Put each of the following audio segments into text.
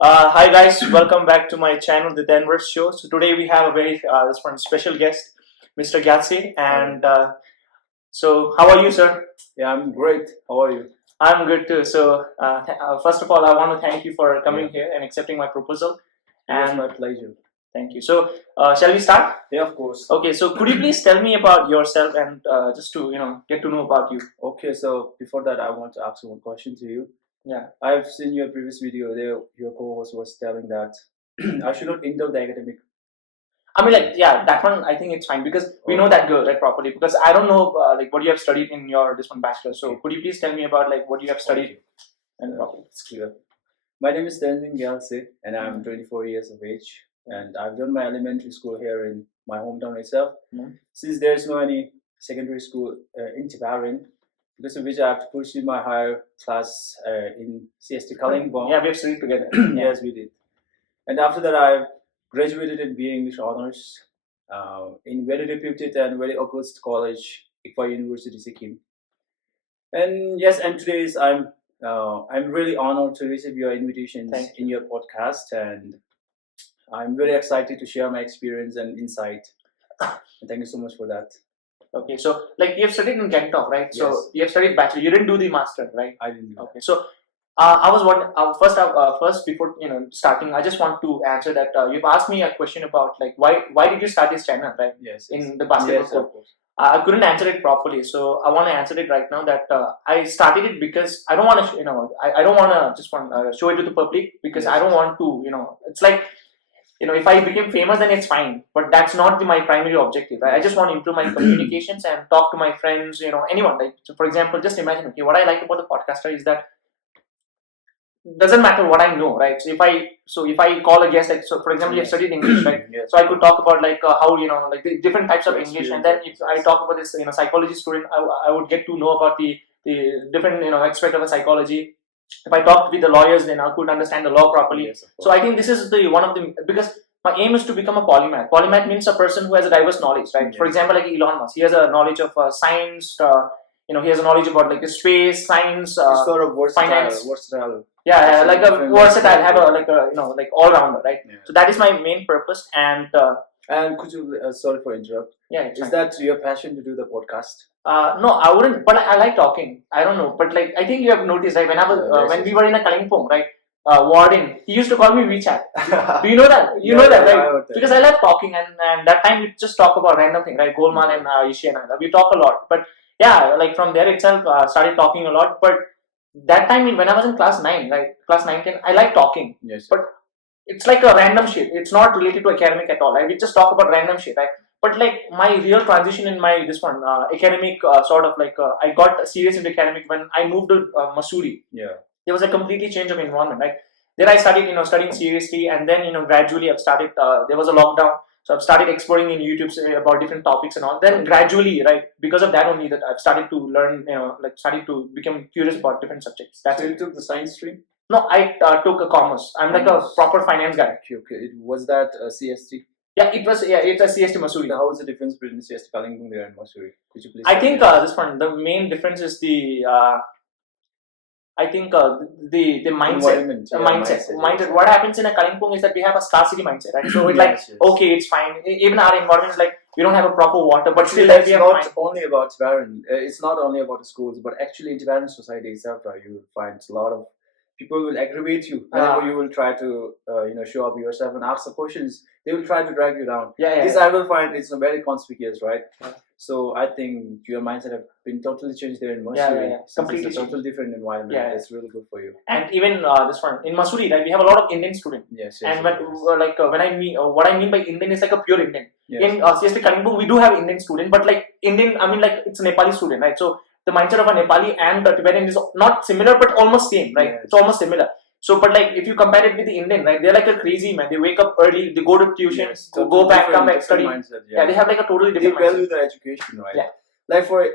Hi guys, welcome back to my channel, The Denver Show. So today we have a very this one special guest, Mr. Gyaltse, and so how are you, sir? Yeah, I'm great. How are you? I'm good too. So first of all, I want to thank you for coming here and accepting my proposal. It was And my pleasure. thank you. So shall we start? Yeah, of course. Okay. So could you please tell me about yourself and just to get to know about you? Okay, so before that, I want to ask one question to you. Yeah. I've seen your previous video there. Your co-host was telling that I should not ignore the academic. I mean, like, yeah, that one I think it's fine because we know that girl right properly. Because I don't know like what you have studied in your this one bachelor. So could you please tell me about like what you have studied and properly? It's clear. My name is Tenzin Gyaltse, and I'm 24 years of age. And I've done my elementary school here in my hometown itself. Since there is no any secondary school in Tibaran, because of which I have to pursue my higher class in CST Kalimpong. Yeah, we have studied together. Yes, we did. And after that, I graduated in BA English Honors in very reputed and very august college, ICFA University, Sikkim. And yes, and today is I'm really honored to receive your invitations in your podcast, and I'm very excited to share my experience and insight. And thank you so much for that. Okay, so like you have studied in Gangtok, right? Yes. So you have studied bachelor. You didn't do the master, right? I didn't. Okay, so I was one first before starting. I just want to answer that you've asked me a question about like why did you start this channel, right? Yes. In the basketball Yes, court. of course. I couldn't answer it properly, so I want to answer it right now. That I started it because I don't want to, I don't want to just want show it to the public because Yes. I don't want to, it's like, if I became famous, then it's fine. But that's not my primary objective. Right? I just want to improve my communications and talk to my friends, anyone. Like, so for example, just imagine, okay, what I like about the podcaster is that doesn't matter what I know, right? So if I call a guest, like, so for example, you have studied English, right? Yes. So I could talk about like how like the different types of Yes, English, yes, and then yes. if I talk about this psychology student, I would get to know about the different aspect of a psychology. If I talked with the lawyers, then I could understand the law properly. Yes, of course. So I think this is the one of the, because my aim is to become a polymath. Polymath means a person who has a diverse knowledge, right? Yes. For example, like Elon Musk, he has a knowledge of science. He has a knowledge about like space, science, It's sort of finance. versatile. Yeah, like a Different versatile, have a yeah. like all rounder, right? Yeah. So that is my main purpose, and And could you, sorry for interrupt. yeah, it's Is fine. that your passion to do the podcast? No, I wouldn't, but I like talking. I don't know, but like I think you have noticed, right? When I was Yes, when yes. we were in a Kalimpong, right? Warden, he used to call me WeChat. Do you know that? You Yeah, know that, yeah, I right? heard that. Because I love talking, and that time we just talk about random things, right? Golmaal and Ishi and I, we talk a lot. But yeah, like from there itself, started talking a lot. But that time when I was in class 9, right? Class 9, 10, I like talking. Yes. But it's like a random shit. It's not related to academic at all. Right? We just talk about random shit, right? But like my real transition in my this one academic sort of like I got serious into academic when I moved to Missouri. Yeah. There was a completely change of environment, right? There I started studying seriously, and then gradually I've started. There was a lockdown, so I've started exploring in YouTube about different topics and all. Then gradually, right, because of that only, that I've started to learn, like started to become curious about different subjects. That's So it. you took the science stream? No, I took a commerce. I'm like a proper finance guy. Okay. Was that CST? Yeah, it was. Yeah, it's a CST Missouri. How is the difference between CST Kalimpong there and Missouri? Could you please? I tell think me? this one, the main difference is the. I think the mindset. Environment, The yeah, mindset. What happens in a Kalimpong is that we have a scarcity mindset, right? So it's like, Yes, yes. okay, it's fine. Even our environment is like, we don't have a proper water, but Actually, still like it's we have not fine. only about Tibetan. It's not only about the schools, but actually in Tibetan society itself, you will find a lot of people will aggravate you whenever you will try to show up yourself and ask the questions. They will try to drag you down. Yeah, This I will find it's very conspicuous, right? Yeah. So I think your mindset have been totally changed there in Missouri. Yeah. Since Completely it's a totally different environment. Yeah. It's really good for you. And even this one in Missouri, right, we have a lot of Indian students. Yes. And when I mean what I mean by Indian is like a pure Indian. Yes. In CST Kalimpong, we do have Indian student, but like Indian, I mean like it's a Nepali student, right? So the mindset of a Nepali and the Tibetan is not similar, but almost same, right? Yes. It's almost similar. So, but like if you compare it with the Indian, right, they're like a crazy man. They wake up early, they go to tuition, Yes, go back, come back, study. Mindset, Yeah, they have like a totally they different value mindset. the education, right? Yeah. Like for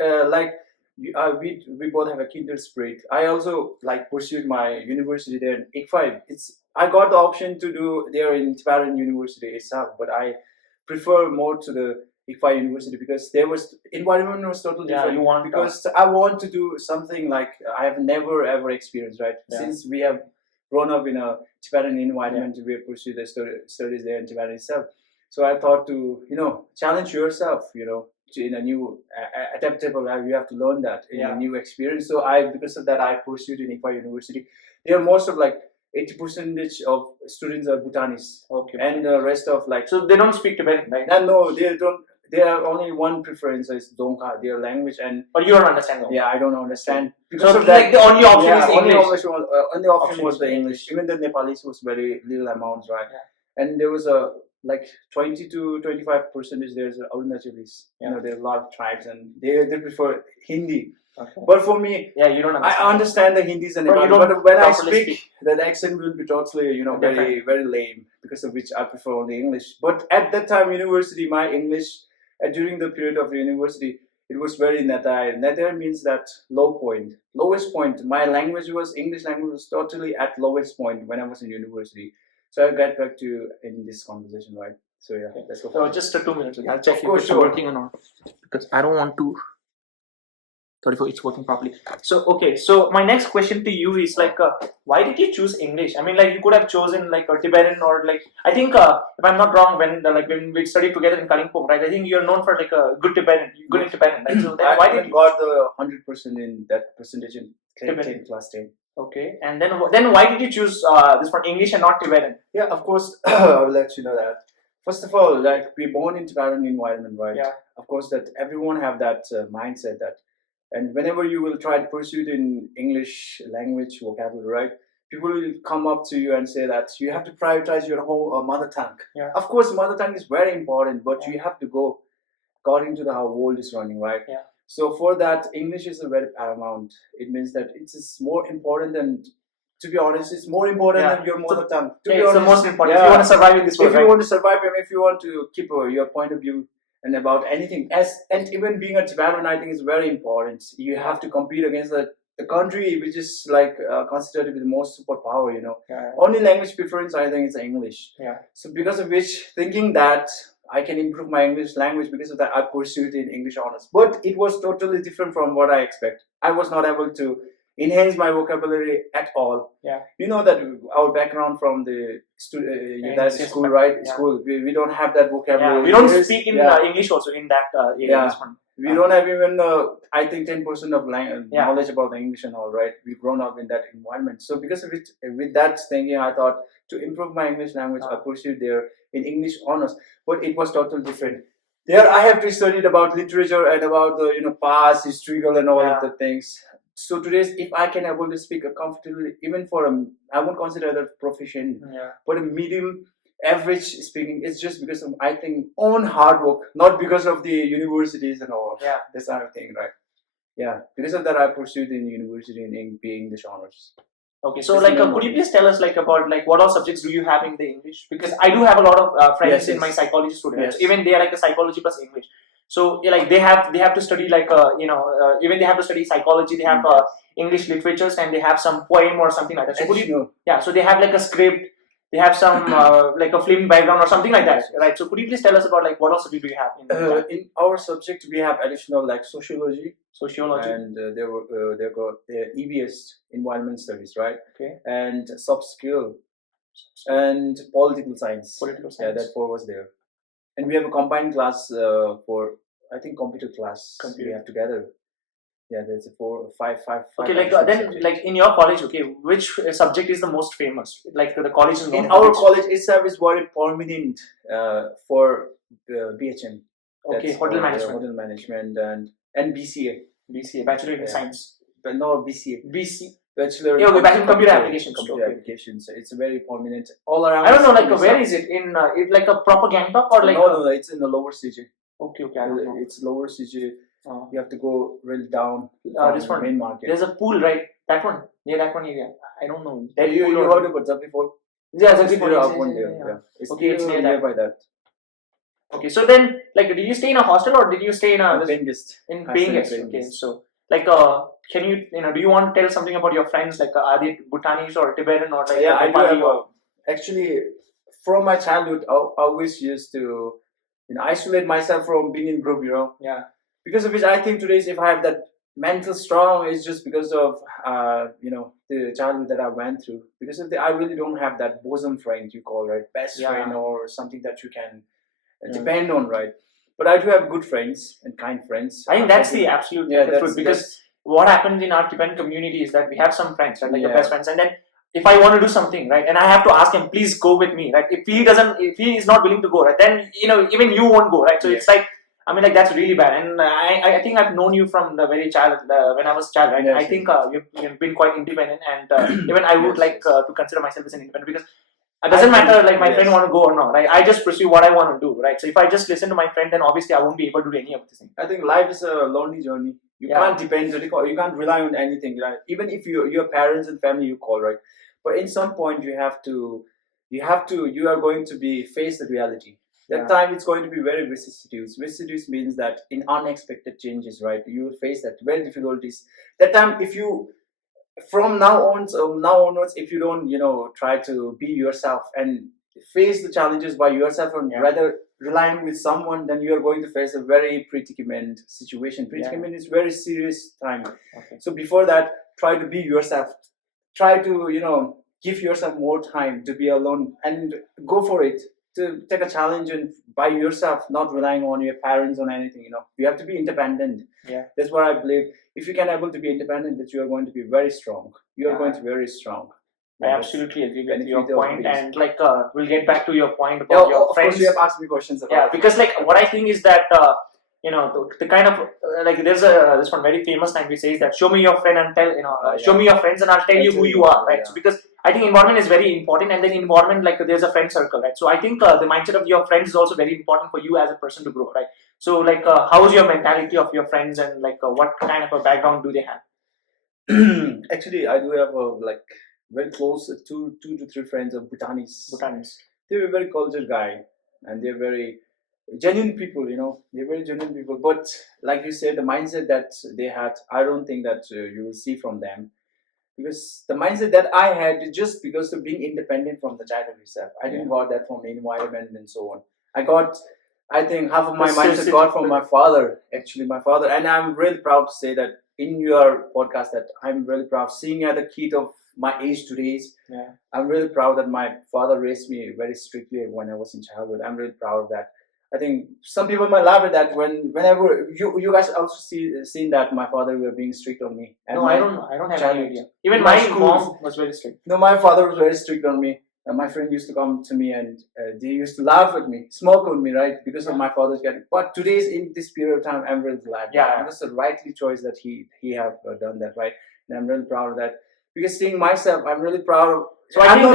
we both have a kindred spirit. I also like pursued my university there in ICFA. I got the option to do there in Tibetan University itself, but I prefer more to the ICFA University because there was environment was totally Yeah, different. you want because I want to do something like I have never ever experienced, right? Yeah. Since we have grown up in a Tibetan environment. We pursue the studies there in Tibetan itself. So I thought to, challenge yourself, in a new adaptable life. You have to learn that in a new experience. So because of that, I pursued in IPA University. There are most of like 80% of students are Bhutanese. Okay. And the rest of like. So they don't speak Tibetan, right? No, they don't. There are only one preference is Dongka, their language, and. But you don't understand. Yeah, I don't understand. Because of that, like the only option is English. Only option was the English. Even the Nepalese was very little amounts, right? Yeah. And there was a like 20 to 25% there's Arunachalis. There are a lot of tribes, and they prefer Hindi. Okay. But for me, you don't understand. I understand the Hindis and Nepali, but when I speak, that accent will be totally, very, very lame. Because of which I prefer only English. But at that time, university, my English, during the period of university, it was very nadir. Nadir means that low point, lowest point. My language was English language was totally at lowest point when I was in university. So I'll get back to you in this conversation, right? So yeah, let's go. So just 2 minutes. I'll check if it's sure. working or not, because I don't want to. Sorry for it's working properly. So okay, so my next question to you is like, why did you choose English? I mean, like you could have chosen like a Tibetan or like I think if I'm not wrong, when we studied together in Kalimpong, right? I think you're known for like a good Tibetan, good in Tibetan, right? So then why did you got the 100% in that percentage in class 10? Okay, and then why did you choose this one English and not Tibetan? Yeah, of course, I will let you know that. First of all, like we're born in Tibetan environment, right? Yeah. Of course, that everyone have that mindset that. And whenever you will try to pursue it in English language vocabulary, right, people will come up to you and say that you have to prioritize your whole mother tongue. Yeah. Of course, mother tongue is very important, but you have to go according to how world is running, right? Yeah. So for that, English is a very paramount. It means that it's more important than, to be honest, it's more important than your mother tongue. To be it's honest, the most important. If you want to survive in this world, if you want to survive, and if you want to keep your point of view and about anything, and even being a Tibetan, I think is very important. You have to compete against the country which is like considered to be the most superpower. Only language preference I think is English. Yeah. So because of which, thinking that I can improve my English language, because of that I pursued in English honors. But it was totally different from what I expect. I was not able to enhance my vocabulary at all. Yeah. You know that our background from the school, right? Yeah. School, we don't have that vocabulary. Yeah. We don't speak in English also in that area. We don't have even, I think, 10% of knowledge about the English and all, right? We've grown up in that environment. So because of it, with that thinking, I thought to improve my English language, I pursued there in English honors. But it was totally different. There I have to study about literature and about the past, historical and all of the things. So today, if I can able to speak comfortably, even for I won't consider that proficient, but a medium average speaking, it's just because of, I think, own hard work, not because of the universities and all. Yeah. That's our thing, right? Yeah. Because of that, I pursued in university in English honors. Okay, so like, could you please tell us like about like what all subjects do you have in the English? Because I do have a lot of friends in my psychology students. Even they are like a psychology plus English. So like they have to study like even they have to study psychology. They have English literatures and they have some poem or something like that. So could you? Yeah. So they have like a script. They have some like a film background or something like that, right? So could you please tell us about like what else do you have in our subject? We have additional like sociology, and there got EBS, environment studies, right? Okay. And soft skill and political science. Yeah, that 4 was there. And we have a combined class for, I think, computer class. We have together. Yeah, there's a 4, 5. Okay, like then subjects. Like in your college, okay, which subject is the most famous? Like the college is in our college itself is very prominent for BHM. Okay, hotel management. Hotel management and BCA. BCA, Bachelor in Science. But no, BCA. Bachelor in Computer Applications. Computer Applications. It's a very prominent all around. I don't know, like where is it? In it like a proper Gangtok or like? No, it's in the lower CJ. Okay, I don't know. It's lower CJ. You have to go really down. This one. Main market. There's a pool, right? That one. Yeah, that one area. I don't know. You heard about that before? Yeah, that's before. It's near nearby that. Okay, so then, like, did you stay in a hostel or did you stay in a paying guest? In paying guest. Okay, so like, can you do you want to tell something about your friends? Like, are they Bhutanese or Tibetan or like? Yeah, I do have. Actually, from my childhood, I always used to, isolate myself from being in group. Yeah. Because of which I think today, if I have that mental strong is just because of the childhood that I went through. Because of I really don't have that bosom friend you call, right, best friend or something that you can depend on, right? But I do have good friends and kind friends. I think that's the absolute truth, because what happens in our Tibetan community is that we have some friends, right, like the best friends, and then if I want to do something, right, and I have to ask him, please go with me, right? If he is not willing to go, right, then even you won't go, right? So it's like, I mean, like, that's really bad. And I think I've known you from the very child, when I was a child, right? I think you've been quite independent, and even I would like to consider myself as an independent, because it doesn't matter like my friend want to go or not, right? I just pursue what I want to do, right? So if I just listen to my friend, then obviously I won't be able to do any of this thing. I think life is a lonely journey. You can't depend, you can't rely on anything, right? Even if your parents and family you call, right? But in some point you are going to be face the reality. That time it's going to be very vicissitudes. Vicissitudes means that in unexpected changes, right? You will face that very difficulties. That time, if you from now onwards, if you don't try to be yourself and face the challenges by yourself, and rather relying with someone, then you are going to face a very predicament situation. Predicament is very serious time. So before that, try to be yourself. Try to give yourself more time to be alone and go for it, to take a challenge and by yourself, not relying on your parents or anything. You have to be independent. That's what I believe. If you can able to be independent, that you are going to be very strong. You are going to be very strong. I absolutely agree with your point, and like we'll get back to your point about your friends. Of course, you have asked me questions about because like what I think is that the kind of like there's this one very famous line we say is that show me your friend and tell show me your friends and I'll tell you who you are, right? So because I think environment is very important, and then environment, like there's a friend circle, right? So I think the mindset of your friends is also very important for you as a person to grow, right? So like how is your mentality of your friends, and like what kind of a background do they have? Actually, I do have very close two to three friends of Bhutanese. They're a very cultured guy, and they're very genuine people. They're very genuine people. But like you said, the mindset that they had, I don't think that you will see from them, because the mindset that I had is just because of being independent from the childhood itself. I didn't got that from the environment and so on. I think half of my mindset got from my father. Actually, my father, and I'm really proud to say that in your podcast that I'm really proud seeing at the kid of my age today. I'm really proud that my father raised me very strictly when I was in childhood. I'm really proud of that. I think some people might laugh at that whenever you guys also seen that my father were being strict on me. And no, I don't have any idea. Even my mom was very strict. No, my father was very strict on me. And my friend used to come to me and they used to laugh at me, smoke on me, right? Because of my father's getting. But today's in this period of time, I'm really glad. It was the rightly choice that he have done that, right? And I'm really proud of that. Because seeing myself, I'm really proud of. So I think,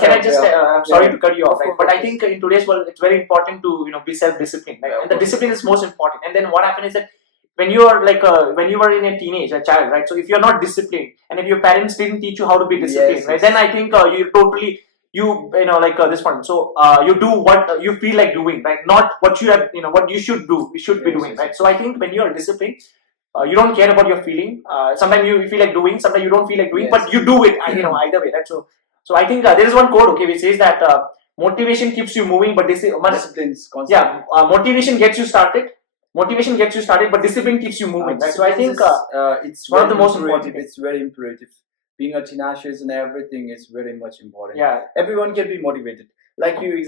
can I just, I'm sorry to cut you off, right? But I think in today's world, it's very important to, be self-disciplined, right? And the discipline is most important. And then what happens is that when you are when you were in a child, right? So if you're not disciplined, and if your parents didn't teach you how to be disciplined, right? Then I think you totally, this one. So you do what you feel like doing, right? Not what you have, what you should do, you should be doing, right? So I think when you are disciplined, you don't care about your feeling. Sometimes you feel like doing, sometimes you don't feel like doing, but you do it, either way, right? So I think there is one quote, okay, which says that motivation keeps you moving, but discipline is constant. Motivation gets you started. Motivation gets you started, but discipline keeps you moving, right? So I think it's one of the most important. It's very imperative. Being a tenacious and everything is very much important. Everyone can be motivated. Like you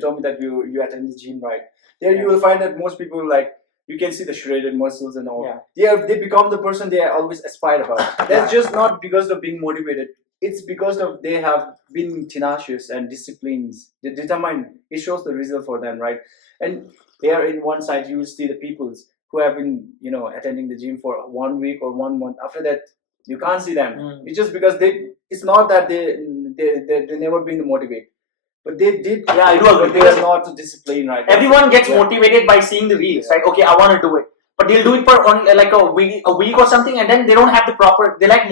told me that you attend the gym, right? There you will find that most people you can see the shredded muscles and all. They become the person they always aspire about. That's just not because of being motivated. It's because of they have been tenacious and disciplined. They determine. It shows the result for them, right? And there in one side you will see the people who have been attending the gym for 1 week or 1 month. After that, you can't see them. It's just because it's not that they never been motivated. But they did. Yeah, I do agree. They are not disciplined, right? Everyone gets motivated by seeing the reels, right? Okay, I want to do it, but they'll do it for like a week or something, and then they don't have the proper. They like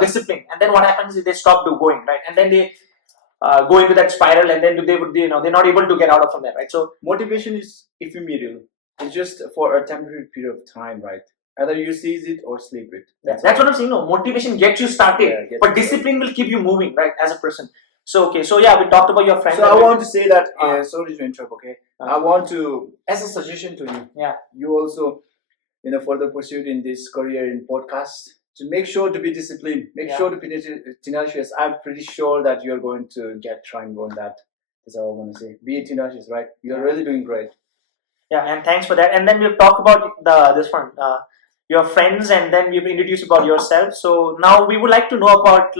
discipline, and then what happens is they stop going, right? And then they go into that spiral, and then they're not able to get out of from there, right? So motivation is ephemeral. It's just for a temporary period of time, right? Either you seize it or sleep it. That's what I'm saying. No, motivation gets you started, but discipline will keep you moving, right, as a person. So we talked about your friend. So I want to say that, sorry to interrupt, okay? I want to, as a suggestion to you, you also, further pursuit in this career in podcast. So make sure to be disciplined. Make Yeah. sure to be tenacious. I'm pretty sure that you're going to get triangle on that. That's all I want to say. Be tenacious, right? You're Yeah. really doing great. Yeah, and thanks for that. And then we'll talk about this one, your friends, and then we'll introduce about yourself. So now we would like to know about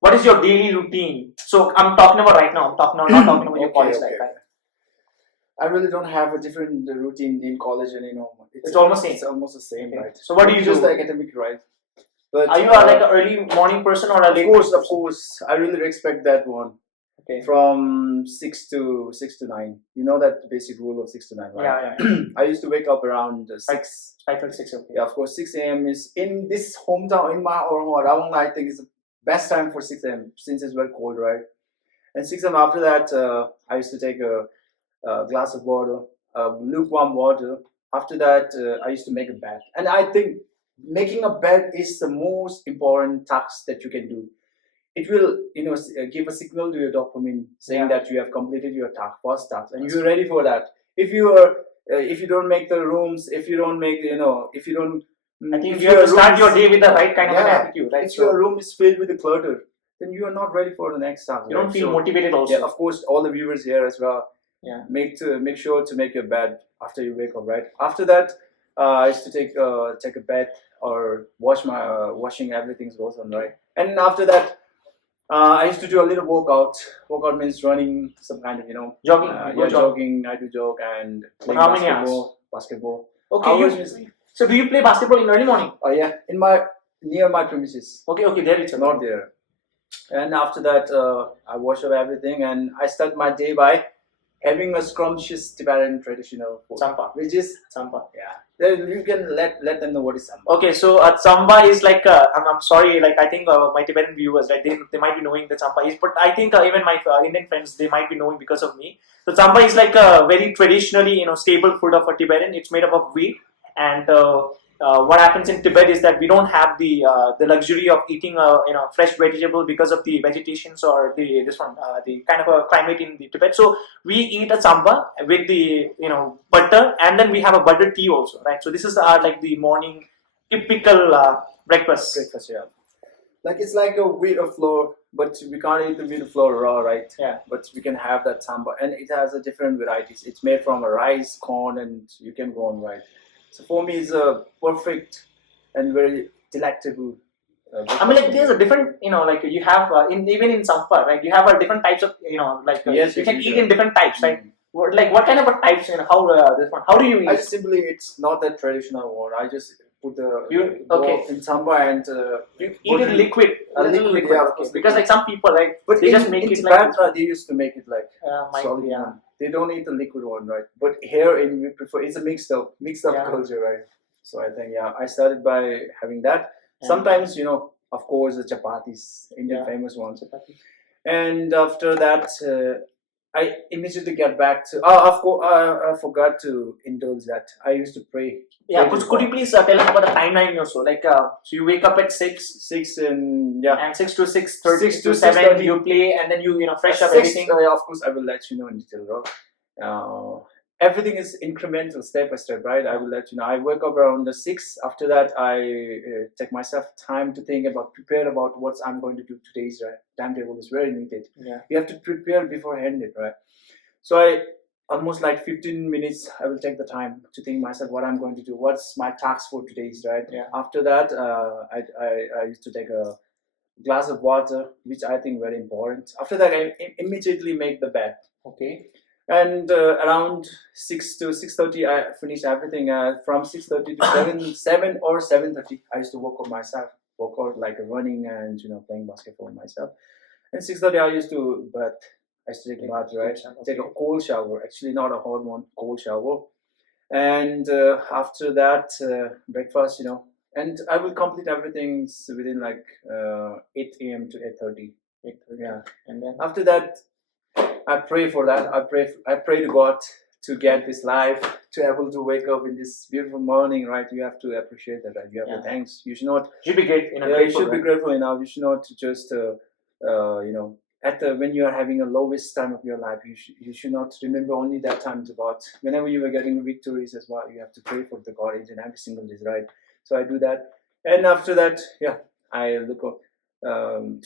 what is your daily routine. So I'm talking about right now. Not talking about your college life. Right? I really don't have a different routine in college anymore. It's almost same. It's almost the same, Okay. right? So what do you just do? the academic, right? But Are you like an early morning person or a late? Of course. I really respect that one. Okay. From 6 to 9. You know that basic rule of 6 to 9, right? Yeah. I used to wake up around 6. 5:36. Okay. Yeah, of course, 6 a.m. is in this hometown, in my around, I think is the best time for 6 a.m. since it's very cold, right? And 6 a.m. after that, I used to take a glass of water, lukewarm water. After that, I used to make a bed. And I think making a bed is the most important task that you can do. It will, give a signal to your dopamine saying that you have completed your first task, and you're ready for that. If you don't make the rooms, if you don't make, if you don't, I think you have to start your day with the right kind of an attitude, right? If your room is filled with the clutter, then you are not ready for the next task. You don't feel motivated also. Yeah, of course, all the viewers here as well. Yeah. Make sure to make your bed after you wake up, right? After that, I used to take a bath or wash my washing everything goes on, right? And after that, I used to do a little workout. Workout means running, some kind of jogging. Jogging. I do jog and playing how many hours? Basketball. Okay. So do you play basketball in early morning? Oh yeah, near my premises. Okay, there it's not there. And after that, I wash up everything and I start my day by having a scrumptious Tibetan traditional food, Sampa. Which is Sampa. Yeah. Then you can let them know what is Samba. Okay, so Samba is like I'm sorry, like I think my Tibetan viewers, right, they might be knowing that Samba is, but I think even my Indian friends, they might be knowing because of me. So Samba is like a very traditionally staple food of a Tibetan. It's made up of wheat, and what happens in Tibet is that we don't have the luxury of eating fresh vegetable because of the vegetations or the kind of a climate in the Tibet. So we eat a samba with the butter, and then we have a butter tea also, right? So this is our like the morning typical breakfast. Yeah. Like it's like a wheat flour, but we can't eat the wheat flour raw, right? Yeah. But we can have that samba, and it has a different varieties. It's made from a rice, corn, and you can go on, right? So for me, it's a perfect and very delectable. I mean, like there's a different, like you have even in Sampa, right? You have a different types of, yes, you can eat in different types, right? Like what kind of a types? How this one? How do you eat? I just simply, it's not that traditional one. I just put the in samba and you eat it liquid, a liquid, yeah, of course. Because like some people, right? But they just make in it Tibet, like they used to make it like solid. Yeah. They don't eat the liquid one, right? But here we prefer it's a mixed up culture, right? So I think I started by having that. Sometimes of course the chapatis, Indian famous ones. And after that, I immediately get back to. Of course, I forgot to indulge that. I used to pray. Yeah, could you please tell us about the timeline also? Like, so you wake up at 6, and 6 to 6:30, 6 to 7, 6:30. you play, and then you fresh up 6, everything. Of course, I will let you know in detail, bro. Everything is incremental, step by step, right? I will let you know. I wake up around 6. After that, I take myself time to prepare about what I'm going to do today's timetable is very needed. Yeah. You have to prepare beforehand, right? So I almost like 15 minutes. I will take the time to think myself what I'm going to do. What's my task for today's, right? Yeah. After that, I used to take a glass of water, which I think very important. After that, I immediately make the bed. Okay. And around 6 to 6:30, I finish everything. From 6:30 to 7 or 7:30, I used to work out like running and playing basketball myself. And 6:30, I used to take a bath, right? Take a cold shower. Actually, not a hot one, cold shower. And after that, breakfast, and I will complete everything within like 8 a.m. to 8:30. 8:30. Yeah. And then after that, I pray for that. I pray to God to get this life, to able to wake up in this beautiful morning, right? You have to appreciate that, right? You have to thanks. You should not. You should be great. You should be grateful enough. You should not just when you are having a lowest time of your life, you should not remember only that time. It's about whenever you are getting victories as well. You have to pray for the God each and every single day, right? So I do that, and after that, yeah, I look up,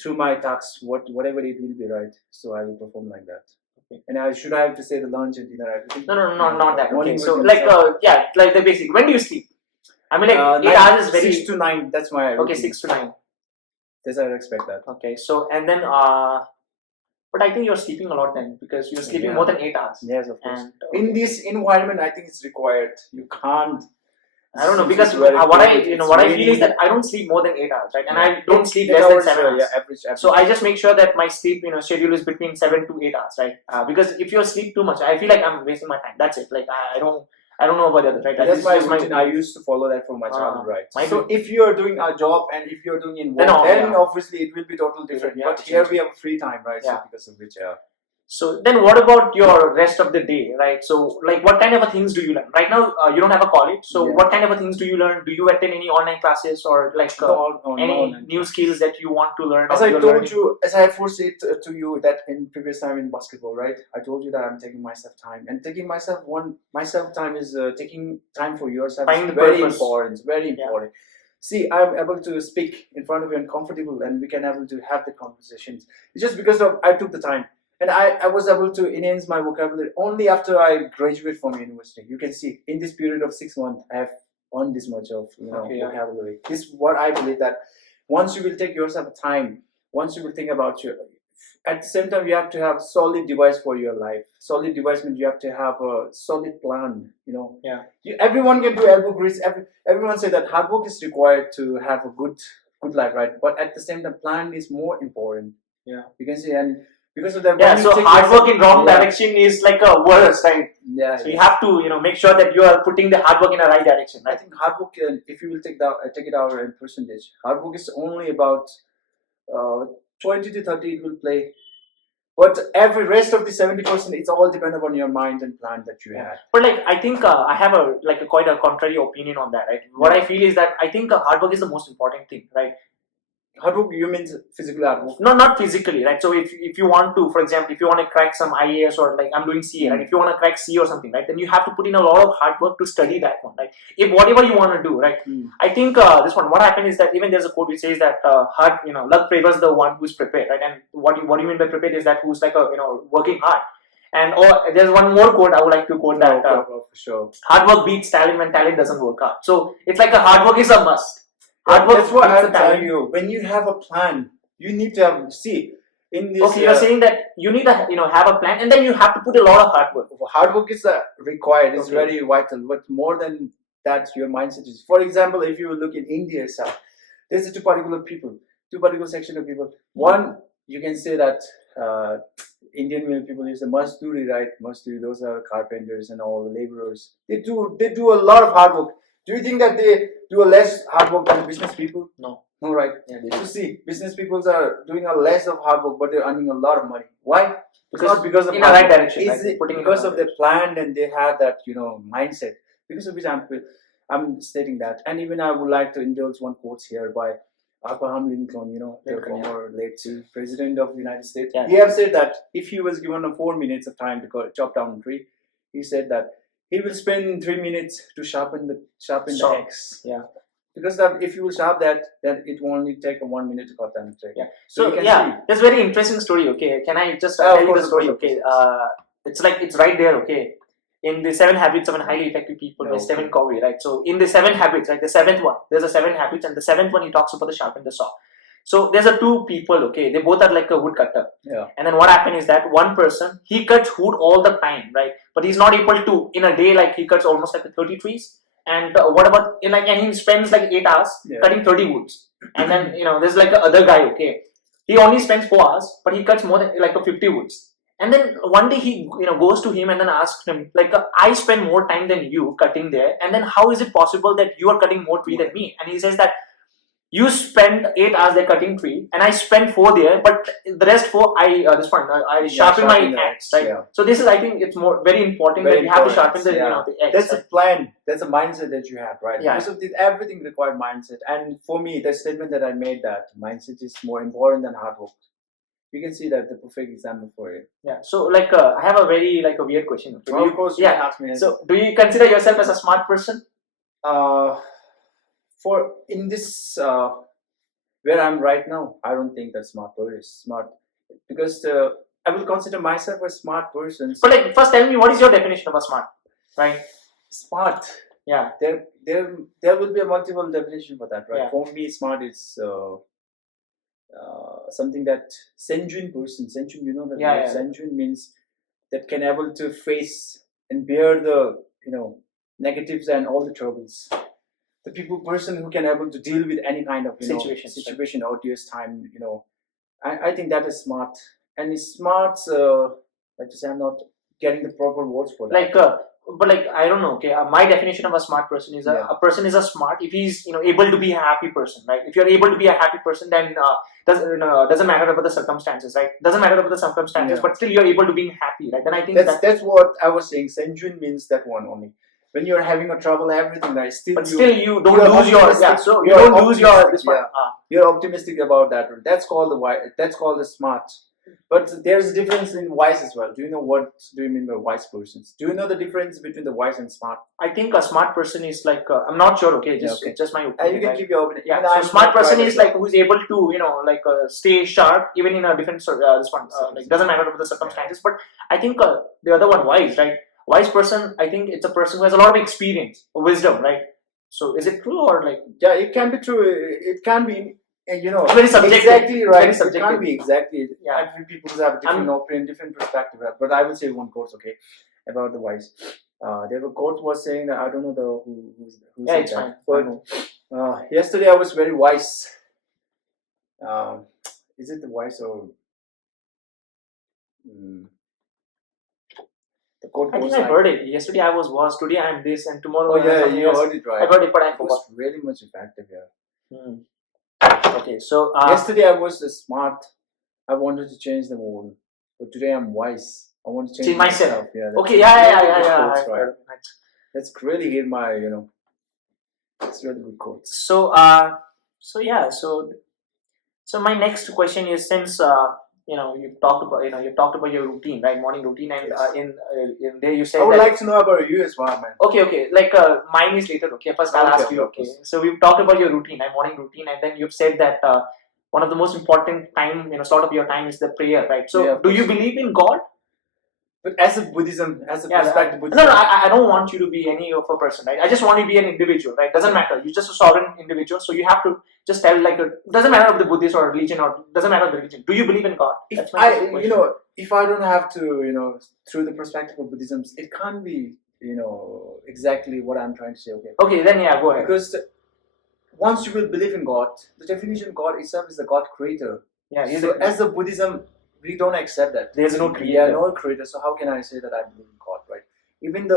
through my tasks, whatever it will be, right? So I will perform like that. Okay. And I should have to say the lunch and dinner, everything. No, not that. Morning Okay, so routine, like yeah, like the basic. When do you sleep? I mean, like 8 hours is very 6 to 9. That's my okay. routine. 6 to 9. Yes, I expect that. Okay, so and then but I think you're sleeping a lot then because you're sleeping Yeah. more than 8 hours. Yes, of course. And In this environment, I think it's required. You can't. I don't know Since because it's very what I cold, it's what I raining. feel is that I don't sleep more than 8 hours, right? And Yeah. I don't sleep 8 less than hours, 7 hours. Yeah, average. So I just make sure that my sleep, schedule is between 7 to 8 hours, right? Because if you sleep too much, I feel like I'm wasting my time. That's it. Like I don't know about the others, right? That's my This is routine. I used to follow that from my childhood, right? my So if you are doing a job and if you are doing in work, Then, then yeah. obviously it will be totally different. Yeah, But here we have free time, right? Yeah. So because of which, So then what about your rest of the day, right? So like what kind of a things do you learn? Right now you don't have a college, so Yeah. what kind of a things do you learn? Do you attend any online classes or like any new skills that you want to learn? As I told you, as I foresaid to you that in previous time in basketball, right? I told you that I'm taking myself time, and taking myself time is taking time for yourself. Finding It's the very purpose. important. Very important. See, I'm able to speak in front of you and comfortable, and we can able to have the conversations. It's just because of I took the time. And I was able to enhance my vocabulary only after I graduated from university. You can see in this period of 6 months, I have earned this much of vocabulary. This is what I believe that once you will take yourself time, once you will think about your, at the same time you have to have solid device for your life. Solid device means you have to have a solid plan. Yeah. Everyone can do elbow grease. Everyone say that hard work is required to have a good life, right? But at the same time, plan is more important. Yeah. You can see and. Because of that, so hard work in wrong direction is like a worse, right? Yeah. So you have to, make sure that you are putting the hard work in the right direction, right? I think hard work, if you will take it out in percentage, hard work is only about 20 to 30 it will play. But every rest of the 70%, it's all dependent on your mind and plan that you have. But like I think I have quite a contrary opinion on that, right? What I feel is that I think hard work is the most important thing, right? Hard work, you mean physical hard work? No, not physically, right? So if you want to, for example, if you want to crack some IAS or like I'm doing CA, right? If you want to crack C or something, right? Then you have to put in a lot of hard work to study that one, right? If whatever you want to do, right? I think this one, what happened is that even there's a quote which says that luck favors the one who's prepared, right? And what do you mean by prepared is that who's like working hard. And there's one more quote I would like to quote that for sure. Hard work beats talent when talent doesn't work hard. So it's like a hard work is a must. That's what I'm telling you. When you have a plan, you need to have in this. Okay, you're saying that you need to have a plan, and then you have to put a lot of hard work. Hard work is required. It's very vital. But more than that, your mindset is. For example, if you look in India itself, there's two particular section of people. One, you can say that Indian people is the Mazduri, right? Mazduri, those are carpenters and all the laborers. They do a lot of hard work. Do you think that they do a less hard work than business people? No, right? Yeah, so see, business people are doing a less of hard work, but they're earning a lot of money. Why? It's not because of in the right direction. It's because of their plan and they have that mindset. Because of which I'm stating that. And even I would like to indulge one quote here by Abraham Lincoln, the former late president of the United States. Yeah. He have said that if he was given 4 minutes of time to chop down a tree, he said that he will spend 3 minutes to sharpen the axe. Yeah. Because if you will sharp that, then it will only take 1 minute to cut down the tree. Yeah. So that's a very interesting story. Okay, can I just tell you the story? Okay, it's right there. Okay, in the 7 Habits of a Highly Effective People by Stephen Covey, right? So in the 7 habits, right, the 7th one, there's a 7 habits, and the 7th one he talks about the sharpen the saw. So there's two people, okay, they both are like a woodcutter. Yeah. And then what happened is that one person, he cuts wood all the time, right? But he's not able to, in a day, like he cuts almost like 30 trees. And and he spends like 8 hours cutting 30 woods. And then, there's like the other guy, okay, he only spends 4 hours, but he cuts more than like 50 woods. And then one day he, goes to him and then asks him, like, I spend more time than you cutting there. And then how is it possible that you are cutting more tree than me? And he says that, you spend 8 hours there cutting tree, and I spend 4 there, but the rest 4 I sharpen my axe, right? Yeah. So this is, I think, it's very important that you have to sharpen the the axe. That's a plan. That's a mindset that you have, right? Yeah. Because of this, everything required mindset. And for me, the statement that I made, that mindset is more important than hard work. you can see that the perfect example for it. Yeah. So like I have a very like a weird question. Okay? Well, of course, you yeah. can ask me. So do you consider yourself as a smart person? For in this where I'm right now, I don't think that smart person is smart because I will consider myself a smart person. But like, first tell me what is your definition of a smart, right? Smart. Yeah. There will be a multiple definition for that, right? Yeah. For me, smart is something that Senjun person. Senjun, you know that Yeah, word? yeah. Senjun means that can able to face and bear the negatives and all the troubles. The person who can able to deal with any kind of situation or odious time. I think that is smart. And it's smart. Like to say, I'm not getting the proper words for that. Like, but like I don't know. Okay, my definition of a smart person is a person is a smart if he's able to be a happy person, right? If you're able to be a happy person, then doesn't matter about the circumstances, right? Doesn't matter about the circumstances, but still you're able to be happy, right? Then I think that's what I was saying. Senjun means that one only. When you're having a trouble, everything, right? Still you don't lose your So you don't lose your this one. You're optimistic about that. That's called the wise. That's called the smart. But there's a difference in wise as well. Do you know what do you mean by wise persons? Do you know the difference between the wise and smart? I think a smart person is like I'm not sure. Okay, it's just my opinion. You can keep your opinion. Yeah, so smart person is like who's able to stay sharp even in a different this one like doesn't matter about the circumstances. But I think the other one wise, right? Wise person, I think it's a person who has a lot of experience, wisdom, right? So is it true or like? Yeah, it can be true. It can be. Very subjective. Exactly right. Very subjective. It can't be exactly. Yeah. Every people have a different opinion, different perspective. But I will say one quote, okay, about the wise. There were quote was saying that I don't know who yeah, said it's that. fine. But yesterday I was very wise. Is it the wise or? The quote I think I heard it. Yesterday I was. Today I am this, and tomorrow. Oh yeah, you heard it right. I heard it, but I forgot. It was really much effective, yeah. Okay, so yesterday I was smart. I wanted to change the world, but today I'm wise. I want to change myself. Yeah. Okay. Yeah. Right. That's really hit my. It's really good quotes. So so my next question is since you've talked about your routine, right? Morning routine, and yes. In there you said I would like to know about you as well, man. Okay. Like mine is later. Okay, first I'll ask you. Okay, so we've talked about your routine, morning routine, and then you've said that one of the most important slot of your time is the prayer, right? So do you believe in God? But as a Buddhism, perspective Buddhism. No, I don't want you to be any of a person, right? I just want you to be an individual, right? Doesn't matter. You're just a sovereign individual, so you have to just tell doesn't matter if the Buddhist or religion or doesn't matter the religion. Do you believe in God? If I don't have to, through the perspective of Buddhism, it can't be, exactly what I'm trying to say. Okay, then go ahead. Because once you will believe in God, the definition of God itself is the God creator. Yeah. So as a Buddhism, we don't accept that. There's no creator. Yeah, no creator. So how can I say that I believe in God, right? Even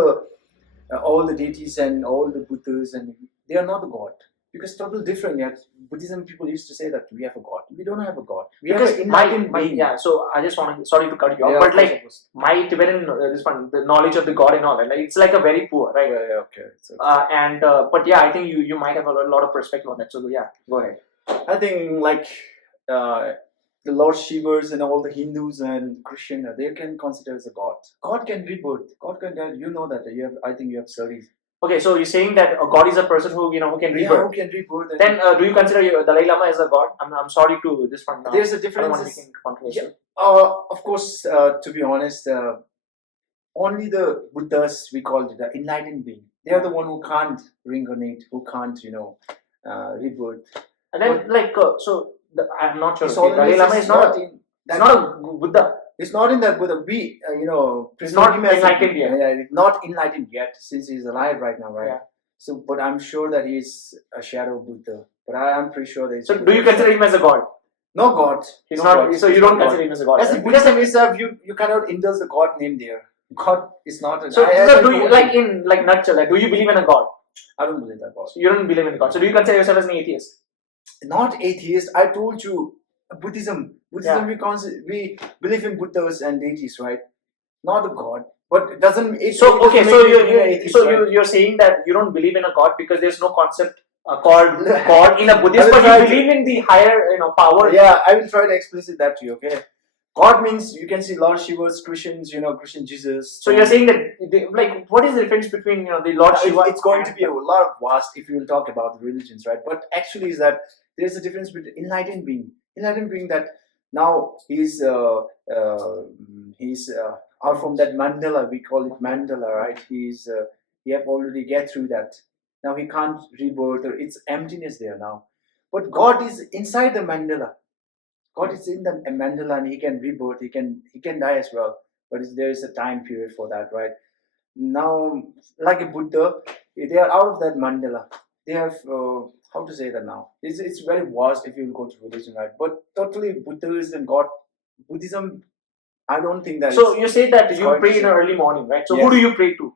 all the deities and all the Buddhas and they are not a God. Because totally different. Yet Buddhism people used to say that we have a God. We don't have a God. We have an enlightened being. Yeah. So I just want to sorry to cut you off, but like my Tibetan the knowledge of the God and all that, it's like a very poor, right? Yeah. Okay. But yeah, I think you might have a lot of perspective on that. So yeah, go ahead. I think like the Lord Shivas and all the Hindus and Christian, they can consider as a God. God can rebirth. God can die. You know that. I think you have studied. Okay, so you're saying that God is a person who who can rebirth. Yeah, who can rebirth. Then do you consider Dalai Lama as a God? I'm sorry to this one. There's a difference. Of course, to be honest, only the Buddhas we call it the enlightened being. They are the one who can't reincarnate, who can't rebirth. And then I'm not sure. Dalai Lama is not a Buddha. It's not in that Buddha. It's not enlightened yet. Yeah, not enlightened yet, since he's alive right now, right? Yeah. So, but I'm sure that he's a shadow of Buddha. But I'm pretty sure that. So, do you consider him as a god? No God. He's not. God. So you don't consider him as a god. As a Buddhism itself, you cannot indulge the God name there. God is not. So do you in nutshell? Do you believe in a God? I don't believe that God. So you don't believe in a God. So do you consider yourself as an atheist? Not atheist. I told you, Buddhism, we believe in Buddhas and deities, right? Not a God, but it doesn't. You're saying that you don't believe in a God because there's no concept called God in a Buddhist, but you believe in the higher power. Yeah, I will try to explicit that to you. Okay, God means you can see Lord Shiva's Christians, Christian Jesus. So you're saying that, like, what is the difference between the Lord Shiva? It's going to be a lot of vast if you will talk about the religions, right? But actually, is that there's a difference between enlightened being that now he's out from that Mandala. We call it Mandala, right? He have already get through that. Now he can't rebirth, or it's emptiness there now. But God is inside the Mandala. God is in the mandala, and he can rebirth, he can die as well, but there is a time period for that, right? Now, like a Buddha, they are out of that mandala. They have how to say that now? It's very vast if you go to religion, right? But totally Buddhism, Buddhism, I don't think that. So you say that you pray in the early morning, right? So yes. Who do you pray to?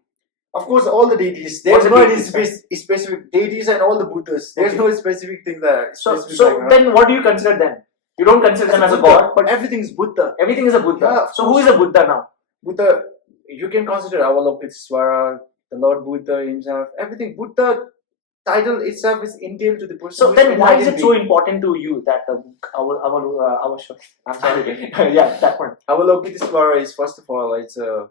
Of course, all the deities. There's no specific deities and all the Buddhas. There's no specific thing that. So then, what do you consider them? You don't consider them as a god, but everything is Buddha. Everything is a Buddha. Yeah, so who is a Buddha now? Buddha, you can consider Avalokitesvara, the Lord Buddha himself. Everything Buddha title itself is entailed to the person. So then, why is it so important to you that our I'm sorry, yeah, that one. Avalokitesvara is, first of all, it's a.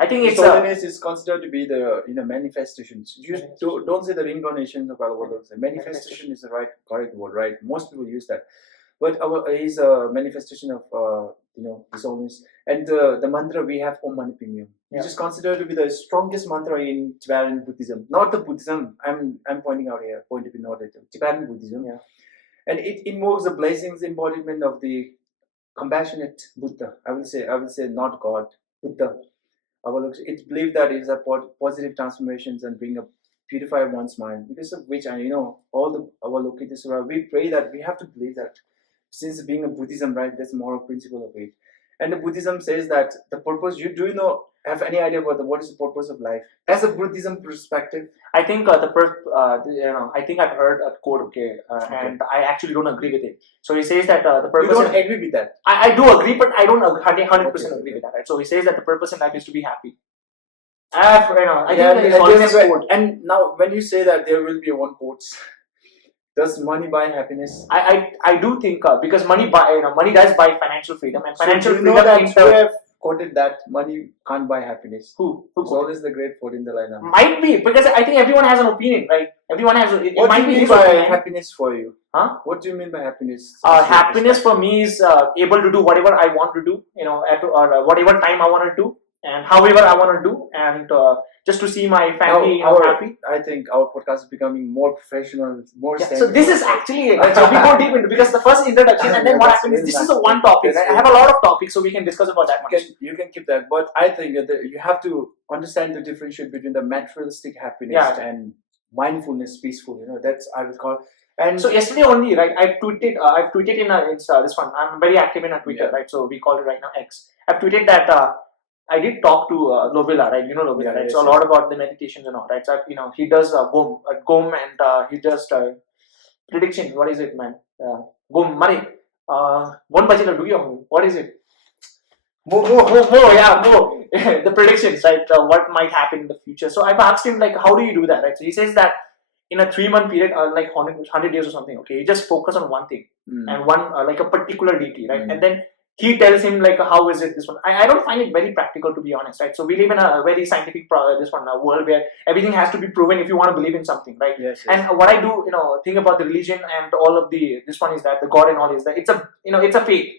I think it's holiness is considered to be the manifestations. You don't say the reincarnations of Avalokitesvara. Manifestation is the correct word, right? Most people use that. But is a manifestation of his holiness. And the mantra we have, Om Mani Padme Hum, which is considered to be the strongest mantra in Tibetan Buddhism. Not the Buddhism I'm pointing out here, point to be noted. Tibetan Buddhism. Yeah. And it invokes the blessings, embodiment of the compassionate Buddha. I will say not God, Buddha. It's believed that it is a positive transformations and purify one's mind, because of which all the Avalokitesvara, we pray that we have to believe that. Since being a Buddhism, right, that's moral principle of it. And the Buddhism says that the purpose, have any idea about what is the purpose of life? As a Buddhism perspective? I think I think I've heard a quote, okay. And I actually don't agree with it. So he says that the purpose... You don't agree with that? I do agree, but I don't 100% agree with that, right? So he says that the purpose in life is to be happy. I think it's quote. And now, when you say that, there will be one quote. Does money buy happiness? I do think because money does buy financial freedom, and financial freedom. That you have quoted that money can't buy happiness. Who? It's always the great quote in the lineup. Might be, because I think everyone has an opinion, right? Everyone has. What do you mean by happiness for you? Huh? What do you mean by happiness? Happiness for me is able to do whatever I want to do, or whatever time I want to do, and however I want to do, and just to see my family happy. I think our podcast is becoming more professional, more. Yeah, so this is actually so we go deep into, because the first introduction and then what happens is this is the one topic. Right? I have a lot of topics, so we can discuss about that. You can keep that, but I think that you have to understand the differentiate between the materialistic happiness and mindfulness, peaceful. That's I would call. And so yesterday only, right? I've tweeted in Insta this one. I'm very active in Twitter, right? So we call it right now X. I've tweeted that. I did talk to Lovila, right? You know Lovila, right? Yes, so a lot about the meditations and all, right? So he does Gom, and he does prediction. What is it, man? Gom Mari. One bajila do you? What is it? More, the predictions, right? What might happen in the future. So I've asked him, like, how do you do that, right? So he says that in a 3-month period, like 100 days or something, okay, you just focus on one thing and one like a particular deity, right? And then he tells him, like, how is it this one? I don't find it very practical, to be honest, right? So we live in a very scientific world where everything has to be proven if you want to believe in something, right? Yes. And what I do, think about the religion and all of this one is that the God and all is that it's a faith.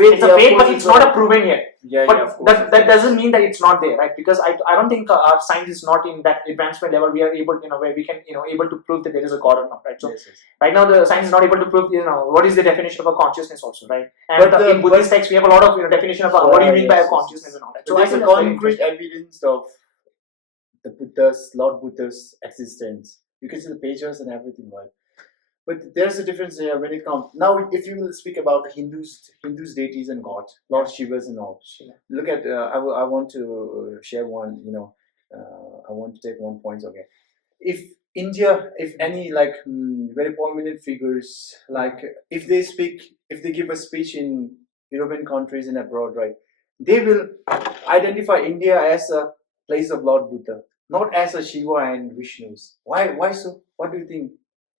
It's a faith, but it's not a proven yet. But that doesn't mean that it's not there, right? Because I don't think our science is not in that advancement level. We are able, where we can, able to prove that there is a God or not, right? So right now the science is not able to prove, what is the definition of a consciousness also, right? And in Buddhist texts we have a lot of definition of what do you mean by a consciousness and all that. So there's a concrete evidence of the Lord Buddha's existence. You can see the pages and everything, right? But there's a difference here when it comes. Now, if you will speak about the Hindus deities and gods, Lord Shivas and all. Look at, I want to share one, I want to take one point, okay. If India, if any very prominent figures, like if they give a speech in European countries and abroad, right, they will identify India as a place of Lord Buddha, not as a Shiva and Vishnu's. Why so? What do you think?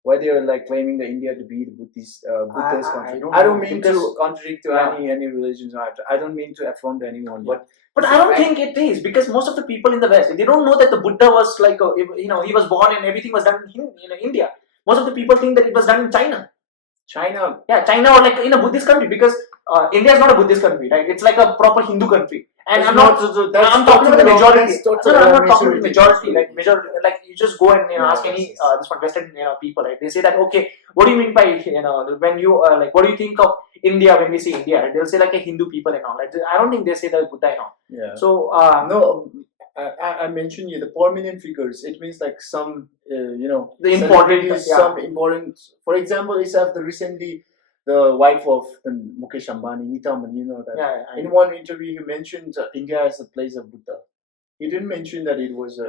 why they are like claiming the India to be the Buddhist Buddha's country. I don't know, mean because- to contradict to any religions. I don't mean to affront anyone, but I don't think it is, because most of the people in the West, they don't know that the Buddha was like, he was born and everything was done in India. Most of the people think that it was done in China. China. Yeah, China, or like in a Buddhist country, because India is not a Buddhist country, right? It's like a proper Hindu country. And I'm talking about the majority. I'm not talking about the majority. Like you just go and ask any this one Western people, right? They say that, okay, what do you mean by when you like, what do you think of India when we say India? Right? They'll say like a Hindu people and all. Like, I don't think they say that Buddha and all. Yeah. So no, I mentioned you the prominent figures. It means like some the important, some important. For example, it's the recently the wife of Mukesh Ambani, Nita Ambani, you know that. Yeah, in one interview, he mentioned India as a place of Buddha. He didn't mention that it was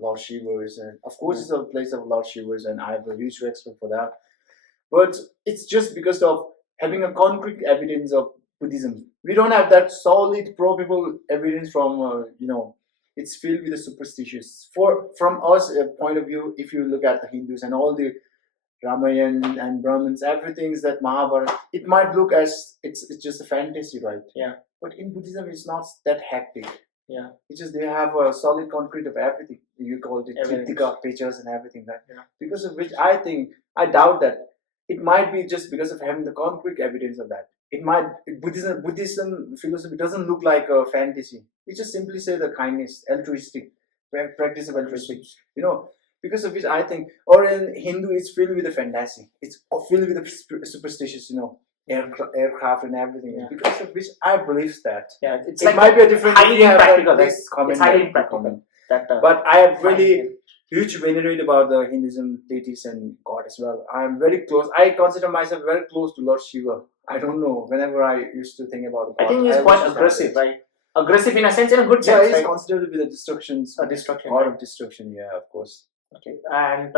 Lord Shiva's, and of course, it's a place of Lord Shiva's, and I have a huge respect for that. But it's just because of having a concrete evidence of Buddhism. We don't have that solid, probable evidence from it's filled with the superstitious. From us point of view, if you look at the Hindus and all the Ramayana and Brahmins, everything is that Mahabharata. It might look as it's just a fantasy, right? Yeah. But in Buddhism, it's not that hectic. Yeah. It's just they have a solid concrete of everything. You call it Triptika, pictures and everything, right? Yeah. Because of which I doubt that it might be just because of having the concrete evidence of that. It might Buddhism philosophy doesn't look like a fantasy. It just simply say the kindness, altruistic practice of altruistic. Because of which I think, or in Hindu, it's filled with a fantasy. It's filled with the superstitious, aircraft and everything. Yeah. Because of which I believe that. Yeah, it's It like might be a different. highly impractical. It's highly impractical. But I have really huge venerate about the Hinduism deities and God as well. I am very close. I consider myself very close to Lord Shiva. I don't know. Whenever I used to think about God, I think he's quite aggressive, right? Aggressive in a sense, in a good sense. Yeah, he's right? considered to be the destruction. God of destruction. Yeah, of course. Okay, and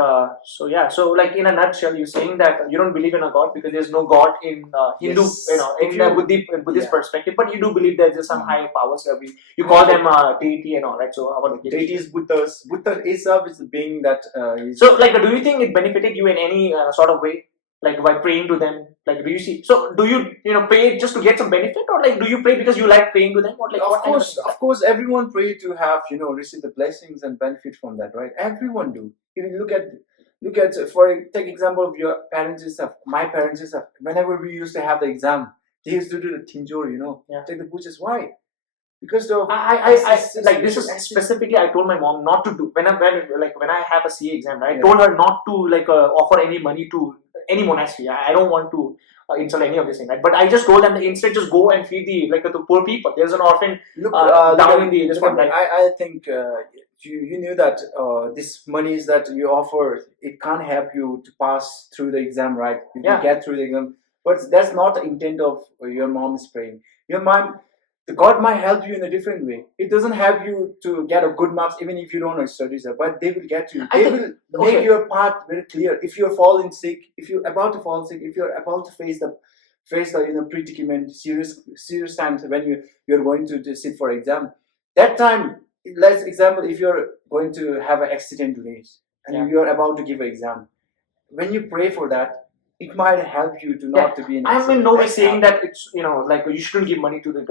so like in a nutshell, you're saying that you don't believe in a god because there's no god in Hindu, Yes. in the Buddhist perspective, but you do believe that there's some higher powers. You call them deity and all, right? So how about deities, Buddhas? Buddha itself is the being that. So, like, do you think it benefited you in any sort of way? Like by praying to them, like do you see? So do you pray just to get some benefit, or like do you pray because you like praying to them, or like of course, everyone pray to have receive the blessings and benefit from that, right? Everyone do. If you look at take example of your parents and stuff. My parents and stuff. Whenever we used to have the exam, they used to do the tinjor, take the pujas. Why? Because I like this is specifically I told my mom not to do when I have a CA exam, right? I told her not to offer any money to any monastery. I don't want to insult any of this thing, right? But I just told them instead just go and feed the poor people. There's an orphan down in this one. Right? I think you knew that this monies that you offer, it can't help you to pass through the exam, right? You can get through the exam, but that's not the intent of your mom is praying. Your mom. The God might help you in a different way. It doesn't help you to get a good marks even if you don't know studies, but they will get you. They will make your path very clear. If you're falling sick, if you're about to fall sick, if you're about to face the predicament, serious times when you're going to sit for exam. That time, let's example, if you're going to have an accident today and you're about to give an exam, when you pray for that, it might help you to not to be in. I'm in no way saying that it's like you shouldn't give money to the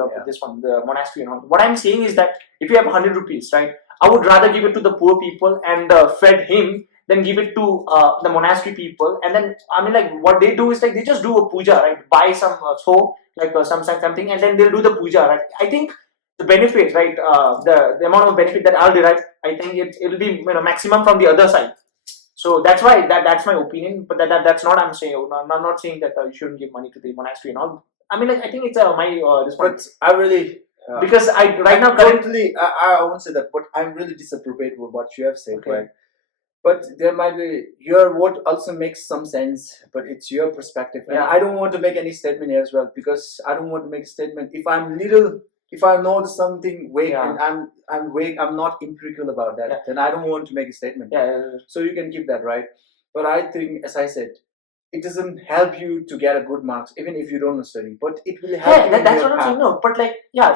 monastery and all. What I'm saying is that if you have 100 rupees, right, I would rather give it to the poor people and fed him than give it to the monastery people. And then what they do is they just do a puja, right? Buy some something, and then they'll do the puja, right? I think the benefit, right? The amount of benefit that I'll derive, I think it'll be maximum from the other side. So that's why that's my opinion, but that's not I'm saying. I'm not saying that you shouldn't give money to the monastery and all. I think it's this one. But I really because I won't say that, but I'm really disappropriate with what you have said, right? But there might be your what also makes some sense, but it's your perspective, and I don't want to make any statement here as well because I don't want to make a statement if I know something vague and I'm vague, I'm not empirical about that, then I don't want to make a statement. So you can keep that, right? But I think, as I said, it doesn't help you to get a good marks, even if you don't study. But it will help you. That's what I'm saying. No, but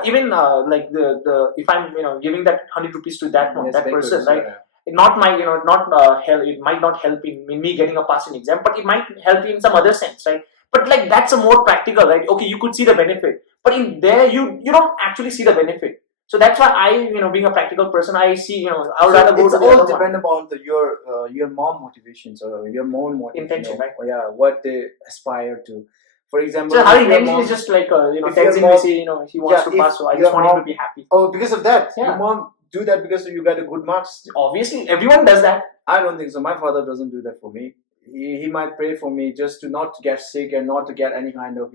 even the if I'm giving that 100 rupees to that person, right? not my, not help. It might not help in me getting a passing exam, but it might help in some other sense, right? But like that's a more practical, right? Okay, you could see the benefit, but in there you don't actually see the benefit. So that's why I, being a practical person, I see, I would rather go it's to the all other one. depend upon your mom motivations or your mom motivation, Intention, right? or yeah, what they aspire to. For example, So her if your intention mom- is just like, if your Tenzin mom- will say, he wants Yeah, to if pass, so I your just want him mom- to be happy. oh, because of that, Yeah. your mom do that because you got a good marks. Obviously, everyone does that. I don't think so. My father doesn't do that for me. He might pray for me just to not get sick and not to get any kind of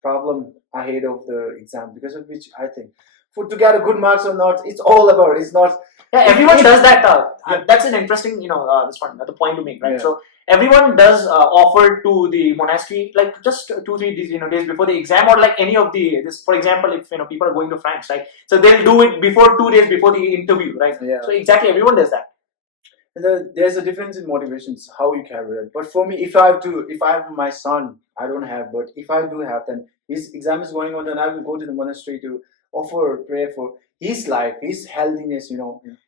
problem ahead of the exam, because of which I think for to get a good marks or not, it's all about, it's not. Yeah, everyone does that. Yeah. That's an interesting, this one, the point to make, right? Yeah. So everyone does offer to the monastery like just 2-3 days, days before the exam, or like any of the this. For example, if people are going to France, right? So they'll do it before 2 days before the interview, right? Yeah. So exactly, everyone does that. And there's a difference in motivations, how you carry it. But for me, if I have my son, I don't have, but if I do have, then his exam is going on, then I will go to the monastery to offer prayer for his life, his healthiness.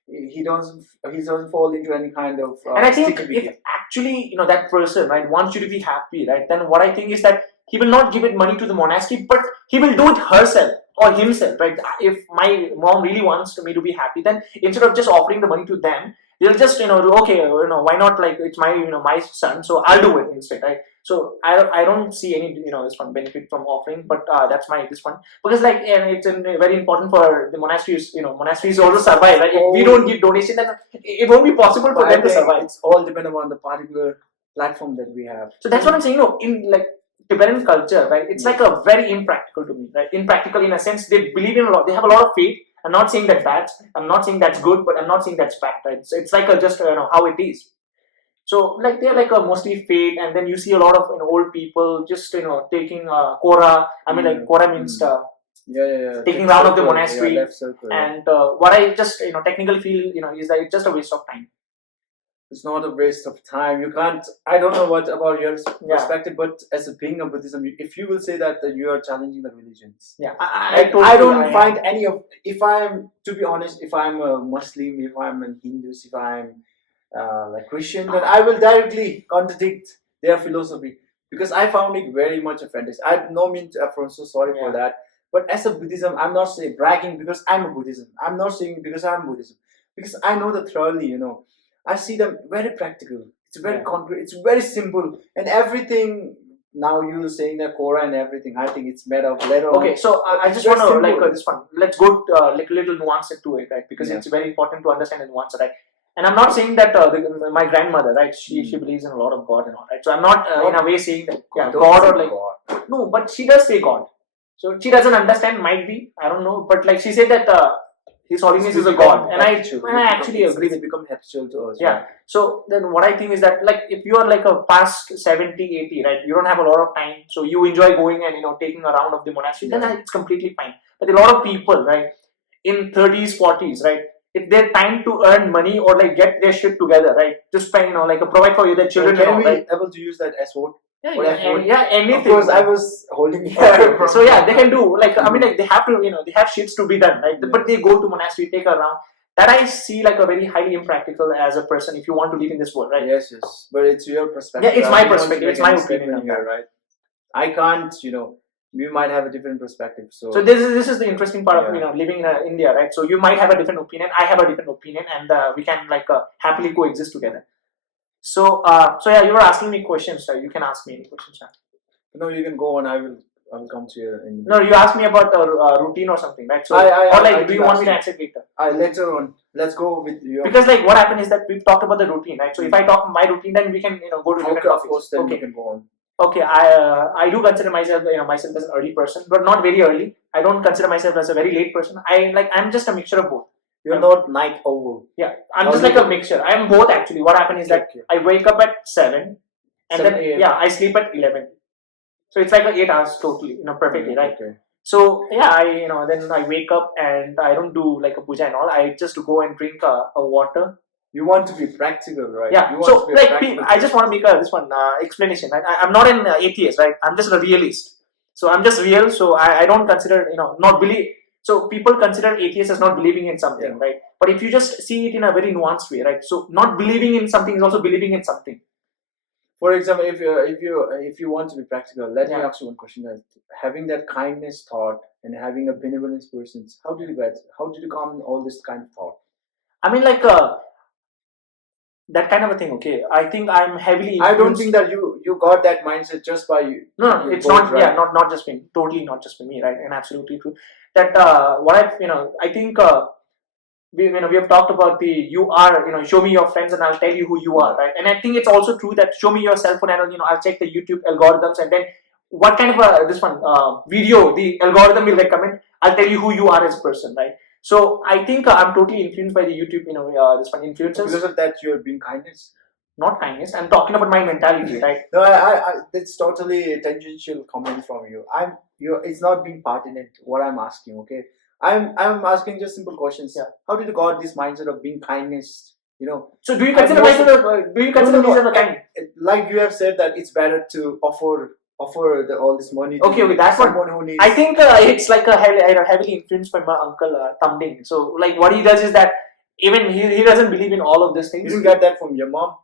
He doesn't fall into any kind of. And I think sticky if wicket. actually that person, right, wants you to be happy, right, then what I think is that he will not give it money to the monastery, but he will do it herself or himself, right? If my mom really wants me to be happy, then instead of just offering the money to them, they'll just okay, why not, like it's my my son, so I'll do it instead, right? So I don't see any this one benefit from offering, but that's my this one, because like it's very important for the monasteries, monasteries also survive, right? If we don't give donation, then it won't be possible for But I them to think survive. it's all dependent on the particular platform that we have. So that's what I'm saying. In like Tibetan culture, right? It's like a very impractical to me, right? Impractical in a sense, they believe in a lot. They have a lot of faith. I'm not saying that bad. I'm not saying that's good, but I'm not saying that's bad, right? So it's like just how it is. So like they're like a mostly faith, and then you see a lot of old people just taking kora. I mean, like kora means Yeah. taking round of the Circle, monastery. left circle, And what I just technically feel is that it's just a waste of time. It's not a waste of time. You can't. I don't know what about your perspective, but as a being of Buddhism, if you will say that you are challenging the religions, Yeah, I don't find any of. If I'm, to be honest, if I'm a Muslim, if I'm a Hindu, if I'm like Christian, then I will directly contradict their philosophy, because I found it very much offensive. I no mean to, I'm so sorry for that. But as a Buddhism, I'm not saying bragging because I'm a Buddhism. I'm not saying because I'm Buddhism, because I know that thoroughly. I see them very practical. It's very concrete. It's very simple, and everything. Now you're saying that Quora and everything. I think it's made of letter. Okay, so I just want to like this one. Let's go like a little nuance to it, right? Because it's very important to understand the nuance, right? And I'm not saying that my grandmother, right? She believes in a lot of God and all, right? So I'm not in a way saying that God or like God. No, but she does say God. So she doesn't understand. Might be, I don't know. But like she said that His Holiness is a God, and I actually agree. They become habitual to us. Yeah. So then what I think is that like if you are like a past 70, 80, right? You don't have a lot of time, so you enjoy going and taking a round of the monastery. Then it's completely fine. But a lot of people, right, in 30s, 40s, right? If their time to earn money or like get their shit together, right? Just spend, like provide for their children. Can we right? able to use that as word? Yeah, anything. Of course, I was holding it. So yeah, they can do like I mean like they have to they have shits to be done, right? But they go to monastery, take a round. That I see like a very highly impractical as a person if you want to live in this world, right? Yes. But it's your perspective. Yeah, it's my perspective. It's my opinion here, right? I can't. We might have a different perspective. So this is the interesting part of living in India, right? So you might have a different opinion. I have a different opinion, and we can like happily coexist together. So yeah, you were asking me questions. You can ask me any questions. No, you can go on. I will come to you. No, you asked me about a routine or something, right? So do you want me to answer later? Later on. Let's go with you. Because like what happened is that we've talked about the routine, right? So if I talk my routine, then we can go to different topics. Of course, then we can go on. Okay, I do consider myself myself as an early person, but not very early. I don't consider myself as a very late person. I'm just a mixture of both. You're not night owl. Yeah, I'm just like a mixture. I'm both actually. What happened is that I wake up at 7 and then I sleep at 11. So it's like 8 hours totally, perfectly, right? Okay. So yeah, then I wake up and I don't do like a puja and all. I just go and drink a water. You want to be practical, right? Yeah. So like I just want to make this one explanation. I'm not an atheist, right? I'm just a realist. So I'm just real. So I don't consider not believe. So people consider atheists as not believing in something, Yeah. right? But if you just see it in a very nuanced way, right? So not believing in something is also believing in something. For example, if you want to be practical, let me Yeah. ask you one question. Having that kindness thought and having a benevolence person, how did you come all this kind of thought? I mean, like that kind of a thing. Okay, I think I'm heavily I don't influenced. think that you got that mindset just by you. No, you it's both, not. right? Yeah, not just me. Totally not just me, right? And absolutely true. That what I think we have talked about the you are show me your friends and I'll tell you who you are, right? And I think it's also true that show me your cell phone and I'll check the YouTube algorithms and then what kind of this one video the algorithm will recommend. I'll tell you who you are as a person, right? So I think I'm totally influenced by the YouTube, this one influencers. Because of that, you're being kindness. Not kindness. I'm talking about my mentality, right? No, I that's totally a tangential comment from you. It's not being pertinent. What I'm asking, okay? I'm asking just simple questions. Yeah. How did you got this mindset of being kindness? So do you consider myself? Do you consider me as a kind? Like you have said that it's better to offer all this money to Okay, that's what someone who needs. I think it's like a heavily influenced by my uncle Tamding. So like what he does is that even he doesn't believe in all of these things. You didn't get that from your mom?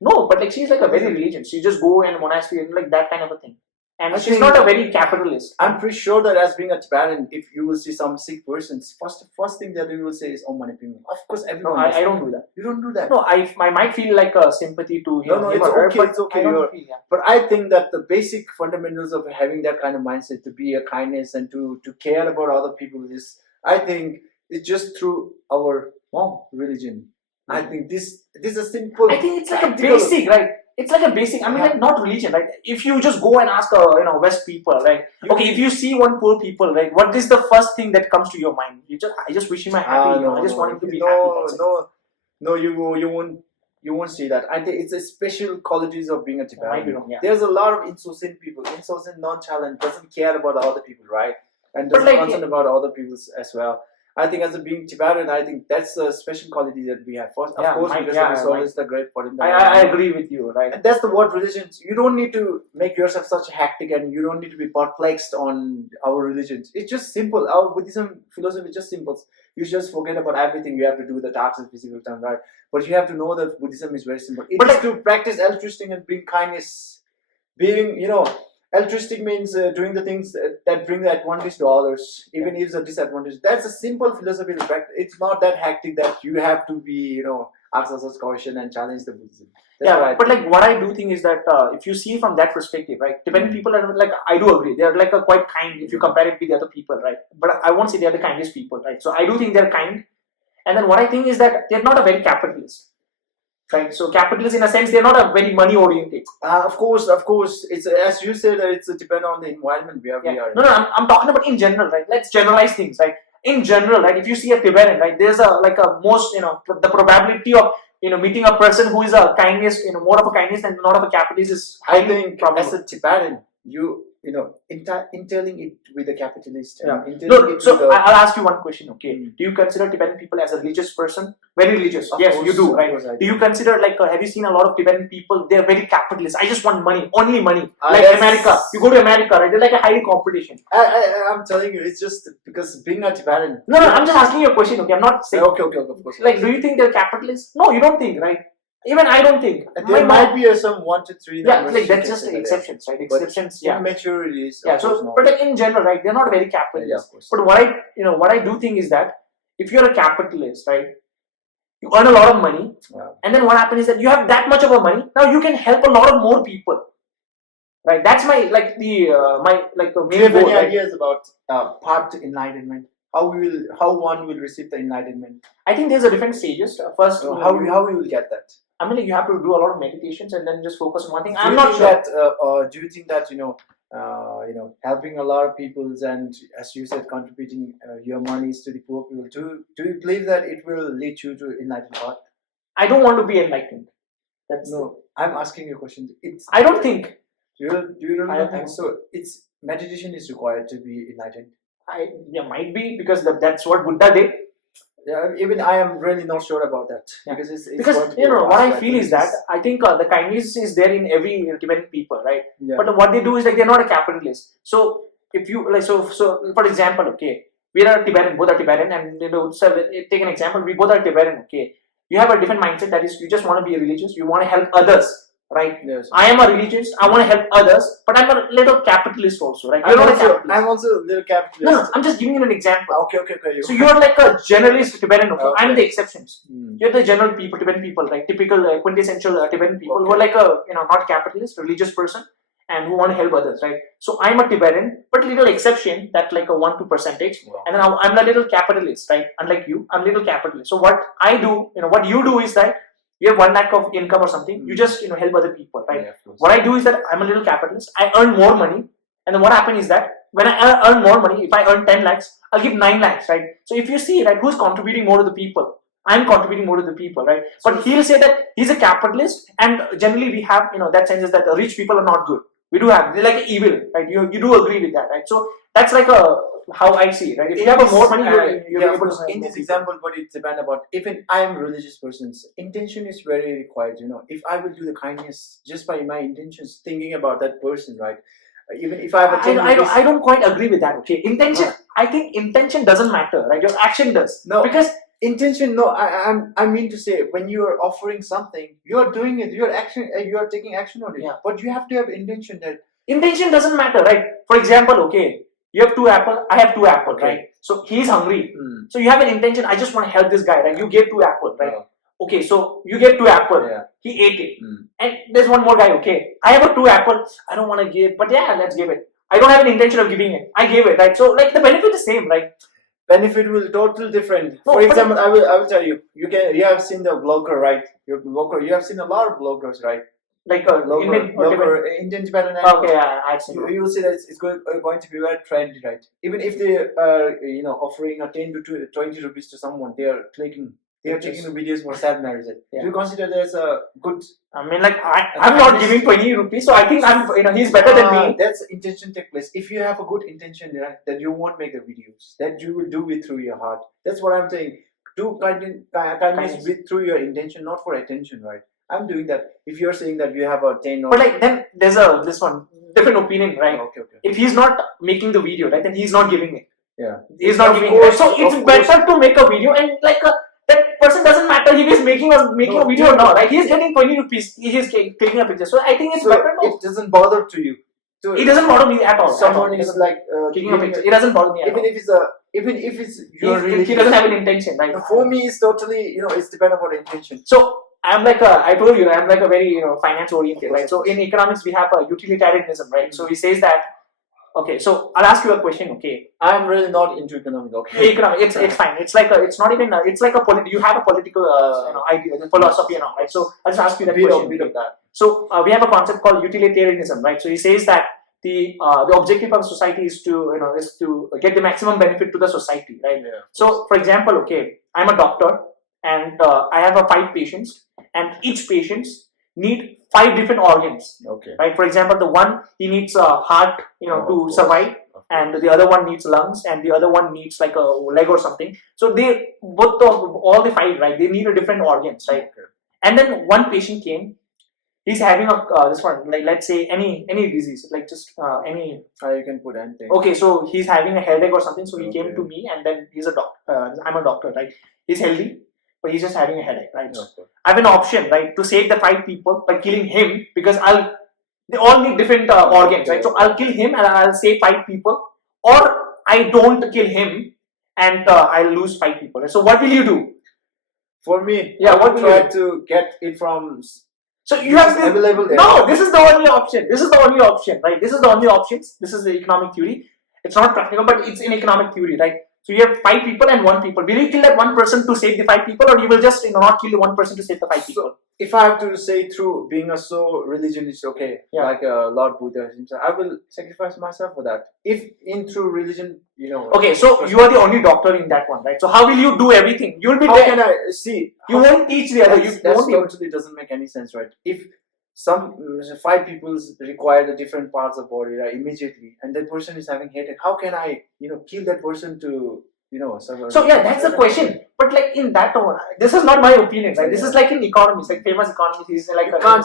No, but like she's like a very religious. She just go in monastery and like that kind of a thing. And I she's think- not a very capitalist. I'm pretty sure that as being a Tibetan, if you will see some sick persons, first thing that you will say is "Om Mani Padme." Of course, No, everyone. I don't do that. You don't do that. No, I might feel like a sympathy to him. No, him it's or her, okay, but it's okay, I don't you're- feel, yeah. But I think that the basic fundamentals of having that kind of mindset, to be a kindness and to care about other people, is, I think, it's just through our religion. I think this is a simple. I think it's like a practical- basic, right? It's like a basic. I mean, like not religion, right? If you just go and ask, West people, right? Okay, if you see one poor people, right? What is the first thing that comes to your mind? I just wish him a happy. I just want him to be happy. That's it. No, you won't see that. I think it's a special qualities of being a Might be Tibetan. wrong, yeah. There's a lot of insouciant people, nonchalant, doesn't care about other people, right? And But doesn't like- concern about other people as well. I think as a being Tibetan, I think that's a special quality that we have. First, of Yeah, course, might- because yeah, of the soul is the great for him. I agree with you, right? And that's the word religions. You don't need to make yourself such hectic, and you don't need to be perplexed on our religions. It's just simple. Our Buddhism philosophy is just simple. You just forget about everything. You have to do the tasks and physical time, right? But you have to know that Buddhism is very simple. It But is like- to practice altruistic and bring kindness. Being, altruistic means doing the things that bring the advantage to others, even if it's a disadvantage. That's a simple philosophical practice. It's not that hectic that you have to be, ask us caution and challenge the Buddhism. That's what Yeah, I but think. like what I do think is that if you see from that perspective, right, Tibetan people are like, I do agree, they're like quite kind if you compare it with the other people, right? But I won't say they're the kindest people, right? So I do think they're kind. And then what I think is that they're not a very capitalist, right? So capitalists in a sense, they're not a very money oriented. Of course. It's as you said that it's depend on the environment where we are. No, I'm talking about in general, right? Let's generalize things, right? In general, right? If you see a Tibetan, right, there's a most, the probability of meeting a person who is a kindness, more of a kindness and not of a capitalist is I highly think probable. as a Tibetan, entailing it with a capitalist. Yeah. And entailing No, it so with a, I'll ask you one question, okay? Mm. Do you consider Tibetan people as a religious person? Very religious. Of Yes, course, you do, of right? course I Do you consider have you seen a lot of Tibetan people? They're very capitalist. I just want money, only money. Like Yes. America, you go to America, right? They're like a highly competition. I'm telling you, it's just because being a Tibetan. No, I'm just asking you a question, okay? I'm not saying. Okay, of course. Like, do you think they're capitalists? No, you don't think, right? Even I don't think. There might be some 1 to 3 Yeah, numbers like you that's can just say that, exceptions, right? But Exceptions, yeah. immaturity is Yeah, of course so not. but like in general, right? They're not very capitalist. Yeah, of course. But what I do think is that if you're a capitalist, right, you earn a lot of money, Yeah. and then what happens is that you have that much of a money. Now you can help a lot of more people, right? That's my Do main you have goal. any Right? ideas about path to enlightenment? How one will receive the enlightenment? I think there's a different stages. First, How we will get that? I mean, like, you have to do a lot of meditations and then just focus on one thing. Do I'm you not think sure. that do you think that helping a lot of people and, as you said, contributing your monies to the poor people, do you believe that it will lead you to enlightened path? I don't want to be enlightened. That's No, I'm asking you a question. I don't think. Do you really I think don't so? It's meditation is required to be enlightened. Might be because that's what Buddha did. Yeah, even I am really not sure about that. Yeah. Because it's Because going to be what I abstract. feel is that I think the kindness is there in every Tibetan people, right? Yeah. But what they do is like they're not a capitalist. So if you so for example, okay, we are Tibetan, both are Tibetan, and so take an example. We both are Tibetan. Okay, you have a different mindset. That is, you just want to be religious. You want to help others, right? Yes. I am a religious. I want to help others, but I'm a little capitalist also, right? You're not a capitalist. I'm also a little capitalist. No, I'm just giving you an example. Okay. So you're like a generalist Tibetan. Okay? Okay. I'm the exceptions. You're the general people, Tibetan people, like typical quintessential Tibetan people who are like a not capitalist, religious person, and who want to help others, right? So I'm a Tibetan, but little exception, that like a 1-2 percentage, and then I'm a little capitalist, right? Unlike you, I'm a little capitalist. So what I do, what you do is that you have 1 lakh of income or something, you just help other people, right? Yeah, what I do is that I'm a little capitalist. I earn more money, and then what happens is that when I earn more money, if I earn 10 lakhs, I'll give 9 lakhs, right? So if you see, right, who's contributing more to the people? I'm contributing more to the people, right? But he'll say that he's a capitalist, and generally we have, that sense is that the rich people are not good. We do have, they're like evil, right? You do agree with that, right? So that's like how I see it, right? If you have more money, you're able to. In this example, what it depends about, even I am a religious person, intention is very required. If I will do the kindness just by my intentions, thinking about that person, right? Even if I have a 10 I don't quite agree with that. Okay, intention. I think intention doesn't matter, right? Your action does. No, because intention. No, I mean to say, when you are offering something, you are doing it. You are taking action on it. Yeah. But you have to have intention. That intention doesn't matter, right? For example, okay, you have 2 apples. I have 2 apples, Okay. right? So he's hungry. So you have an intention. I just want to help this guy, right? You gave 2 apples, right? Okay, so you gave 2 apples. Yeah. He ate it. And there's one more guy. Okay, I have a 2 apples. I don't want to give, but yeah, let's give it. I don't have an intention of giving it. I gave it, right? So like the benefit is same, right? Benefit will totally different. No, For example, I will tell you. You have seen the blogger, right? You have seen a lot of bloggers, right? Like a Indian Tibetan. Okay, I've seen. You will see that it's going to be very trendy, right? Even if they are offering a 10 to 20 rupees to someone, they are clicking. They are checking the videos for sad marriages. Yeah. Do you consider there's a good? I mean, like I'm not giving 20 rupees, so I think he's better than me. That's intention take place. If you have a good intention, right, then you won't make the videos. That you will do it through your heart. That's what I'm saying. Do kindness with through your intention, not for attention, right? I'm doing that. If you're saying that you have a 10 or... But like then there's this one different opinion, right? Okay. If he's not making the video, right, then he's not giving it. Yeah. He's not giving it. So it's better to make a video, and like that person doesn't matter if he's making a video or not, right? He's getting 20 rupees. He's clicking a picture. So I think it's better. It doesn't bother to you. So it doesn't bother me at all. Someone is like clicking a picture. It doesn't bother me at all. Even if it's he doesn't have an intention, right? For me, it's totally it's dependent on intention. So I'm like I told you, I'm like a very finance oriented, right? So in economics we have a utilitarianism, right? So he says that. Okay, so I'll ask you a question. Okay, I'm really not into economics. Okay, economics, it's fine. It's like it's not even. It's like you have a political idea, philosophy, right? So I'll just ask you that question. Bit of that. So we have a concept called utilitarianism, right? So he says that the objective of society is to get the maximum benefit to the society, right? Yeah, so for example, okay, I'm a doctor and I have 5 patients, and each patient need 5 different organs. Okay. Right. For example, the one he needs a heart, to survive, and the other one needs lungs, and the other one needs like a leg or something. So they all the 5, right? They need a different organs, right? Okay. And then one patient came. He's having this one, like let's say any disease, like just any. You can put anything. Okay, so he's having a headache or something. So he came to me, and then he's a doctor. I'm a doctor, right? He's healthy, but he's just having a headache, right? Okay. I have an option, right, to save the 5 people by killing him, because they all need different organs, right? So I'll kill him and I'll save 5 people, or I don't kill him and I'll lose 5 people. Right? So what will you do? For me, Yeah, I would try to get it from. So you have this, available there. No, this is the only option. This is the only option, right? This is the only options. This is the economic theory. It's not practical, but it's in economic theory, right? So you have 5 people and 1 people. Will you kill that 1 person to save the 5 people, or you will just not kill the 1 person to save the 5 people? If I have to say through being a religion is okay, like Lord Buddha himself, I will sacrifice myself for that. If in through religion, Okay, so you are the only doctor in that one, right? So how will you do everything? You will be how there. can I see? You won't teach the other. That totally doesn't make any sense, right? If some 5 people require the different parts of body, right, immediately, and that person is having headache, how can I kill that person to So yeah, that's the question. But like in that one, this is not my opinion, right? This is like in economics, like famous economists. He's like You can't.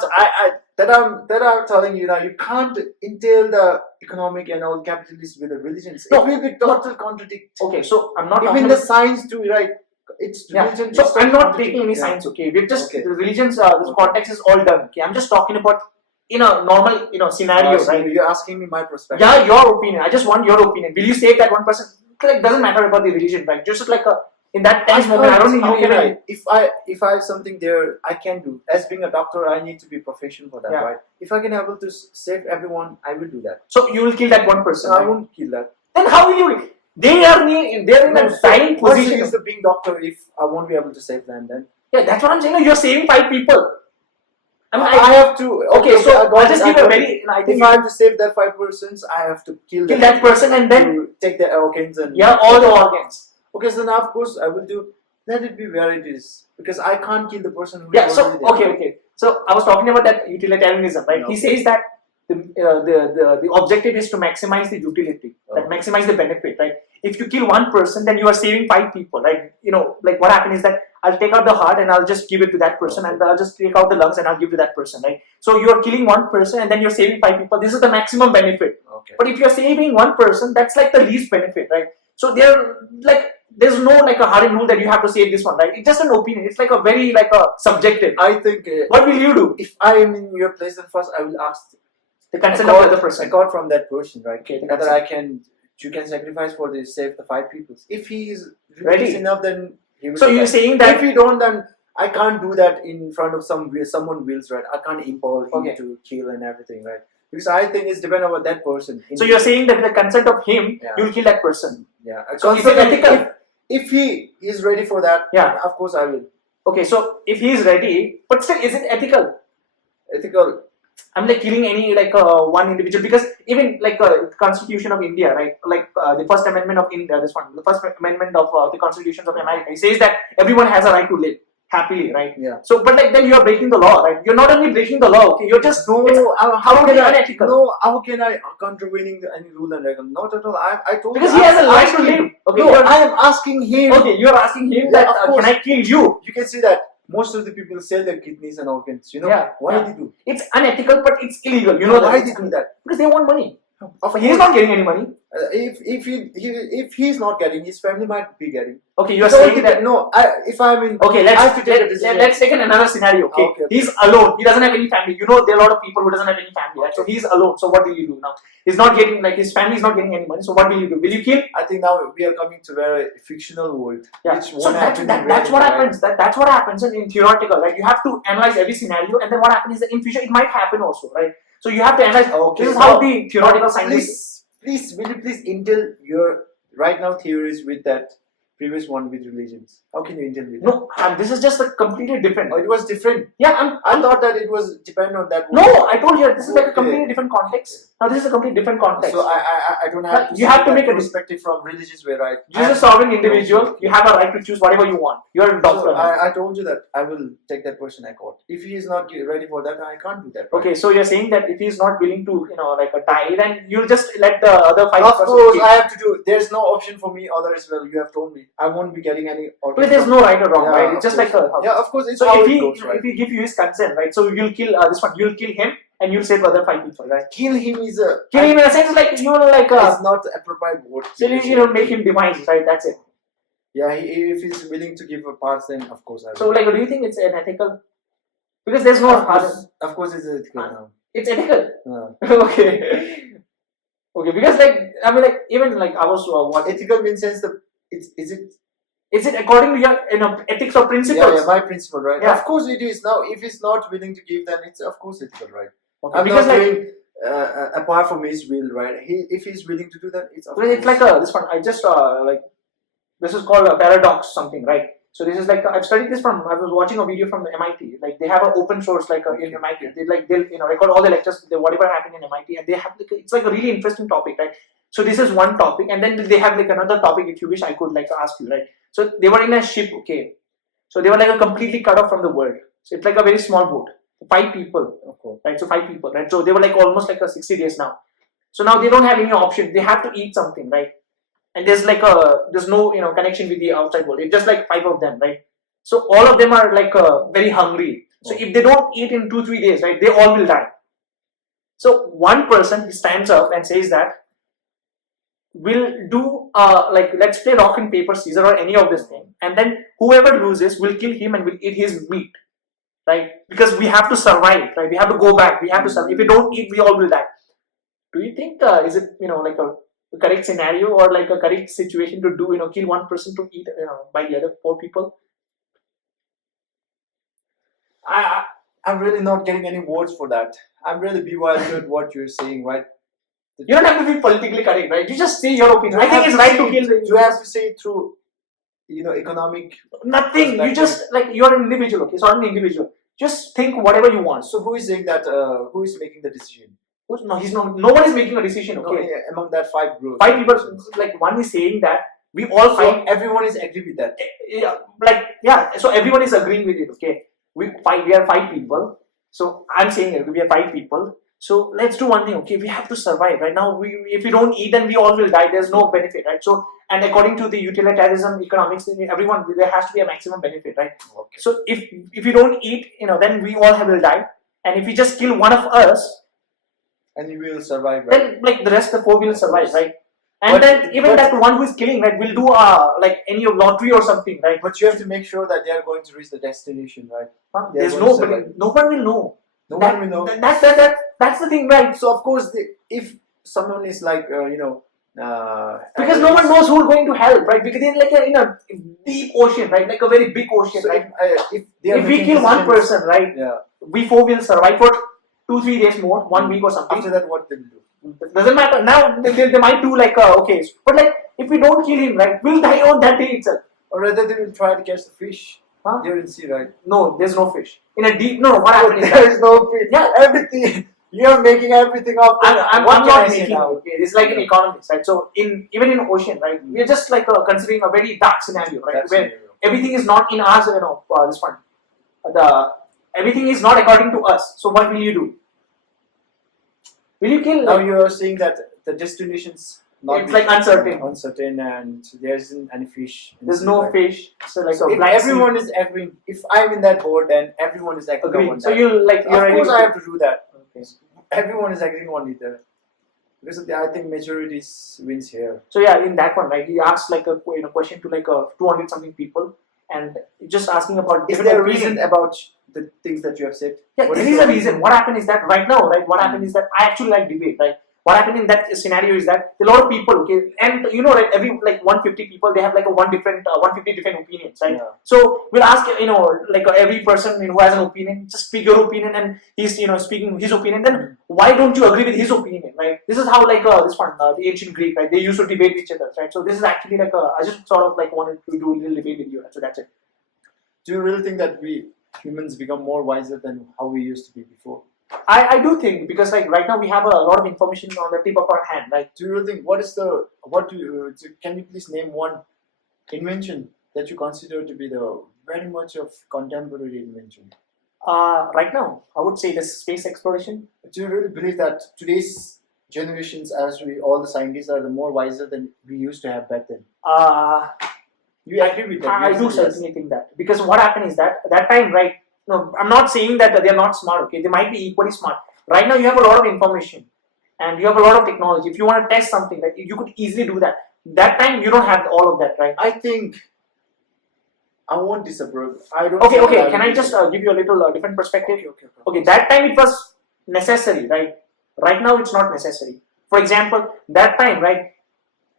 I'm telling you now. You can't entail the economic and all capitalists with the religions. No. It will be total contradict. Okay, so I'm not Even the science too, right? It's yeah. religion. So it's I'm not contradict. taking any Yeah. science. Okay, we've just Okay. the religions. This context is all done. Okay, I'm just talking about in a normal scenario, So right? you're asking me my perspective. Yeah, your opinion. I just want your opinion. Will you save that 1%? Like doesn't matter about the religion, right? Just like in that tense moment, I don't think How you can even. if I have something there, I can do. As being a doctor, I need to be professional for that, Yeah. right? If I can able to save everyone, I will do that. So you will kill that 1%. I Right? won't kill that. Then how will you? They're in a dying What's the position. use of being doctor if I won't be able to save them then? Yeah, that's what I'm saying. You're saving 5 people. I mean, I have to. Okay, so I got I'll just it, give I a got very. it. I think If I have to save that 5 persons, I have to kill kill them. that person and then to take their organs and all the organs. Okay, so now of course I will do. Let it be where it is because I can't kill the person who. Yeah. is So already there. okay. So I was talking about that utilitarianism, right? Okay. He says that the objective is to maximize the utility, that Okay. maximize the benefit, right? If you kill 1 person, then you are saving 5 people, right? Like what happens is that I'll take out the heart and I'll just give it to that person, and I'll just take out the lungs and I'll give to that person, right? So you are killing 1 person and then you're saving 5 people. This is the maximum benefit. Okay. But if you're saving 1 person, that's like the least benefit, right? So there's no like a hard and rule that you have to save this one, right? It's just an opinion. It's like a very like a subjective. I think. What will you do? If I am in your place, then first I will ask The consent of the other person. accord from that person, right? Okay, the Whether consent. you can sacrifice for this, save the 5 people. If he is Ready. religious enough, then he will. So do you're that. saying that If he don't, then I can't do that in front of someone wills, right? I can't impel him Okay. to kill and everything, right? Because I think it's dependent on that person. So you're saying that the consent of him, Yeah. you'll kill that person. Yeah. So is it ethical? If he is ready for that, Yeah. then of course I will. Okay, so if he is ready, but still, is it ethical? Ethical. I'm like killing any like one individual, because even like Constitution of India, right? Like the First Amendment of India, the First Amendment of the Constitution of America, it says that everyone has a right to live happily, right? Yeah. So, but like then you are breaking the law, right? You're not only breaking the law, okay? You're just How can I? unethical. No, how can I contravening any rule and regulation? Not at all. I told Because you, he has I'm a right to asking- live. Okay, No, you're, I am asking him. okay, you're asking him Yeah, that of course. can I kill you? You can see that most of the people sell their kidneys and organs. You know Yeah, why yeah. they do? It's unethical, but it's illegal. You know why that they do that? because they want money. Of But he's course. not getting any money. If he's not getting, his family might be getting. Okay, you're So saying that. no. If I'm in, Okay, I have to take a decision. let's take another scenario. Okay? Okay. He's alone. He doesn't have any family. You know, there are a lot of people who doesn't have any family, right? So he's alone. So what will you do now? He's not getting his family is not getting any money. So what will you do? Will you kill? I think now we are coming to a very fictional world. Yeah. Which So won't happen in that's what reality, happens. That's what happens in theoretical, right? You have to analyze every scenario, and then what happens is that in future it might happen also, right? So you have to analyze. Okay, This is how now- the theoretical scientists. Please, will you please intel your right now theories with that previous one with religions? How can you intel with that? No, this is just a completely different. Oh, it was different. Yeah, I thought that it was dependent on that one. No, I told you this is like a Okay. completely different context. Now this is a completely different context. So I don't have to You have see to that make a perspective from religious way, right? You're a sovereign individual. You have a right to choose whatever you want. You're a doctor. So I told you that I will take that person I court. If he is not ready for that, I can't do that. Right? Okay, so you're saying that if he's not willing to, like a die, then you'll just let the other 5 Of course, kill. I have to do. There's no option for me other as well. You have told me I won't be getting any. But there's no right or wrong, Yeah, right? It's of just course. like a. Yeah, of course, it's So how if it he goes, right? if he give you his consent, right? So you'll kill this one. You'll kill him, and you'll save other 5 people, right? Kill him is a. Kill him in a sense like you're like a. It's not appropriate word. So make him demise, right? That's it. Yeah, if he's willing to give a part, then of course I will. So like, do you think it's unethical? Because there's no. Of course, it's ethical now. It's ethical. Yeah. Okay. Okay, because like I mean like even like I was what Ethical means sense the is it is it according to your ethics or principles? yeah, my principle, right? Yeah. Of course it is. Now if he's not willing to give, then it's of course ethical, right? Okay, I'm because not like doing apart from his will, right? If he's willing to do that, it's of well, it's course. like this one. I just like this is called a paradox something, right? So this is like I've studied this from I was watching a video from MIT. Like they have an open source like in MIT. They'll record all the lectures, whatever happened in MIT, and they have like it's like a really interesting topic, right? So this is one topic, and then they have like another topic. If you wish, I could like ask you, right? So they were in a ship, okay? So they were like a completely cut off from the world. So it's like a very small boat, 5 people, okay, right? So 5 people, right? So they were like almost like a 60 days now. So now they don't have any option. They have to eat something, right? and there's no connection with the outside world. It's just like 5 of them, right? So all of them are like very hungry. So if they don't eat in 2-3 days, right, they all will die. So one person, he stands up and says that we'll do like, let's play rock and paper scissors or any of this thing, and then whoever loses will kill him and will eat his meat, right? Because we have to survive, right? We have to go back. We have to survive. If we don't eat, we all will die. Do you think is it like a correct scenario or like a correct situation to do kill one person to eat by the other 4 people? I'm really not getting any words for that. I'm really bewildered what you're saying, right? You don't have to be politically correct, right? You just say your opinion. Do I think it's right to kill. Do you have to say it through, economic? Nothing. You just like, you're an individual. Okay, so I'm an individual. Just think whatever you want. So who is saying that? Who is making the decision? No, he's not. No one is making a decision. Okay, No, among that 5 groups. 5 people. Like one is saying that we all So fight. everyone is agree with that. Yeah. So everyone is agreeing with it. Okay, we are 5 people. So I'm saying we are 5 people. So let's do one thing. Okay, we have to survive right now. If we don't eat, then we all will die. There's no benefit, right? So, and according to the utilitarianism economics, everyone, there has to be a maximum benefit, right? Okay. So if we don't eat, then we all will die. And if we just kill one of us, and you will survive, right? then like the rest, the 4 will survive, right? And But- then even that one who is killing, right, will do like any lottery or something, right? But you have to make sure that they are going to reach the destination, right? They are There's going to nobody. survive. No one will know. No one will know. That's the thing, right? So of course, if someone is like, Because no one knows who's going to help, right? Because they're like in a deep ocean, right? Like a very big ocean, So right? if If we kill one person, right, yeah. we 4 will survive for 2-3 days more, 1 week or something. After that, what they will do? Doesn't matter. Now they might do like okay, but like if we don't kill him, right, we'll die on that day itself. Or rather, they will try to catch the fish. Huh? Here in sea, right? No, there's no fish in a deep. No, what happened is There that is no fish. Yeah. Everything. You are making everything up. I'm What can not I say making. now? Okay, it's like in economics, right? So even in ocean, right, we're just like considering a very dark scenario, right, That's where scenario. everything is not in us, this one. Everything is not according to us. So what will you do? Will you kill? Now you are saying that the destination's not It's like uncertain. uncertain, and there isn't any fish. in There's sea, no right? fish. So like So a if black everyone is agreeing, if I'm in that board, then everyone is agreeing agree. on So that. you're Of course, I have to do that. Okay. Everyone is agreeing on it. Because I think majority wins here. So yeah, in that one, right, he asked like a question to like 200 something people, and just asking about Is different there a opinion. reason about the things that you have said? Yeah, What there is is your a reason. What happened is that right now, right, what happened is that I actually like debate, right? What happened in that scenario is that a lot of people, okay, and right, every like 150 people, they have like 150 different opinions, right? Yeah. So we'll ask, like every person who has an opinion, just speak your opinion, and he's, speaking his opinion. Then why don't you agree with his opinion, right? This is how like this one, the ancient Greek, right? They used to debate with each other, right? So this is actually like I just sort of like wanted to do a little debate with you, so that's it. Do you really think that we humans become more wiser than how we used to be before? I do think, because like right now we have a lot of information on the tip of our hand, right? Do you really think can you please name one invention that you consider to be the very much of contemporary invention? Right now, I would say the space exploration. Do you really believe that today's generations, all the scientists are the more wiser than we used to have back then? You agree with that? I Yes, do yes. certainly think that, because what happened is that at that time, right? No, I'm not saying that they are not smart. Okay, they might be equally smart. Right now, you have a lot of information, and you have a lot of technology. If you want to test something, right, you could easily do that. That time, you don't have all of that, right? I think I won't disapprove. I don't. Okay, say that okay. I Can will I just give you a little different perspective? Okay. Okay, that time it was necessary, right? Right now it's not necessary. For example, that time, right?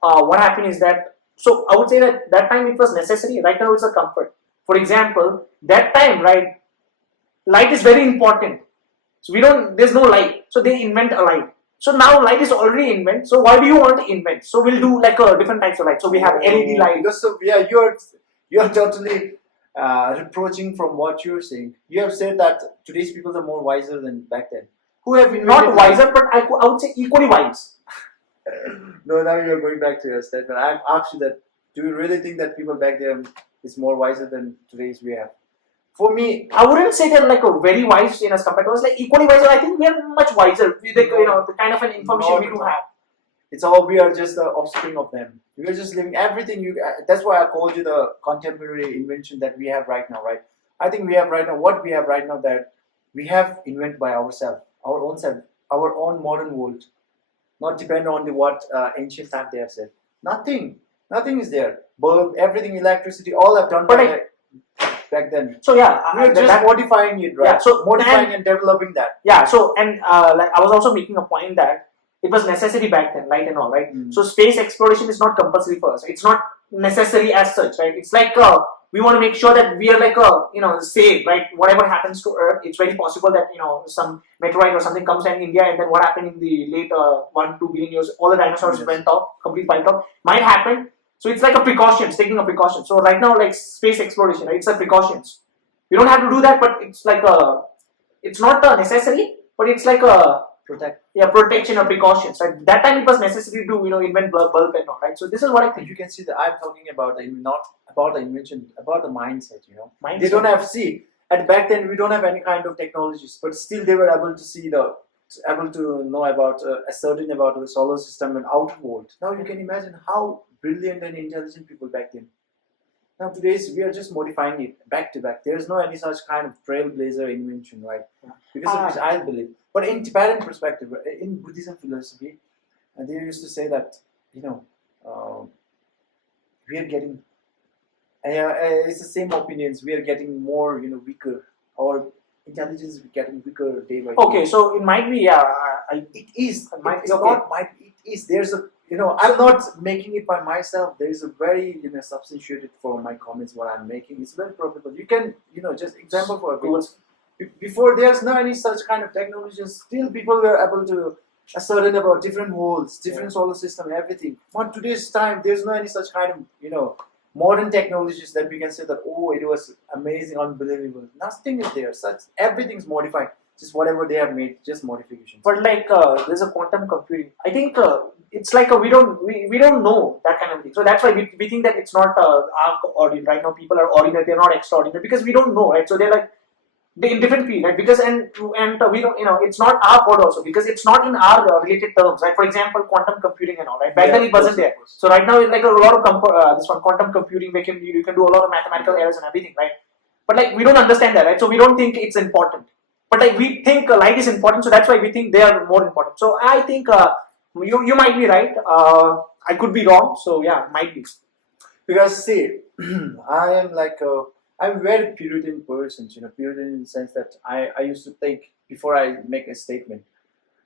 What happened is that, so I would say that time it was necessary. Right now it's a comfort. For example, that time, right? Light is very important. So there's no light. So they invent a light. So now light is already invented. So why do you want to invent? So we'll do like different types of light. So we have LED light. Because you're totally reproaching from what you're saying. You have said that today's people are more wiser than back then. Who have been not wiser, but I would say equally wise. No, now you're going back to your statement. I've asked you that. Do you really think that people back then is more wiser than today's we have? For me, I wouldn't say they're like a very wise as compared to us. Like equally wiser, I think we are much wiser. We like, the kind of an information we do have. It's all, we are just the offspring of them. We are just living everything. That's why I called you the contemporary invention that we have right now, right? I think we have right now, what we have right now, that we have invented by ourselves, our own self, our own modern world, not depend on the what ancient time they have said. Nothing is there. Bulb, everything, electricity, all have done But back then. So yeah, We are just modifying it, right? Yeah, so modifying and developing that. Yeah, so and like I was also making a point that it was necessary back then, light and all, right? So space exploration is not compulsory for us. It's not necessary as such, right? It's like we want to make sure that we are like safe, right? Whatever happens to Earth, it's very possible that some meteorite or something comes in India, and then what happened in the late 1-2 billion years, all the dinosaurs went off, complete wiped off, might happen. So it's like a precaution, taking a precaution. So right now, like space exploration, right? It's a precautions. We don't have to do that, but it's like it's not necessary, but it's like a protection or precautions. Right? That time it was necessary to invent bulb and all, right? So this is what I think. You can see that I'm talking about not about the invention, about the mindset. Mindset. They don't have and back then we don't have any kind of technologies, but still they were able to know about about the solar system and outer world. Now you can imagine how brilliant and intelligent people back then. Now today's we are just modifying it back to back. There is no any such kind of trailblazer invention, right? Because of which I believe. But in Tibetan perspective, in Buddhism philosophy, they used to say that we are getting. It's the same opinions. We are getting more, weaker. Our intelligence is getting weaker day by day. Okay, so it might be it is. It is. There's a. I'm not making it by myself. There is a very, substantiated for my comments. What I'm making, it's very probable. You can, just example for before there's no any such kind of technologies. Still, people were able to ascertain about different worlds, different solar system, everything. But today's time, there's no any such kind of, modern technologies that we can say that it was amazing, unbelievable. Nothing is there. Everything's modified. Just whatever they have made, just modifications. But like there's a quantum computing. I think it's like we don't know that kind of thing. So that's why we think that it's not our ordinary. Right now, people are ordinary. They're not extraordinary because we don't know, right? So they're like in different fields, right? Because and we don't, it's not our fault also because it's not in our related terms, right? For example, quantum computing and all, right? Back then it wasn't there. So right now, it's like a lot of this one quantum computing. You can do a lot of mathematical errors and everything, right? But like we don't understand that, right? So we don't think it's important. But like we think light is important, so that's why we think they are more important. So I think you might be right. I could be wrong. So yeah, might be. Because see, I am like I'm a very Puritan person. Puritan in the sense that I used to think before I make a statement,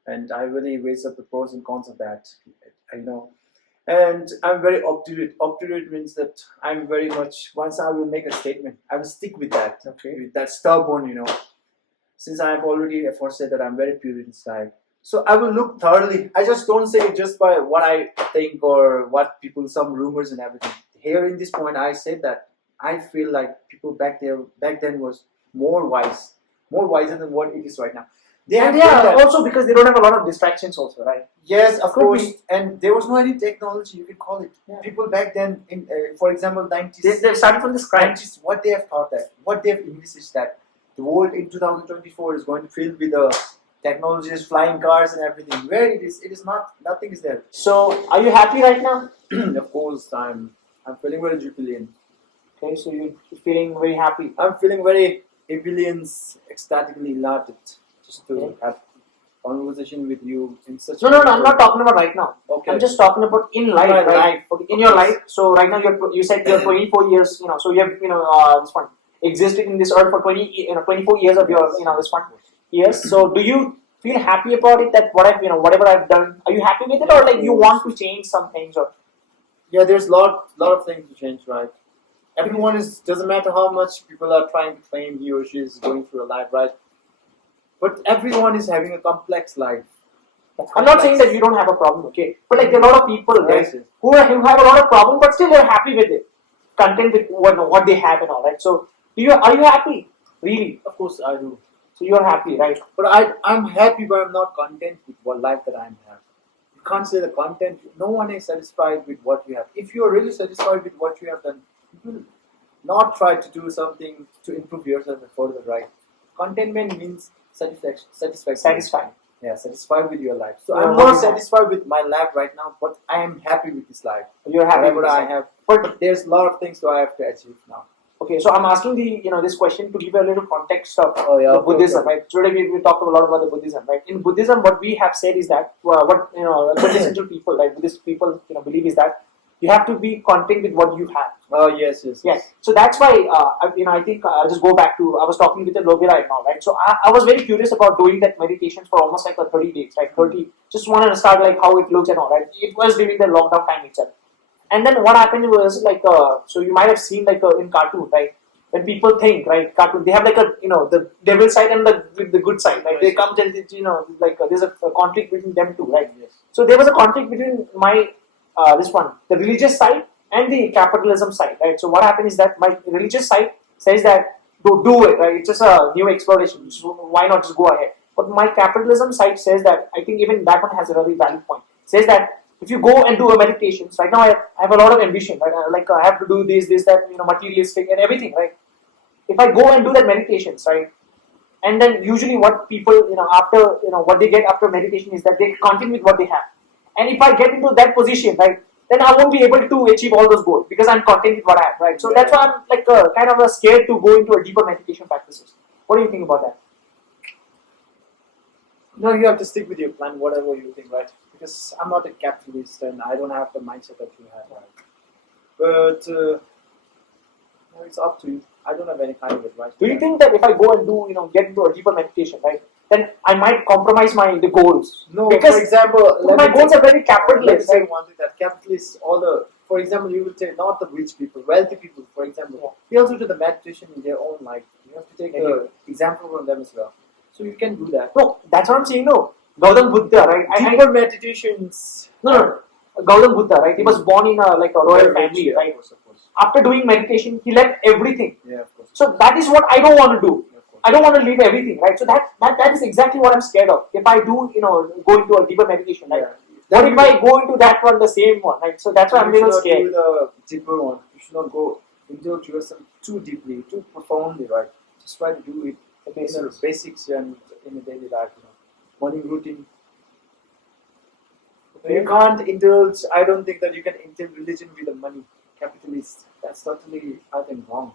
and I really weigh up the pros and cons of that. And I'm very obdurate. Obdurate means that I'm very much. Once I will make a statement, I will stick with that. Okay. With that stubborn. Since I have already said that I'm very Puritan style. So I will look thoroughly. I just don't say it just by what I think or what some rumors and everything. Here in this point, I said that I feel like people back then was more wiser than what it is right now. Also because they don't have a lot of distractions also, right? Yes, of course. And there was no any technology, you can call it. Yeah. People back then, in for example, 90s. They've started from the scratch. 90s, what they have thought that, what they have envisaged that the world in 2024 is going to fill with technologies, flying cars and everything. Where it is not, nothing is there. So, are you happy right now? Of course, I'm feeling very jubilant. Okay, so you're feeling very happy. I'm feeling very ebullience, ecstatically elated, just to have conversation with you in such. No, I'm not talking about right now. Okay. I'm just talking about in life, right? Okay. In your life. So right now you said you're 24 years. So you have this one existed in this earth for 24 years of your this one. Yes. So do you feel happy about it? That whatever I've done, are you happy with it, or like you want to change some things? Or yeah, there's lot of things to change, right? Everyone doesn't matter how much people are trying to claim he or she is going through a life, right? But everyone is having a complex life. I'm not saying that you don't have a problem, okay? But like there are a lot of people who have a lot of problem, but still they're happy with it, content with what they have and all, right? So are you happy? Really? Of course I do. So you're happy, right? But I'm happy, but I'm not content with what life that I have. You can't say the content. No one is satisfied with what you have. If you are really satisfied with what you have done, you will not try to do something to improve yourself further, right? Contentment means satisfaction. Satisfying. Yeah, satisfied with your life. So Yeah, I'm what not you have. satisfied with my life right now, but I am happy with this life. You're happy with Whatever this I life. have, But but there's a lot of things that I have to achieve now. okay, so I'm asking this question to give you a little context of Oh yeah, the okay, Buddhism, okay. right? Today we talked a lot about the Buddhism, right? In Buddhism, what we have said is that what quintessential people, like Buddhist people, believe is that you have to be content with what you have. Oh yes. Yes. So that's why I think I'll just go back to I was talking with the Logera right now, right? So I was very curious about doing that meditation for almost like a 30 days, right? 30. Just wanted to start like how it looks and all, right? It was during the lockdown time itself. And then what happened was like so you might have seen like in cartoon, right? When people think, right, cartoon, they have like a the devil side and the good side, right? They come and like there's a conflict between them two, right? Yes. So there was a conflict between my this one, the religious side and the capitalism side, right? So what happened is that my religious side says that do it, right? It's just a new exploration, so why not just go ahead? But my capitalism side says that I think even that one has a very valid point. Says that if you go and do a meditation, so right now I have a lot of ambition, right? Like I have to do this, that, materialistic and everything, right? If I go and do that meditations, right? And then usually what people, after, what they get after meditation is that they continue with what they have. And if I get into that position, right, then I won't be able to achieve all those goals because I'm content with what I have, right? So that's why I'm like kind of scared to go into a deeper meditation practices. What do you think about that? No, you have to stick with your plan, whatever you think, right? Because I'm not a capitalist and I don't have the mindset that you have, right? But no, it's up to you. I don't have any kind of advice. Do you think that if I go and do, get into a deeper meditation, right, then I might compromise the goals? No, because for example, my goals are very let me capitalist, say right? one thing that capitalists, all the, for example, you will take not the rich people, wealthy people, for example, Yeah. they also do the meditation in their own life. You have to take Yeah. the example from them as well. So you can do that. No, that's what I'm saying. No, Gautam Buddha, right? Deeper meditations. No. Gautam Buddha, right? He was born in a royal family, Yeah, right? of course. After doing meditation, he left everything. Yeah, of course. So that is what I don't want to do. Yeah, of course. I don't want to leave everything, right? So that is exactly what I'm scared of. If I do, go into a deeper meditation, right? Yeah. What if I go into that one, the same one, right? So that's why I'm a little You should scared. not do the deeper one. You should not go into yourself too deeply, too profoundly, right? Just try to do it in the basics and in the daily life, morning routine. You can't indulge. I don't think that you can indulge religion with the money. Capitalist. That's totally, I think, wrong.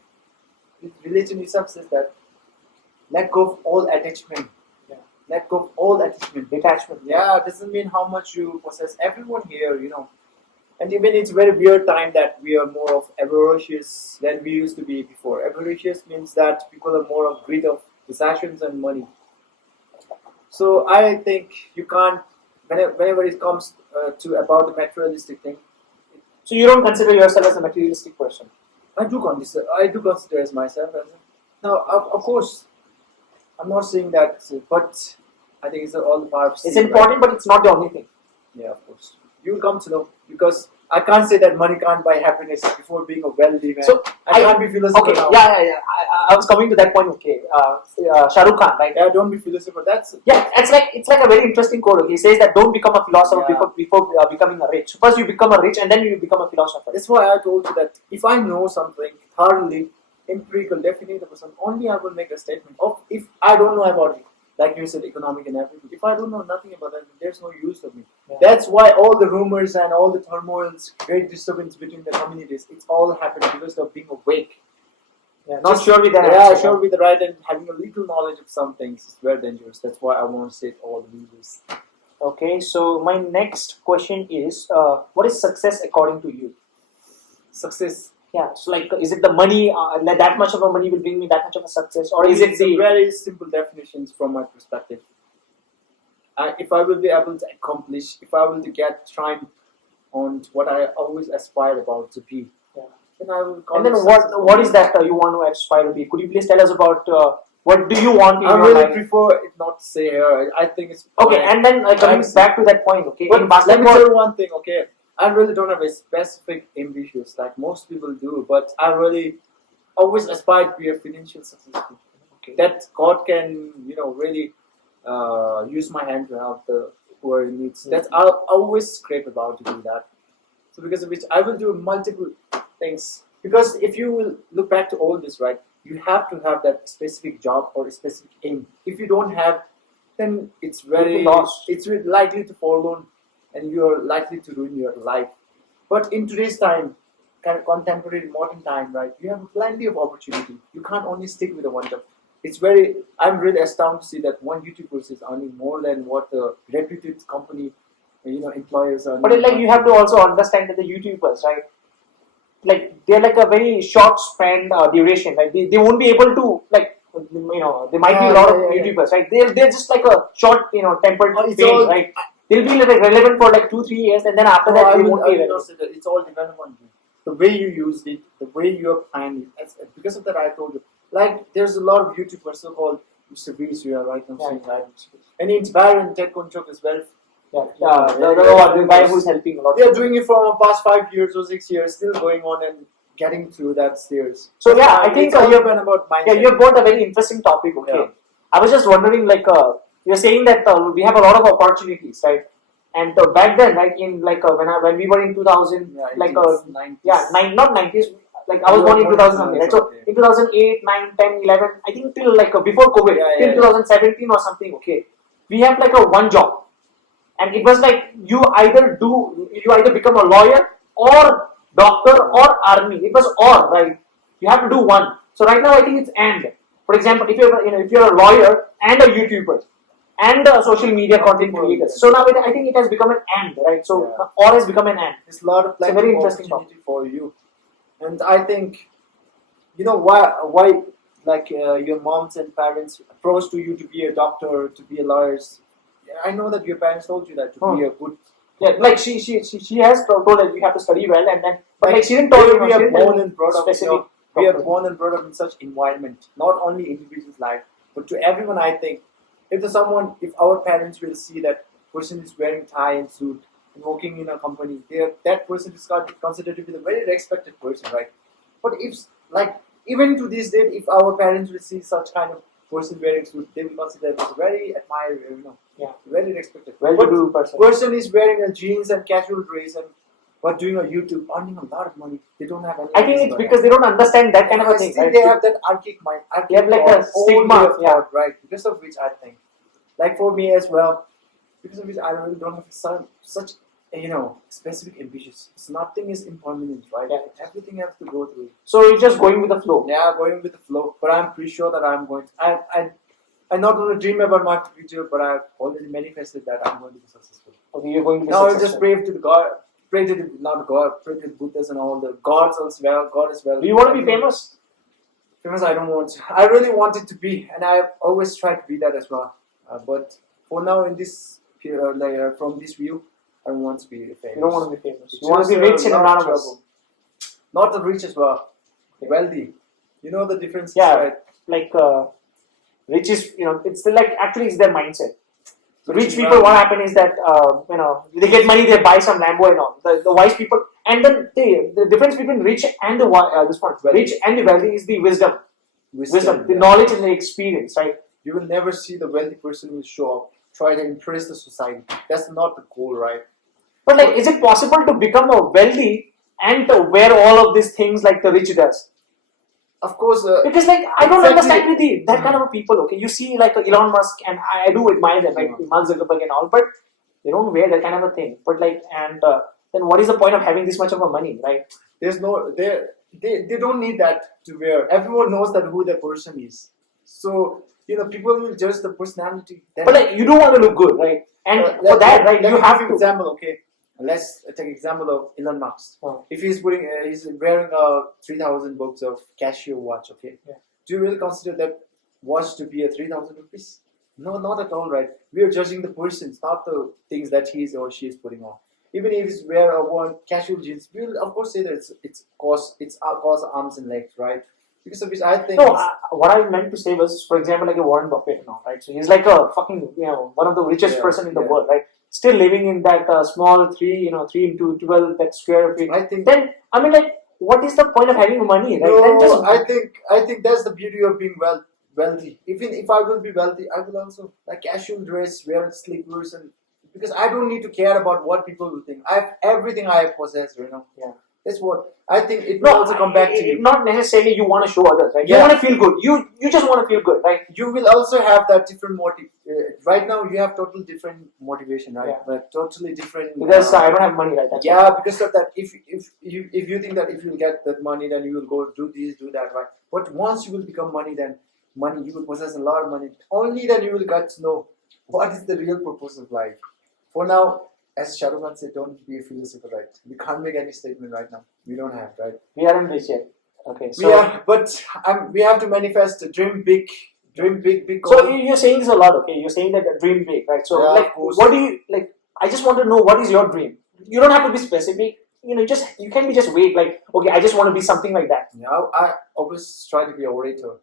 Religion itself says that let go of all attachment. Yeah. Let go of all attachment. Detachment. Yeah, it doesn't mean how much you possess. Everyone here, and even it's very weird time that we are more of avaricious than we used to be before. Avaricious means that people are more of greed of possessions and money. So I think you can't, whenever it comes to about the materialistic thing, So you don't consider yourself as a materialistic person? I do consider as myself as now. Of course, I'm not saying that, but I think it's all the part of. It's important, but it's not the only thing. Yeah, of course. You'll come to know because I can't say that money can't buy happiness before being a wealthy man. So I can't be philosopher okay, now. yeah. I was coming to that point. Okay, Shah Rukh Khan, right? Yeah, don't be philosopher. That's It's like a very interesting quote. Okay? He says that don't become a philosopher Yeah. before becoming a rich. First you become a rich, and then you become a philosopher. that's why I told you that if I know something thoroughly, empirical, definitive, only I will make a statement. Of if I don't know about it, like you said, economic and everything. If I don't know nothing about that, there's no use of me. Yeah. That's why all the rumors and all the turmoils, great disturbance between the communities, it's all happening because of being awake. Yeah, not sure with that. Yeah, answer, sure with the right and having a little knowledge of some things is very dangerous. That's why I want to say all the users. Okay, so my next question is, what is success according to you? Success. Yeah, so like, is it the money? Like that much of a money will bring me that much of a success, or is it It's the? a very simple definitions from my perspective. If I will be able to accomplish, if I will to get triumph on what I always aspired about to be, Yeah. then I will call And then it what? success. What is that you want to aspire to be? Could you please tell us about what do you want in I your really life? prefer it not to say here. I think it's Okay, and then coming I've back to that point, okay, But in let me basketball, tell you one thing, okay? I really don't have a specific ambitions like most people do, but I really always aspire to be a financial successful. okay. That God can, really use my hand to help the poor in needs. That's I always crave about to do that. So because of which I will do multiple things. Because if you will look back to all this, right, you have to have that specific job or a specific aim. If you don't have, then it's You'll be very lost. it's likely to fall down, and you're likely to ruin your life. But in today's time, kind of contemporary modern time, right? You have plenty of opportunity. You can't only stick with the one job. I'm really astounded to see that one YouTuber is earning more than what the reputed company, employers are. But like you have to also understand that the YouTubers, right? Like they're like a very short span duration. Like they won't be able to like there might be a lot of YouTubers, right? They're just like a short tempered It's fame, all- right? They'll be like relevant for like 2-3 years, and then after that they won't be I will relevant. not say that. It's all dependent on you. The way you used it, the way you are planning it. Because of that, I told you. Like, there's a lot of YouTubers, so-called Mr. Beast, we are right now saying that. And it's Baron Ted Konchok as well. The guy who's helping a lot. They're doing it for the past 5 years or 6 years, still going on and getting through that stairs. So yeah, I think you've been about mindset. you've got a very interesting topic. Okay, Yeah. I was just wondering, like, you're saying that we have a lot of opportunities, right? And back then, like in like when we were in 2000, like 90s. not 90s. Like I was born in 2000, right? So in 2008, 9, 10, 11, I think till like before COVID, till 2017 or something. Okay, we have like a one job, and it was like you either become a lawyer or doctor or army. It was or, right? You have to do one. So right now I think it's and. For example, if you're a lawyer and a YouTuber and a social media content creator, so now I think it has become an and, right? So or has become an and. It's a lot of It's a very interesting opportunity for you, and I think why like your moms and parents approached to you to be a doctor, to be a lawyer. I know that your parents told you that to be a good. Yeah, like she has told that you have to study well, and then but like she didn't tell you. We are born and brought up. Specific. We are born and brought up in such environment, not only individual's life, but to everyone. I think if our parents will see that person is wearing tie and suit and working in a company, that person is considered to be the very respected person, right? But if like even to this date, if our parents will see such kind of person wearing suit, they will consider it as very admired, very respected. Well-to-do person. Person is wearing a jeans and casual dress and but doing a YouTube, earning a lot of money. They don't have any. I think it's because they don't understand that kind of a thing. Still Right? They have that archaic mind. They have like a stigma, right? Because of which I think, like for me as well, because of which I really don't have such specific ambitions. Nothing is impermanent, right? Yeah. Everything has to go through. So you're just going with the flow. Yeah, going with the flow. But I'm pretty sure that I'm going to. I not only dream about my future, but I've already manifested that I'm going to be successful. Okay, you're going to be now successful. I just pray to the God. Pray to the not God, pray to the Buddhas and all the gods as well. God as well. Do you want to be famous? Famous, I don't want to. I really want it to be, and I've always tried to be that as well. But for now, in this from this view, I don't want to be famous. You don't want to be famous. You want to be rich and anonymous. Not the rich as well. Wealthy. You know the difference. Yeah, right? like rich is it's like actually it's their mindset. Rich people, what happen is that they get money, they buy some Lambo and all. The wise people, and then the difference between rich and the rich and the wealthy is the wisdom, the knowledge and the experience, right? You will never see the wealthy person who will show up, try to impress the society. That's not the goal, right? But like, is it possible to become a wealthy and to wear all of these things like the rich does? Of course, because like I don't understand with that kind of people. Okay, you see like Elon Musk, and I do admire them, like Mark Zuckerberg and all, but they don't wear that kind of a thing. But like, and then what is the point of having this much of a money, right? There's no they don't need that to wear. Everyone knows that who the person is. So people will judge the personality. But like you do want to look good, right? And for that, right, you have to. Example, okay. Let's take example of Elon Musk. If he's he's wearing a 3,000 bucks of Casio watch, okay? Yeah. Do you really consider that watch to be a 3,000 rupees? No, not at all, right? We are judging the persons, not the things that he or she is putting on. Even if he's wear a one casual jeans, we'll of course say that it's cost arms and legs, right? Because of which I think. No, what I meant to say was, for example, like a Warren Buffett, right? So he's like a fucking one of the richest person in the world, right? Still living in that small 3 into 12 that square feet. I think. Then I mean, like, what is the point of having money, right? No, I think that's the beauty of being wealthy. Even if I will be wealthy, I will also like casual dress, wear slippers, and because I don't need to care about what people will think. I have everything I possess, Yeah. That's what I think. It will also come back to you. Not necessarily you want to show others, right? Yeah. You want to feel good. You just want to feel good, right? You will also have that different motive. Right now, you have totally different motivation, right? Yeah. Like totally different. Because I don't have money, right? That's yeah, because of that. If you think that if you get that money, then you will go do this, do that, right? But once you will become money, you will possess a lot of money. Only then you will get to know what is the real purpose of life. For now, as Shah Rukh Khan said, don't be a philosopher, right? We can't make any statement right now. We don't have, right? We aren't rich yet. Okay, so we are, but we have to manifest, dream big, big. So you're saying this a lot, okay? You're saying that dream big, right? So Yeah, like, of course. what do you like? I just want to know what is your dream. You don't have to be specific. You can be just wait. Like, okay, I just want to be something like that. Yeah, I always try to be an orator.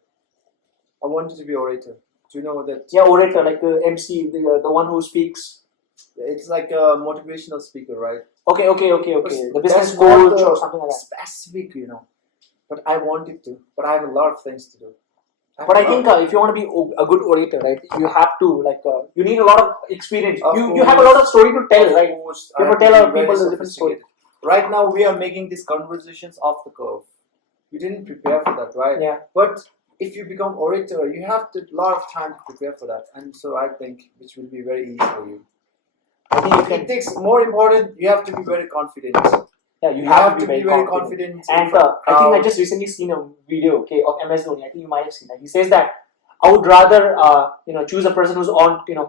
I wanted to be an orator. Do you know that? Yeah, orator, like the MC, the one who speaks. It's like a motivational speaker, right? Okay. The business That's coach not, or something like that. specific, But I wanted to. But I have a lot of things to do. But I think if you want to be a good orator, right, you have to you need a lot of experience. You have a lot of story to tell, right? You have to tell people a different story. Right now, we are making these conversations off the curve. You didn't prepare for that, right? Yeah. But if you become orator, you have a lot of time to prepare for that, and so I think which will be very easy for you. I think it takes more important. You have to be very confident. Yeah, you have to be very confident. And I think I just recently seen a video, okay, of MS Dhoni. I think you might have seen that. He says that I would rather, choose a person who's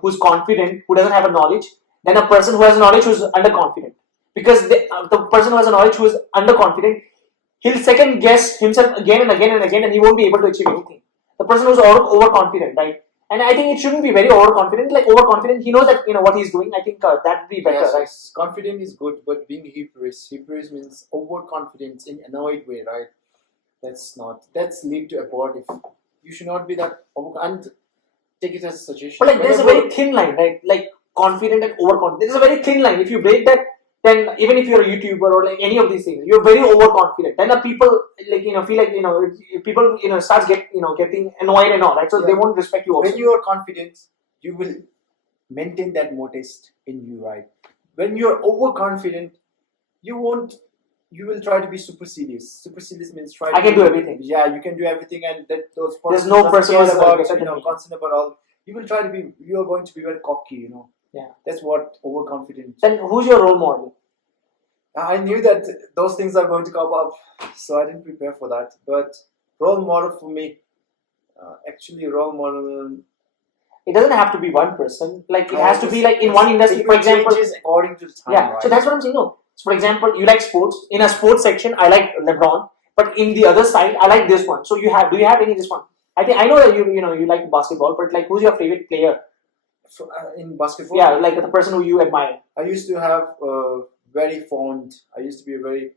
who's confident, who doesn't have a knowledge, than a person who has knowledge who's underconfident. Because the person who has a knowledge who is underconfident, he'll second guess himself again and again and again, and he won't be able to achieve anything. The person who's overconfident, right? And I think it shouldn't be very overconfident. Like overconfident, he knows that what he's doing. I think that'd be better, right? Yes, confident is good, but being hubris means overconfidence in annoyed way, right? That's lead to abort. If you should not be that and take it as a suggestion. But there's a very thin line, right? Like confident and overconfident. There's a very thin line. If you break that, then even if you're a YouTuber or any of these things, you're very overconfident. Then the people feel like people start getting annoyed and all, right? So they won't respect you also. When you are confident, you will maintain that modest in you, right? When you're overconfident, you will try to be supercilious. Supercilious means I can do everything. Yeah, you can do everything, and that those there's no person who's about concerned about all. You will try to be. You are going to be very cocky, Yeah, that's what overconfidence. Then who's your role model? I knew that those things are going to come up, so I didn't prepare for that. But role model for me, actually, role model. It doesn't have to be one person. Like it has to be like in one industry. For example, changes according to time. Yeah, right? so that's what I'm saying. No, so for example, you like sports. In a sports section, I like LeBron, but in the other side, I like this one. So do you have any this one? I know that you like basketball, but like who's your favorite player? In basketball? Yeah, like the person who you admire. I used to have very fond. I used to be a very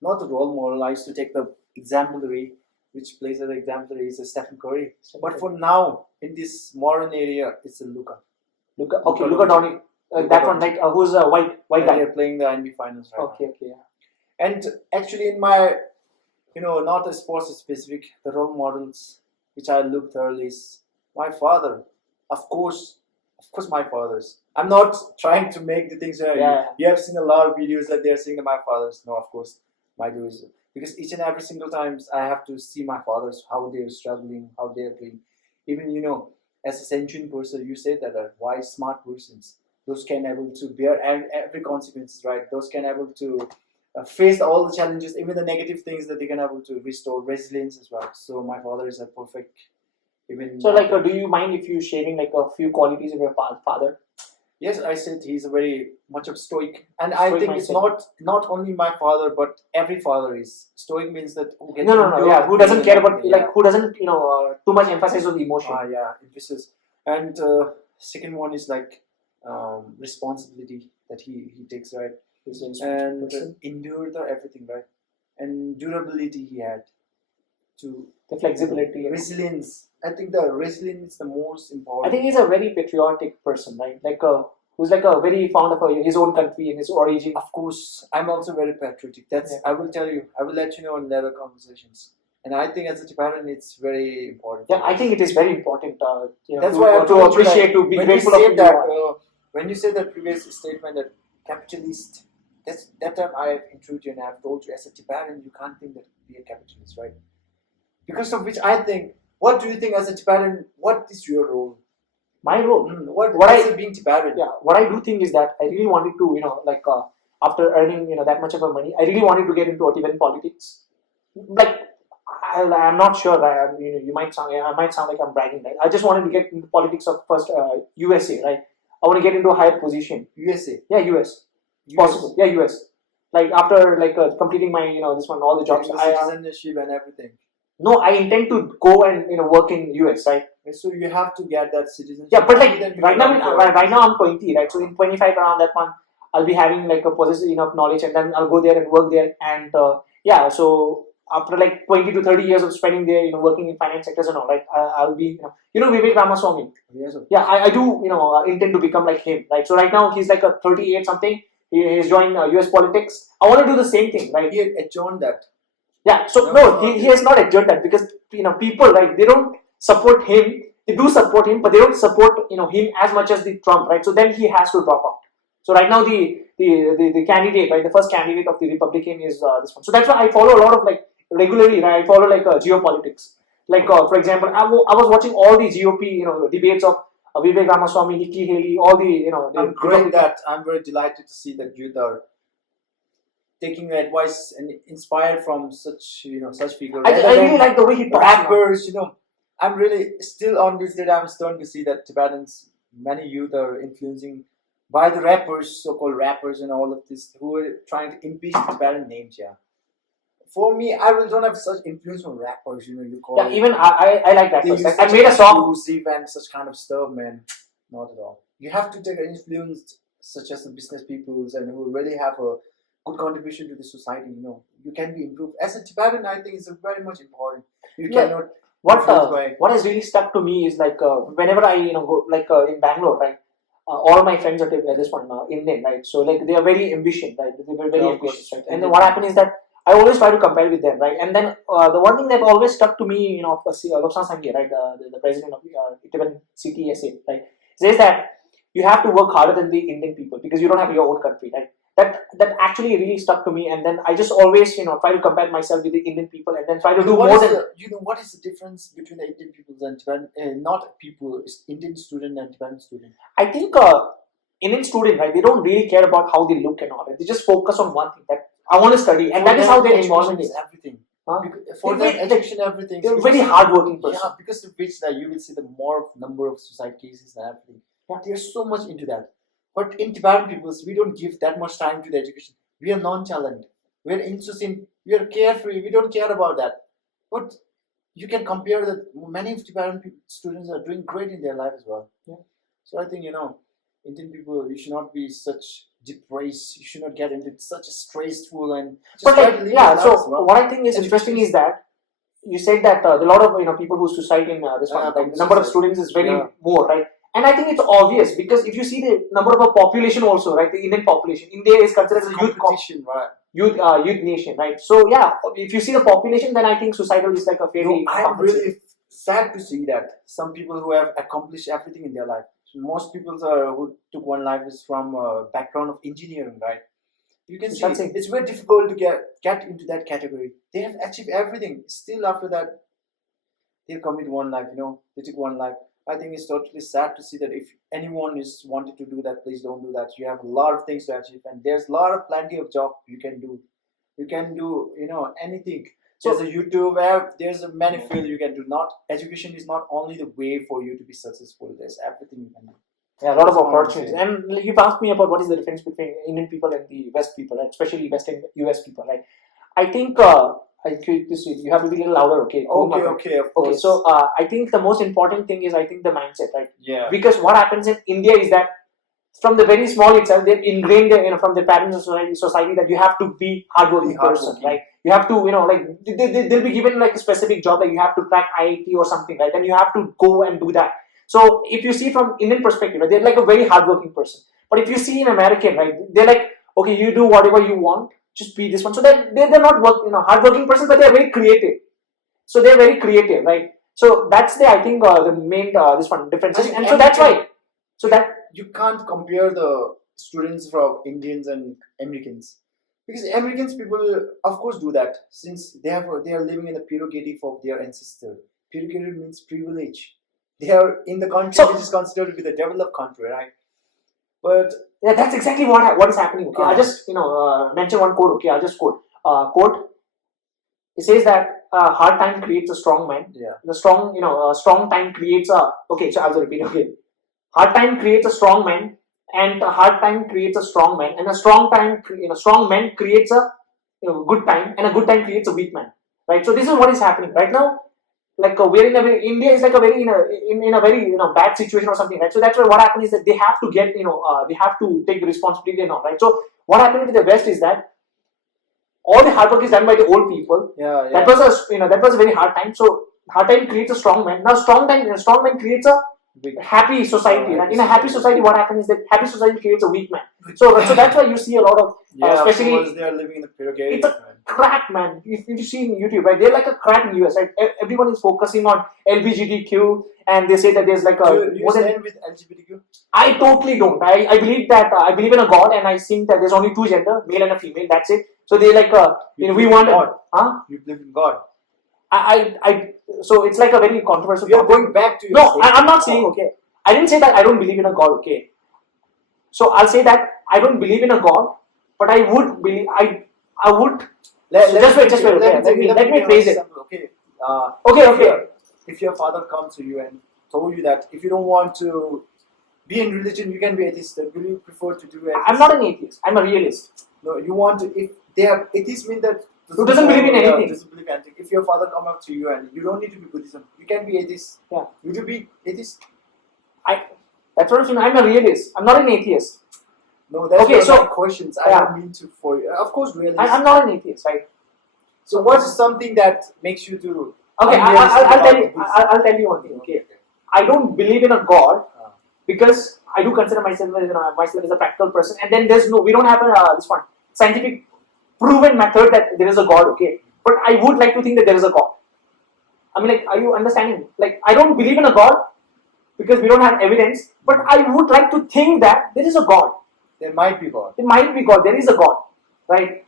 not a role model. I used to take the exemplary, which plays as exemplary is Stephen Curry. But for now, in this modern area, it's a Luka. Luka Doncic. That one, like who's a white guy? They're playing the NBA finals right now. Okay, yeah. And actually, in my, not a sports specific, the role models which I looked early is my father. Of course, my father's. I'm not trying to make the things right. Yeah. You have seen a lot of videos that they're saying that my father's. No, of course, my dudes. Because each and every single times I have to see my fathers, how they're struggling, how they're doing. Even, as a sentient person, you say that are wise, smart persons. Those can able to bear every consequences, right? Those can able to face all the challenges, even the negative things that they can able to restore resilience as well. So my father is a perfect. So do you mind if you sharing like a few qualities of your father? Yes, I said he's a very much of stoic, and I think it's not only my father, but every father is stoic. Means that who doesn't care about who doesn't too much emphasis on the emotion. Emphasis. And second one is like responsibility that he takes, right, and endure the everything, right, and durability he had to the flexibility, resilience. I think the resilience is the most important. I think he's a very patriotic person, right? Like who's like a very fond of his own country and his origin. Of course, I'm also very patriotic. I will tell you. I will let you know in later conversations. And I think as a Tibetan, it's very important. Yeah, I think it is very important. That's why to appreciate, to be grateful of that. When you say that previous statement that capitalist that time I introduced you and I've told you as a Tibetan, you can't think that be a capitalist, right? Because of which I think, what do you think as a Tibetan? What is your role? My role. What is it being Tibetan? Yeah, what I do think is that I really wanted to, after earning, that much of a money, I really wanted to get into Tibetan politics. Like, I'm not sure. You might sound, I might sound like I'm bragging, right? I just wanted to get into politics of first USA, right? I want to get into a higher position. USA. Yeah, US. Possible. Yeah, US. Like after completing my this one all the jobs. Citizenship and everything. No, I intend to go and work in US, right? So you have to get that citizenship. Yeah, but like right now I'm 20, right? So in 25 around that one, I'll be having like a possess enough knowledge, and then I'll go there and work there. And yeah, so after like 20 to 30 years of spending there, working in finance sectors and all, right? I'll be, Vivek Ramaswamy. Yes. Yeah, I do, intend to become like him, right? So right now he's like a 38 something. He's joined US politics. I want to do the same thing, right? He adjourned that. Yeah, so no, he has not adjourned that because people, right? They don't support him. They do support him, but they don't support him as much as the Trump, right? So then he has to drop out. So right now the candidate, right, the first candidate of the Republican is this one. So that's why I follow a lot of regularly, right? I follow geopolitics. Like for example, I was watching all the GOP debates of Vivek Ramaswamy, Nikki Haley, all the I'm very delighted to see that youth are taking advice and inspired from such figures. I really like the way he talks. Rappers, I'm really still on this that I'm starting to see that Tibetans, many youth are influencing by the rappers, so-called rappers, and all of this who are trying to impeach Tibetan names. Yeah. For me, I don't have such influence from rappers. You call. Yeah, even I like rappers. Like, I made a song. Exclusive and such kind of stuff, man. Not at all. You have to take an influence such as the business peoples and who really have a good contribution to the society. You can be improved. As a Tibetan, I think it's very much important. You cannot. What has really stuck to me is whenever I go in Bangalore, right? All my friends are at this point Indian, right? So they are very ambitious, right? They were very ambitious, right? And then what happened is that I always try to compare with them, right? And then the one thing that always stuck to me, Lobsang Sangye, right, the president of Tibetan CTSA, right, says that you have to work harder than the Indian people because you don't have your own country, right? That actually really stuck to me, and then I just always try to compare myself with the Indian people, and then try to do more than. What is the difference between the Indian people and Tibetan? Not people, Indian student and Tibetan student. I think Indian student, right? They don't really care about how they look and all. Right? They just focus on one thing, that I want to study, and that is how their involvement is. Everything. For them, education, everything. They're very hardworking person. Yeah, because of which that you will see the more number of suicide cases and everything. Yeah, they're so much into that. But in Tibetan peoples, we don't give that much time to the education. We are nonchalant. We are insouciant. We are carefree. We don't care about that. But you can compare that many of Tibetan students are doing great in their life as well. Yeah. So I think Indian people, you should not be such depressed. You should not get into such a stressful and. So what I think is interesting is that you said that a lot of people who suicide in this one, the number of students is very more, right? And I think it's obvious because if you see the number of a population also, right, the Indian population, India is considered as a youth nation, right? So yeah, if you see the population, then I think suicidal is like a fairly. I'm really sad to see that some people who have accomplished everything in their life. So most people who took one life is from a background of engineering, right? You can see it's very difficult to get into that category. They have achieved everything. Still after that, they commit one life. They took one life. I think it's totally sad to see that if anyone is wanted to do that, please don't do that. You have a lot of things to achieve, and there's plenty of job you can do. You can do, anything. So there's a YouTube where there's a many field you can do. Not education is not only the way for you to be successful. There's everything you can do. Yeah, a lot of opportunities. And you've asked me about what is the difference between Indian people and the West people, right? Especially Western US people, right? I think. You have to be a little louder, okay? Okay, of course. Okay, so I think the most important thing is the mindset, right? Yeah. Because what happens in India is that from the very small itself, they're ingrained, from the parents of society that you have to be hardworking person, right? You have to, they'll be given a specific job, like you have to crack IIT or something, right? And you have to go and do that. So if you see from Indian perspective, right, they're like a very hardworking person. But if you see in American, right, they're like, okay, you do whatever you want. Just be this one. So they're not hardworking person, but they're very creative. So they're very creative, right? So that's I think the main this one difference. And so that's why. So that you can't compare the students from Indians and Americans. Because Americans people, of course, do that since they are living in the prerogative of their ancestor. Prerogative means privilege. They are in the country So- which is considered to be the developed country, right? But Yeah, that's exactly what is happening. Okay, Ah. I just mention one quote. Okay, I'll just quote. It says that hard time creates a strong man. yeah, The strong time creates a. Okay, so I'll repeat. Okay, hard time creates a strong man, and a hard time creates a strong man, and a strong man creates a good time, and a good time creates a weak man. Right. So this is what is happening right now. Like we're in a very, India is like a very in a very bad situation or something, right? So that's why what happened is that they have to get they have to take the responsibility now, right? So what happened with the West is that all the hard work is done by the old people. yeah, That was that was a very hard time. So hard time creates a strong man. Now strong man creates a big, happy society. Oh, Right? In a happy society, what happens is that happy society creates a weak man. So that's why you see a lot of yeah. especially Of course, they are living in the prerogative. it's a crack, man. If you see in YouTube, right, they're like a crack in US, right? Everyone is focusing on LGBTQ, and they say that there's like a You more than. stand with LGBTQ? I totally don't. I believe that I believe in a God, and I think that there's only two gender, male and a female. That's it. So they like we believe in want, God. huh? You believe in God. I so it's like a very controversial. We are topic. going back to your No, I'm not statement. saying okay. I didn't say that I don't believe in a God. Okay. So I'll say that I don't believe in a God, but I would believe I would. Just wait, okay. Let me phrase it. Okay. Okay. If your father comes to you and told you that if you don't want to be in religion, you can be atheist. Then will you prefer to do atheist? I'm not an atheist. I'm a realist. No, you want to. If they are atheists, mean that Who doesn't believe in anything. Doesn't believe anything. If your father come up to you and you don't need to be Buddhism, you can be atheist. Yeah. Would you be atheist? That's what I'm saying. I'm a realist. I'm not an atheist. No, that's Okay, not so- my questions. I yeah. don't mean to for you. Of course, realist. I'm not an atheist, right? So what's something that makes you to? Okay, unrealistic I'll tell about you. Buddhism? I'll tell you one thing. Okay, I don't believe in a God Ah. because I do consider myself as a practical person. And then we don't have this one scientific proven method that there is a God. Okay, but I would like to think that there is a God. I mean, like, are you understanding? Like, I don't believe in a God because we don't have evidence. But I would like to think that there is a God. There might be God. It might be God. There is a God, right?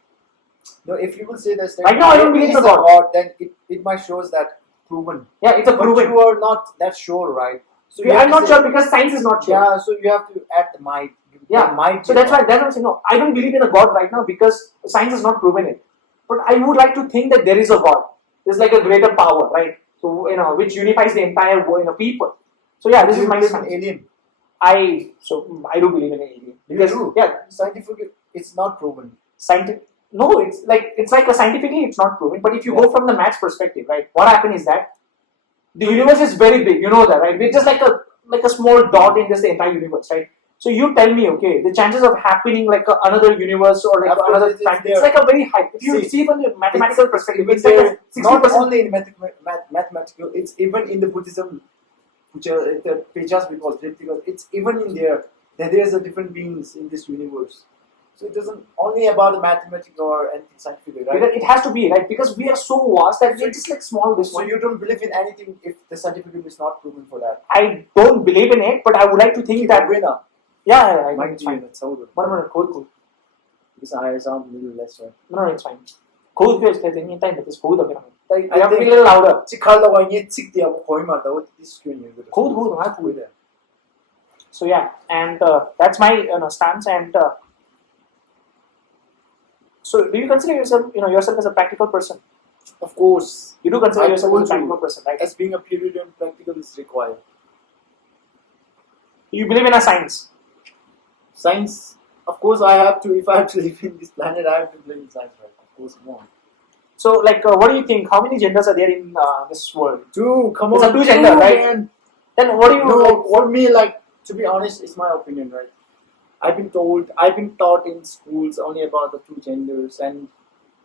No, if you will say that Right now, I don't believe in there a is God. then it might shows that proven. Yeah, it's a But proven. you are not that sure, right? So you have I'm to not say- sure because science is not sure. Yeah, so you have to add the might. Yeah, There might so be that's God. why I'm saying no. I don't believe in a God right now because science has not proven it. But I would like to think that there is a God. There's like a greater power, right? So which unifies the entire people. So yeah, this Do is you my believe in stance. alien. I do believe in an alien You because do? yeah, Scientifically, it's not proven. scientific. No, it's like a scientifically it's not proven. But if you Yeah. go from the maths perspective, right? What happened is that the universe is very big. You know that, right? We're just like a small dot in just the entire universe, right? So you tell me, okay, the chances of happening like another universe or like Of course, another it's planet, there. it's like a very high. If you See, see from the mathematical perspective, Even it's like there, a not 60%. only in mathematical, it's even in the Buddhism, which are the pajas we call triptychas, it's even in there that there's a different beings in this universe. So it doesn't only about the mathematics or anything scientific, right? It has to be right because we are so vast that we're just like small. This So one. you don't believe in anything if the scientific is not proven for that. I don't believe in it, but I would like to think that. Winner Yeah, I might it's be fine. in its own. Cool. Because I sound a little less right. No, it's fine. Cool feels that any time, but it's cool. Okay, I I have to be think- a little louder. Cool. I'm cool. So yeah, and that's my stance. And so, do you consider yourself as a practical person? Of course, You do consider I yourself told as a you. practical person, right? as being a period and practical is required. You believe in a science. Science, of course, I have to. If I have to live in this planet, I have to believe in science, right? Of course, come on. So, like, what do you think? How many genders are there in this world? Two, come It's on, a two gender, right? man. Then, what do you No, like? for me, like to be honest, it's my opinion, right? I've been taught in schools only about the two genders, and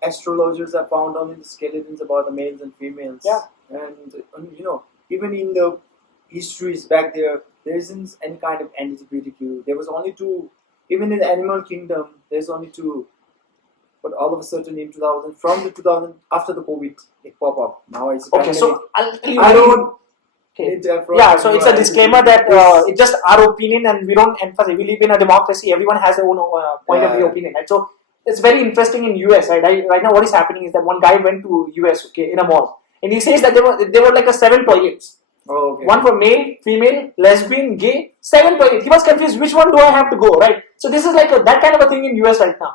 astrologers have found only the skeletons about the males and females. Yeah. And even in the histories back there isn't any kind of LGBTQ. There was only two. Even in the animal kingdom, there's only two. But all of a sudden, in 2000, after the COVID, it popped up. Now it's Okay, so I'll tell you. I don't Okay. From Yeah, so it's a everyone. disclaimer that This- it's just our opinion and we don't emphasize. We live in a democracy. Everyone has their own point of view Yeah. opinion, right? So it's very interesting in US, right? Right now, what is happening is that one guy went to US, okay, in a mall, and he says that there were like a 7 toilets. Oh, okay. One for male, female, lesbian, gay, 7 toilets. He was confused. Which one do I have to go, right? So this is like that kind of a thing in US right now,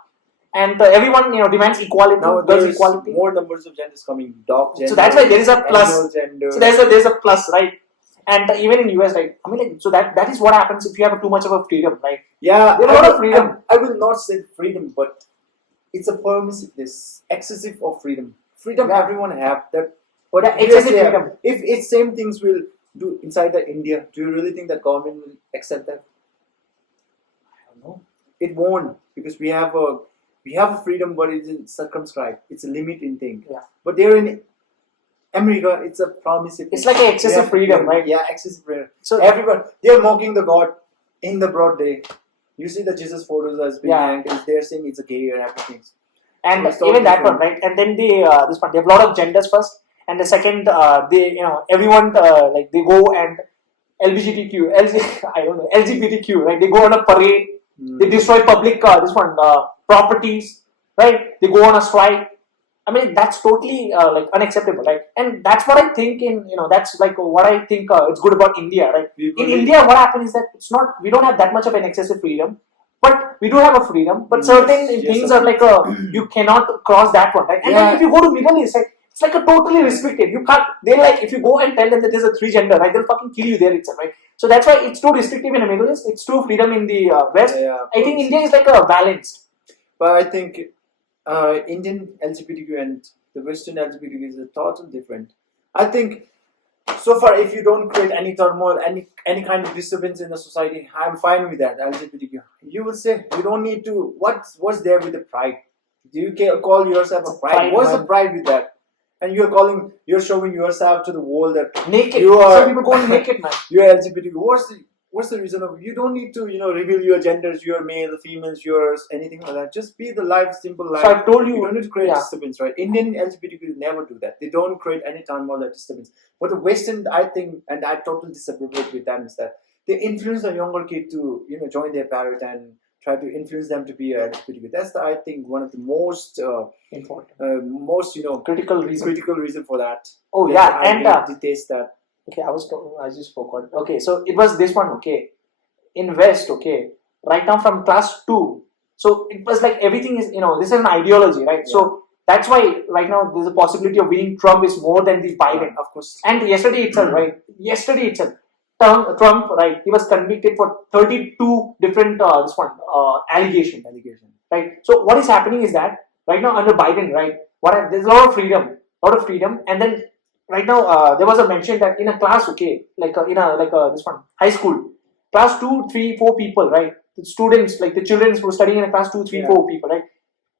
and everyone demands equality, Now girls there's equality. more numbers of genders coming. Dog gender. So that's why there is a plus. Animal gender. So there's a plus, right? And even in US, right? I mean, like, so that is what happens if you have too much of a freedom, right? Yeah, There's a lot of freedom. I will not say freedom, but it's a permissiveness, excessive of freedom. Freedom Yeah. everyone have that, but Yeah, excessive USA, freedom. If it's same things will do inside the India, do you really think that government will accept that? I don't know. It won't, because we have a freedom, but it's circumscribed. It's a limiting thing. Yeah. But there in America, it's a permissive. It's like an excessive freedom, right? Yeah, excessive freedom. So Everyone, they're mocking the God in the broad day. You see the Jesus photos as being Yeah. hanged, they're saying it's a gay and everything. and So it's even totally that one, different. right? And then they this one, they have a lot of genders first, and the second, they everyone like they go and LGBTQ, I don't know, LGBTQ, right? They go on a parade. They destroy public properties, right? They go on a strike. I mean, that's totally like unacceptable, right? And that's what I think that's like what I think it's good about India, right? People In live- India, what happens is that we don't have that much of an excessive freedom, but we do have a freedom. But certain Yes, things of are like you cannot cross that one, right? And Yeah. then if you go to Middle East, right, it's like a totally restricted. You can't. They like if you go and tell them that there's a 3 gender, right? They'll fucking kill you there itself, right? So that's why it's too restrictive in the Middle East. It's too freedom in the West. Yeah, I think India is like a balanced. But I think Indian LGBTQ and the Western LGBTQ is a totally different. I think so far, if you don't create any turmoil, any kind of disturbance in the society, I'm fine with that. LGBTQ. You will say you don't need to. What's there with the pride? Do you call yourself a pride? Pride, What's the man. pride with that? And you're showing yourself to the world that Naked. You are- Some people going naked, man. you're LGBTQ. What's the reason of you don't need to reveal your genders, your male, females, yours, anything like that. Just be the life, simple life. So I've told You you. don't need to create Yeah. disturbance, right? Indian LGBTQ never do that. They don't create any turmoil or disturbance. But the Western, I think, and I totally disagree with them, is that they influence the younger kid to join their parade and try to influence them to be a LGBTQ. That's I think one of the most Important. Critical reason. critical reason for that. Oh That yeah, I and detest that. okay, I just forgot. Okay, so it was this one. Okay, in West. Okay, right now from class 2. So it was like everything is this is an ideology, right? So that's why right now there's a possibility of winning Trump is more than the Biden. Of course. And yesterday itself, right? Yesterday itself, Trump, right? He was convicted for 32 different allegations, right? So what is happening is that right now under Biden, right? There's a lot of freedom, and then right now there was a mention that in a class, okay, like this one high school, class 2, 3, 4 people, right? The students, like the children who are studying in a class 2, 3, 4 people, right?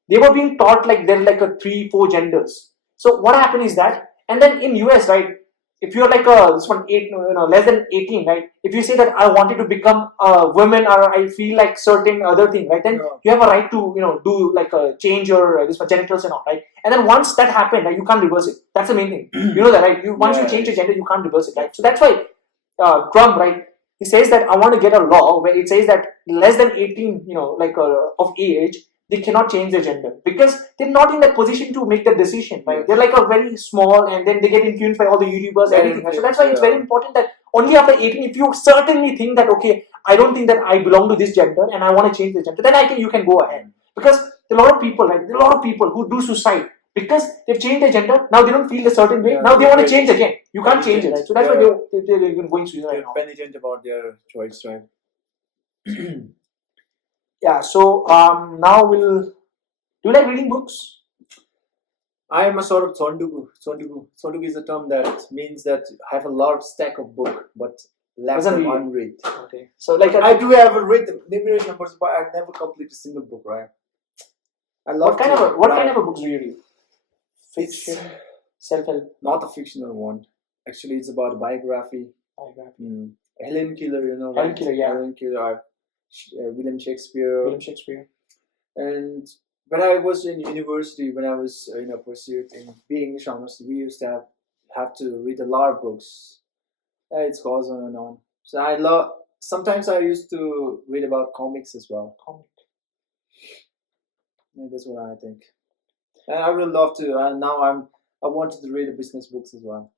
They were being taught like there are like a 3, 4 genders. So what happened is that, and then in US, right? If you're like less than 18, right? If you say that I wanted to become a woman or I feel like certain other thing, right? Then you have a right to do like a change your genitals and all, right? And then once that happened, right, you can't reverse it. That's the main thing. You know that, right? Once you change your gender, you can't reverse it, right? So that's why Trump, right? He says that I want to get a law where it says that less than 18, of age, they cannot change their gender because they're not in that position to make that decision, right? They're like a very small, and then they get influenced by all the YouTubers, everything. Right? So that's why it's very important that only after 18, if you certainly think that okay, I don't think that I belong to this gender and I want to change the gender, then you can go ahead. Because there are a lot of people, right? There are a lot of people who do suicide because they've changed their gender. Now they don't feel a certain way. Now they want to change again. You can't change it, right? So that's why they're going suicide right now. Penitent about their choice, right? Yeah. So now do you like reading books? I am a sort of sondugu. Sondugu is a term that means that I have a large stack of book, but left Doesn't them read. unread. Okay. So like I do have read the numerous numbers, but I've never completed a single book, right? I love what kind of a books do you read? Fiction, self-help, not a fictional one. Actually, it's about a biography. Helen Keller, Helen right? Keller, yeah. Helen Keller, William Shakespeare. William Shakespeare. And when I was in university, when I was pursued in being English honors, we used to have to read a lot of books. It goes on and on. So I love. Sometimes I used to read about comics as well. Yeah, that's what I think. And I would love to. And now I wanted to read the business books as well.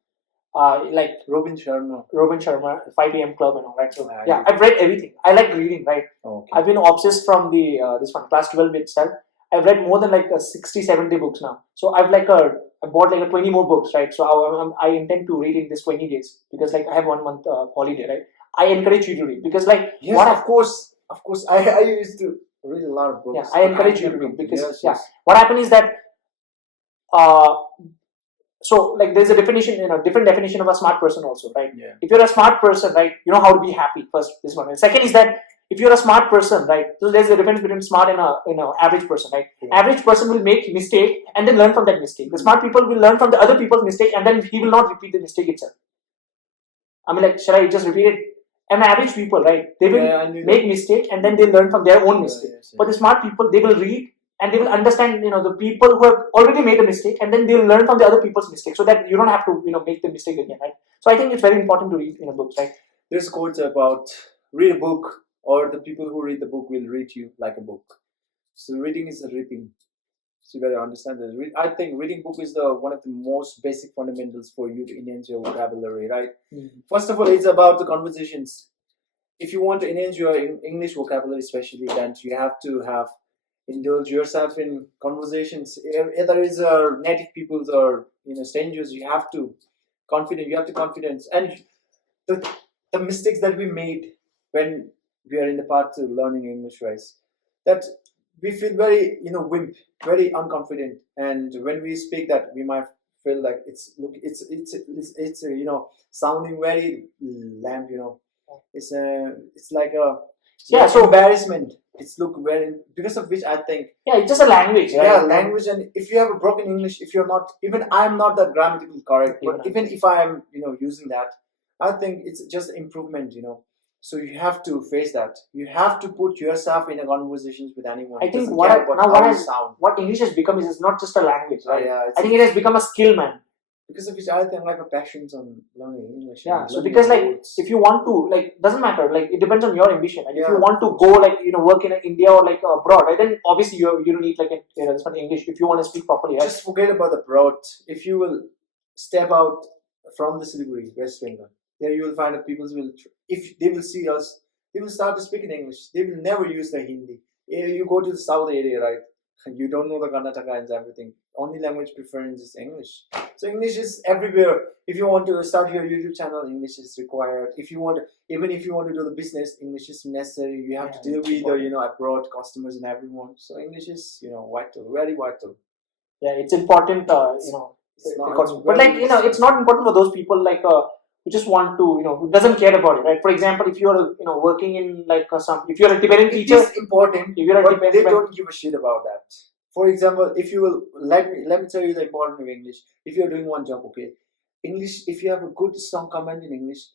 Like Robin Sharma. Robin Sharma, 5 a.m. Club and all that. So Yeah, yeah, I've read everything. I like reading, right? Okay. I've been obsessed from the this one class 12 itself. I've read more than like 60, 70 books now. So I bought like a 20 more books, right? So I intend to read in this 20 days because like I have 1 month holiday, right? I encourage you to read because like Yes, what of course. I used to read a lot of books. yeah, I encourage you to never read because yes, yeah, yes. what happened is that so like there's a definition, different definition of a smart person also, right? Yeah. If you're a smart person, right, you know how to be happy. First, this one. And second is that if you're a smart person, right, so there's a difference between smart and a average person, right? Yeah. Average person will make mistake and then learn from that mistake. The smart people will learn from the other people's mistake and then he will not repeat the mistake itself. I mean, like, shall I just repeat it? And average people, right, they will make mistake and then they learn from their own mistake. Yes. But the smart people, they will read and they will understand, the people who have already made a mistake, and then they'll learn from the other people's mistake, so that you don't have to, make the mistake again, right? So I think it's very important to read, books, right? There's quotes about read a book, or the people who read the book will read you like a book. So reading is a reaping. So you better understand that. I think reading book is the one of the most basic fundamentals for you to enhance your vocabulary, right? Mm-hmm. First of all, it's about the conversations. If you want to enhance your English vocabulary, especially, then you have to indulge yourself in conversations. Either it's native peoples or strangers. You have to confidence, and the mistakes that we made when we are in the path to learning English, right? That we feel very wimp, very unconfident, and when we speak that, we might feel like it's sounding very lamp. It's like a so embarrassment. It's look very, because of which I think it's just a language, right? Yeah, language. And if you have a broken English, if you're not, even I'm not that grammatically correct, but even if I am using that, I think it's just improvement. So you have to face that. You have to put yourself in a conversations with anyone. I think Sound. what English has become is not just a language, right? Yeah, I think it has become a skill, man. Because of which I think like a passions on learning English. Yeah, so because if you want to, doesn't matter, it depends on your ambition. And if you want to go work in India or abroad, right, then obviously you need this one English if you want to speak properly, right? Just forget about the abroad. If you will step out from the Siliguri, West Bengal, there you will find that people will, if they will see us, they will start to speak in English. They will never use the Hindi. You go to the south area, right? You don't know the Karnataka and everything. Only language preference is English. So English is everywhere. If you want to start your YouTube channel, English is required. Even if you want to do the business, English is necessary. You have to deal with the abroad customers and everyone. So English is vital, very vital. Yeah, it's important. It's not, but it's not important for those people who just want to, who doesn't care about it, right? For example, if you're, working in if you're a Tibetan teacher, it is important, if you're a but Tibetan, they don't give a shit about that. For example, if you will, let me tell you the importance of English. If you're doing one job, okay, English, if you have a good, strong command in English,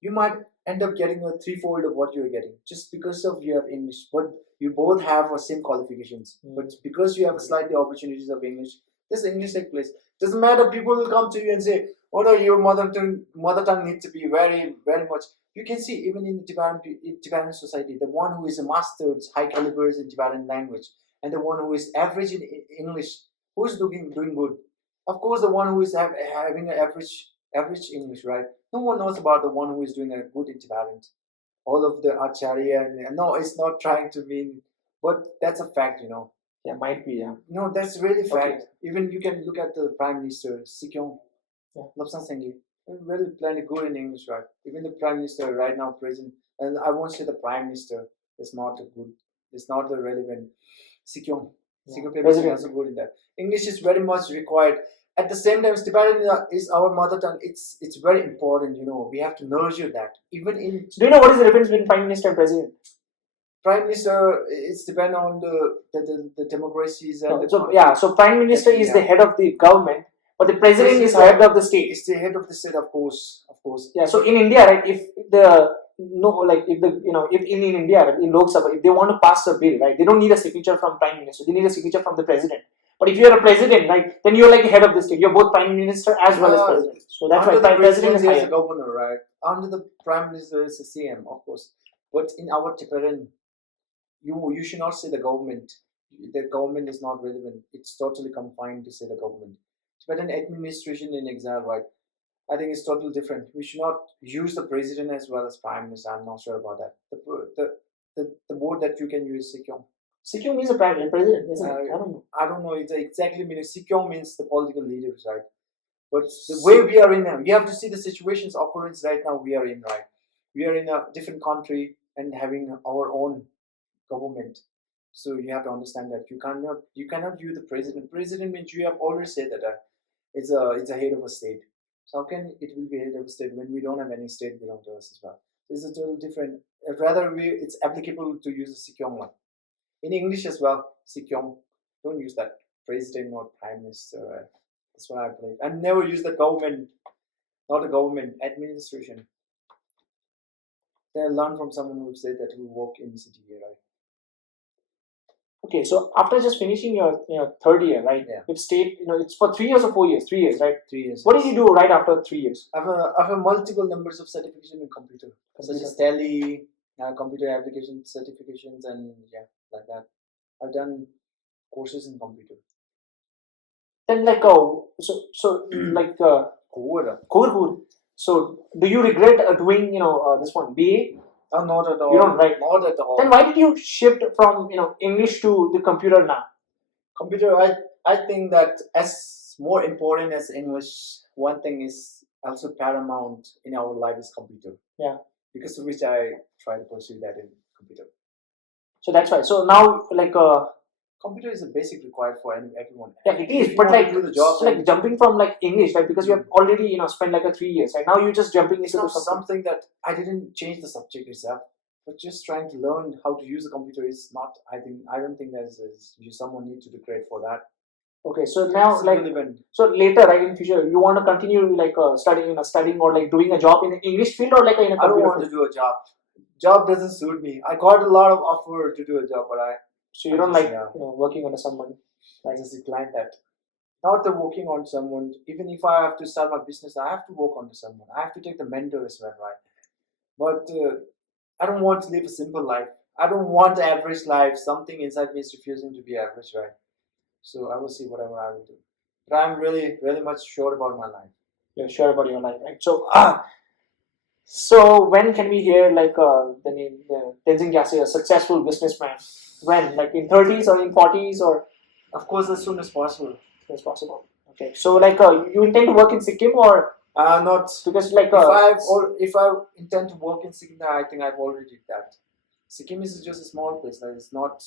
you might end up getting a threefold of what you're getting just because of you have English. But you both have the same qualifications, but because you have slightly opportunities of English, this English take place. Doesn't matter. People will come to you and say, "Oh no, your mother tongue needs to be very, very much." You can see even in the Tibetan society, the one who is a master, high calibers in Tibetan language, and the one who is average in English, who's doing good? Of course, the one who is having an average English, right? No one knows about the one who is doing a good in Tibetan. All of the Acharya, and no, it's not trying to mean, but that's a fact, Yeah, might be, yeah. No, that's really fact. Okay. Even you can look at the Prime Minister, Sikyong, Lobsang Sengye, really plenty good in English, right? Even the Prime Minister right now, President, and I won't say the Prime Minister is not the relevant. Sikyong President is also good in that. English is very much required. At the same time, Tibetan is our mother tongue. It's very important, we have to nurture that. Even in. So do you know what is the difference between Prime Minister and President? Prime Minister, it's depend on the democracies and so Prime Minister is the head of the government, but the President is head of the state. It's the head of the state, of course. Yeah. So in India, right, if in India, right, in Lok Sabha, if they want to pass a bill, right, they don't need a signature from Prime Minister. They need a signature from the President. But if you're a president, right, then you're like head of the state. You're both Prime Minister as well as President. So that's why President is a governor, right? under the prime minister is the CM, of course. But in our Tibetan, you should not say the government. The government is not relevant. It's totally confined to say the government. Tibetan administration in exile, right? I think it's totally different. We should not use the president as well as prime minister. I'm not sure about that. The word that you can use is Sikyong. Sikyong means a president, isn't it? I don't know. I don't know. It exactly means Sikyong means the political leaders, right? But the way we are in now, you have to see the situations occurrence right now we are in, right? We are in a different country and having our own government. So you have to understand that you cannot use the president. President means you have already said that it's a head of a state. So how can it will be head of a state when we don't have any state belong to us as well? It's a totally different. Rather, it's applicable to use the Sikyong one. In English as well, Sikyong. Don't use that president or prime minister. Right? That's what I believe. And never use the government, not the government, administration. Then I learned from someone who said that who work in the city here, right? Okay, so after just finishing your third year, right? Yeah. You've stayed, it's for 3 years or 4 years? 3 years, right? 3 years. What did you do right after 3 years? I have multiple numbers of certification in computer, such as Tally, computer application certifications, and yeah, like that. I've done courses in computer. Then like Cool. So do you regret doing this one BA? Oh, not at all. You don't, right? Not at all. Then why did you shift from English to the computer now? Computer, I think that as more important as English, one thing is also paramount in our life is computer. Yeah. Because of which I try to pursue that in computer. So that's why. So now computer is a basic required for everyone. yeah, it is. If But you want to do the job, it's like jumping from like English, right? Because you have already spent like a 3 years, right? Now you're just jumping it's into not something that I didn't change the subject itself, but just trying to learn how to use a computer is not. I don't think someone need to do great for that. Okay, so now It's like relevant. so later, right, in future, you want to continue like studying or like doing a job in the English field or like in a I don't computer want field? to do a job. Job doesn't suit me. I got a lot of offer to do a job, but So you I don't just, like yeah. working under someone. I just declined that. Not the working on someone. Even if I have to start my business, I have to work on someone. I have to take the mentor as well, right? But I don't want to live a simple life. I don't want average life. Something inside me is refusing to be average, right? So I will see whatever I will do. But I'm really, really much sure about my life. You're sure about your life, right? So when can we hear like the name Tenzin Gyaltse, a successful businessman? When, like in 30s or in 40s or Of course, as soon as possible. as soon as possible? Okay, so like you intend to work in Sikkim or Not because like if I intend to work in Sikkim, I think I've already did that. Sikkim is just a small place. Like it's not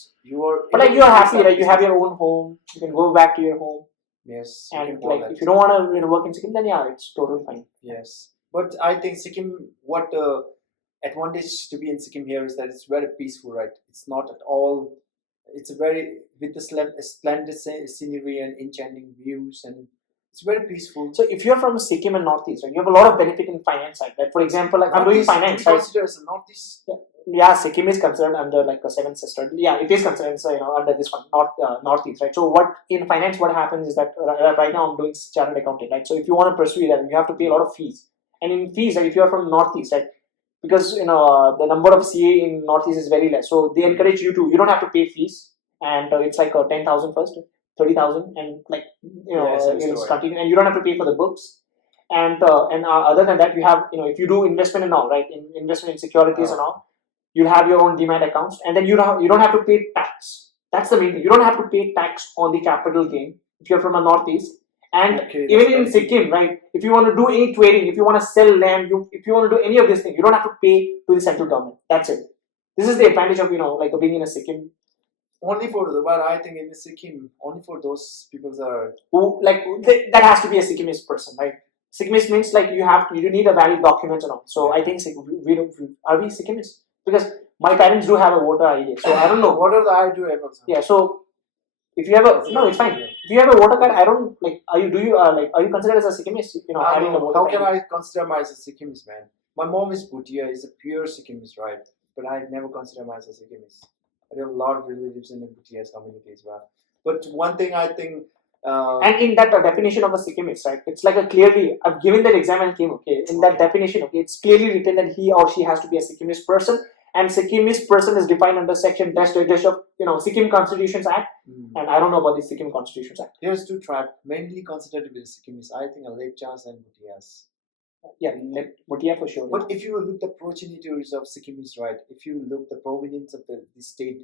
but like you're happy, right? You have your own home. You can go back to your home, Yes, you and can call like that. if you don't want to work in Sikkim, then yeah, it's totally fine. Yes, but I think Sikkim. What advantage to be in Sikkim here is that it's very peaceful, right? It's not at all. It's a very with the splendid scenery and enchanting views, and it's very peaceful. So if you're from Sikkim and Northeast, right, you have a lot of benefit in finance side. Like for example, like I'm doing finance, right? Consider as a Northeast. Yeah, Sikkim is considered under like a seven sister. Yeah, it is considered under this one, Northeast, right? So what in finance, what happens is that right now I'm doing chartered accounting, right? So if you want to pursue that, you have to pay a lot of fees. And in fees, right, if you are from Northeast, right, because the number of CA in Northeast is very less, so they encourage you don't have to pay fees, and it's like 10,000 first, 30,000, and like it's continue, and you don't have to pay for the books. And other than that, you have if you do investment and all, right, investment in securities and all. You'll have your own demat accounts, and then you don't have to pay tax. That's the main thing. You don't have to pay tax on the capital gain if you're from the Northeast. And even in Sikkim, right? If you want to do any trading, if you want to sell land, if you want to do any of this thing, you don't have to pay to the central government. That's it. This is the advantage of like being in a Sikkim. Only for but I think in the Sikkim, only for those people who that has to be a Sikkimese person, right? Sikkimese means like you need a valid document and all. So I think are we Sikkimese? Because my parents do have a voter ID, so I don't know. What are the I do ever? Yeah, so if you have it's fine. If you have a voter card, I don't like. Are you considered as a Sikkimese? Having a voter how card. can I consider myself as a Sikkimese, man? My mom is Bhutia, is a pure Sikkimese, right? But I never consider myself a Sikkimese. I have a lot of relatives in the Bhutia's community as well. But one thing I think And in that definition of a Sikkimist, right, it's like a clearly, I've given that exam and came, okay, in that definition, okay, it's clearly written that he or she has to be a Sikkimist person, and Sikkimist person is defined under section dash dash of, Sikkim Constitutions Act, and I don't know about the Sikkim Constitutions Act. There's two tribes mainly considered to be the Sikkimese. I think Lepchas and Bhutias. Yeah, Bhutia for sure. But if you look the progenitors of Sikkimese, right? If you look the provenance of the state,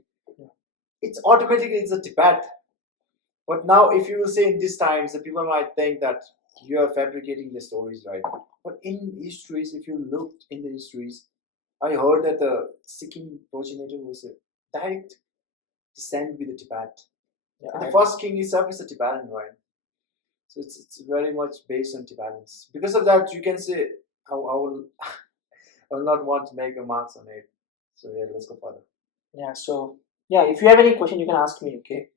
it's automatically it's a Tibet. But now, if you will say in these times, the people might think that you are fabricating the stories, right? But in histories, if you looked in the histories, I heard that the Sikkim progenitor was a direct descent with the Tibet. Yeah, And the first king itself is a Tibetan, right? So it's very much based on Tibetans. Because of that, you can say I will I will not want to make remarks on it. So yeah, let's go further. Yeah, so yeah, if you have any question, you can ask me, okay?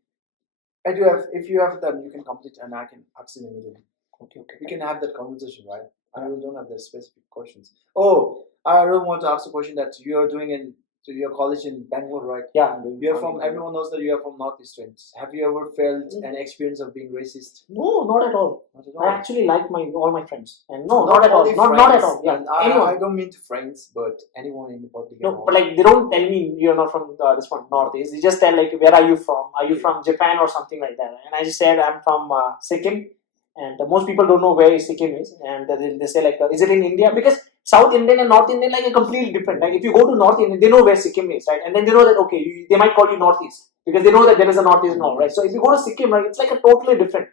I do have. If you have that, you can complete, and I can ask in the middle. Okay. We can have that conversation, right? I really don't have the specific questions. Oh, I really want to ask a question that you are doing in your college in Bangalore, right? Yeah, I'm doing. You're from. Everyone knows that you are from Northeastern. Have you ever felt an experience of being racist? No, not at all. Not at I all. actually like all my friends, and no, not at all. only Not at friends, all. Yeah, and anyone. I don't mean to friends, but anyone in the public. No, but like they don't tell me you're not from this one Northeast. They just tell like where are you from? Are you from Japan or something like that? And I just said I'm from Sikkim, and most people don't know where Sikkim is, and they say like is it in India? Because South Indian and North Indian like a completely different. Like if you go to North Indian, they know where Sikkim is, right? And then they know that okay, they might call you Northeast because they know that there is a Northeast and all, right? So if you go to Sikkim, right, it's like a totally different.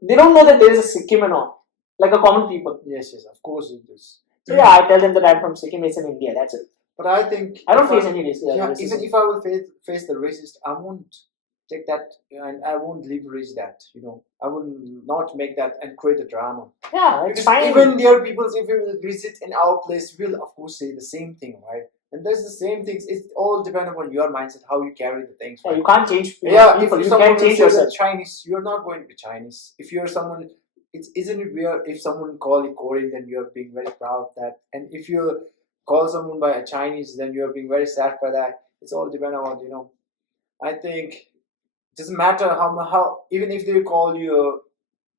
They don't know that there is a Sikkim and all, like a common people. Yes, of course it is. So yeah, I tell them that I'm from Sikkim. It's in India. That's it. But I think I don't face any racism. Yeah, even if I will face the racist, I won't take that and I won't leverage that. I will not make that and create a drama. Yeah, it's Because fine. even their people, if we will visit in our place, will of course say the same thing, right? And there's the same things. It's all dependent on your mindset, how you carry the things. Yeah, Right? you can't change if people. You someone can't will change say yourself. that Chinese, you're not going to be Chinese. If you're someone, isn't it weird if someone call you Korean, then you're being very proud of that. And if you call someone by a Chinese, then you're being very sad by that. It's all dependent on I think it doesn't matter how even if they call you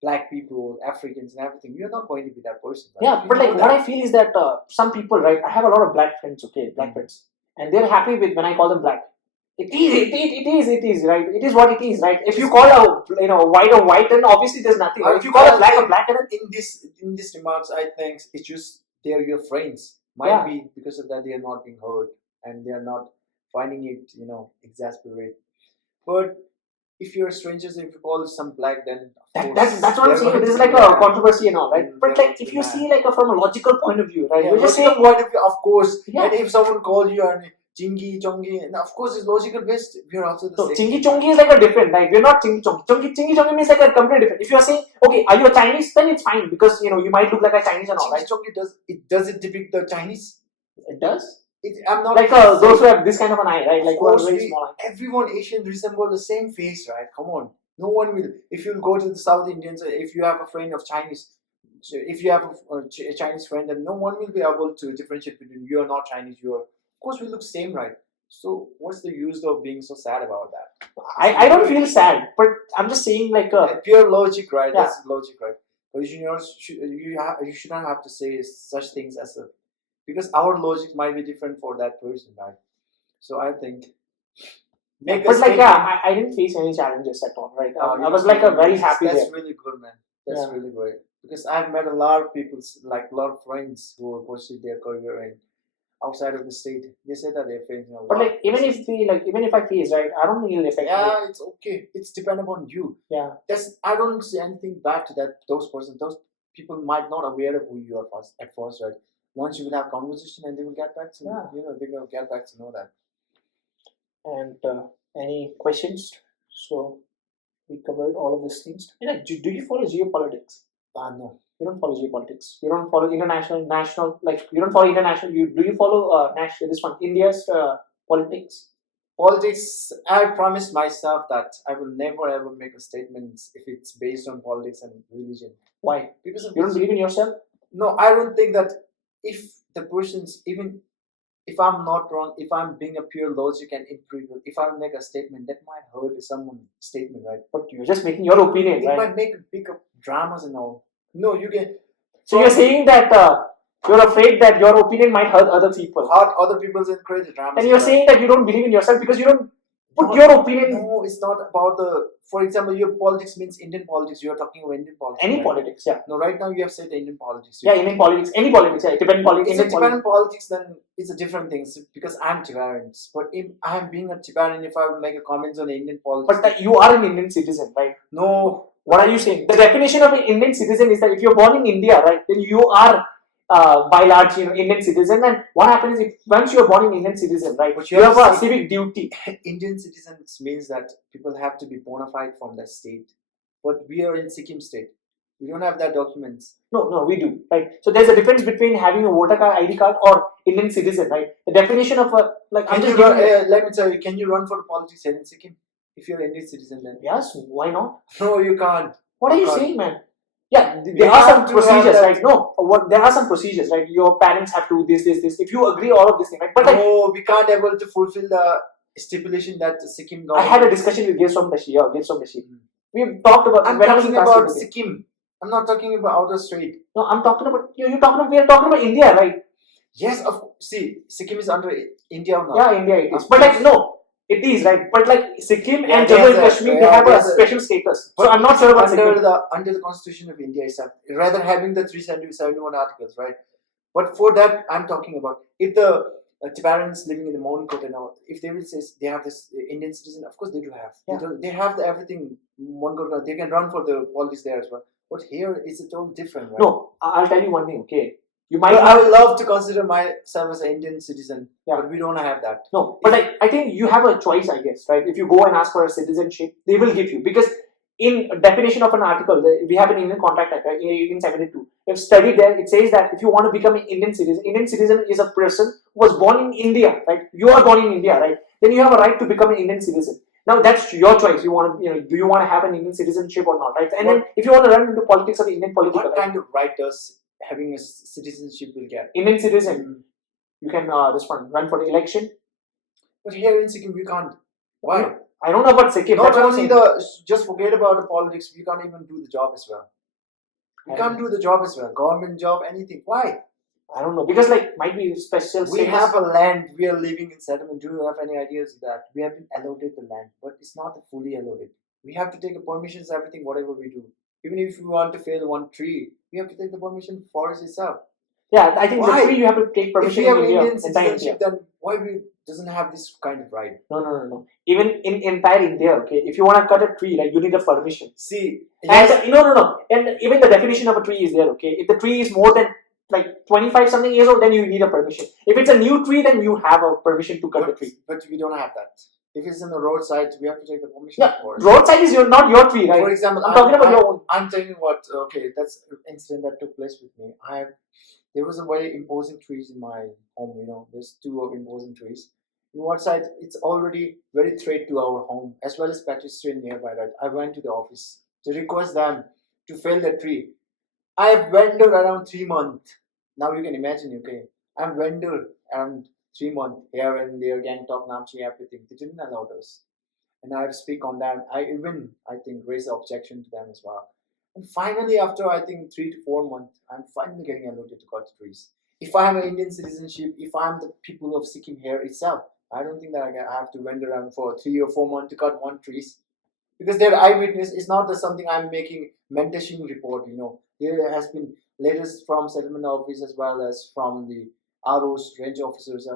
black people, Africans, and everything, you're not going to be that person. Right? Yeah, but like what I feel is that some people, right? I have a lot of black friends, okay, black friends, and they're happy with when I call them black. It is, right? It is what it is, right? If you call a white, then obviously there's nothing. Right? If you call a black, then in this remarks, I think it's just they're your friends. Might be because of that they are not being heard and they are not finding it, exasperate. But if you're strangers, if you call some black, then that's what I'm saying. This is like a controversy and all, right? But like if you see like from a logical point of view, right? Yeah, You're just logical saying, point of view, of course. Yeah. And if someone calls you and Chingy, Chongi, and of course it's logical based, we're also the so same. Chingy Chongi is like a different, like we're not Chingy Chongi. Chingy Chongi means like a completely different. If you are saying, okay, are you a Chinese, then it's fine because you might look like a Chinese and all, right? Chongi does it depict the Chinese? It does. I'm not like those who have this kind of an eye, right? Like who are very small eye. Everyone Asian resemble the same face, right? Come on, no one will. If you go to the South Indians, if you have a friend of Chinese, if you have a Chinese friend, then no one will be able to differentiate between you are not Chinese. You are, of course, we look same, right? So what's the use of being so sad about that? I don't feel sad, but I'm just saying like pure logic, right? Yeah. That's logic, right? But you should not have to say such things as a. Because our logic might be different for that person, right? So I think. But like I didn't face any challenges at all, right? I was like a very happy. That's really good, man. That's really great. Because I've met a lot of people, like a lot of friends who pursued their career in outside of the state. They said that they're facing a lot. But like even if I face, right, I don't think it'll affect me. Yeah, it's okay. It's dependent upon you. Yeah. I don't see anything bad to that. Those people might not aware of who you are at first, right? Once you will have conversation and they will get back to they will get back to know that. And any questions? So we covered all of these things. Do you follow geopolitics? No. You don't follow geopolitics. You don't follow national. Like you don't follow international. Do you follow national? This one, India's politics. Politics. I promised myself that I will never ever make a statement if it's based on politics and religion. Why? Because you don't believe in yourself. No, I don't think that if the person's even if I'm not wrong, if I'm being a pure logic and empirical, if I make a statement that might hurt someone's statement, right? But you're just making your opinion, It right? might make big dramas and all. No, you can. So you're saying that you're afraid that your opinion might hurt other people. Hurt other people's and create dramas. And you're saying that you don't believe in yourself because you don't put your opinion. No, it's not about the. For example, your politics means Indian politics. You are talking about Indian politics. Any right? politics, yeah. No, right now you have said Indian politics. Yeah, Indian politics, any politics, yeah. Tibetan politics, It's a Indian Tibetan politics. politics, then it's a different thing because I'm Tibetan. But if I'm being a Tibetan, if I make a comments on Indian politics, But that you are an Indian citizen, right? no. What are you saying? The definition of an Indian citizen is that if you're born in India, right, then you are by large, Indian citizen. And what happens if once you're born in Indian citizen, right, But you have a civic duty. Indian citizens means that people have to be bona fide from that state. But we are in Sikkim state. We don't have that documents. No, we do, right? So there's a difference between having a voter card, ID card, or Indian citizen, right? The definition of a Can you run, let me tell you, can you run for politics here in Sikkim if you're an Indian citizen then? Yes, why not? No, you can't. What are you can't. saying, man? Yeah, You there are some have to have procedures, that- right? No, there are some procedures, right? Your parents have to this. If you agree all of this thing, right? But like, No, we can't able to fulfill the stipulation that the Sikkim I government. had a discussion with Gesom Dashi. We've talked about I'm when I was talking in about class. Sikkim. I'm not talking about outer state. No, I'm talking about we are talking about India, right? Yes, see, Sikkim is under India now. Yeah, India it is. But like no, it is right. But like Sikkim Yeah, and Jammu and there's a- Kashmir, yeah, they have a there's a- special status. So But I'm not sure about under Sikkim. the constitution of India itself, rather having the 371 articles, right? But for that, I'm talking about if the Tibetans living in the Mon Kota now, if they will say they have this Indian citizen, of course they do have. Yeah. They have everything. Mon Kota, they can run for the politics there as well. But here it's a total different, right? No, I'll tell you one thing. Okay, you might. But I would love to consider myself as an Indian citizen, Yeah. but we don't have that. No, but like I think you have a choice, I guess, right? If you go and ask for a citizenship, they will give you because in definition of an article, we have an Indian Contract Act, right, in 1872. If studied there, it says that if you want to become an Indian citizen is a person who was born in India, right? You are born in India, right? Then you have a right to become an Indian citizen. Now that's your choice. You want to, do you want to have an Indian citizenship or not, right? And then if you want to run into politics of Indian politics, What kind of right does having a citizenship will get? Indian citizen, you can run for the election. But here in Sikkim, we can't. Why? I don't know about Sikkim. Not that's what I'm only saying. just forget about the politics, we can't even do the job as well. We can't do the job as well. Government job, anything. Why? I don't know because like might be special. We status. have a land, we are living in settlement. Do you have any ideas of that? We have been allotted the land, but it's not fully allotted. We have to take a permissions, everything, whatever we do. Even if we want to fell one tree, we have to take the permission forest itself. Yeah, I think Why? the tree you have to take If permission we have in India, Indian entire India. citizenship, then why we doesn't have this kind of right? No. Even in entire India, okay, if you want to cut a tree, like you need a permission. See, And no. And even the definition of a tree is there, okay. If the tree is more than like 25 something years old, then you need a permission. If it's a new tree, then you have a permission to cut the tree. but we don't have that. If it's in the roadside, we have to take the permission Yeah, for it. roadside is not your tree, right? For example, I'm talking about your own. I'm telling you what. Okay, that's an incident that took place with me. There was a very imposing trees in my home. There's two of imposing trees. In one side, it's already very threat to our home as well as pedestrian nearby. Right, I went to the office to request them to fell the tree. I've wandered around 3 months. Now you can imagine, okay, I've wandered around 3 months here and there, Gangtok, Namchi, everything. They didn't allow us. And I have speak on that. I think raised the objection to them as well. And finally, after I think 3 to 4 months, I'm finally getting allotted to cut trees. If I have an Indian citizenship, if I'm the people of Sikkim here itself, I don't think that I have to wander around for 3 or 4 months to cut one trees. Because their eyewitness is not just something I'm making mentorship report. There has been letters from settlement office as well as from the ROs, range officers.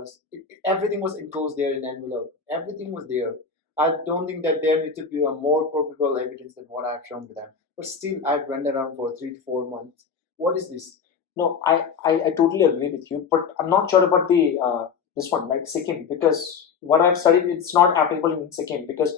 Everything was enclosed there in envelope. Everything was there. I don't think that there needs to be a more probable evidence than what I've shown to them. But still, I've run around for 3 to 4 months. What is this? No, I totally agree with you, but I'm not sure about the this one, like Sikkim, because what I've studied, it's not applicable in Sikkim because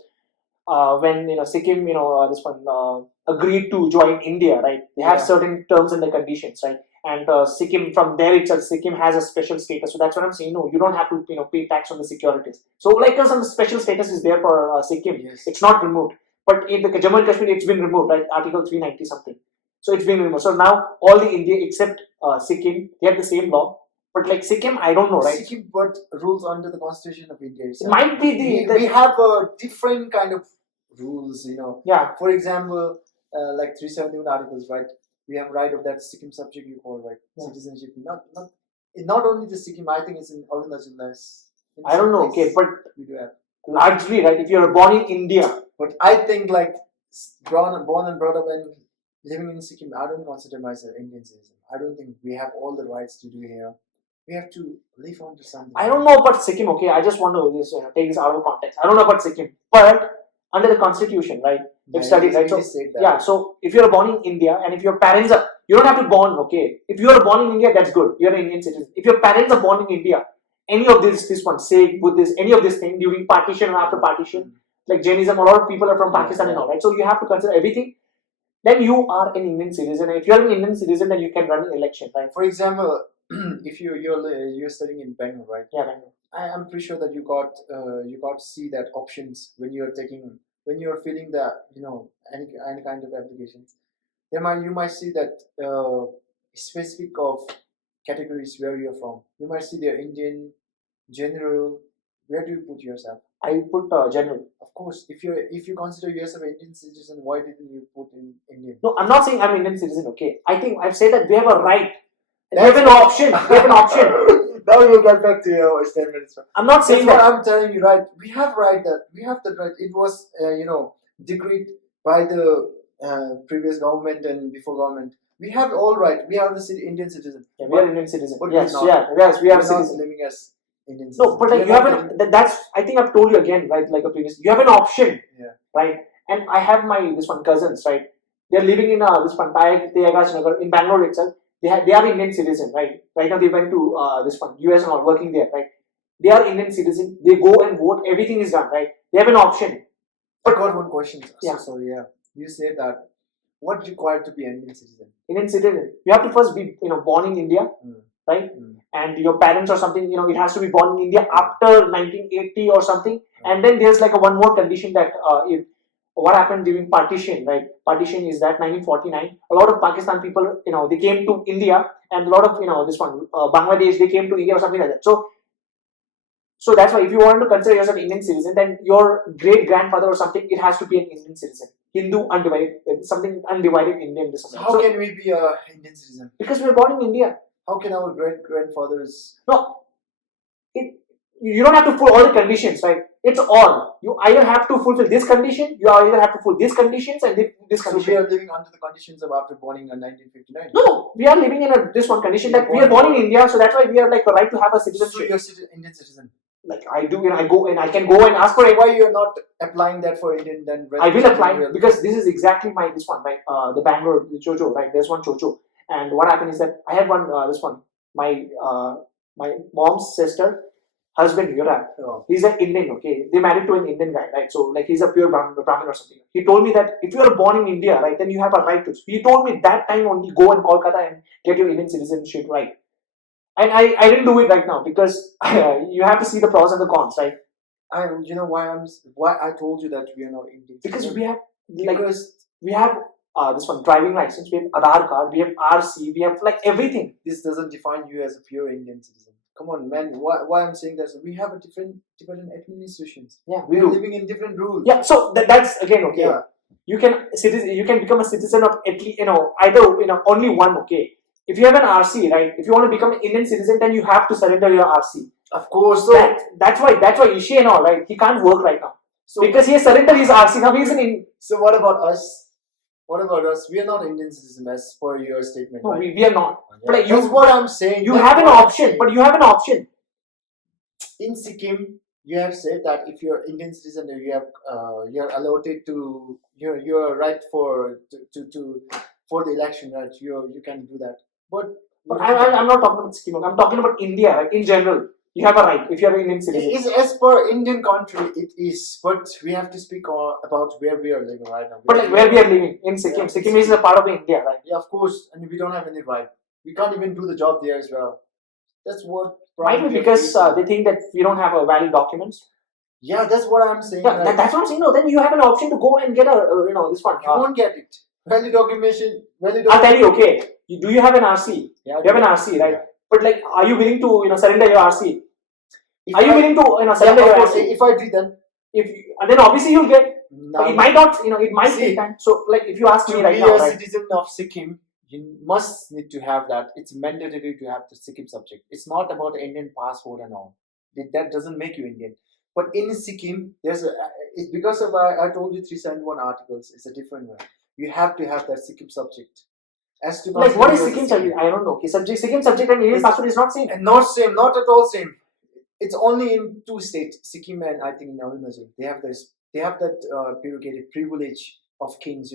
when Sikkim, this one agreed to join India, right? They have Yeah. certain terms and the conditions, right? And Sikkim, from there itself, Sikkim has a special status. So that's what I'm saying. No, you don't have to pay tax on the securities. So like some special status is there for Sikkim. Yes. It's not removed, but in the Jammu and Kashmir, it's been removed, right? Article 390 something. So it's been removed. So now all the India except Sikkim, they have the same law. But like Sikkim, I don't know, right? Sikkim, but rules under the Constitution of India. It itself. might be We have a different kind of rules, yeah. For example, like 371 articles, right? We have right of that Sikkim subject you call, right? Yeah. Citizenship. Not only the Sikkim, I think it's in Arunachal. I don't know, okay, but we do have. largely, right? If you're born in India, But I think like born and brought up and living in Sikkim, I don't consider myself Indian citizen. I don't think we have all the rights to do here. We have to live on to something. I don't know about Sikkim, okay? I just want to take this out of context. I don't know about Sikkim, but under the constitution, right? You've studied, right? So, yeah, so if you're born in India and if your parents are, you don't have to born, okay? If you are born in India, that's good. You're an Indian citizen. If your parents are born in India, any of this one, Sikh, Buddhist, any of this thing during partition or after partition, like Jainism, a lot of people are from Pakistan and all, right? So you have to consider everything. Then you are an Indian citizen. If you're an Indian citizen, then you can run an election, right? For example, if you're studying in Bangalore, right? Yeah, Bangalore. I am pretty sure that you got to see that options when you're filling the any kind of applications. You might see that specific of categories where you're from. You might see they're Indian, general. Where do you put yourself? I put general. Of course, if you consider yourself an Indian citizen, why didn't you put in Indian? No, I'm not saying I'm an Indian citizen, okay? I think I've said that we have a right. We have an option. We have an option. Now you get back to your statements. I'm not saying That's that. what I'm telling you, right? We have that right. It was decreed by the previous government and before government. We have all right. We are the Indian citizen. Yeah, we are Indian citizen. But Yes, we're not. yes, we are We're not citizens. living as Indian citizens. No, but like you have an. That's. I think I've told you again, right? Like a previous. You have an option, right? And I have my this one cousins, right? They're living in this one Tayagash Nagar in Bangalore itself. They are Indian citizen, right? Right now they went to this one US and all working there, right? They are Indian citizen. They go and vote. Everything is done, right? They have an option. I got one question. Yeah. So sorry. Yeah. You said that. What required to be an Indian citizen? Indian citizen. You have to first be born in India, right? And your parents or something. It has to be born in India after 1980 or something. And then there's like one more condition that if what happened during partition, right? Partition is that 1949. A lot of Pakistan people, they came to India, and a lot of this one Bangladesh, they came to India or something like that. So that's why if you want to consider yourself Indian citizen, then your great grandfather or something, it has to be an Indian citizen, Hindu undivided, something undivided Indian. So how can we be an Indian citizen? Because we are born in India. How can our great grandfathers? No, you don't have to fulfill all the conditions, right? It's all. You either have to fulfill this condition, you either have to fulfill these conditions and this condition. So we are living under the conditions of after born in 1959. No, we are living in this one condition that we are born in India, so that's why we are like the right to have a citizenship. So you're Indian citizen. Like I do, and I go and I can go and ask for it. Why you're not applying that for Indian then? I will apply because this is exactly the Bangalore Chocho, right? There's one Chocho, and what happened is that I have one my mom's sister. Husband, he's an Indian, okay? They married to an Indian guy, right? So, like, he's a pure Brahmin or something. He told me that if you are born in India, right, then you have a right to. He told me that time only go in Kolkata and get your Indian citizenship, right? And I didn't do it right now because you have to see the pros and the cons, right? You know why I told you that we are not Indian. Because we have this one driving license, we have Aadhaar card, we have RC, we have like everything. This doesn't define you as a pure Indian citizen. Come on, man. Why I'm saying that? We have a different administrations. Yeah, we're living in different rules. Yeah, so that's again okay. Yeah. You can become a citizen of at least either only one, okay. If you have an RC, right? If you want to become an Indian citizen, then you have to surrender your RC. Of course. So that's why Ishi and all, right? He can't work right now. So because he has surrendered his RC, now he's an Indian. So what about us? What about us? We are not Indian citizens as per your statement. No, right? we are not. Yeah. But that's what I'm saying. You have an option, but you have an option. In Sikkim, you have said that if you're Indian citizen, you're allotted to you're right for the election, right? You can do that. But I'm not talking about Sikkim. I'm talking about India, right? In general. You have a right if you are an Indian citizen. It is as per Indian country, it is. But we have to speak about where we are living right now. But like where we are living in Sikkim. Yeah. Sikkim is a part of India, right? Yeah, of course. And we don't have any right. We can't even do the job there as well. That's what. Might be because they think that we don't have a valid documents. Yeah, that's what I'm saying. Yeah, that's what I'm saying. No, then you have an option to go and get this one. You won't get it. Valid documentation. I'll tell you. Okay, do you have an RC? Yeah, you have an RC, right? Yeah. But like, are you willing to surrender your RC? If Are you I- willing to Yeah, surrender of your course, RC? if I do, then Then obviously you'll get. now But it might not. It might See, take time. So like, if you ask to me right be now, a right? citizen of Sikkim, you must need to have that. It's mandatory to have the Sikkim subject. It's not about the Indian passport and all. That doesn't make you Indian. But in Sikkim, there's a. It's because of I told you 371 articles. It's a different one. You have to have that Sikkim subject. As to Like, what is consider you Sikkim as a subject? I don't know. Okay, Sikkim subject and Indian It's- passport is not same. And not same, not at all same. It's only in two states, Sikkim and I think in Arunachal. They have this. They have that prerogative privilege of kings,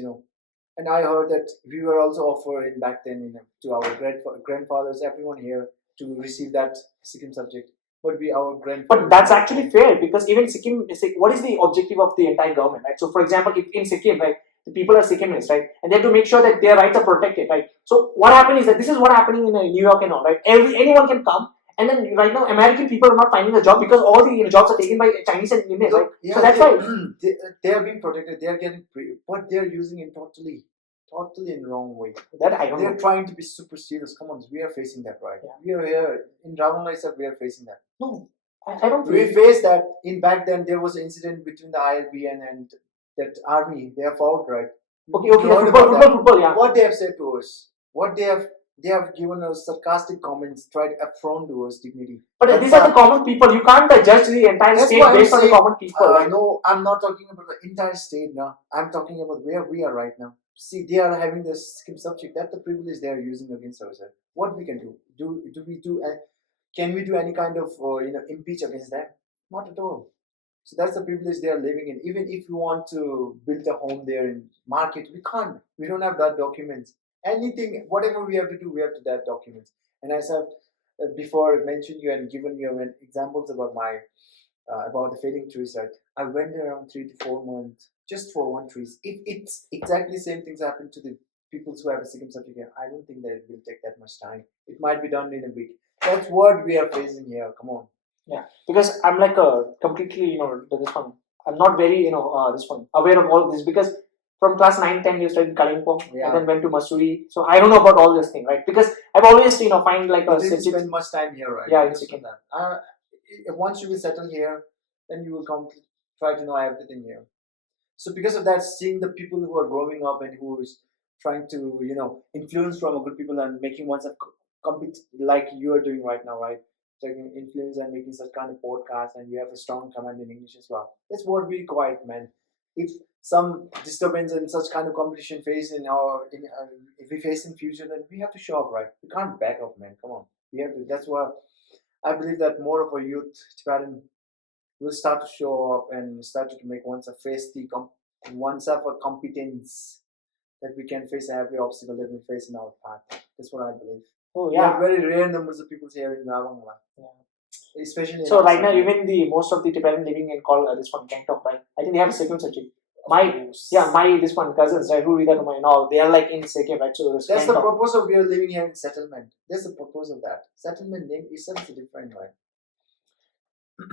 And I heard that we were also offering back then, to our grandfathers, everyone here, to receive that Sikkim subject. But our grandfathers. But that's actually fair because even Sikkim, what is the objective of the entire government, right? So, for example, if in Sikkim, right, the people are Sikkimists, right, and they have to make sure that their rights are protected, right? So, what happened is that this is what happening in New York and all, right? Anyone can come, and then right now, American people are not finding a job because all the jobs are taken by Chinese and Indians, right? Yeah, So that's why. they are being protected. They are getting but they are using it totally in wrong way. That I don't They're know. trying to be super serious. Come on, we are facing that, right? Yeah. We are here in Ravanai, we are facing that. No, I don't. We faced that. In back then, there was an incident between the ILB and that army. They have fought, right? Okay, You heard about that. football, yeah. What they have said to us, what they have given us sarcastic comments, tried affront to us dignity. But these are the common people. You can't judge the entire That's state what I'm based on the saying. common people. Right? No, I'm not talking about the entire state now. I'm talking about where we are right now. See, they are having this Sikkim subject. That's the privilege they are using against us. What we can do? Can we do any kind of impeach against them? Not at all. So that's the privilege they are living in. Even if you want to build a home there and market, we can't. We don't have that documents. Anything, whatever we have to do, we have to that documents. And as I've before mentioned you and given you examples about about the failing trees, right? I went around 3 to 4 months just for one trees. If it's exactly same things happen to the people who have a Sikkim certificate, I don't think that it will take that much time. It might be done in a week. That's what we are facing here. Come on. Yeah, because I'm like completely, this one. I'm not very, this one aware of all this because from class 9, 10 you studied Kalimpong and then went to Masuri. So I don't know about all this thing, right? Because I've always, find like You a didn't subject. spend much time here, right? Yeah, in Sikkim. Once you will settle here, then you will try to know everything here. So because of that, seeing the people who are growing up and who is trying to, influence from a good people and making oneself compete like you are doing right now, right? Taking influence and making such kind of podcast, and you have a strong command in English as well. That's what we require, man. If some disturbance and such kind of competition face if we face in future, then we have to show up, right? We can't back up, man. Come on, we have to. That's why I believe that more of a youth Tibetan will start to show up and start to make oneself oneself a competence that we can face every obstacle that we face in our path. That's what I believe. Oh We yeah. have very rare numbers of people here in Ravangala. Yeah. Especially in So right now, outside. even the most of the Tibetan living in this one Gangtok, right? I think they have a Sikkim subject. This one cousins, right, who read that and all, they are like in Sikkim, right? So That's the Gangtok. purpose of we are living here in settlement. That's the purpose of that. Settlement name itself is different, right?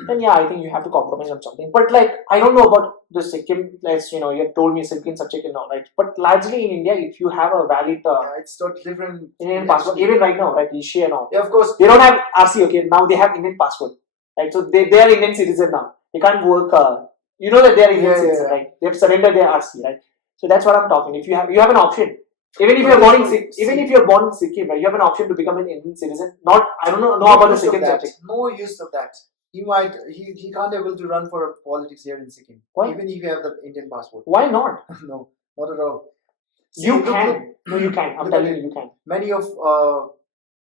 Then yeah, I think you have to compromise on something. But like, I don't know about the Sikkim. You have told me Sikkim subject and all, right? But largely in India, if you have a valid Yeah, it's totally different. Indian passport, even right now, right, Ishe and all, Yeah, of course. they don't have RC. Okay, now they have Indian passport, right? So they are Indian citizen now. They can't work. You know that they are Indian citizen, right? They have surrendered their RC, right? So that's what I'm talking. If you have an option. Even if you're born in Sikkim, right, you have an option to become an Indian citizen. I don't know about the Sikkim subject. No use of that. He can't able to run for politics here in Sikkim. Why? Even if you have the Indian passport. Why not? No, not at all. You can. No, you can. I'm telling you, you can. Many of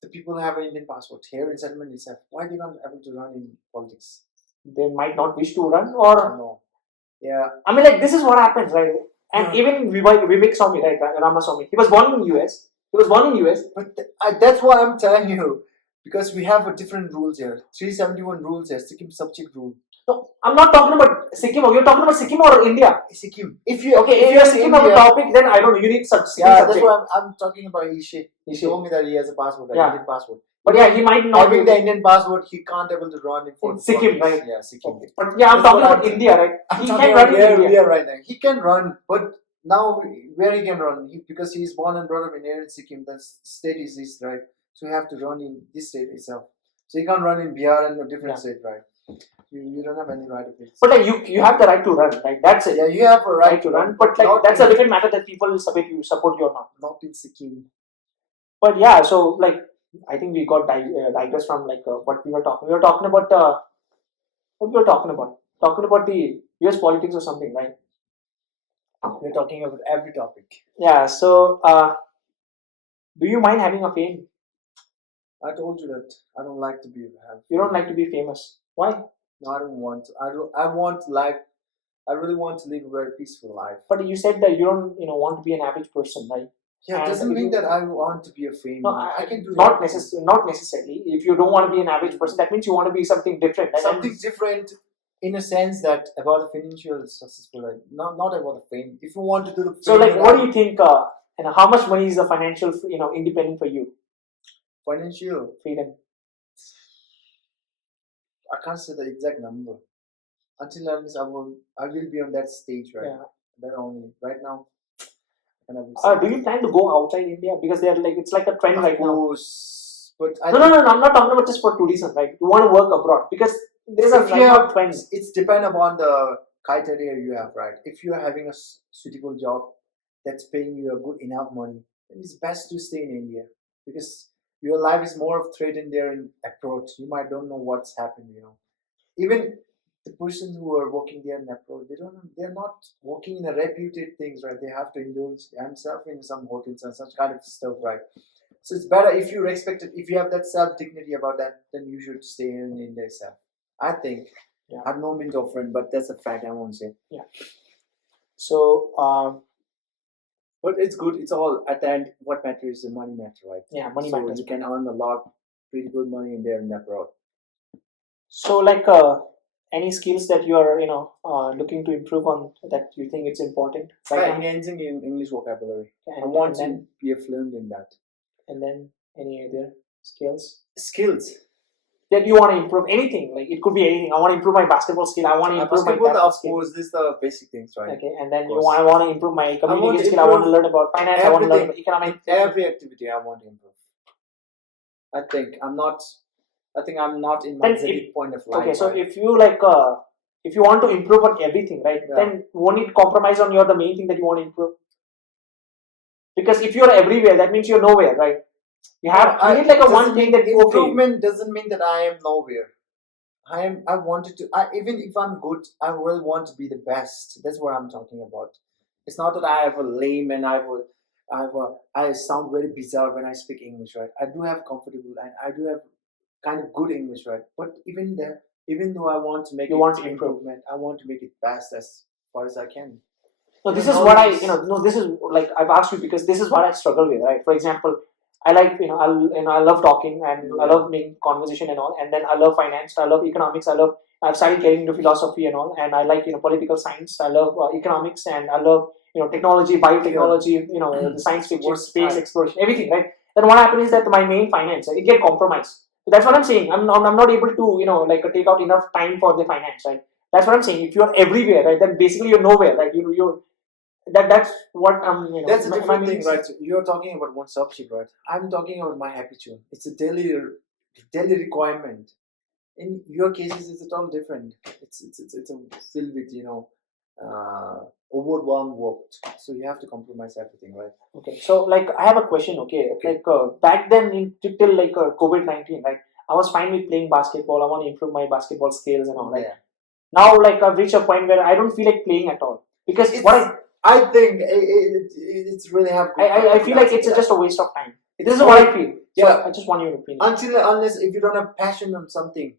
the people have an Indian passport here in settlement itself. Why they not able to run in politics? They might not wish to run, or No. Yeah. I mean, like, this is what happens, right? And even Vivek Swami, right, Ramaswamy, he was born in US. But that's what I'm telling you. Because we have a different rules here. 371 rules here. Sikkim subject rule. No, I'm not talking about Sikkim. You're talking about Sikkim or India? Sikkim. If you're Sikkim of a topic, then I don't know. You need Sikkim that's subject. why I'm talking about Ishe. He told me that he has a passport, Indian passport. But yeah, he might not having the Indian passport. He can't able to run in Sikkim, right? Yeah, Sikkim. Okay. But yeah, I'm talking about India, right? He can run in India. We are right now. He can run, but now where he can run? Because he's born and brought up in here in Sikkim. The state is his, right? So you have to run in this state itself. So you can't run in Bihar and a different Yeah. state, right? You don't have any right of it. But like you have the right to run, right? That's it. Yeah, you have a Right to run, but like not that's in, a different matter that people will support you or not. not in Sikkim. But yeah, so like I think we got digressed from like what we were talking. We were talking about what we were talking about. Talking about the U.S. politics or something, right? We're talking about every topic. Yeah. So do you mind having a fame? I told you that I don't like to be. You don't like to be famous. Why? No, I don't want to. I want life. I really want to live a very peaceful life. But you said that you don't want to be an average person, right? Yeah, it And doesn't if mean you- that I want to be a famous. No, I can do not everything. not necessarily. If you don't want to be an average person, that means you want to be something different. And Something different in a sense that about the financial successful, like not about the fame. If you want to do the fame, so, like, then what do you think? How much money is the financial, independent for you? financial, Freedom. I can't say the exact number. Until unless I will be on that stage, right? Yeah. That only. Right now, I cannot Do you plan to go outside India? Because they're like it's like a trend Of right now. course, but I No, I'm not talking about just for tourism, right? You want to work abroad because there's a if right you now have, trend. it's depend upon the criteria you have, right? If you are having a suitable job that's paying you a good enough money, then it's best to stay in India because your life is more of threatened there in abroad. You might don't know what's happening, Even the person who are working there in abroad, they're not working in a reputed things, right? They have to indulge themselves in some hotels and such kind of stuff, right? So it's better if you respect it, if you have that self dignity about that, then you should stay in India itself. I think. Yeah. I've no means of friend, but that's a fact I won't say. Yeah. So But it's good. It's all at the end. What matters is the money matter, right? yeah, money so matters. you can earn a lot, pretty good money in there in abroad. So like any skills that you are looking to improve on that you think it's important right now? Enhancing in English vocabulary. And, I want and to then be fluent in that. and then any other skills Skills. that you want to improve? Anything, like it could be anything. I want to improve my basketball skill. I want to improve my Basketball, basketball of skill. course, this is the basic things, right? Okay, and then course. I want to improve my want to communication skill. I want to improve learn about finance. I want to learn about everything. economics. Every activity I want to improve. I think I'm not in my Then zenith point of life. Okay, so right? if you if you want to improve on everything, right? Yeah. Then won't it compromise on the main thing that you want to improve? Because if you're everywhere, that means you're nowhere, right? You need like a one thing that improvement doesn't mean that I am nowhere. I wanted to. Even if I'm good, I really want to be the best. That's what I'm talking about. It's not that I have a lame and I sound very bizarre when I speak English, right? I do have comfortable and I do have kind of good English, right? But even though I want to make improvement, I want to make it best as far as I can. So this is what this is like I've asked you because this is what I struggle with, right? For example, I like I love talking and I love making conversation and all, and then I love finance, I love economics, I've started getting into philosophy and all, and I like political science, I love economics, and I love technology, biotechnology, the science fiction, space exploration, everything, right? Then what happens is that my main finance it get compromised. So that's what I'm saying. I'm not able to take out enough time for the finance, right? That's what I'm saying. If you're everywhere, right, then basically you're nowhere, right? That's what That's a different thing, right? You're talking about one subject, right? I'm talking about my habitual. It's a daily requirement. In your cases, it's all different. It's filled with overwhelmed work, so you have to compromise everything, right? Okay, so like I have a question. Okay. Like back then till COVID-19, right? I was fine with playing basketball. I want to improve my basketball skills and all, right? Yeah. Now, like I've reached a point where I don't feel like playing at all because I think it's really have. I feel like it's just a waste of time. This is what I feel. Yeah. So I just want your opinion. Unless if you don't have passion on something,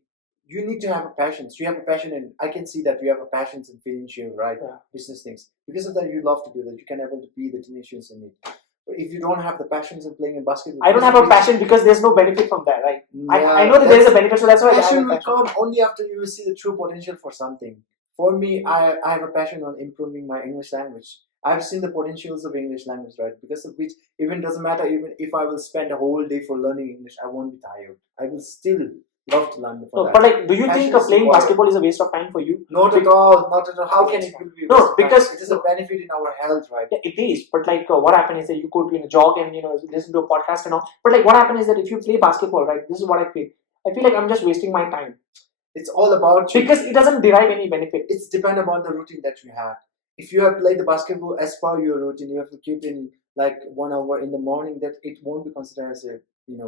you need to have a passion. So you have a passion, and I can see that you have a passion in financial, right? Yeah. Business things. Because of that, you love to do that. You can able to be the technicians in it. But if you don't have the passions in playing in basketball, I don't have a passion because there's no benefit from that, right? Yeah, I know that there's a benefit, so that's why passion will come only after you see the true potential for something. For me, I have a passion on improving my English language. I've seen the potentials of English language, right? Because of which, even doesn't matter, even if I will spend a whole day for learning English, I won't be tired. I will still love to learn for No, that. but like, do you think Passion is playing required. basketball is a waste of time for you? Not at all, not at all. How can it will be? No, waste of time? because- it is a benefit in our health, right? Yeah, it is. But like, what happened is that you could jog and listen to a podcast and all. But like, what happened is that if you play basketball, right? This is what I feel. I feel like I'm just wasting my time It's all about you. because it doesn't derive any benefit. It's depend upon the routine that you have. If you have played the basketball as per your routine, you have to keep in like 1 hour in the morning. That it won't be considered as a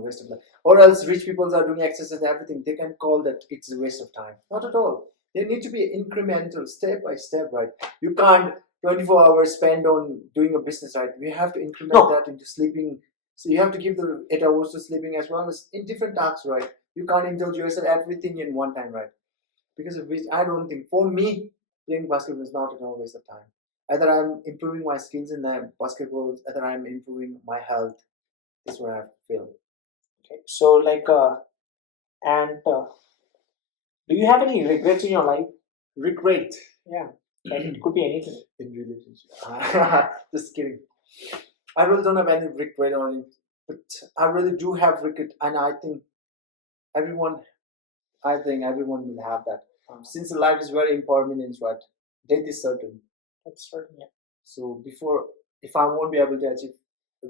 waste of time. Or else rich people are doing exercise and everything. They can call that it's a waste of time. Not at all. They need to be incremental, step by step, right? You can't 24 hours spend on doing a business, right? We have to increment No. that into sleeping. So you have to give the 8 hours to sleeping as well as in different tasks, right? You can't indulge yourself everything in one time, right? Because of which I don't think, for me, playing basketball is not at all a waste of time. Either I'm improving my skills in basketball, either I'm improving my health. That's what I feel. Okay. So like, and do you have any regrets in your life? Regret Yeah, like it could be anything. in relationship. Just kidding. I really don't have any regret on it, but I really do have regret, and everyone, I think everyone will have that. Since life is very impermanent, right? Death is certain. That's certain. Yeah. So if I won't be able to achieve,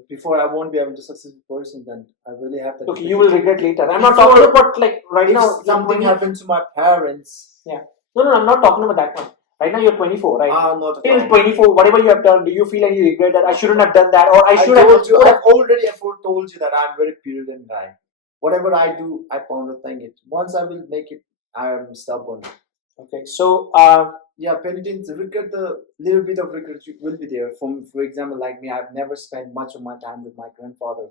before I won't be able to successful person, then I really have that. Okay, you will regret later. I'm not Before- talking about like right if now. something happened to my parents, No, I'm not talking about that one. Right now you're 24, right? not at Till all. 24, whatever you have done, do you feel any regret that I shouldn't have done that, or I I should have? told you, could have- I've already told you that I'm very prudent guy. Whatever I do, I pound a thing it. Once I will make it, I am stubborn. Okay, so Yeah, penitence, regret, the little bit of regret will be there. For example, like me, I've never spent much of my time with my grandfather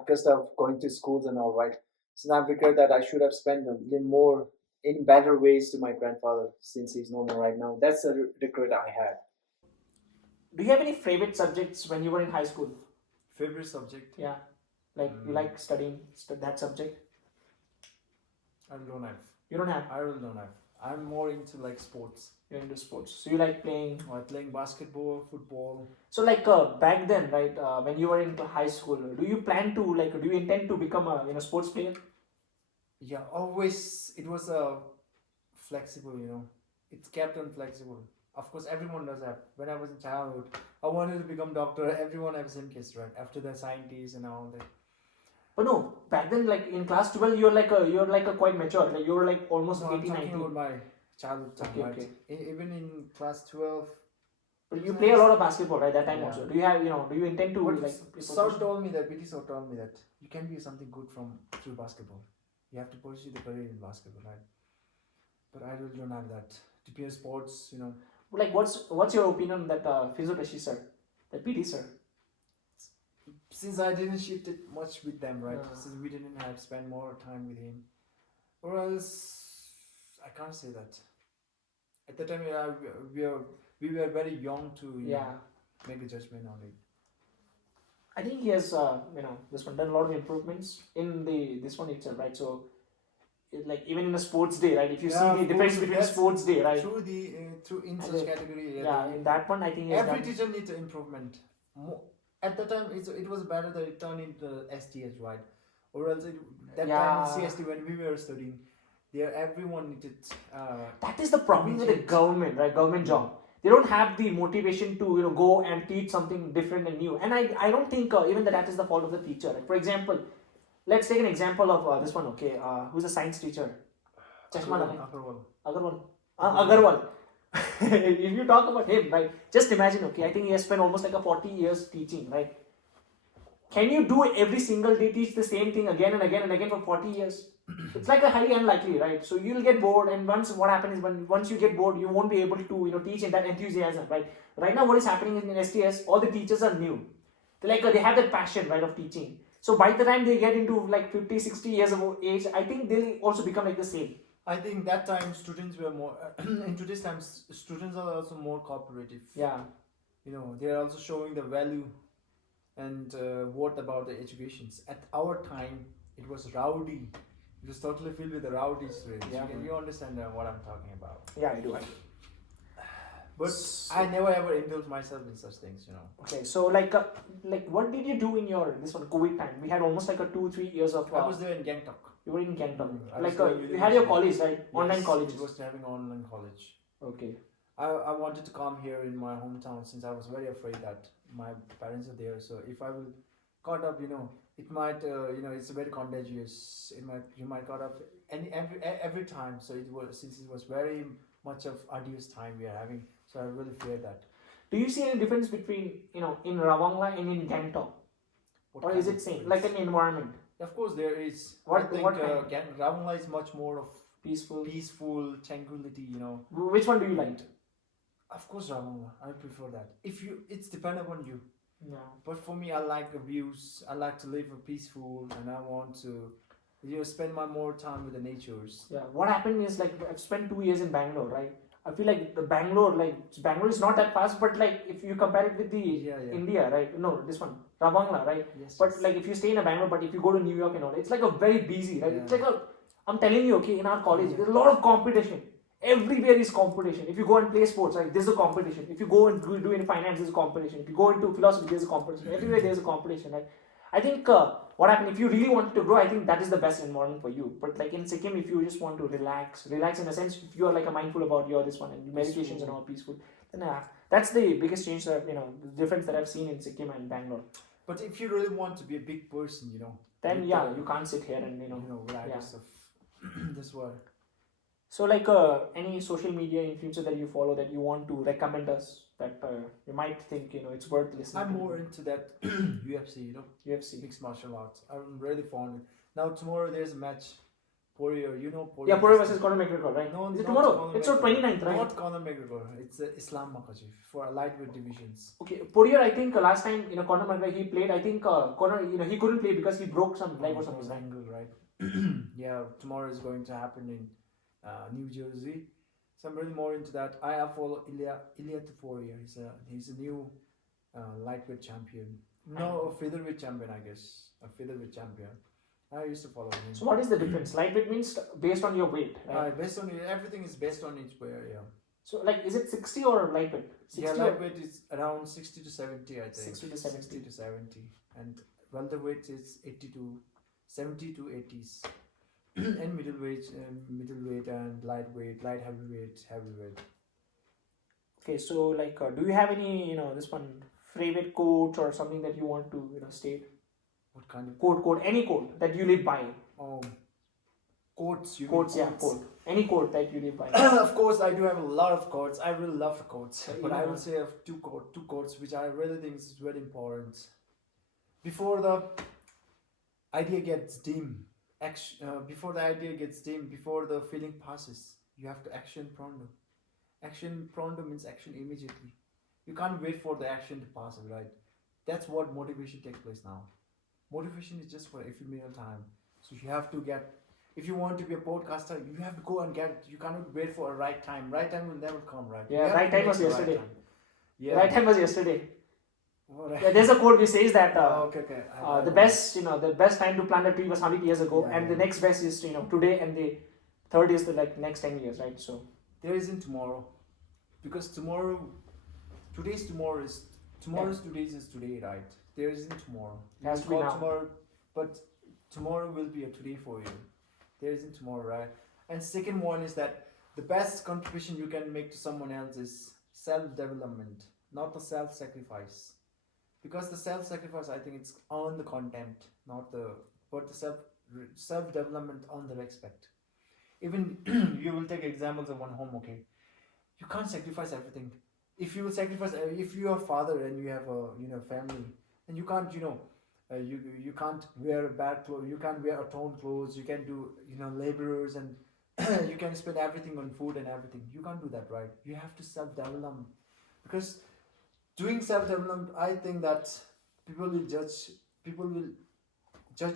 because of going to schools and all, right? So now I regret that I should have spent a little more in better ways to my grandfather since he's no more right now. That's a regret I had. do you have any favorite subjects when you were in high school? Favorite subject? Yeah, like you like studying that subject. I don't have. You don't have. I really don't have. I'm more into like sports. You're into sports, so you like playing. Playing basketball, football. So like back then, right? When you were in high school, do you plan to do you intend to become a sports player? Yeah, always it was flexible, It's kept on flexible. Of course, everyone does that. When I was in childhood, I wanted to become doctor. Everyone has same case, right? After the scientists and all that. But no, back then, like in class 12, you're like a quite mature. Like you're like almost No, 18, I'm talking 19. about my childhood time, Okay, right? okay. Even in class 12. But you play a lot of basketball, right? That time Yeah. also. Do you have do you intend to But like? Sir told me that, BT Sir told me that you can be something good through basketball. You have to pursue the career in basketball, right? But I really don't have that. To play sports, Like what's your opinion on that physiotherapy sir, that PT sir? Since I didn't shift it much with them, right? Yeah. Since we didn't have spend more time with him, or else I can't say that. At the time, we were very young to make a judgment on it. I think he has this one done a lot of improvements in this one itself, right? So like even in a sports day, right? If you see the difference between sports day, right? Through in such category, In that one, I think he has every done. teacher needs an improvement. At the time, it was better that it turned into STS, right? Or else time in CST when we were studying, everyone needed. That is the problem with the government, right? Government job. They don't have the motivation to go and teach something different and new. And I don't think even that is the fault of the teacher. Like, for example, let's take an example of this one. Okay, who's a science teacher? Agarwal. Agarwal. If you talk about him, right? Just imagine. Okay, I think he has spent almost like 40 years teaching, right? Can you do every single day teach the same thing again and again and again for 40 years? It's like a highly unlikely, right? So you'll get bored, and what happens is once you get bored, you won't be able to teach in that enthusiasm, right? Right now, what is happening in STS? All the teachers are new. They have that passion, right, of teaching. So by the time they get into like 50, 60 years of age, I think they'll also become like the same. I think that time students were more. In today's times, students are also more cooperative. Yeah. They are also showing the value and what about the educations. At our time, it was rowdy. It was totally filled with the rowdy students. Yeah, You understand what I'm talking about? Yeah, I do. But I never ever indulge myself in such things, Okay, so like what did you do in your this one COVID time? We had almost like a 2-3 years of. I was there in Gangtok. You were in Canton. I was Like doing you had your university. college, right? Online Yes, college. it was having online college. Okay. I wanted to come here in my hometown since I was very afraid that my parents are there. So if I will caught up, it might, it's very contagious. You might caught up every time. So it was since it was very much of arduous time we are having. So I really fear that. Do you see any difference between in Rawangla and in Gangtok, or is it same like an environment? Of course, there is. What- I think what kind? Ravana is much more of Peaceful. peaceful tranquility. Which one do you like? Of course, Ravana. I prefer that. It's depend upon you. No. But for me, I like the views. I like to live a peaceful, and I want to, spend my more time with the natures. Yeah. What happened is like I've spent 2 years in Bangalore, right? I feel like Bangalore is not that fast, but like if you compare it with the Yeah. India, right? No, this one, Rawangla, right? Yes. But yes. like if you stay in a Bangalore, but if you go to New York and all, it's like a very busy, right? Yeah. It's like I'm telling you, okay, in our college, there's a lot of competition. Everywhere is competition. If you go and play sports, right, there's a competition. If you go and do in finance, there's a competition. If you go into philosophy, there's a competition. Everywhere there's a competition, right? I think what happened, if you really want to grow, I think that is the best environment for you. But like in Sikkim, if you just want to relax in a sense, if you are like a mindful about your this one and meditations and all peaceful, then that's the biggest change that the difference that I've seen in Sikkim and Bangalore. But if you really want to be a big person, Then with you can't sit here and relax yeah. stuff. That's why. So like any social media influencer that you follow that you want to recommend us that you might think it's worth listening. I'm to. more into that UFC, UFC. mixed martial arts. I'm really fond. Now tomorrow there's a match. Poirier, Poirier. Yeah, Poirier versus Conor McGregor, right? No, is it not tomorrow? Conor It's on McGregor. 29th, right? Not Conor McGregor. It's Islam Makhachev for lightweight divisions. Okay, Poirier, I think last time Conor McGregor he played. I think Conor he couldn't play because he broke some leg or something. Angle, right? Yeah, tomorrow is going to happen in New Jersey. So I'm really more into that. I follow Ilya Poirier. He's a new lightweight champion. No, a featherweight champion, I guess. A featherweight champion. I used to follow him. So what is the difference? Lightweight means based on your weight, right? Based on everything is based on each player. Yeah. So like, is it 60 or lightweight? 60 Yeah, or lightweight is around 60 to 70, I think. 60 to 70. 60 to 70, and welterweight is 80 to 70 to 80s, and middleweight and lightweight, light heavyweight. Okay, so like, do you have any this one favorite quote or something that you want to state? What kind of Quote, any quote that you live by. quotes? You mean Quotes, yeah, quote. Any quote that you live by. Of course, I do have a lot of quotes. I really love the quotes, Yeah, but I yeah. will say of two quotes which I really think is very important. Before the idea gets dim, before the feeling passes, you have to action pronto. Action pronto means action immediately. You can't wait for the action to pass, right? That's what motivation takes place now. Motivation is just for ephemeral time. So you have to get, if you want to be a podcaster, you have to go and get it. You cannot wait for a right time. Right time will never come, right? Yeah, right time was yesterday. Yeah. Right time was yesterday. What Yeah, there's a quote which says that okay. the best time to plant a tree was 100 years ago, Yeah, and yeah. the next best is today, and the third is the next 10 years, right? So There isn't tomorrow, because today's tomorrow is today's is today, right? There isn't tomorrow. It has You to be call now. tomorrow, but tomorrow will be a today for you. There isn't tomorrow, right? And second one is that the best contribution you can make to someone else is self-development, not the self-sacrifice. Because the self-sacrifice, I think it's on the content, but the self-development on the respect. Even you will take examples of one home, okay? You can't sacrifice everything. If you sacrifice, if you are a father and you have a family, and you can't you can't wear bad clothes, you can't wear torn clothes, you can do laborers, and you can spend everything on food and everything. You can't do that, right? You have to self-develop, because doing self-development, I think that people will judge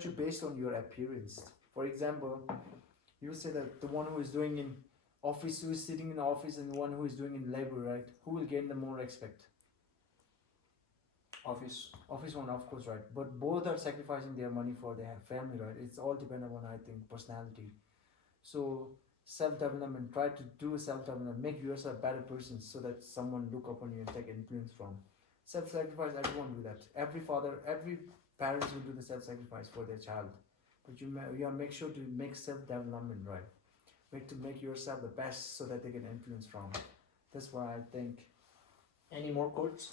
you based on your appearance. For example, you will say that the one who is doing in office, who is sitting in office, and the one who is doing in labor, right? Who will gain the more respect? Office one, of course, right? But both are sacrificing their money for their family, right? It's all dependent on, I think, personality. So self-development. Try to do self-development. Make yourself a better person so that someone look upon you and take influence from. Self-sacrifice. Everyone do that. Every father, every parents will do the self-sacrifice for their child. But you make sure to make self-development right. Make yourself the best so that they get influence from. That's why I think. Any more quotes?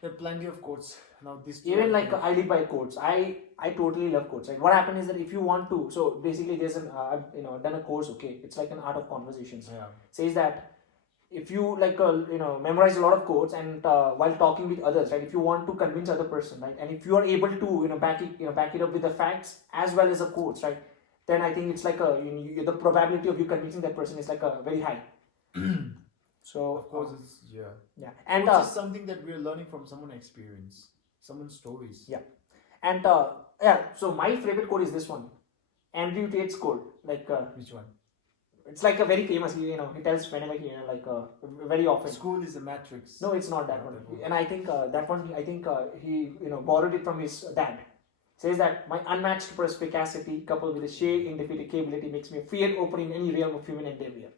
There are plenty of quotes. Now this Even like I live by quotes. I totally love quotes. Right? What happened is that if you want to, so basically there's an I've done a course. Okay, it's like an art of conversations. Yeah. Says that if you memorize a lot of quotes and while talking with others, right? If you want to convince other person, right? And if you are able to back it up with the facts as well as the quotes, right? Then I think it's like the probability of you convincing that person is like a very high. So Of course, it's yeah, and quotes is something that we're learning from someone's experience, someone's stories. Yeah. And so my favorite quote is this one, Andrew Tate's quote. Like Which one? it's like a very famous. He tells whenever very often. School is a matrix. No, it's not that Not one. that one. And I think that one. I think he borrowed it from his dad. Says that my unmatched perspicacity coupled with a sheer indefatigability makes me a feared open in any realm of human endeavor.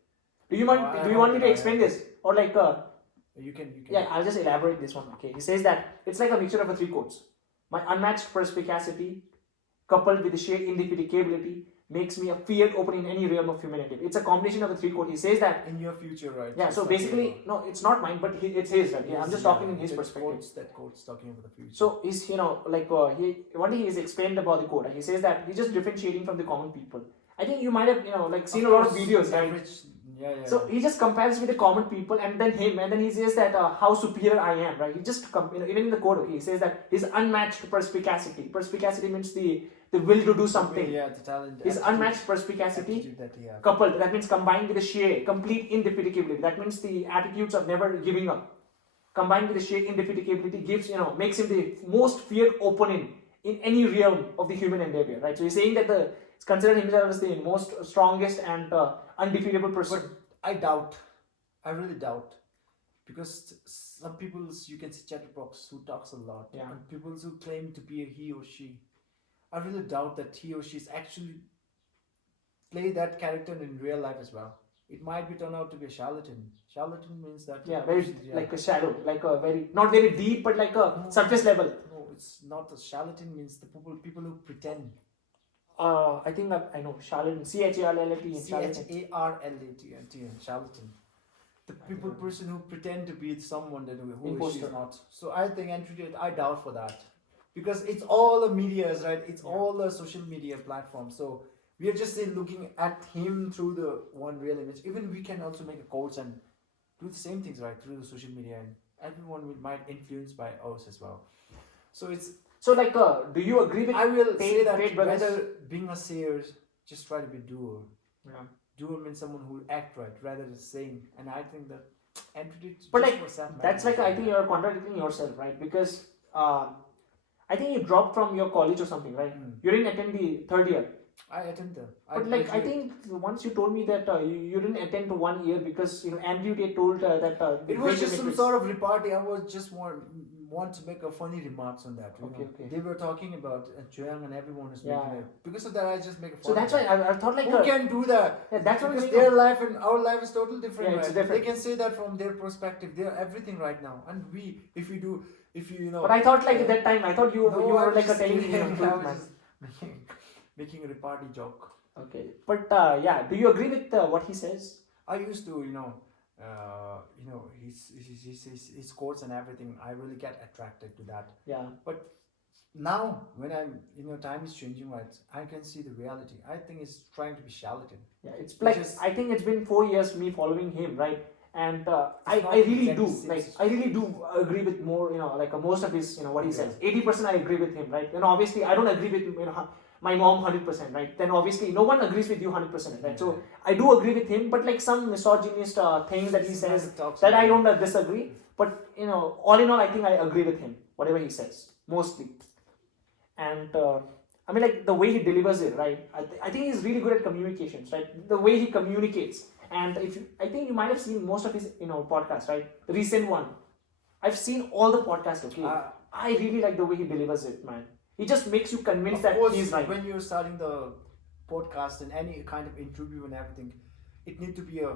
Do you want me to explain this or like? You can. Yeah, I'll just elaborate this one. Okay, he says that it's like a mixture of the three quotes. My unmatched perspicacity, coupled with the sheer indefatigability, makes me a feared open in any realm of human endeavor. It's a combination of the three quotes. He says that In your future, right? yeah. So basically, no, it's not mine, but it's his. Right? Yeah, I'm just talking in his perspective. That quote's talking about the future. So he's he one day he's explained about the quote. He says that he's just differentiating from the common people. I think you might have seen a lot of videos, right? Yeah. So he just compares with the common people and then him, and then he says that how superior I am, right? He just even in the quote, okay, he says that his unmatched perspicacity. Perspicacity means the will to do something. Yeah, the talent. His unmatched perspicacity attitude that he has. coupled, that means combined with the sheer complete indefatigability. That means the attitudes of never giving up. Combined with the sheer indefatigability gives makes him the most feared opponent in any realm of the human endeavor, right? So he's saying that he's considered himself as the most strongest and undefeatable person. But I doubt. I really doubt. Because some people, you can see chatterbox who talks a lot. Yeah. And people who claim to be a he or she. I really doubt that he or she is actually play that character in real life as well. It might be turned out to be a charlatan. Charlatan means that Like a shadow, like a very not very deep, but like a surface level. No, it's not. A charlatan means the people who pretend. I think I know charlatan. CHARLAT. CHARLATN, charlatan. The person who pretend to be someone that who Imposter. is not. So I think I doubt for that, because it's all the medias, right? It's all the social media platforms. So we are just looking at him through the one real image. Even we can also make a quotes and do the same things, right, through the social media, and everyone might influenced by us as well. So it's. So like, do you agree with? I will say that Tate brothers? whether being a sayer, just try to be doer. Yeah. Doer means someone who act right rather than saying. And I think that entity. But like that's like I think you're contradicting yourself, right? Because I think you dropped from your college or something, right? You didn't attend the third year. I attended. But I think once you told me that you didn't attend to 1 year because Andrew Tate told that it was just some sort of repartee. I was just want to make a funny remarks on that. Okay. They were talking about Joang and everyone is Yeah. making it. Because of that, I just make a. So that's why I thought like who can do that? Yeah, that's what because I'm saying. their life and our life is totally different. Yeah, it's right? different. They can say that from their perspective. They're everything right now, and if you know. But I thought like at that time I thought you were like a telling me. I was just making a repartee joke. Okay, but do you agree with what he says? I used to, his quotes and everything. I really get attracted to that. Yeah. But now, when I'm, time is changing, right? I can see the reality. I think it's trying to be charlatan. Yeah, it's like I think it's been 4 years me following him, right? And I really do agree with more, most of his, what he says. 80% I agree with him, right? Obviously I don't agree with my mom 100%, right? Then obviously no one agrees with you 100%, right? So I do agree with him, but like some misogynist things that he says that I don't disagree. But all in all, I think I agree with him, whatever he says, mostly. And I mean, like the way he delivers it, right? I think he's really good at communications, right? The way he communicates. And I think you might have seen most of his podcasts, right? The recent one, I've seen all the podcasts. Okay, I really like the way he delivers it, man. He just makes you convinced that he's right. When you're starting the podcast and any kind of interview and everything, it need to be a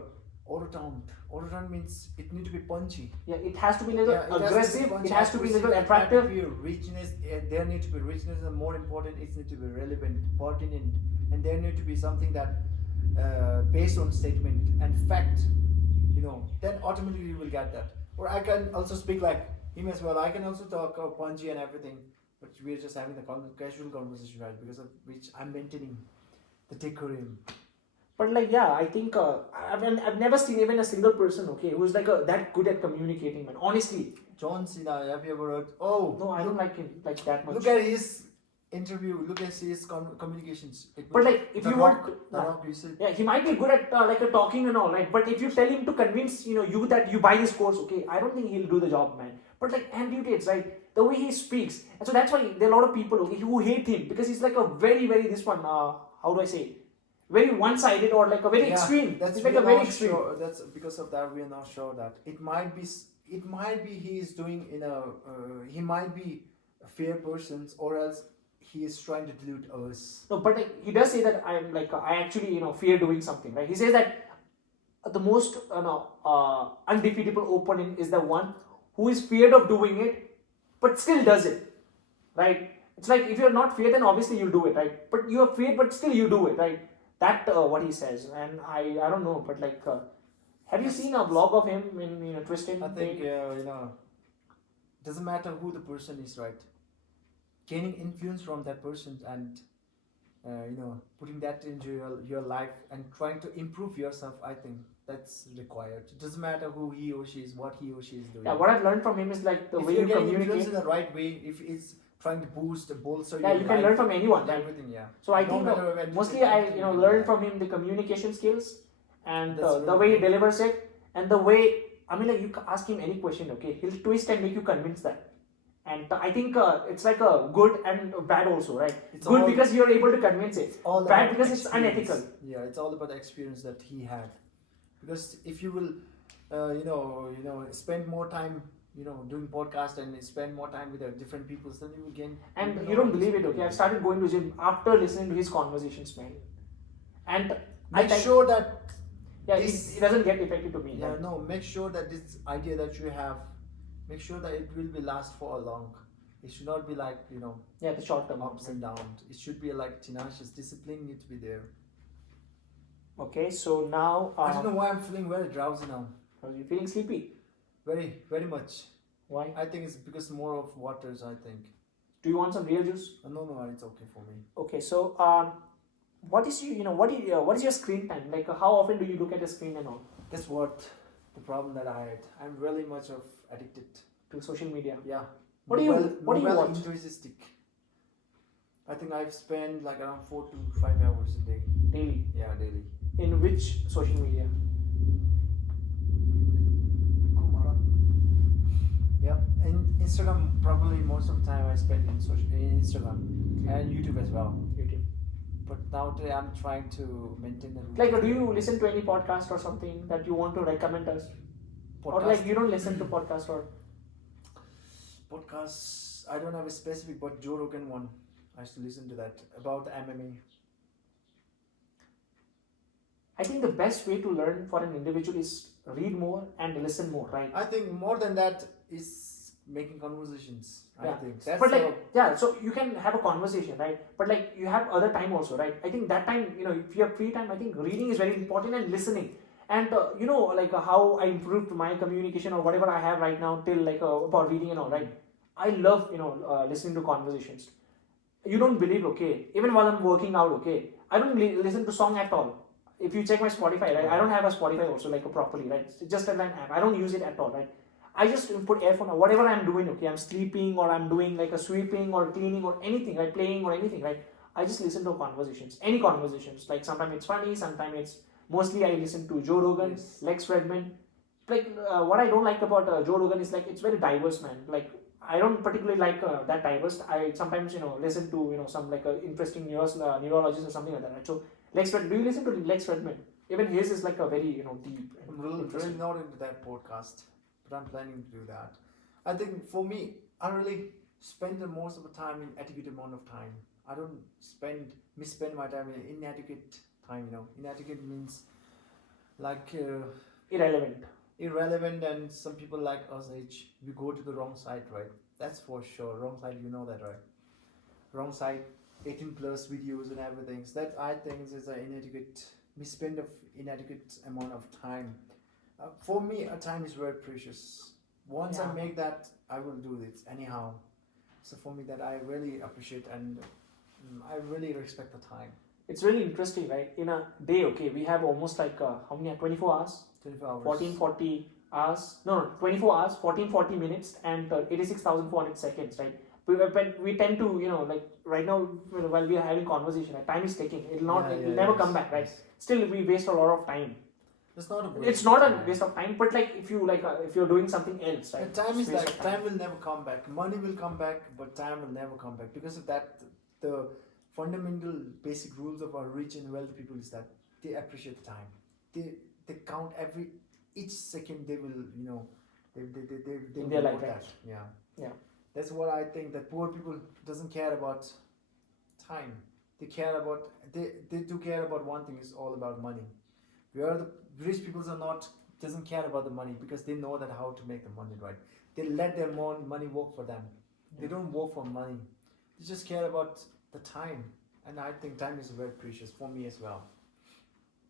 auto-toned. Auto-toned means it need to be punchy. Yeah, it has to be a little Yeah, aggressive. It has to be a little It has attractive. to be a richness. There need to be richness, and more important, it need to be relevant, pertinent, and there need to be something that based on statement and fact. Then automatically you will get that. Or I can also speak like him as well. I can also talk punchy and everything, but we're just having the casual conversation, right? Because of which I'm maintaining the decorum. But like, yeah, I think I've never seen even a single person, okay, who's like that good at communicating, man. Honestly, John Cena, have you ever heard? Oh, no, I don't like him like that much. look at his interview. Look at his communications. But like, if The you Rock, want, The Rock, you said. yeah, he might be good at like a talking and all, right? But if you tell him to convince you that you buy this course, okay, I don't think he'll do the job, man. But like Andy Tate's, right, the way he speaks, and so that's why there are a lot of people, okay, who hate him because he's like a very this one. How do I say? Very one-sided or like a very extreme. That's it's like we're a very not extreme. sure. That's because of that we are not sure that it might be. It might be he is doing in a. He might be a fair person, or else he is trying to delude us. No, but like, he does say that I'm like I actually fear doing something, right? He says that the most undefeatable opponent is the one who is feared of doing it, but still does it, right? It's like if you're not feared, then obviously you'll do it, right? But you are feared, but still you do it, right? That what he says, and I don't know, but like, have you seen a vlog of him in Twisted? I think doesn't matter who the person is, right? Gaining influence from that person and putting that into your life and trying to improve yourself. I think that's required. It doesn't matter who he or she is, what he or she is doing. Yeah, what I've learned from him is like the if way you're you getting communicate. influence in the right way, if it's trying to boost, bolster Yeah, your you can life, learn from anyone, right? everything. Yeah. So I No think matter when mostly you I can learned that. from him the communication skills and That's the really way he good. delivers it and the way like you ask him any question, okay, he'll twist and make you convince that. And I think it's like a good and bad also, right? It's Good all- because you're able to convince it. all Bad about because it's experience. unethical. Yeah, it's all about the experience that he had. Because if you will, spend more time, doing podcast and spend more time with different people, then you will gain. And you don't believe it, okay? I've started going to gym after listening to his conversations, man. And Make sure that. yeah, this- it doesn't get effective to me. Yeah, right? no. Make sure that this idea that you have, make sure that it will be last for a long. It should not be like Yeah, the short term. ups and downs. It should be like tenacious discipline need to be there. Okay, so now I don't know why I'm feeling very drowsy now. are you feeling sleepy? Very, very much. Why? I think it's because more of waters. I think. Do you want some real juice? No, it's okay for me. Okay, so what is what is your screen time? Like how often do you look at the screen and all That's what the problem that I had. I'm really much of addicted. to social media? Yeah. What do you watch? Enthusiastic. I think I've spent like around 4 to 5 hours a day. Daily. Yeah, daily. In which social media? Yeah, and Instagram probably most of the time I spend in Instagram and YouTube as well. YouTube. But nowadays I'm trying to maintain the Like, do you listen to any podcast or something that you want to recommend us? Or like you don't listen to podcast or podcasts? I don't have a specific, but Joe Rogan one. I used to listen to that about the MMA. I think the best way to learn for an individual is read more and listen more, right? I think more than that is making conversations. Yeah. I think that's But like, yeah, so you can have a conversation, right? But like, you have other time also, right? I think that time, if you have free time, I think reading is very important and listening. And like how I improved my communication or whatever I have right now till like about reading and all, right? I love listening to conversations. You don't believe, okay? Even while I'm working out, okay, I don't listen to song at all. If you check my Spotify, right, I don't have a Spotify also like properly, right? It's just an app. I don't use it at all, right? I just put earphone or whatever I'm doing, okay, I'm sleeping or I'm doing like a sweeping or cleaning or anything, right, playing or anything, right? I just listen to conversations, any conversations. Like sometimes it's funny, sometimes it's mostly I listen to Joe Rogan, Yes. Lex Fridman. Like what I don't like about Joe Rogan is like it's very diverse, man. Like I don't particularly like that diverse. I sometimes listen to some like interesting neurologist or something like that. Right? So Lex Fridman, do you listen to Lex Fridman? Even his is like a very deep. And I'm really interesting. not into that podcast, but I'm planning to do that. I think for me, I really spend the most of the time in adequate amount of time. I don't misspend my time in inadequate time. Inadequate means like irrelevant. and some people like us age, we go to the wrong side, right? That's for sure. Wrong side, you know that, right? Wrong side, 18 plus videos and everything. So that I think is an inadequate, we spend of inadequate amount of time. For me, a time is very precious. Once I Yeah. make that, I will do this anyhow. So for me, that I really appreciate and I really respect the time. It's really interesting, right? In a day, okay, we have almost like how many? 24 hours, 24 hours. 1440 hours. No, 24 hours, 1440 minutes, and 86,400 seconds, right? We tend to, like right now, while we are having conversation, right, time is ticking. It'll never come back, right? Yes. Still, we waste a lot of time. It's not a waste. It's not a time. waste of time, but like if you're doing something else, right? And time it's is waste like of time will never come back. Money will come back, but time will never come back. Because of that, the fundamental basic rules of our rich and wealthy people is that they appreciate time. They count each second they will they In will their life, note right? that. Yeah. Yeah. That's what I think, that poor people doesn't care about time. They care about they do care about one thing, is all about money. Where the rich people are not doesn't care about the money because they know that how to make the money, right? They let their money work for them. They don't work for money. They just care about the time, and I think time is very precious for me as well.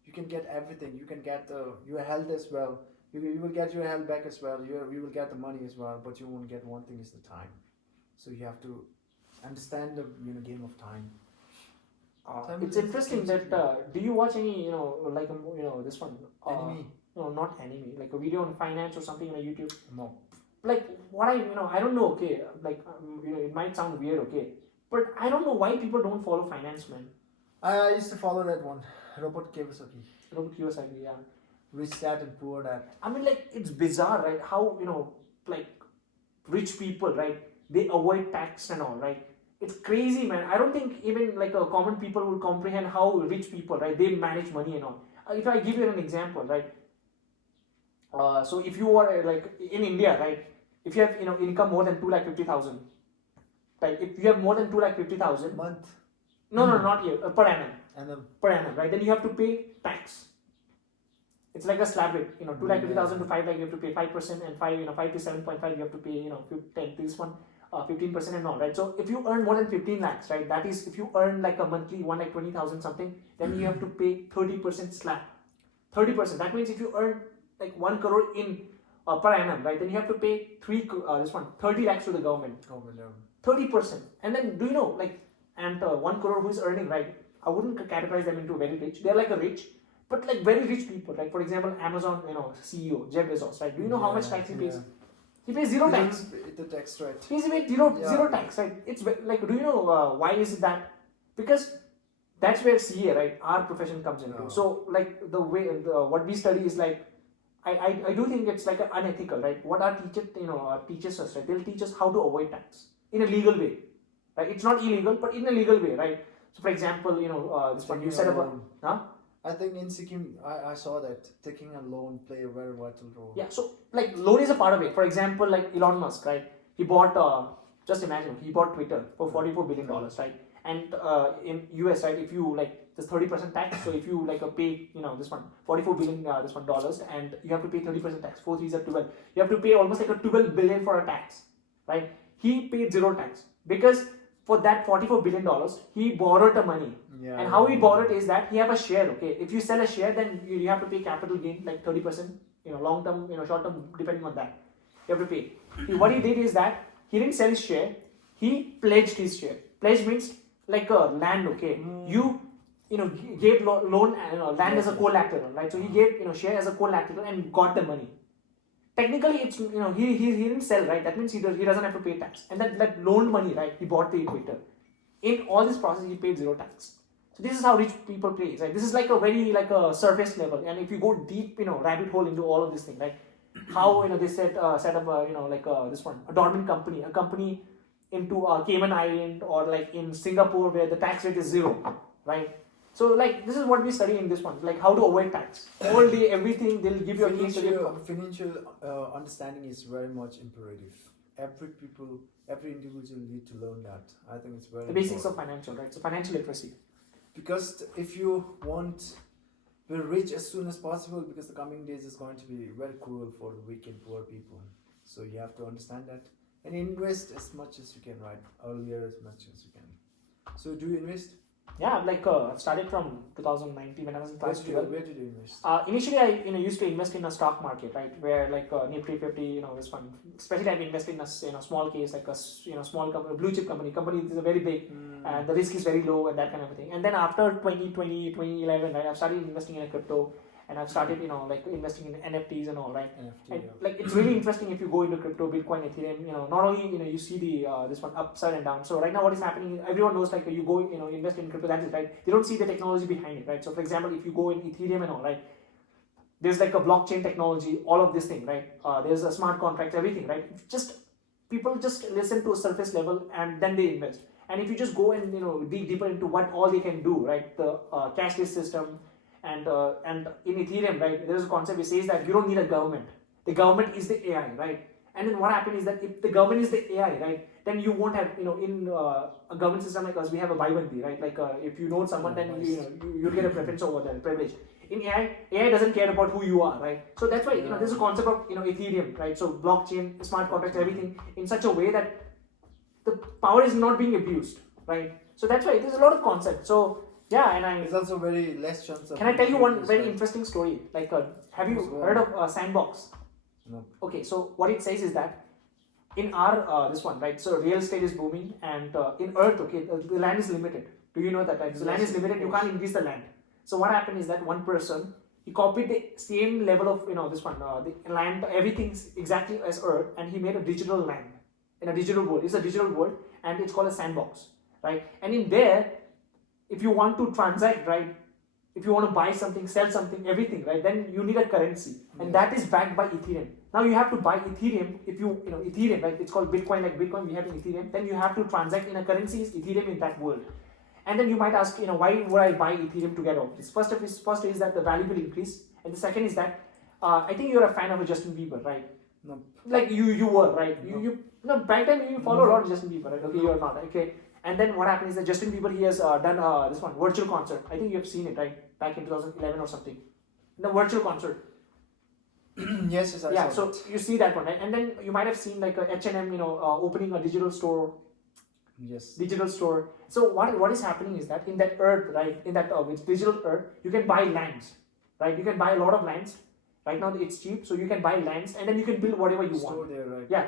You can get everything. You can get your health as well. You will get your health back as well. You will get the money as well, but you won't get one thing, is the time. So you have to understand the game of time. Time It's is interesting expensive. that do you watch any like this one Enemy. no, not anime, like a video on finance or something on YouTube. No. Like what I don't know, okay, like it might sound weird, okay, but I don't know why people don't follow finance, man. I used to follow that one, Robert Kiyosaki. Robert Kiyosaki, yeah. Rich Dad and Poor Dad. I mean, like, it's bizarre, right? How, like, rich people, right? They avoid tax and all, right? It's crazy, man. I don't think even like a common people would comprehend how rich people, right? They manage money and all. If I give you an example, right? So if you are like in India, right? If you have income more than 2,50,000, right? If you have more than 2,50,000, Month. no, not year, per annum, And right? Then you have to pay tax. It's like a slab rate, 2,50,000 to 5 lakh, you have to pay 5%, and 5 to 7.5, you have to pay, 10, this one, 15% and all, right? So if you earn more than 15 lakhs, right, that is, if you earn like a monthly 1,20,000 something, then you have to pay 30% slab. 30%. That means if you earn like 1 crore in per annum, right, then you have to pay 30 lakhs to the government. 30%. And then do you know, like, and 1 crore who is earning, right, I wouldn't categorize them into very rich. They're like a rich, but like very rich people, like for example, Amazon, CEO, Jeff Bezos, right? Do you know how much tax he pays? He pays zero tax. The tax rate. He's paid zero tax, right? It's like, do you know why is it that? Because that's where CA, right, our profession comes into. Oh. So like the way what we study is like, I do think it's like unethical, right? What our teacher teaches us, right? They'll teach us how to avoid tax in a legal way, right? It's not illegal, but in a legal way, right? So for example, this one you said about, huh? I think in Sikkim, I saw that taking a loan play a very vital role. Yeah, so like loan is a part of it. For example, like Elon Musk, right? He bought, just imagine, he bought Twitter for $44 billion, right? And in US, right, if you like, there's 30% tax. So if you like pay, this one, $44 billion, this one dollars, and you have to pay 30% tax. 4 3s are 12. You have to pay almost like a 12 billion for a tax, right? He paid zero tax because for that $44 billion, he borrowed the money. Yeah, And how he borrowed is that he have a share, okay? If you sell a share, then you have to pay capital gain like 30%, long term, short term, depending on that. You have to pay. What he did is that he didn't sell his share, he pledged his share. Pledge means like a land, okay? You gave loan, land as a collateral, right? So he gave share as a collateral and got the money. Technically, it's he didn't sell, right? That means he doesn't have to pay tax, and that loaned money, right? He bought the equator. In all this process, he paid zero tax. So this is how rich people play, right? This is like a very like a surface level, and if you go deep, rabbit hole into all of this thing, right? How they set up like this one, a dormant company, a company into Cayman Island or like in Singapore where the tax rate is zero, right? So like this is what we study in this one, like how to avoid tax. All day, everything they'll give you a case study. Financial understanding is very much imperative. Every individual need to learn that. I think it's very The basics of important. financial, right? So financial literacy. Because if you want will reach as soon as possible, because the coming days is going to be very cruel for the weak and poor people. So you have to understand that and invest as much as you can, right? Earlier as much as you can. So do you invest? Yeah, like I've started from 2019 when I was in class 12. Where did you invest? Initially, I used to invest in a stock market, right, where like Nifty 50, this fund. Especially, I've invested in a small case, like a small company, blue chip company. Company is very big, and the risk is very low, and that kind of a thing. And then after 2020, 2011, right, I've started investing in a crypto, and I've started like investing in NFTs and all, right. NFT, And yeah. like it's really interesting if you go into crypto, Bitcoin, Ethereum. Not only you see the this one upside and down. So right now, what is happening? Everyone knows like you go invest in crypto. That's it, right? They don't see the technology behind it, right? So for example, if you go in Ethereum and all, right, there's like a blockchain technology, all of this thing, right? There's a smart contracts, everything, right? Just people just listen to a surface level and then they invest. And if you just go and dig deeper into what all they can do, right? The cashless system. And in Ethereum, right, there is a concept which says that you don't need a government. The government is the AI, right? And then what happens is that if the government is the AI, right, then you won't have, in a government system like us, we have a Bhai-bandi, right? Like if you know someone, then you'll get a preference over there, privilege. In AI doesn't care about who you are, right? So that's why there's a concept of Ethereum, right? So blockchain, smart contracts, everything in such a way that the power is not being abused, right? So that's why there's a lot of concepts. So yeah, and It's also very less chance of. Can I tell you one very right? interesting story? Like, have you Yes, go heard of Sandbox? No. Okay, so what it says is that in our this one, right? So real estate is booming, and in Earth, okay, the land is limited. Do you know that? Right? So land is limited. You can't increase the land. So what happened is that one person he copied the same level of this one, the land, everything's exactly as Earth, and he made a digital land in a digital world. It's a digital world, and it's called a sandbox, right? And in there, if you want to transact, right, if you want to buy something, sell something, everything, right, then you need a currency, and that is backed by Ethereum. Now you have to buy Ethereum. If you Ethereum, right, it's called Bitcoin, like Bitcoin we have in Ethereum. Then you have to transact in a currency is Ethereum in that world. And then you might ask, why would I buy Ethereum to get off this? First is that the value will increase, and the second is that I think you're a fan of Justin Bieber, right? No. Like you were, right? No. Back then you follow a lot of Justin Bieber, right? Okay, you're not, okay. And then what happened is that Justin Bieber, he has done this one virtual concert. I think you have seen it, right? Back in 2011 or something. The virtual concert. Yes, I Yeah, saw so you see that one, right? And then you might have seen like a H&M, opening a digital store. Yes. Digital store. So what is happening is that in that Earth, right? In that which digital Earth, you can buy lands, right? You can buy a lot of lands. Right now it's cheap, so you can buy lands and then you can build whatever you Store want. there, right? Yeah.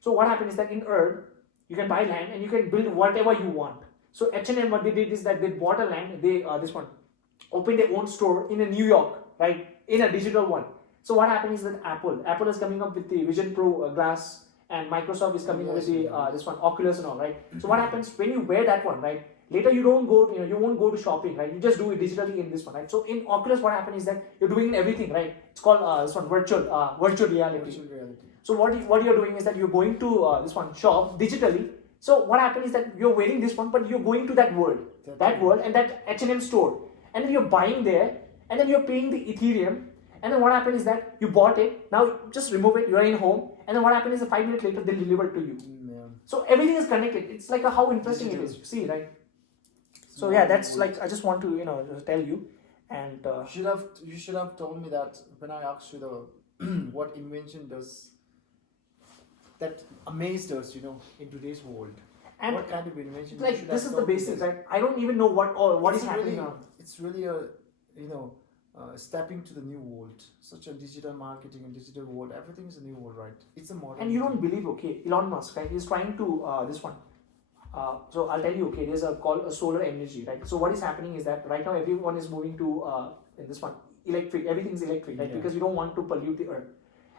So what happens is that in Earth, you can buy land and you can build whatever you want. So H&M, what they did is that they bought a land. They this one opened their own store in New York, right? In a digital one. So what happens is that Apple is coming up with the Vision Pro glass, and Microsoft is coming up with the this one Oculus and all, right? So what happens when you wear that one, right? Later you don't go, you won't go to shopping, right? You just do it digitally in this one, right? So in Oculus, what happens is that you're doing everything, right? It's called this one virtual reality. Virtual reality. So what you're doing is that you're going to this one shop digitally. So what happens is that you're wearing this one, but you're going to that world, world, and that H&M store, and then you're buying there, and then you're paying the Ethereum, and then what happens is that you bought it. Now just remove it. You're in home, and then what happens is that 5 minutes later they'll deliver it to you. Yeah. So everything is connected. It's like how interesting it is. You see, right? So yeah, that's like I just want to just tell you, and You should have told me that when I asked you the what invention does that amazed us, in today's world. and What kind of invention? You like should this have is the told me basics, this. right? I don't even know what is It's happening really, now. It's really a stepping to the new world. Such a digital marketing and digital world. Everything is a new world, right? It's a modern. And you don't believe, okay, Elon Musk, right? He's trying to this one. So I'll tell you, okay, there's called a solar energy, right? So what is happening is that right now everyone is moving to in this one electric. Everything's electric, right? Yeah. Because you don't want to pollute the earth.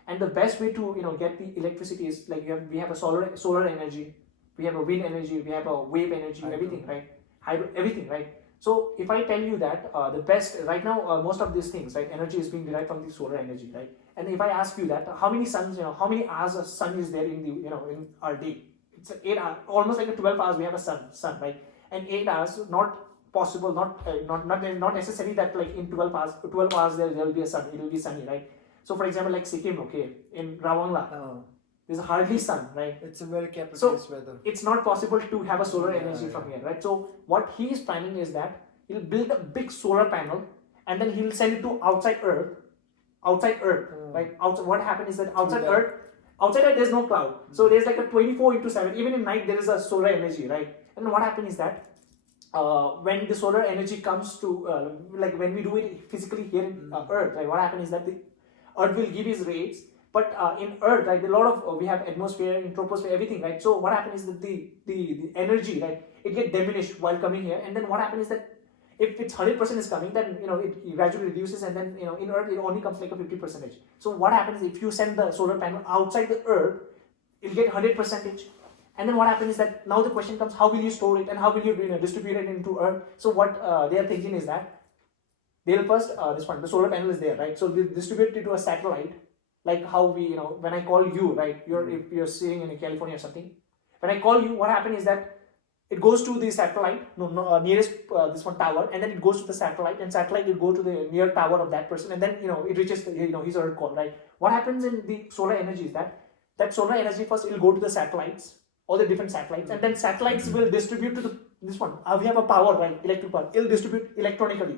And the best way to get the electricity is like we have a solar energy, we have a wind energy, we have a wave energy, Hydro. everything, right? Hydro, everything, right? So if I tell you that the best right now, most of these things, right, energy is being derived from the solar energy, right? And if I ask you that, how many suns, how many hours of sun is there in the in our day? It's 8 hours, almost like a 12 hours we have a sun, right? And 8 hours, not possible, not necessary that like in 12 hours there will be a sun, it will be sunny, right? So for example, like Sikkim, okay, in Rawangla, there's hardly sun, right? It's a very capricious weather. It's not possible to have a solar energy Yeah. from here, right? So what he is planning is that he'll build a big solar panel, and then he'll send it to outside Earth, right? What happened is that outside Earth there's no cloud, so there's like a 24/7. Even in night there is a solar energy, right? And what happened is that when the solar energy comes to like when we do it physically here in Earth, right? What happened is that the Earth will give his rays, but in Earth, right, a lot of we have atmosphere, in troposphere, everything, right? So what happens is that the energy, right, it get diminished while coming here, and then what happens is that if it's 100% is coming, then it gradually reduces, and then in Earth it only comes like a 50%. So what happens if you send the solar panel outside the Earth, it'll get 100%. And then what happens is that now the question comes, how will you store it and how will you distribute it into Earth? So what they are thinking is that they'll first the solar panel is there, right? So they distribute it to a satellite, like how we when I call you, right? If you're sitting in California or something, when I call you, what happens is that it goes to the satellite, nearest this one tower, and then it goes to the satellite, and satellite will go to the near tower of that person, and then it reaches his or her call, right? What happens in the solar energy is that solar energy first it will go to the satellites, all the different satellites, and then satellites will distribute to this one. We have a power, right? Electric power. It'll distribute electronically,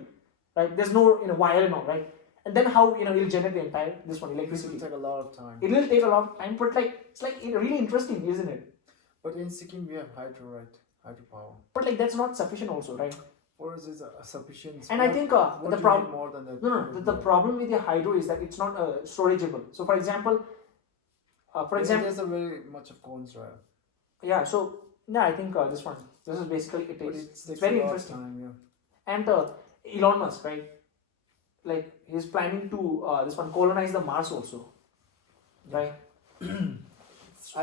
right? There's no wire and all, right? And then how it'll generate the entire this one electricity. It will take a lot of time. It will take a lot of time, but it's really interesting, isn't it? But in Sikkim we have hydro, right? Hydropower. But that's not sufficient also, right? For us it's a sufficient. And I think the problem more than that. No, the problem with the hydro is that it's not storageable. So for example, there's a very much of cons, right? Yeah. So I think this is basically it. It's very interesting. Time, And Elon Musk, right? Like he's planning to colonize the Mars also, right?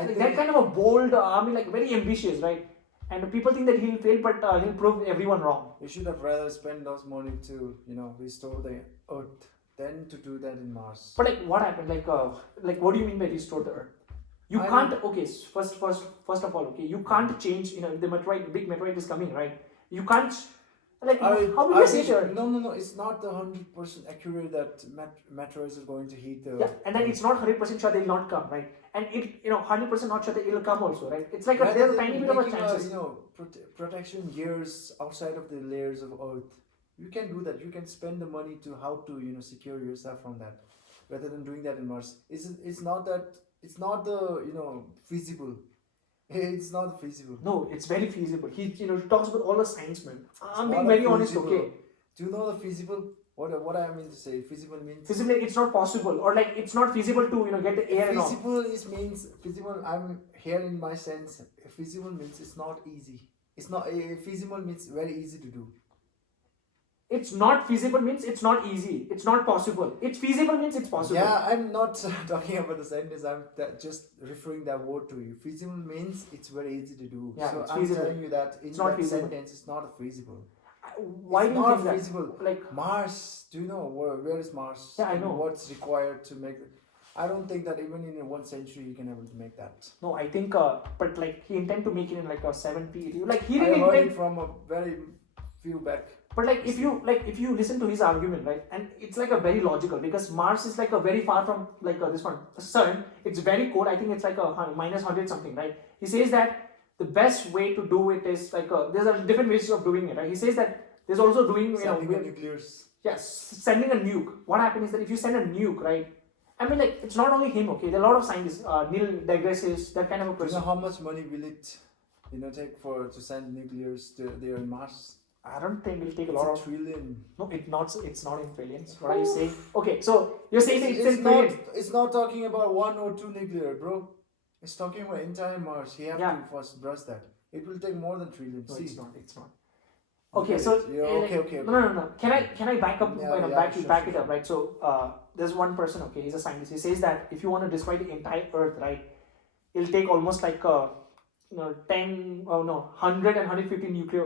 I think that kind of a bold army, like very ambitious, right? And people think that he'll fail, but he'll prove everyone wrong. we should have rather spent those money to restore the Earth than to do that in Mars. But what happened? Like what do you mean by restore the Earth? You can't. Okay, first of all, okay, you can't change. The big meteorite is coming, right? You can't. How will you say sure? No. It's not 100% accurate that meteorites are going to hit the. Yeah, and then it's not 100% sure they'll not come, right? And 100% not sure that it'll come also, right? It's like there's a tiny bit of a chances. Protection gears outside of the layers of Earth. You can do that. You can spend the money to how to secure yourself from that, rather than doing that in Mars. It's not feasible. It's not feasible. No, it's very feasible. He talks about all the science, man. I'm It's being not very honest, feasible. okay? Do you know the feasible? What I mean to say? Feasible means Feasible, it's not possible, or like it's not feasible to get the air and all. feasible means feasible. I'm here in my sense. Feasible means it's not easy. It's not feasible means very easy to do. It's not feasible means it's not easy. It's not possible. It's feasible means it's possible. Yeah, I'm not talking about the sentence. I'm just referring that word to you. Feasible means it's very easy to do. Yeah, so it's I'm feasible. telling you that in It's not that feasible. sentence, it's not feasible. Why it's do you not think that? feasible. Like Mars. Do you know where is Mars? Yeah, I And know. what's required to make it. I don't think that even in 1 century you can able to make that. no, I think but like he intend to make it in like a 7 Like he I didn't heard intend. it from a very few back. But if you listen to his argument, right, and it's like a very logical because Mars is like a very far from this one Sun. It's very cold. I think it's like a -100 something, right? He says that the best way to do it is there's a different ways of doing it, right? He says that there's also doing Sending the nuclears. yes, sending a nuke. What happens is that if you send a nuke, right? I mean, it's not only him. Okay, there are a lot of scientists. Neil deGrasse Tyson, that kind of a Do you person. know how much money will it take to send nuclears to there in Mars? I don't think it'll take a It's lot a of. trillion. No, it's not in trillions. What are you saying? Okay, so you're saying that it's in not. trillions. It's not talking about 1 or 2 nuclear, bro. It's talking about entire Mars. You have Yeah. to first brush that. It will take more than trillion. No, See, it's not. It's not. Okay, so Yeah, okay. no. Can I back up? Yeah, back sure, it sure. up, right? So there's one person. Okay, he's a scientist. He says that if you want to destroy the entire Earth, right, it'll take almost like 100 and 150 nuclear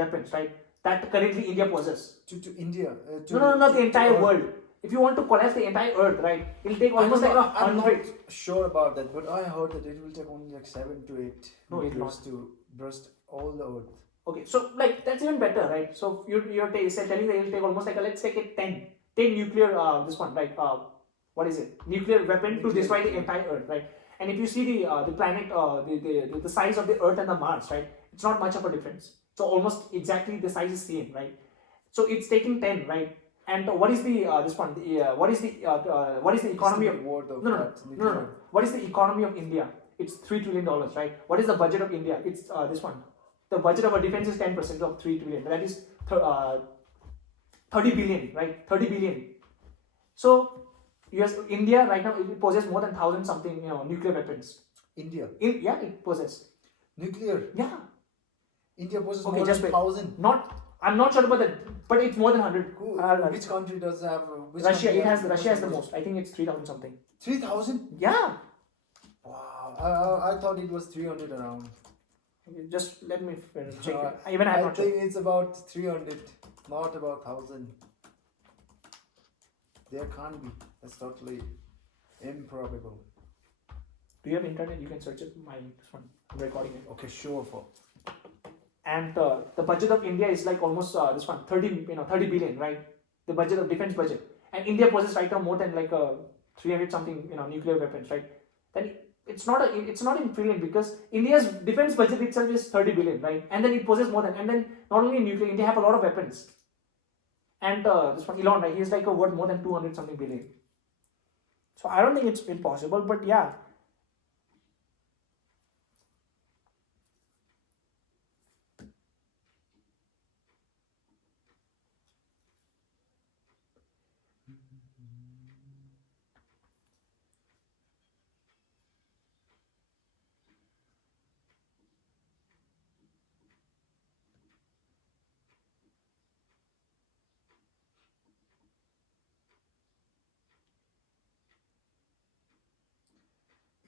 weapons, right? That currently India possesses. to India. No, not the entire Earth. world. If you want to collapse the entire Earth, right, it'll take almost like I'm 100. not sure about that, but I heard that it will take only like 7 to 8 No, it nuclears to burst all the Earth. Okay, so that's even better, right? So you're telling that it'll take almost like let's take it 10 nuclear this one, right? What is it? Nuclear weapon to destroy the entire Earth, right? And if you see the planet, the size of the Earth and the Mars, right? It's not much of a difference. So almost exactly the size is same, right? So it's taking 10, right? And what is the this one? What is the economy of Word of no, no, that no, no, no. What is the economy of India? It's $3 trillion, right? What is the budget of India? It's this one. The budget of our defense is 10% of 3 trillion. That is 30 billion, right? 30 billion. So India right now it possesses more than 1,000 something nuclear weapons. India. Yeah, it possesses. Nuclear. Yeah. India possesses Okay, more just than wait. 1,000. I'm not sure about that, but it's more than 100. Which country does have? Which Russia. country Russia has the most. I think it's 3,000 something. 3,000? Yeah. Wow. I thought it was 300 around. Okay, just let me check. Uh, Even I'm I not think sure. it's about 300, not about 1,000. There can't be. That's totally improbable. Do you have internet? You can search it. This one. I'm recording it. Okay, sure. And the budget of India is like almost this one 30 billion, right? The budget of defense budget, and India possesses right now more than like 300 something nuclear weapons, right? Then it's not in trillion, because India's defense budget itself is 30 billion, right? And then it possesses more than, and then not only in nuclear, India have a lot of weapons. And this one Elon, right? He's like worth more than 200 something billion. So I don't think it's impossible, but yeah.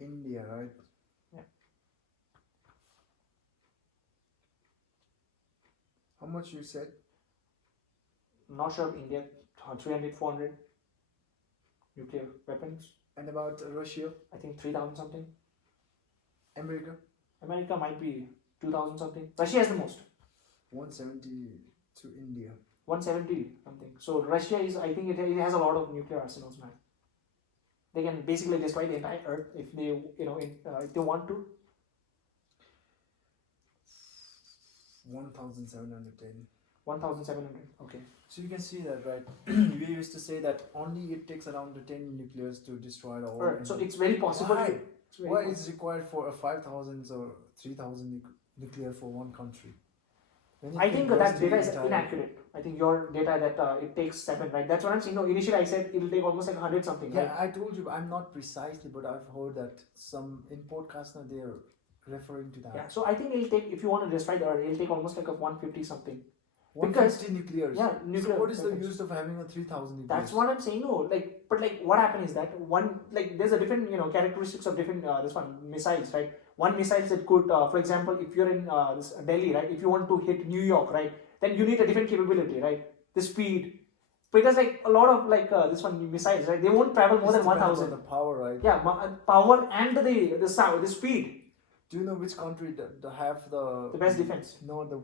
India, right? Yeah. How much you said? Not sure of India, 300, 400 nuclear weapons. And about Russia, I think 3,000 something. America, America might be 2,000 something. Russia has the most, 170 to India. 170 something. So Russia is, I think it has a lot of nuclear arsenals now. They can basically destroy the entire Earth if they, if they want to. 1,710. 1,700. Okay. So you can see that, right? We used to say that only it takes around 10 nuclears to destroy the whole. Earth. So it's very possible. Why? It's very Why possible. it's required for a 5,000 or 3,000 nuclear for one country? When it I can think burst that the data is entire- inaccurate. I think your data that it takes 7, right? That's what I'm saying. No, initially I said it will take almost like 100 something. Yeah, Right? I told you I'm not precisely, but I've heard that some in podcast now they're referring to that. Yeah. So I think it'll take, if you want to destroy the Earth, it'll take almost like a 150 something. 150 nuclears. Yeah, nuclear. So what is the weapons. use of having a 3,000 nuclears? That's what I'm saying. No, but what happened is that there's a different characteristics of different this one missiles, right? One missile that could, for example, if you're in this Delhi, right? If you want to hit New York, right? Then you need a different capability, right? The speed, because like a lot of this one missiles, right? They won't travel more This than depends on 1,000. the power, right? Yeah, power and the sound, the speed, Do you know which country that have the the best defense. No, the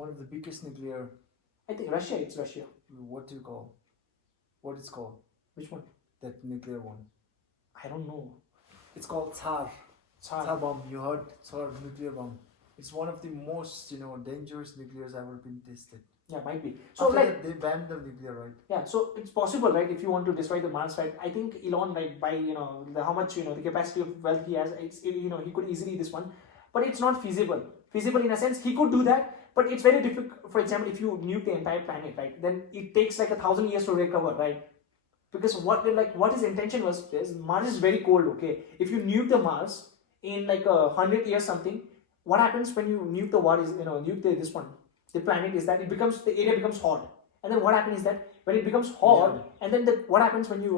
one of the biggest nuclear. I think Russia. It's Russia. What do you call? What it's called? Which one? That nuclear one. I don't know. It's called Tsar. Tsar. Tsar bomb. You heard Tsar nuclear bomb. It's one of the most dangerous nuclears ever been tested. Yeah, might be. So After like. that, they banned the nuclear, right? Yeah, so it's possible, right? If you want to destroy the Mars, right? I think Elon, right, by how much the capacity of wealth he has, he could easily this one, but it's not feasible. Feasible in a sense, he could do that, but it's very difficult. For example, if you nuke the entire planet, right, then it takes like 1,000 years to recover, right? Because what his intention was is Mars is very cold, okay? If you nuke the Mars in like 100 years something, what happens when you nuke the what is nuke the planet is that the area becomes hot, and then what happens is that when it becomes hot, and then what happens when you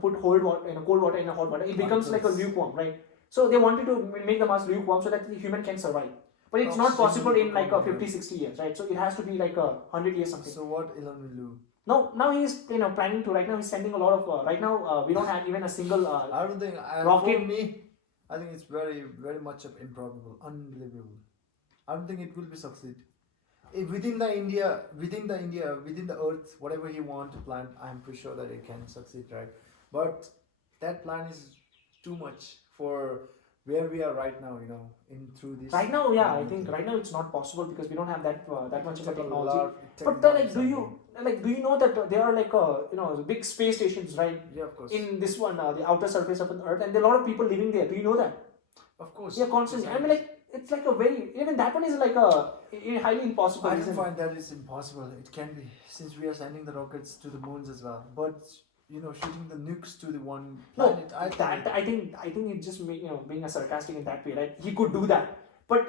put cold water cold water in a hot water, it becomes like a lukewarm, right? So they wanted to make the Mars lukewarm so that the human can survive, but it's not possible in like 50-60 years, right? So it has to be like 100 years something. So what Elon will do? Now he's planning to, right now he's sending a lot of right now we don't have even a single I don't think rocket. For me, I think it's very very much of improbable, unbelievable. I don't think it will be succeed. If within the Earth, whatever he want to plant, I'm pretty sure that it can succeed, right? But that plan is too much for where we are right now, in through this. Right now, yeah, I think right now it's not possible because we don't have that much of a technology. It But like, do you know that there are like big space stations, right? Yeah, of course. In this one, the outer surface of an Earth, and there are a lot of people living there. Do you know that? Of course. Yeah, constantly. I mean, like, it's like a very, even that one is like a highly impossible. I don't isn't it? find that is impossible. It can be, since we are sending the rockets to the moons as well. But shooting the nukes to the one No, planet. I think it's just being a sarcastic in that way, right? He could do that, but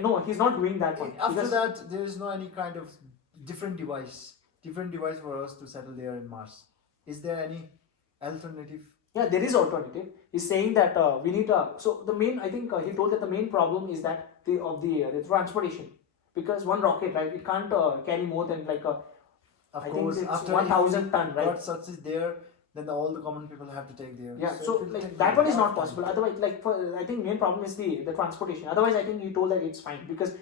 no, he's not doing that one. After because- that, there is no any kind of different device for us to settle there in Mars. Is there any alternative? Yeah, there is alternative. He's saying that we need so the main, I think he told that the main problem is that the transportation, because one rocket, right, it can't carry more than like a Of I course, think it's after 1,000 ton, right? got success there, then all the common people have to take there. Yeah, it so will like take that a one is lot not of time. possible. Otherwise, like I think main problem is the transportation. Otherwise, I think you told that it's fine because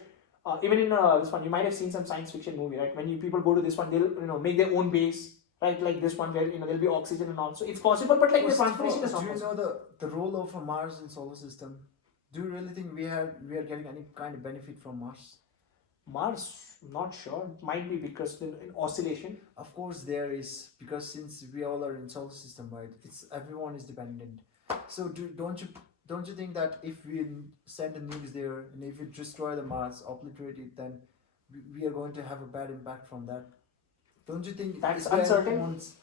even in this one, you might have seen some science fiction movie, right? When people go to this one, they'll make their own base, right? Like this one where there'll be oxygen and all. So it's possible, but like the First of transportation all, is not do you possible. know the role of a Mars in solar system? Do you really think we are getting any kind of benefit from Mars? Mars, not sure. Might be because the oscillation. Of course, there is, because since we all are in solar system, right? It's everyone is dependent. So don't you think that if we send the nukes there and if we destroy the Mars, obliterate it, then we are going to have a bad impact from that? Don't you think That's is there uncertain. cons?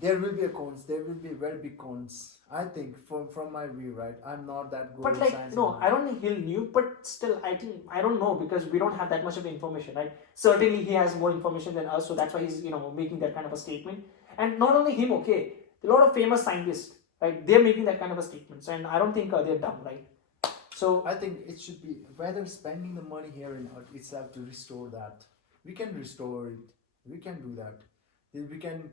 There will be a cons. There will be very big cons. I think from my view, right? I'm not that good But at like science. no, anymore. I don't think he'll knew. But still, I think I don't know because we don't have that much of information, right? Certainly, he has more information than us, so that's why he's making that kind of a statement. And not only him, okay, a lot of famous scientists, right? They're making that kind of a statements, and I don't think they're dumb, right? So I think it should be rather spending the money here in Earth itself to restore that. We can restore it. We can do that. Then we can,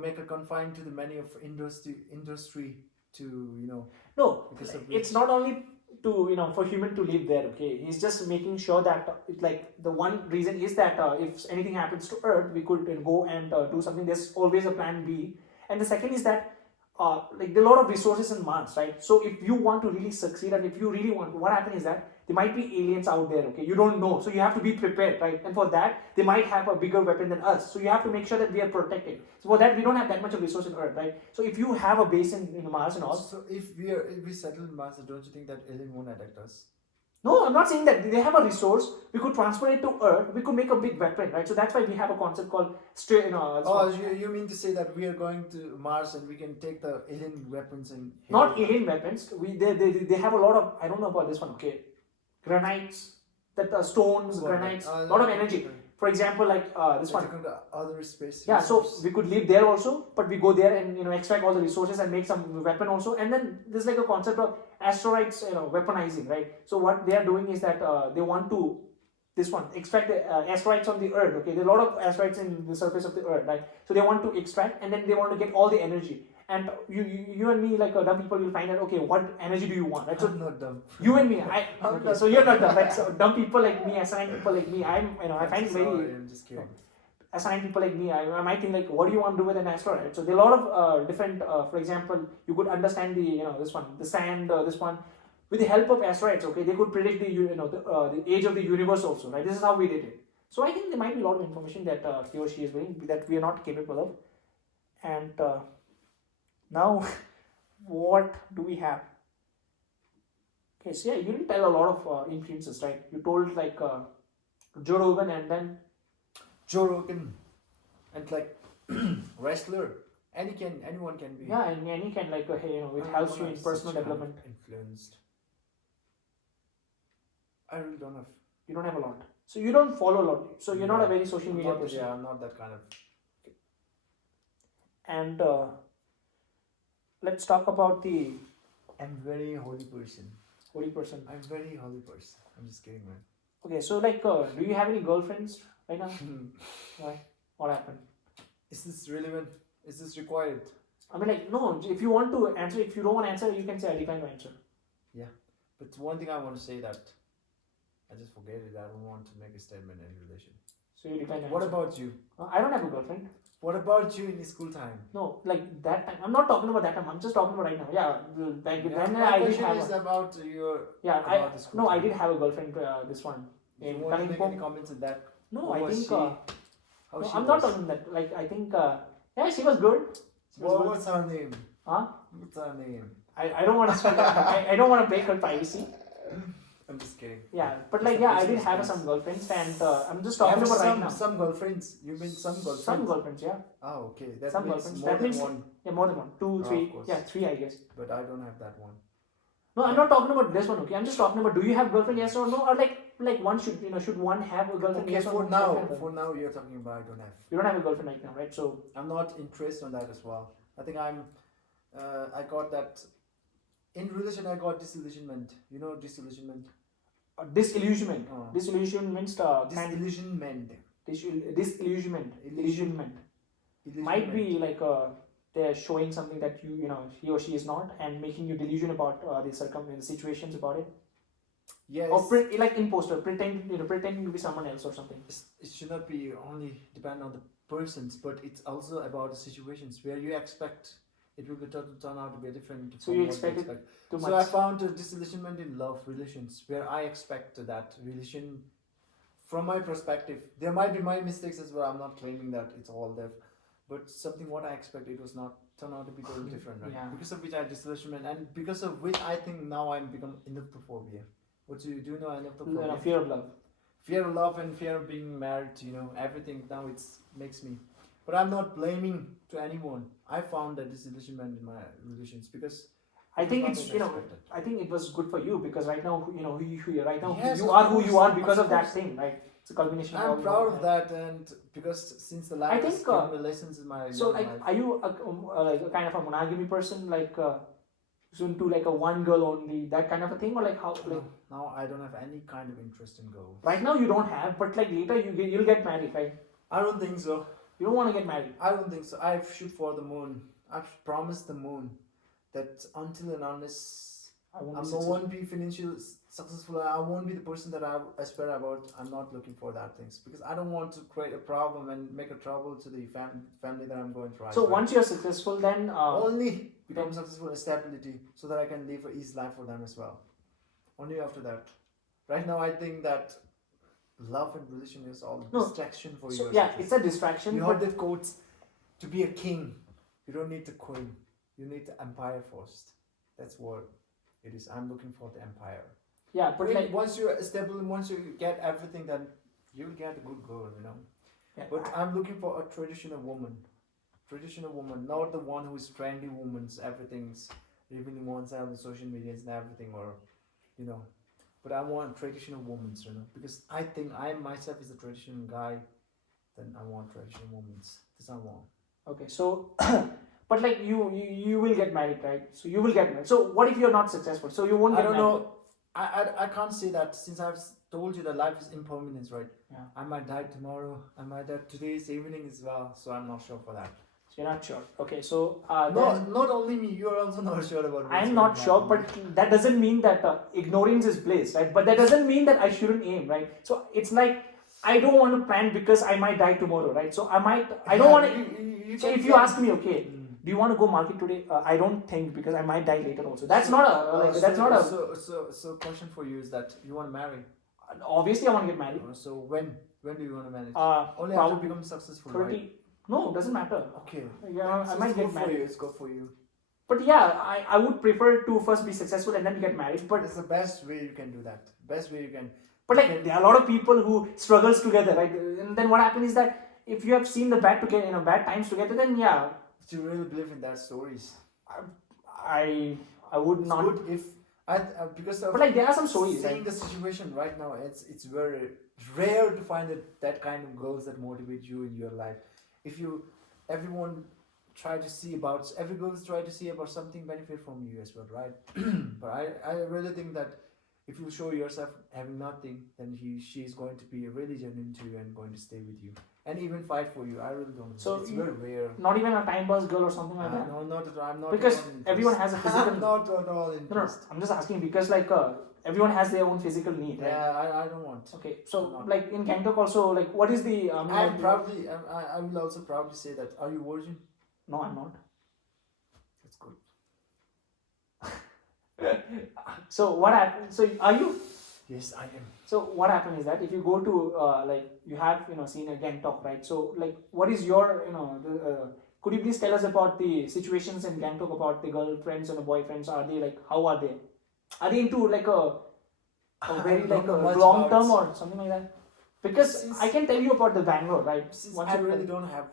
make a confine to the many of industry to, no, because of it's which- not only to for human to live there. Okay, he's just making sure that like the one reason is that if anything happens to Earth, we could go and do something. There's always a plan B, and the second is that like there are a lot of resources in Mars, right? So if you want to really succeed, and if you really want, what happens is that there might be aliens out there. Okay, you don't know, so you have to be prepared, right? And for that, they might have a bigger weapon than us, so you have to make sure that we are protected. So for that, we don't have that much of resource in Earth, right? So if you have a base in Mars and all. So if we settle in Mars, don't you think that alien won't attack us? No, I'm not saying that they have a resource. We could transfer it to Earth. We could make a big weapon, right? So that's why we have a concept called You mean to say that we are going to Mars and we can take the alien weapons and not alien weapons. They have a lot of, I don't know about this one. Okay, granites, that stones, granites, a lot of energy. For example, like this one. Other space. Yeah, so resources. we could live there also, but we go there and extract all the resources and make some weapon also. And then there's like a concept of asteroids, weaponizing, right? So what they are doing is that they want to extract the asteroids on the Earth. Okay, there are a lot of asteroids in the surface of the Earth, right? So they want to extract, and then they want to get all the energy. And you and me, like dumb people, will find out, okay, what energy do you want, right? So I'm not dumb. you and me, I'm okay, not so you're not dumb, right? So dumb people like me, assigned people like me, I find it very. I'm just kidding. Assigned people like me, I might think like, what do you want to do with an asteroid? So there are a lot of different. For example, you could understand this one, the sand, this one. With the help of asteroids, okay, they could predict the age of the universe also, right? This is how we did it. So I think there might be a lot of information that he or she is bringing that we are not capable of. And now, what do we have? Okay, so yeah, you didn't tell a lot of influences, right? You told like Joe Rogan, and then Joe Rogan, and like wrestler. Anyone can be. yeah, and any can like hey, it I helps don't you in have personal such kind of development. Influenced. I really don't have. You don't have a lot, so you don't follow a lot. So you're not a very social media person. Yeah, I'm not that kind of. And let's talk about the I'm very holy person. holy person. I'm very holy person. I'm just kidding, man. Okay, so like, do you have any girlfriends right now? Why? What happened? Is this relevant? Is this required? I mean, like, no. If you want to answer, if you don't want to answer, you can say I decline to answer. But one thing I want to say that I just forget it. I don't want to make a statement in relation. So you decline to What answer. about you? I don't have a girlfriend. What about you in school time? No, like that time. I'm not talking about that time. I'm just talking about right now. Yeah, back then my I did question have. is about your. Yeah, about the school no, I time. did have a girlfriend. This one Do you in want to make any Kalimpong. comments on that? No, Who I was think. she? How No, she I'm was? not talking that. Like I think. Yeah, she was good. She was good. What's her name? Huh? What's her name? I don't want to. I don't want to break her privacy. I'm just kidding. Yeah, but It's like a yeah, I did business have place. some girlfriends, and I'm just You talking have about right now. some girlfriends. You mean some girlfriends? Some girlfriends, yeah. Oh, okay. That Some means girlfriends. more That than means one. yeah, more than one, two, Oh, three, of course. yeah, three, I guess. But I don't have that one. No, I'm not talking about this one. Okay, I'm just talking about do you have girlfriend? Yes or no? Or like one should should one have a girlfriend? Okay, Yes or for no? now, you're talking about I don't have. You don't have a girlfriend right now, right? So I'm not interested on that as well. I think I got that. In relation, I got disillusionment. You know disillusionment. disillusionment. Oh. Disillusionment means Disillusionment. disillusionment. Illusionment. Might be like they're showing something that he or she is not, and making you delusion about the situations about it. Yes. Or like imposter, pretending to be someone else or something. It should not be only depend on the persons, but it's also about the situations where you expect it will be turn out to be different. So you expect it too much. So I found a disillusionment in love relations where I expect that relation. From my perspective, there might be my mistakes as well. I'm not claiming that it's all there, but something what I expect it was not turn out to be totally different, right? Yeah. Because of which I disillusionment, and because of which I think now I'm become enoptophobia. What do you know enoptophobia? Fear of love. Fear of love and fear of being married. Everything now makes me. But I'm not blaming to anyone. I found that disillusionment in my relations because I think it's it's not unexpected. I think it was good for you because right now right now Yes, you of are who course, you are because of of that course. thing, right? It's a culmination. I'm all proud that. of that, and because since the life I has think, given me lessons in my So young like, life. are you like a kind of a monogamy person, like soon to like a one girl only, that kind of a thing, or like how like Now I don't have any kind of interest in girls. right now you don't have, but like later you'll get married, right? I don't think so. You don't want to get married. I don't think so. I shoot for the moon. I've promised the moon that until and unless I won't I'm be no successful. one be financially successful, I won't be the person that I aspire about. I'm not looking for that things because I don't want to create a problem and make a trouble to the family that I'm going through. So once you're successful, then only become successful in stability so that I can live an easy life for them as well. Only after that. Right now, I think that love and relation is all distraction for so you. yeah, it's a distraction. You but heard that quotes: "To be a king, you don't need the queen. You need the empire first." That's what it is. I'm looking for the empire. yeah, but like Once you're stable, once you get everything, then you'll get a good girl, yeah, But I'm looking for a traditional woman. Traditional woman, not the one who is trendy woman's everything's revealing oneself on social medias and everything, or But I want traditional women, because I think I myself is a traditional guy. Then I want traditional women. This I want. okay, so but like you will get married, right? So you will get married. So what if you're not successful? So you won't I get don't married. know. I can't say that since I've told you that life is impermanence, right? Yeah. I might die tomorrow. I might die today's evening as well. So I'm not sure for that. So you're not sure. Okay, so Not only me. You are also not sure about. what's I'm going not to sure, happen. but that doesn't mean that ignorance is bliss, right? But that doesn't mean that I shouldn't aim, right? So it's like I don't want to plan because I might die tomorrow, right? So I don't want to. So if you ask me, okay, do you want to go market today? I don't think because I might die later also. That's not a that's not a. So question for you is that you want to marry? Obviously, I want to get married. So when do you want to marry? Only after Probably become successful, 30. right? No, doesn't matter. Okay. Yeah, I might get married. It's good for you. But yeah, I would prefer to first be successful and then get married. But That's the best way you can do that. Best way you can. But like there are a lot of people who struggles together, right? And then what happens is that if you have seen the bad together, bad times together, then yeah, Do you really believe in that stories? I would It's not. good if I because of But like there are some stories. seeing Like, the situation right now. It's very rare to find that kind of girls that motivate you in your life. If everyone try to see about every girl is try to see about something benefit from you as well, right? But I really think that if you show yourself having nothing, then she is going to be really genuine to you and going to stay with you. and even fight for you. I really don't. So it's you- very rare. Not even a time pass girl or something like that. No, not at all. I'm not. Because at all everyone interested. has a physical. I'm not at all No, interested. I'm just asking because like everyone has their own physical need, right? Yeah, I don't want. Okay, so I'm not. like in Gangtok also, like what is the? I'm proudly. I will also proudly say that. Are you virgin? No, I'm not. That's good. So what happened? So are you? Yes, I am. So what happened is that if you go to like you have seen a Gangtok, right? So like what is your could you please tell us about the situations in Gangtok about the girlfriends and the boyfriends? Are they like how are they? Are they into like a very I like don't know much long about term it. or something like that? Because Since- I can tell you about the Bangalore, right? Since Once I you- really don't have,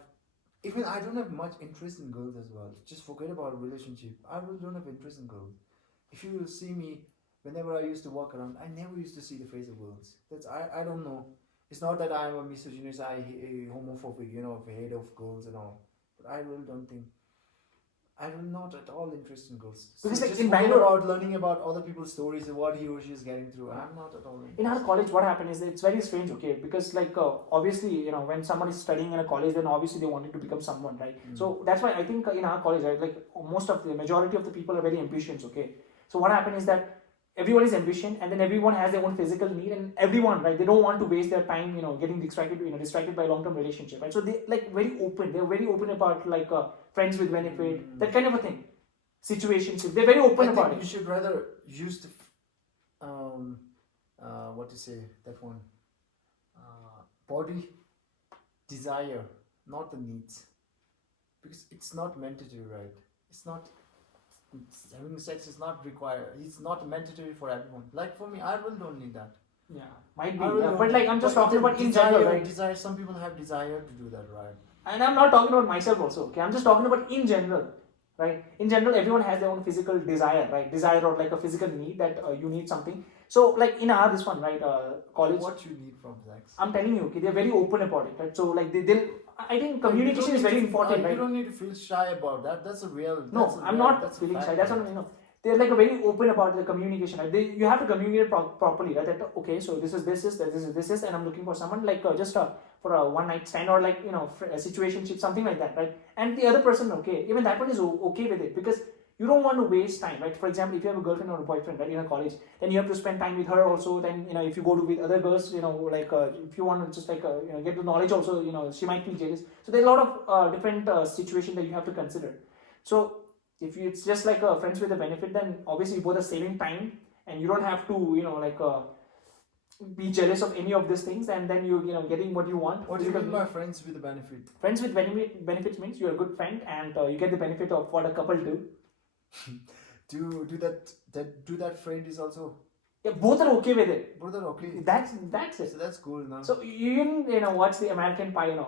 even I don't have much interest in girls as well. Just forget about relationship. I really don't have interest in girls. If you will see me, whenever I used to walk around, I never used to see the face of girls. I don't know. It's not that I'm a misogynist, homophobic, afraid of girls and all. But I really don't think. I'm not at all interested in girls. Because, like, just in forget Bangalore- about learning about other people's stories and what he or she is getting through. I'm not at all. in our college what happened is that it's very strange, okay, because like obviously when someone is studying in a college, then obviously they wanted to become someone, right? So that's why I think in our college, right, like most of the majority of the people are very ambitious, okay. So what happened is that everyone is ambitious and then everyone has their own physical need, and everyone, right, they don't want to waste their time getting distracted by long-term relationship, right? So they like they're very open about like friends with benefit, that kind of a thing, situationship, they're very open I about think it. you should rather use the what to say that one body desire, not the needs, because it's not mandatory, right? Having sex is not required. It's not mandatory for everyone. Like for me, I really don't need that. Yeah, might be, I really yeah. don't But need- like I'm just but talking the about in general, right? Desire. Some people have desire to do that, right? And I'm not talking about myself also, okay? I'm just talking about in general, right? In general, everyone has their own physical desire, right? Desire or like a physical need that you need something. So like in our this one, right? College. What you need from sex. I'm telling you, okay? They're very open about it, right? So like they'll. I think communication is very important, right? You don't need to feel shy about that. That's a real. No, that's a I'm real- not that's a feeling fact, shy. That's right? what I mean. No, they're like a very open about the communication. Right? You have to communicate properly, right? That okay, so this is, and I'm looking for someone like just for a one night stand or like a situationship, something like that, right? And the other person, okay, even that one is okay with it because you don't want to waste time, right? For example, if you have a girlfriend or a boyfriend, right, in a college, then you have to spend time with her also. Then if you go to with other girls, like if you want to just like get the knowledge also, she might feel jealous. So there's a lot of different situation that you have to consider. So if it's just like friends with a benefit, then obviously you both are saving time and you don't have to be jealous of any of these things, and then you're getting what you want. What do you mean Physical- by friends with a benefit? friends with benefits means you're a good friend and you get the benefit of what a couple do. Do that friend is also Yeah, both are okay with it. brother okay. That's it. So that's cool now. So you watch the American Pie, no,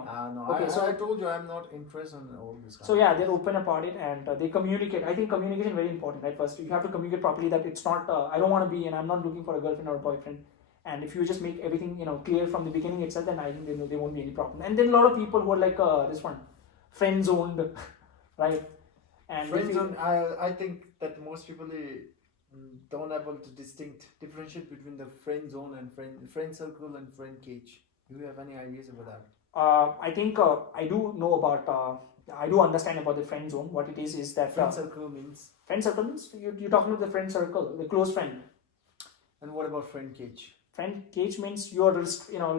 Okay, so- I told you I'm not interested in all this. So yeah, they're open about it and they communicate. I think communication is very important, right? First, you have to communicate properly that it's not. I don't want to be, and I'm not looking for a girlfriend or a boyfriend. And if you just make everything clear from the beginning itself, then I think there won't be any problem. And then a lot of people who are like this one, friend zoned, right? And they friend feel- zone. I think that most people don't able to differentiate between the friend zone and friend circle and friend cage. Do you have any ideas about that? I think I do know about. I do understand about the friend zone. What it is that Friend circle means. friend circle means you're talking about the friend circle, the close friend. And what about friend cage? Friend cage means you're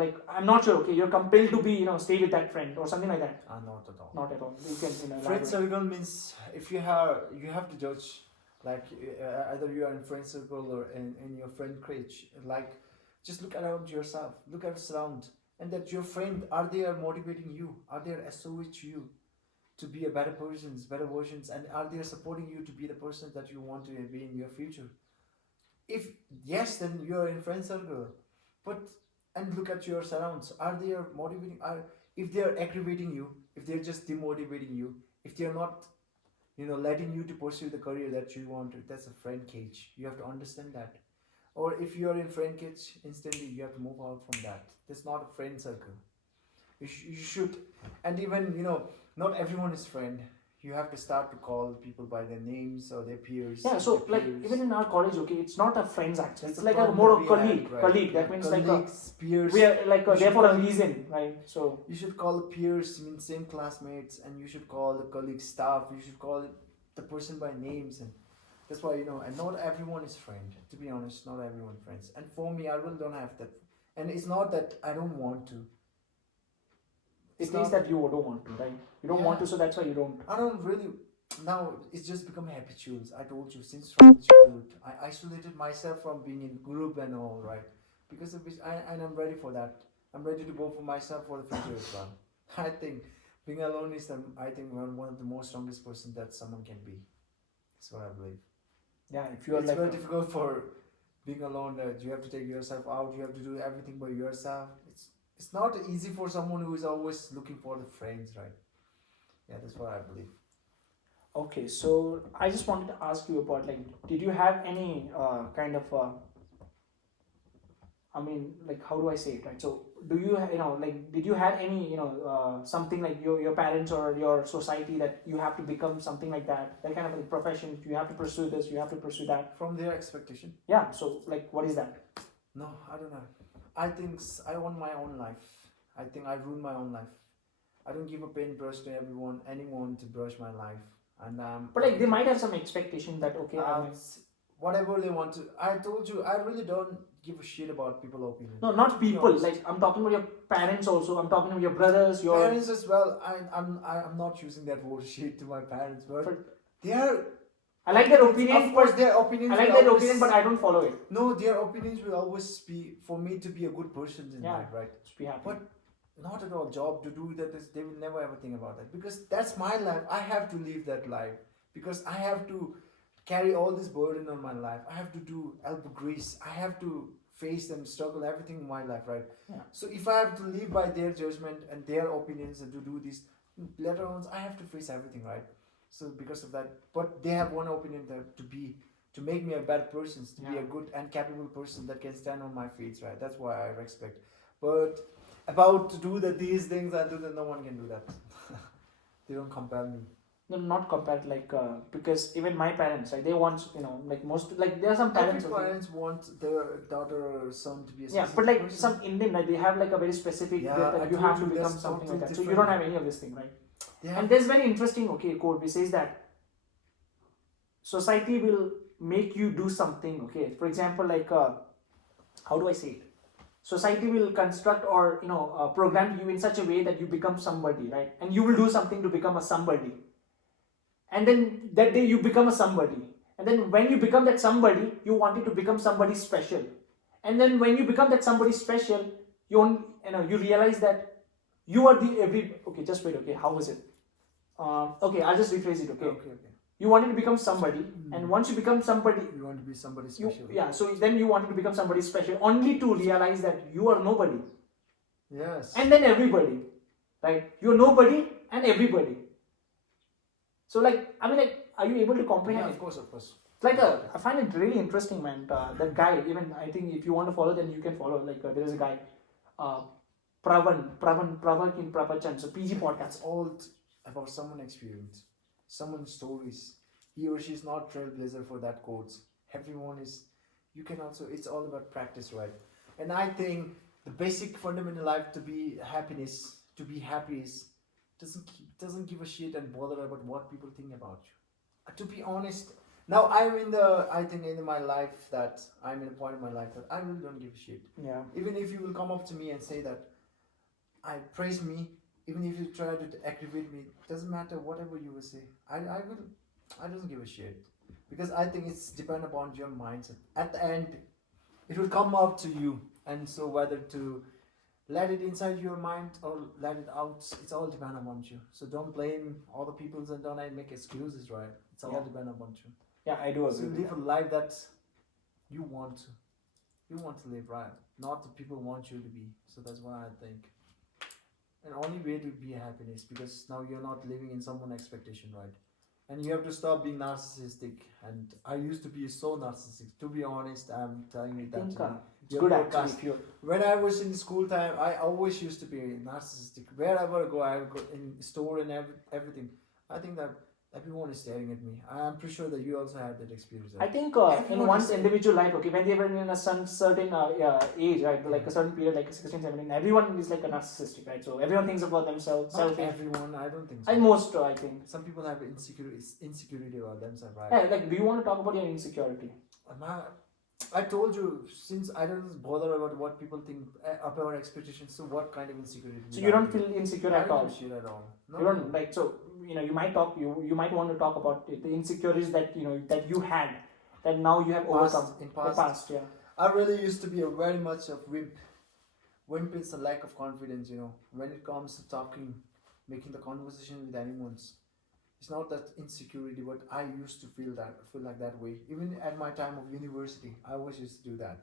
like I'm not sure. Okay, you're compelled to be stay with that friend or something like that. Not at all. Not at all. You can Friend elaborate. circle means if you have to judge, like either you are in friend circle or in your friend cage. Like just look around yourself, look at surround, and that your friend, are they motivating you? Are they SOH you to be a better versions, and are they supporting you to be the person that you want to be in your future? If yes, then you are in friend circle. And look at your surrounds. Are they motivating? If they are aggravating you, if they are just demotivating you, if they are not, letting you to pursue the career that you want to, that's a friend cage. You have to understand that. Or if you are in friend cage, instantly you have to move out from that. That's not a friend circle. You should, and even not everyone is friend. you have to start to call people by their names or their peers. Yeah, so their like peers. even in our college, okay, it's not a friends actually. It's the like a problem more that of we colleague. had, right? Colleague. That Yeah, means like colleagues, peers. we are like You there should for a call- reason, right? So You should call the peers, I mean, same classmates, and you should call the colleague staff. You should call the person by names, and that's why and not everyone is friend. To be honest, not everyone friends. And for me, I really don't have that. And it's not that I don't want to. it It's means not- that you don't want to, right? You don't want to, so that's why you don't. I don't really. Now it's just become habituals. I told you since from childhood, I isolated myself from being in group and all, right? Because of which and I'm ready for that. I'm ready to go for myself for the future as well. I think being alone is one of the most strongest person that someone can be. That's what I believe. Yeah, if you are It's like very difficult for being alone. That you have to take yourself out. You have to do everything by yourself. It's not easy for someone who is always looking for the friends, right? Yeah, that's what I believe. okay, so I just wanted to ask you about like, did you have any kind of I mean, like, how do I say it, right? So, do you, like, did you have any, something like your parents or your society that you have to become something like that kind of like profession, you have to pursue this, you have to pursue that? From their expectation. Yeah, so, like, what is that? No, I don't know. I think I want my own life. I think I rule my own life. I don't give a paintbrush to anyone to brush my life. And But, like, they might have some expectation that, okay, whatever they want to. I told you, I really don't give a shit about people's opinion. no, not To be people, honest. like, I'm talking about your parents also, I'm talking about your brothers, your... Parents as well. I'm not using that word shit to my parents, but they are. I like their opinion, Of course, but their opinions. I like will their always- opinion, but I don't follow it. No, their opinions will always be for me to be a good person in Yeah. life, right? Just be happy. But not at all job to do that is they will never ever think about that because that's my life. I have to live that life because I have to carry all this burden on my life. I have to do elbow grease. I have to face and struggle everything in my life, right? Yeah. So if I have to live by their judgment and their opinions and to do this later on, I have to face everything, right? So because of that, but they have one opinion that to make me a better person, to be a Yeah. good and capable person that can stand on my feet, right? That's why I respect. But about to do these things, I do that. No one can do that. They don't compel me. No, not compared, like, because even my parents, like, they want, like, most, like, there are some parents, Every okay, parents want their daughter or son to be a yeah, successful but like person. some Indian, like, they have like a very specific Yeah, that I you told have to you, become that's something like totally that. So you different. don't have any of this thing, right? They have- And there's very interesting, okay, quote which says that society will make you do something, okay. For example, like, how do I say it? Society will construct or program you in such a way that you become somebody, right? And you will do something to become a somebody. And then that day you become a somebody. And then when you become that somebody, you wanted to become somebody special. And then when you become that somebody special, you realize that you are the every. Okay, just wait. Okay, how was it? Okay, I'll just rephrase it. Okay, Okay. you wanted to become somebody, and once you become somebody, You want to be somebody you, special. yeah. So then you wanted to become somebody special, only to realize that you are nobody, Yes. and then everybody, right? You're nobody and everybody. So like, I mean, like, are you able to comprehend yeah, it? of course, of course. It's like I find it really interesting, man. That guy, even I think if you want to follow, then you can follow. Like there is a guy, Pravakin Pravachan, so PG It's podcast. all about someone experience, someone's stories. He or she is not trailblazer for that quotes. Everyone is. You can also. It's all about practice, right? And I think the basic fundamental life to be happiness, to be happy is doesn't give a shit and bother about what people think about you. To be honest, now I think in my life that I'm in a point in my life that I really don't give a shit. Yeah. Even if you will come up to me and say that I praise me, even if you try to aggravate me, doesn't matter whatever you will say. I don't give a shit because I think it's depend upon your mindset. At the end, it will come up to you, and so whether to let it inside your mind or let it out, it's all depend upon you. So don't blame other people and don't make excuses, right? It's all Yeah. depend upon you. Yeah, I do So agree. with live that. a life that you want to. You want to live right, not the people want you to be. So that's what I think. And only way to be happiness because now you're not living in someone's expectation, right? And you have to stop being narcissistic. And I used to be so narcissistic. To be honest, I'm telling you I that. think it's your good podcast. actually if you're. When I was in school time, I always used to be narcissistic. Wherever I go in store and everything. I think that Everyone is staring at me. I'm pretty sure that you also had that experience. I think in Everyone one's is saying- individual life, okay, when they were in a certain age, right, like a certain period, like 16, 17, everyone is like a narcissistic, right? So everyone thinks about themselves, Not selfish. everyone, I don't think so. And most, I think. Some people have insecurity about themselves, right? Yeah, like, do you want to talk about your insecurity? I told you, since I don't bother about what people think about our expectations, so what kind of insecurity? So you don't feel insecure I at don't all? give a shit at all. No. You don't like, so you might talk, you might want to talk about the insecurities that that you had, that now you have overcome in the past. Yeah. I really used to be very much of wimp. Wimp is a lack of confidence, when it comes to talking, making the conversation with anyone. It's not that insecurity, but I used to feel like that way. Even at my time of university, I always used to do that.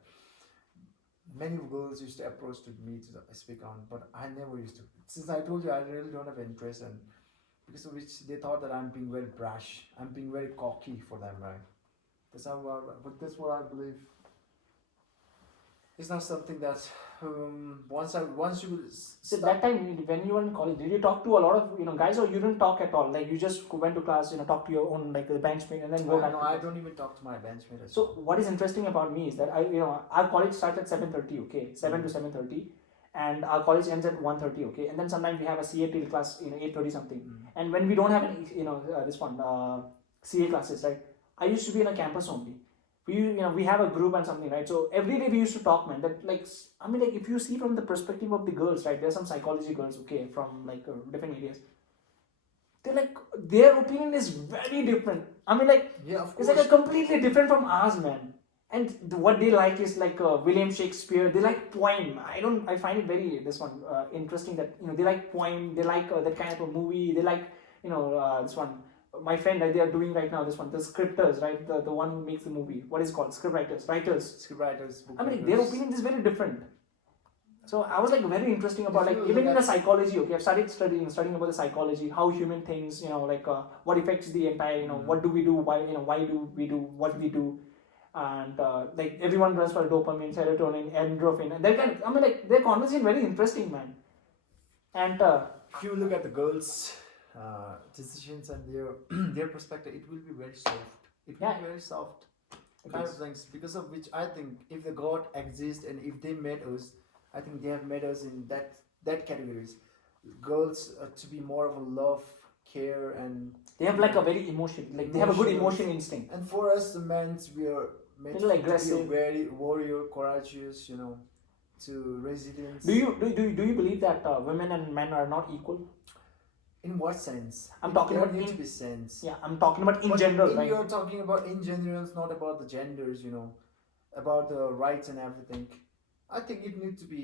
Many girls used to approach to me to speak on, but I never used to. Since I told you, I really don't have interest, and because of which they thought that I'm being very brash, I'm being very cocky for them, right? That's but that's what I believe. It's not something that once you will So that time when you were in college, did you talk to a lot of guys, or you didn't talk at all? Like, you just went to class, talk to your own, like, the benchmate, and then go back. No, to I class? don't even talk to my benchmate. So what is interesting about me is that our college starts at 7:30, okay, 7 to 7:30, and our college ends at 1:30, okay, and then sometimes we have a CA class 8:30 something, and when we don't have any this one CA classes, right? I used to be in a campus only. We have a group and something, right? So every day we used to talk, man. That, like, I mean, like, if you see from the perspective of the girls, right? There's some psychology girls, okay, from like different areas. They're like, their opinion is very different. I mean, like, Yeah, of it's course. like a completely different from ours, man. And what they like is like William Shakespeare. They like poem. I find it very interesting that they like poem. They like that kind of a movie. They like this one. My friend, they are doing right now this one. The scripters, right? The one who makes the movie. What is it called? Scriptwriters, writers. Scriptwriters. I mean, their opinion is very different. So I was like very interesting about, If like, you even look in the at- psychology. Okay, I've started studying about the psychology, how human thinks. Like what affects the entire. What do we do? Why do we do what we do? And like, everyone runs for dopamine, serotonin, endorphin. And their conversation very interesting, man. And If you look at the girls' decisions and their their perspective, it will be very soft. It will be very soft kind of things. Because of which I think if the God exists and if they made us, I think they have made us in that categories. Girls to be more of a love, care, and they have like a very emotion, like they have a good emotion instinct. And for us, the men, we are meant Little to be aggressive. very warrior, courageous, to resilience. Do you believe that women and men are not equal? In what sense? I'm talking there about need in- to be sense. Yeah, I'm talking about in But general, right? You're talking about in general, it's not about the genders, about the rights and everything. I think it needs to be,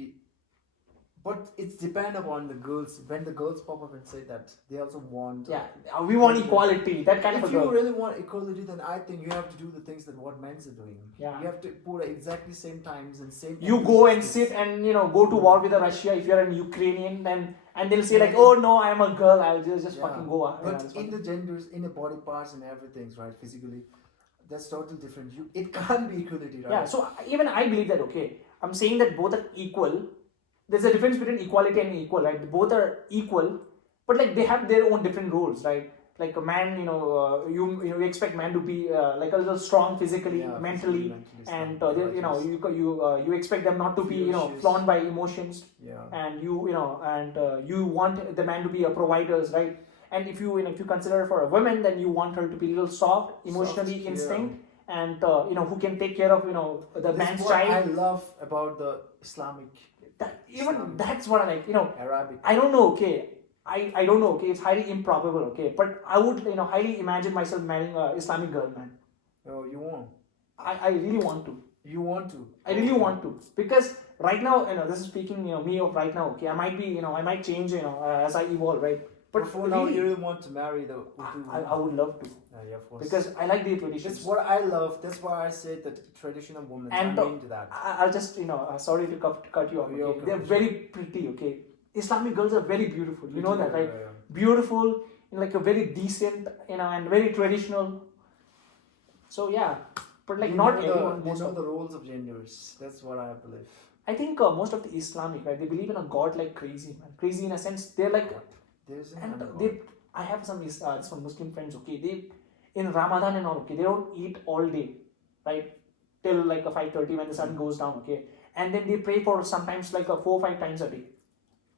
but it's depend upon the girls. When the girls pop up and say that they also want. Yeah, we want equality. That kind If of a you girl. really want equality, then I think you have to do the things that what men's are doing. Yeah. You have to put exactly same times and same. You go and sit and go to war with Russia if you're an Ukrainian, and they'll say like, oh no, I'm a girl, I'll just fucking go. But in the genders, in the body parts and everything, right? Physically, that's totally different. It can't be equality, right? Yeah, so even I believe that, okay, I'm saying that both are equal. There's a difference between equality and equal, right? Both are equal, but like they have their own different roles, right? Like a man, you expect man to be like a little strong physically, mentally, and you expect them not to be flaunt by emotions, and you want the man to be a provider, right? And if you consider for a woman, then you want her to be a little soft, emotionally instinct, and who can take care of the man's what child. I love about the Islamic. That's what I like. Arabic. I don't know. Okay, I don't know. Okay, it's highly improbable. Okay, but I would highly imagine myself marrying an Islamic girl, man. Oh, you won't. I really want to. You want to. I really want to, because right now, this is speaking me of right now. Okay, I might be I might change as I evolve, right? But for now, you really want to marry the. I would love to, yeah, of course. because I like the traditions. That's what I love. That's why I say that traditional woman. And I'm into that. I'll just sorry to cut you off. Okay? They're very pretty. Okay, Islamic girls are very beautiful. You know that, right? Yeah. Beautiful, like a very decent, and very traditional. So yeah, but like not everyone. They know the roles of genders. That's what I believe. I think most of the Islamic, right? They believe in a god like crazy, man. Crazy in a sense. They're like, There's and another they, God. I have some Muslim friends, okay, they in Ramadan and all, okay, they don't eat all day, right, till like a 5:30 when the sun goes down, okay, and then they pray for sometimes like a 4 or 5 times a day.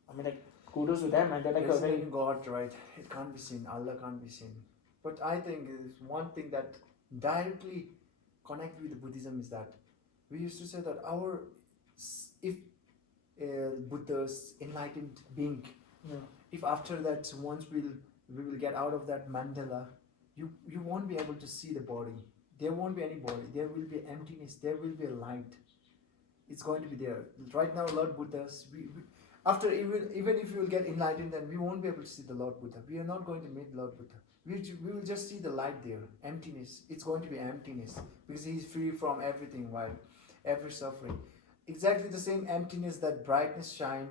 I mean, like, kudos to them, and they're like a There's very living God, right? It can't be seen. Allah can't be seen. But I think is one thing that directly connect with Buddhism is that we used to say that if Buddha's enlightened being, yeah. if after that once we will get out of that mandala, you won't be able to see the body. There won't be any body. There will be emptiness. There will be a light. It's going to be there. Right now, Lord Buddha's after even if you will get enlightened, then we won't be able to see the Lord Buddha. We are not going to meet Lord Buddha. We will just see the light there, emptiness. It's going to be emptiness because He is free from everything, while every suffering. Exactly the same emptiness that brightness shine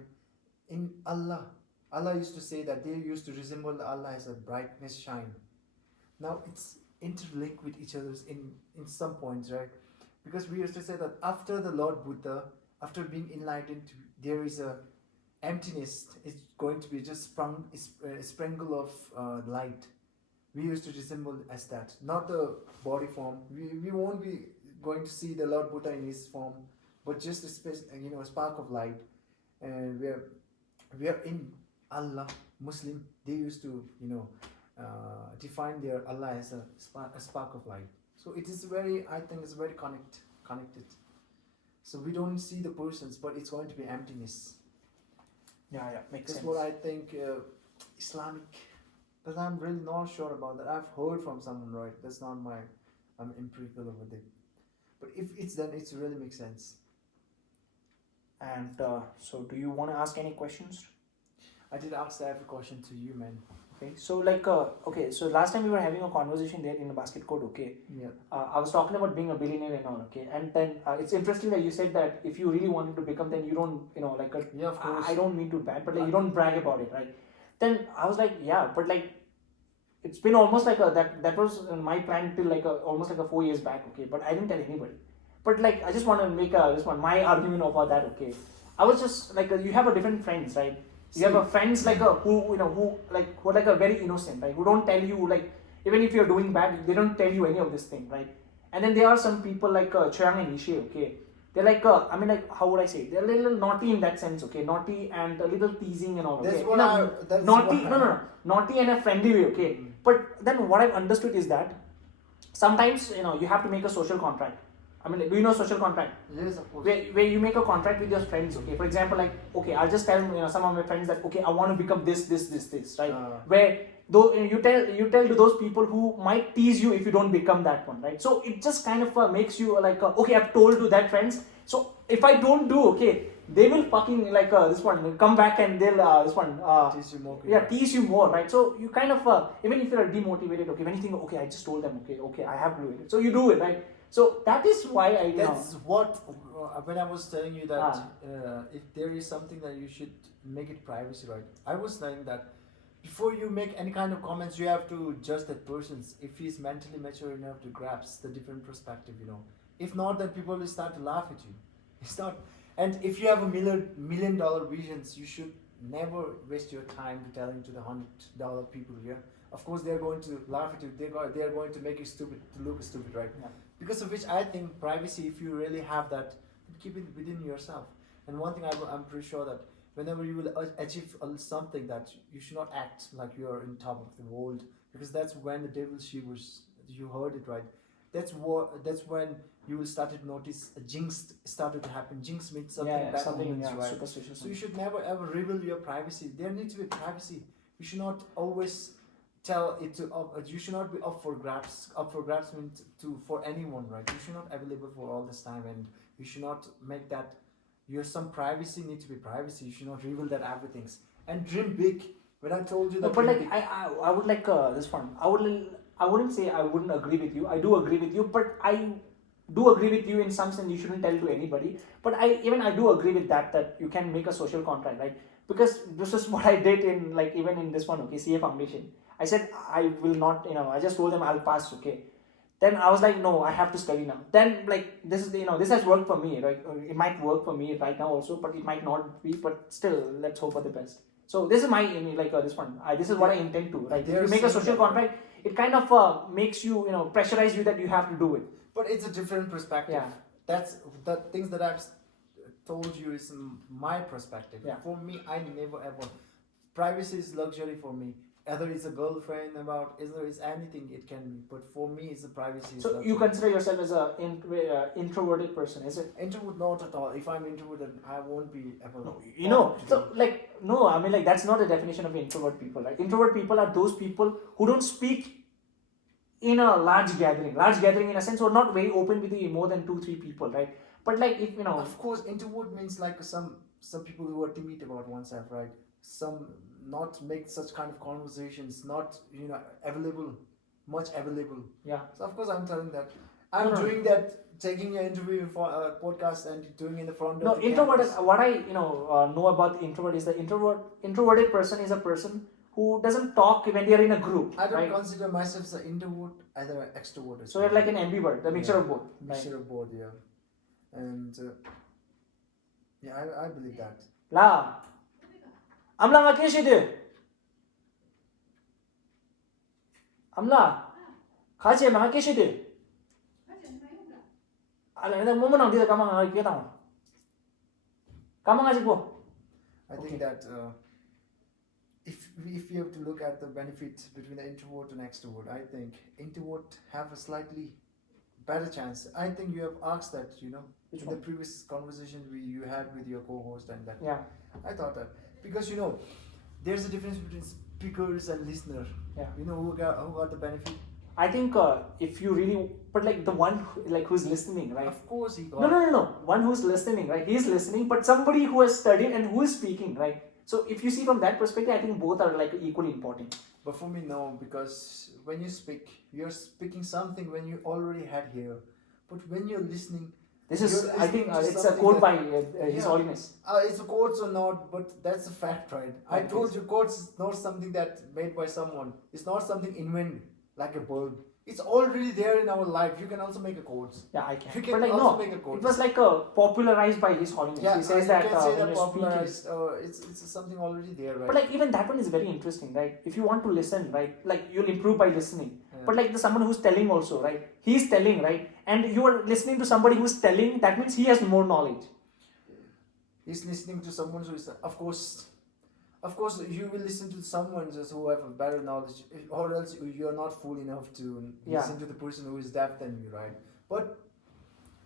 in Allah. Allah used to say that they used to resemble Allah as a brightness shine. Now it's interlinked with each other in some points, right? Because we used to say that after the Lord Buddha, after being enlightened, there is a emptiness. It's going to be just a sprinkle of light. We used to resemble as that, not the body form. We won't be going to see the Lord Buddha in his form, but just a spark of light. And we are in Allah. Muslim, they used to define their Allah as a spark of light. So it is I think it's very connected. So we don't see the persons, but it's going to be emptiness. Yeah, makes That's sense. what I think Islamic, but I'm really not sure about that. I've heard from someone, right? That's not I'm empirical with it. But if it's done, it really makes sense. And so, do you want to ask any questions? I did ask every question to you, man. Okay, so like, okay, so last time we were having a conversation there in the basket code, okay. Yeah. I was talking about being a billionaire and all, okay, and then it's interesting that you said that if you really wanted to become, then you don't, Yeah, of course. I don't mean to brag, but like you don't brag about it, right? Then I was like, yeah, but like, it's been almost like that was my plan till like almost like 4 years back, okay, but I didn't tell anybody. But like, I just want to make my argument about that, okay. I was just like, you have a different friends, right? You have a friends like who are like a very innocent, right? Who don't tell you, like, even if you're doing bad, they don't tell you any of this thing, right? And then there are some people like Chiang and Ishe, okay? They're like, I mean, like, how would I say? They're a little naughty in that sense, okay? Naughty and a little teasing and all, okay? Naughty and a friendly way, okay? But then what I've understood is that sometimes, you have to make a social contract. I mean, like, do you know social contract? Yes, of course. Where you make a contract with your friends, okay? For example, like, okay, I'll just tell some of my friends that, okay, I want to become this, right? Where though you tell to those people who might tease you if you don't become that one, right? So it just kind of makes you like, okay, I've told to that friends. So if I don't do, okay, they will fucking like this one come back and they'll this one tease you more. Yeah, tease you more, right? So you kind of even if you're demotivated, okay, when you think, okay, I just told them, okay, I have to do it, so you do it, right? So that is why I. That's what when I was telling you that if there is something that you should make it privacy, right? I was saying that before you make any kind of comments, you have to judge that person's if he's mentally mature enough to grasp the different perspective. If not, then people will start to laugh at you. It's not. And if you have a million dollar visions, you should never waste your time to telling to the $100 people here. Of course, they're going to laugh at you. They are going to make you stupid, to look stupid, right? Yeah. Because of which I think privacy, if you really have that, keep it within yourself. And one thing I'm pretty sure that whenever you will achieve something, that you should not act like you are in top of the world, because that's when the devil shivers. You heard it right. That's when you will start to notice a jinx started to happen. Jinx means something bad omens, right? Superstitious. So you should never ever reveal your privacy. There needs to be privacy. You should not always tell it to. You should not be up for grabs. Up for grabs means for anyone, right? You should not available for all this time, and you should not make that. Some privacy needs to be privacy. You should not reveal that everything. And dream big. When I told you that. No, but like I would like this one. I wouldn't say I wouldn't agree with you. I do agree with you, but I do agree with you in some sense. You shouldn't tell to anybody. But I do agree with that you can make a social contract, right? Because this is what I did even in this one, okay, CA Foundation. I said I will not, I just told them I'll pass, okay. Then I was like, no, I have to study now. Then like this is this has worked for me, right? It might work for me right now also, but it might not be. But still, let's hope for the best. So this is my this one. This is what I intend to. Right? If They're you make a saying social that- contract, it kind of makes you pressurize you that you have to do it. But it's a different perspective. Yeah. That's the things that I've told you is my perspective. Yeah. For me, I never ever. Privacy is luxury for me. Either it's a girlfriend, either it's anything it can be. But for me, it's a privacy. Is So luxury. you consider yourself as a introverted person, is it? Introvert, not at all. If I'm introverted, I won't be ever. No, I mean that's not the definition of introvert people, right? Introvert people are those people who don't speak in a large gathering. Large gathering in a sense, or not very open with the more than 2-3 people, right? But like if Of course, introvert means like some people who are timid about oneself, right? Some not make such kind of conversations, not available, much available. yeah. So of course, I'm telling that I'm No. doing that, taking an interview for a podcast and doing in the front No, of the introverted. campus. What I know about the introvert is the introverted person is a person who doesn't talk when they are in a group, I don't right? consider myself as an introvert, either an extrovert. as So you're well. like an ambivert, the mixture Yeah. of both. Right? Mixture of both, yeah. And I believe that. La, amla ngakeshide. Amla, kaje ngakeshide. Ala, nang mo nang dito kamang ngakita mo. Kamang ngaji po. I think that if you have to look at the benefit between the introvert and extrovert, I think introvert have a slightly better chance. I think you have asked that, Which in the one? previous conversation you had with your co-host and that. Yeah, I thought that because there's a difference between speakers and listener. yeah. Who got the benefit? I think if you really, but like the one who's listening, right? Of course he got. No. One who's listening, right? He's listening, but somebody who has studied and who is speaking, right? So if you see from that perspective, I think both are like equally important. But for me, no, because when you speak, you're speaking something when you already had here. But when you're listening, This is, You're I think, listening to it's a something quote by that- His Yeah. Holiness. it's a quotes or not, but that's a fact, right? I Okay. told you, quotes is not something that made by someone. It's not something invented like a bulb. It's already there in our life. You can also make a quotes. Yeah, I can. You can But like also no, make a quote. it was like popularized by His Holiness. Yeah, He says you that can say when that you're speaking. popularized. It's something already there, right? But like even that one is very interesting, right? If you want to listen, right, like you'll improve by listening. Yeah. But like the someone who's telling also, right? He's telling, right? And you are listening to somebody who's telling, that means he has more knowledge. He's listening to someone who is, of course, you will listen to someone just who have a better knowledge, or else you are not fool enough to Yeah. listen to the person who is deaf than you, right?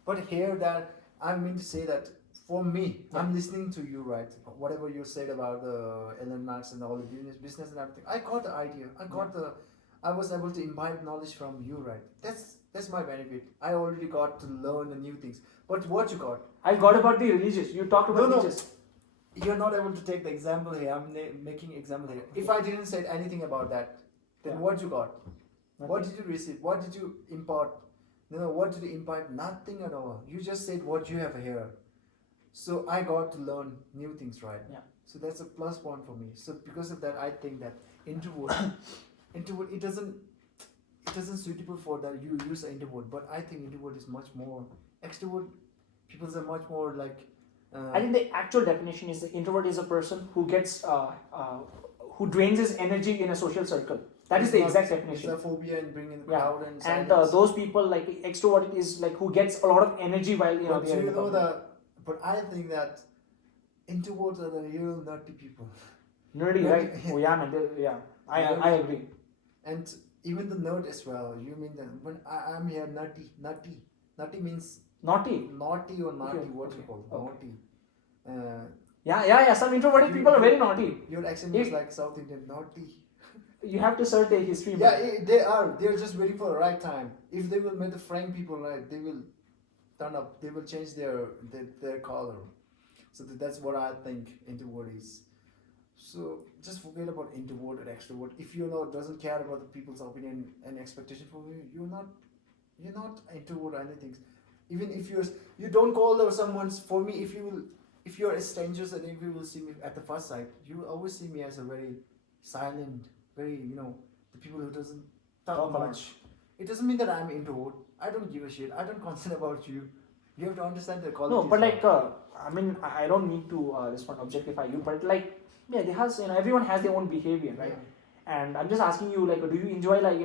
But here that I mean to say that for me, Yeah. I'm listening to you, right? Whatever you said about the Elon Musk and all the business and everything, I got the idea. I was able to imbibe knowledge from you, right? That's my benefit. I already got to learn the new things. But what you got? I got about the religious. You talked about No. religious. You're not able to take the example here. I'm making example here. If I didn't say anything about that, then Yeah. what you got? What Nothing. did you receive? What did you impart? No, what did you imbibe? Nothing at all. You just said what you have here. So I got to learn new things, right? Yeah. So that's a plus point for me. So because of that, I think that introvert, it doesn't suitable for that you use an introvert. But I think introvert is much more extrovert. People are much more like. I think the actual definition is the introvert is a person who gets who drains his energy in a social circle. That is it's the not- exact It's definition. a phobia and bringing the Yeah. crowd and And silence. those people like extroverted is like who gets a lot of energy while But they're in the public. but I think that introverts are the real nutty people. Nerdy, right? Oh yeah, man. Yeah, I agree. And even the nerd as well. You mean that when I'm here nutty means Naughty. naughty or naughty, Okay, what you okay, call okay. naughty. Uh, Yeah. Some introverted people are very naughty. your accent was If- like South Indian naughty. You have to search their history. Yeah, man. they are. They're just waiting for the right time. If they will make the frank people right, they will turn up. They will change their color. So that's what I think introvert is. So just forget about introvert and extrovert. If doesn't care about the people's opinion and expectation from you, you're not introvert or anything. Even if you don't call someone's for me. If you're strangers and if you will see me at the first sight, you will always see me as a very silent, very the people who doesn't talk Talk a lot. much. It doesn't mean that I'm introvert. I don't give a shit. I don't concern about you. You have to understand the quality. No, but like I mean, I don't need to this one objectify you, but like yeah, they has, everyone has their own behavior, right? And I'm just asking you, like, do you enjoy, like,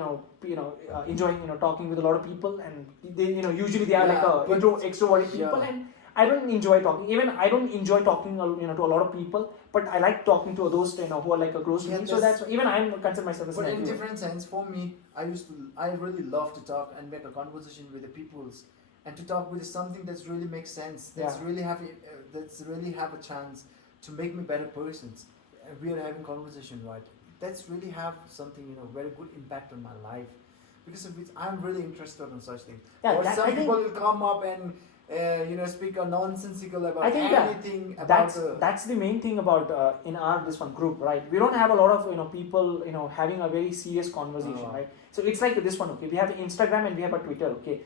enjoying, talking with a lot of people? And they, usually they are like extroverted people, and I don't enjoy talking. Even I don't enjoy talking, to a lot of people, but I like talking to those, who are like close to me. So that's even I'm consider myself as But an in extrovert. different sense, for me, I really love to talk and make a conversation with the peoples, and to talk with something that's really makes sense. That's really have a chance to make me better persons. We are having conversation, right? That's really have something very good impact on my life, because of which I'm really interested in such things. Yeah, Or that- some I think- people will come up and speak a nonsensical about I think anything about that's the main thing about in our this one group, right? We don't have a lot of people having a very serious conversation, right? So it's like this one, okay? We have Instagram and we have a Twitter, okay?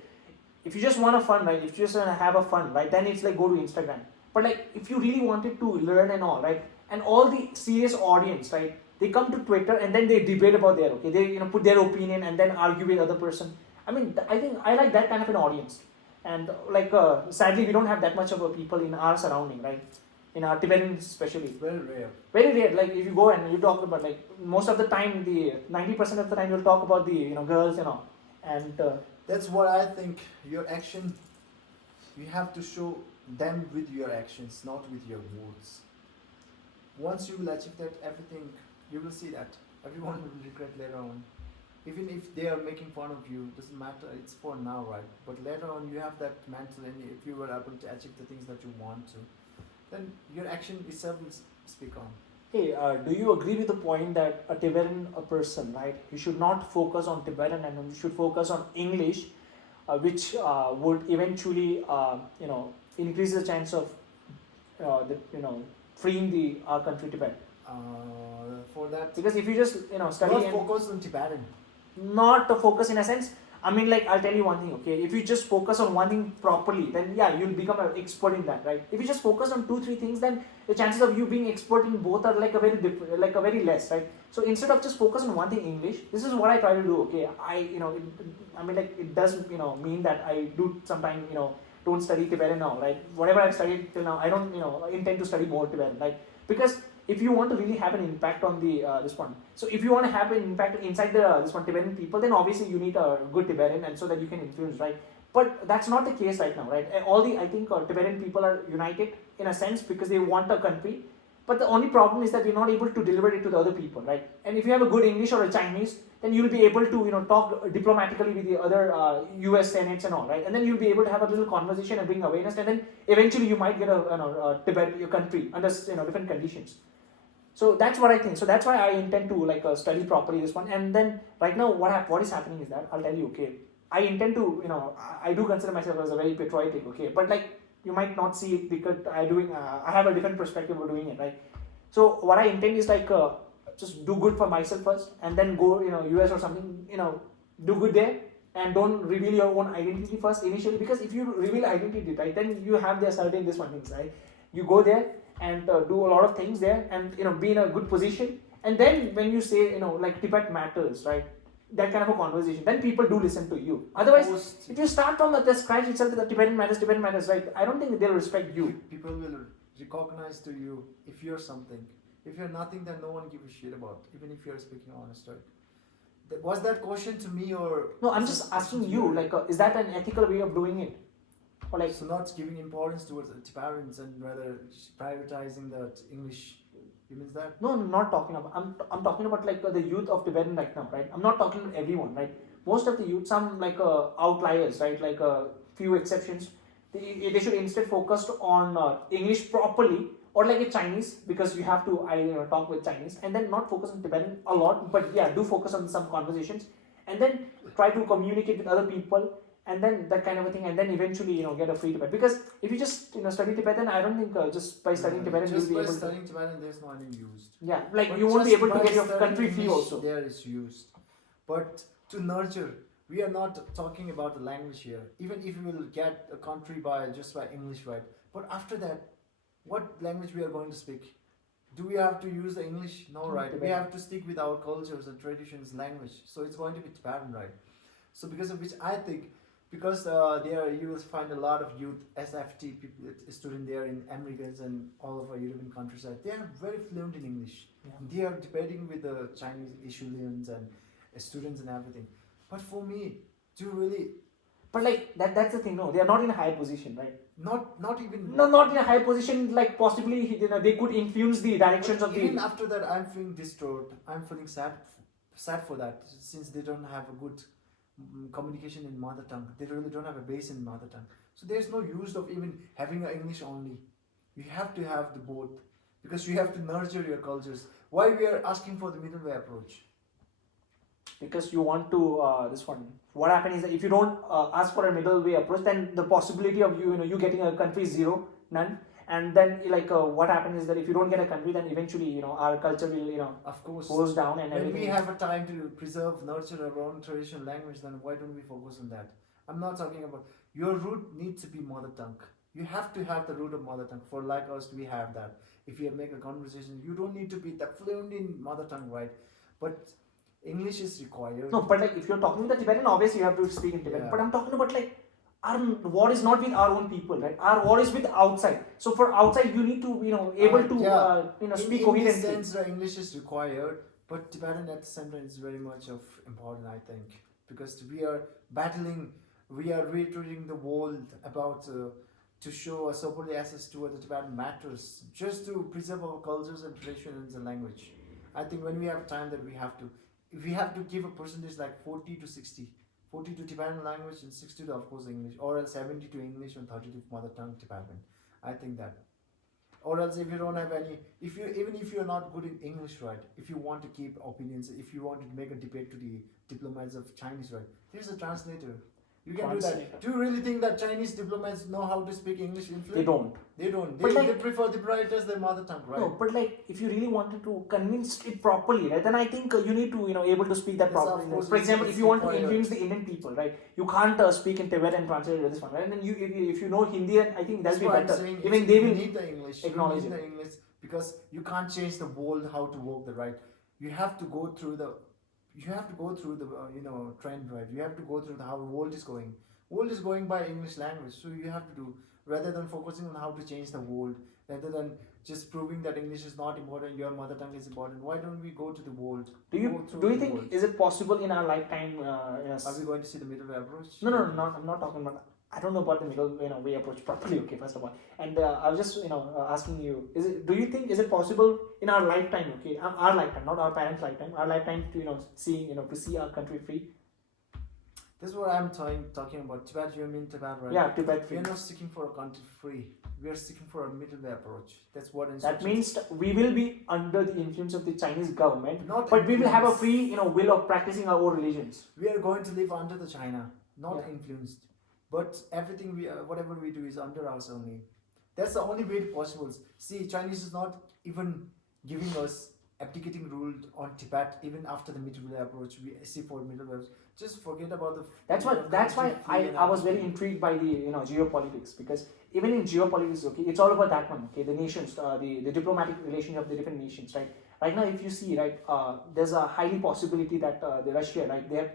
If you just want a fun, right? If you just want to have a fun, right? Then it's like go to Instagram. But like if you really wanted to learn and all, right? And all the serious audience, right? They come to Twitter and then they debate about their, okay? They put their opinion and then argue with other person. I mean, I think I like that kind of an audience. And like sadly we don't have that much of a people in our surrounding, right? In our Tibetan especially, very rare. very rare. Like if you go and you talk about, like, most of the time, the 90% of the time you'll talk about the girls and all. And That's what I think. Your action, you have to show them with your actions, not with your words. Once you will achieve that, everything, you will see that everyone will regret later on. Even if they are making fun of you, doesn't matter. It's for now, right? But later on, you have that mental, and if you were able to achieve the things that you want to, then your action itself will speak on. hey, do you agree with the point that a Tibetan person, right? You should not focus on Tibetan and you should focus on English, which would eventually, increase the chance of, freeing the our country Tibet. For that, Because if you just study not and focus on Tibetan. not to focus in a sense, I mean, like, I'll tell you one thing, okay? If you just focus on one thing properly, then yeah, you'll become an expert in that, right? If you just focus on 2-3 things, then the chances of you being expert in both are like a very like a very less, right? So instead of just focus on one thing, English, this is what I try to do, okay? I mean, like, it does mean that I do sometimes don't study Tibetan now, right? Whatever I've studied till now, I don't intend to study more Tibetan, like, because if you want to really have an impact on the this one, so if you want to have an impact inside the this one Tibetan people, then obviously you need a good Tibetan, and so that you can influence, right? But that's not the case right now, right? All the, I think, Tibetan people are united in a sense because they want a country, but the only problem is that we're not able to deliver it to the other people, right? And if you have a good English or a Chinese, then you'll be able to talk diplomatically with the other US senates and all, right? And then you'll be able to have a little conversation and bring awareness, and then eventually you might get a Tibet, your country, under different conditions. So that's what I think. So that's why I intend to study properly this one. And then right now, what is happening is that I'll tell you. Okay, I intend to I do consider myself as a very patriotic. Okay, but like you might not see it because I have a different perspective of doing it, right? So what I intend is like just do good for myself first, and then go US or something. Do good there, and don't reveal your own identity first initially, because if you reveal identity, right, then you have the certain this one things, right? You go there and do a lot of things there, and be in a good position, and then when you say like Tibet matters, right, that kind of a conversation, then people do listen to you. Otherwise, if you start from the scratch itself, the Tibetan matters, right, I don't think they'll respect you. People will recognize to you if you're something. If you're nothing, then no one gives a shit about, even if you're speaking honest, right? Was that question to me, or No, I'm just asking you, like, is that an ethical way of doing it? Or like, so not giving importance towards the Tibetans and rather prioritizing the English. You mean that? no, I'm not talking about. I'm talking about like the youth of Tibetan right now, right? I'm not talking about everyone, right? Most of the youth, some like outliers, right? Like a few exceptions. They should instead focus on English properly, or like a Chinese, because you have to talk with Chinese, and then not focus on Tibetan a lot, but yeah, do focus on some conversations, and then try to communicate with other people, and then that kind of a thing, and then eventually get a free Tibetan. Because if you just study Tibetan, I don't think just by studying Tibetan you'll be able to. Just by studying Tibetan, there's no any used. Yeah, like But you won't be just able to by get your studying country free English, also. There is used, but to nurture, we are not talking about the language here. Even if we will get a country by English, right? But after that, what language we are going to speak? Do we have to use the English? No, right? We have to stick with our cultures and traditions, language. So it's going to be Tibetan, right? So because of which I think because there you will find a lot of youth SFT people, student there in Americas and all over European countries. They are very fluent in English. Yeah. They are debating with the Chinese Issulians and students and everything. But for me, to really But like that's the thing. No, they are not in a high position, right? not even No, not in a high position. Like possibly, they could influence the directions of even the. after that, I'm feeling disturbed. I'm feeling sad for that since they don't have a good communication in mother tongue. They really don't have a base in mother tongue. So there's no use of even having a English only. You have to have the both because you have to nurture your cultures. Why we are asking for the middle way approach? Because you want to this one. What happens is that if you don't ask for a middle way approach, then the possibility of you getting a country is zero, none. And then like what happens is that if you don't get a country, then eventually our culture will Of course, goes down and when everything. we have a time to preserve, nurture our own traditional language, then why don't we focus on that? I'm not talking about your root needs to be mother tongue. You have to have the root of mother tongue. For like us, we have that. If you make a conversation, you don't need to be that fluent in mother tongue, right? But English is required. No, but like if you're talking with the Tibetan, obviously you have to speak in Tibetan. Yeah. But I'm talking about like our war is not with our own people, right? Our war is with outside. So for outside, you need to able to In speak this coherently. sense, the English is required, but Tibetan at the same time is very much of important, I think, because we are battling, we are reiterating the world about to show a supportive access to what the Tibetan matters, just to preserve our cultures and traditions and language. I think when we have time that we have to give a percentage like 40 to 60. 40 to Tibetan language and 60 to of course English, or else 70 to English and 30 to mother tongue Tibetan. I think that. Or else if you don't have any, even if you're not good in English, right? If you want to keep opinions, if you want to make a debate to the diplomats of Chinese, right? There's a translator. You can do that. Do you really think that Chinese diplomats know how to speak English fluently? They don't. They don't. But They like- prefer the bright as their mother tongue, right? No, but like if you really wanted to convince it properly, right, then I think you need to able to speak that Yes, of properly. course, For example, it's if you want to required. influence the Indian people, right, you can't speak in Tibetan and translate it with this one, right? And then if you know Hindi, then I think that'll That's be why I'm better. saying Even it's- they you will need the English. acknowledge you need it. the English because you can't change the world how to walk the right. You have to go through the trend, right? You have to go through how the world is going. World is going by English language, so you have to do rather than focusing on how to change the world, rather than just proving that English is not important, your mother tongue is important. Why don't we go to the world? Do Go you through do you the think world. is it possible in our lifetime? Yes. Are we going to see the middle way approach? No, I'm not talking about. I don't know about the middle way approach properly. Okay, first of all, and I was just asking you: do you think is it possible in our lifetime? Okay, our lifetime, not our parents' lifetime, our lifetime to to see our country free. This is what I'm talking about. Tibet, you mean Tibet, right? Yeah, Tibet We free. are not seeking for a country free. We are seeking for a middle way approach. That's what That instructions. means we will be under the influence of the Chinese government, Not but we will have a influence. free will of practicing our own religions. We are going to live under the China, not Yeah. influenced. But everything whatever we do is under us only. That's the only way possible. See, Chinese is not even giving us abdicating rule on Tibet even after the middle way approach. We see for middle way. Just forget about the. That's why I was very intrigued by the geopolitics, because even in geopolitics, okay, it's all about that one. Okay, the nations, the diplomatic relationship of the different nations, right? Right now, if you see, right, there's a highly possibility that the Russia, right, they have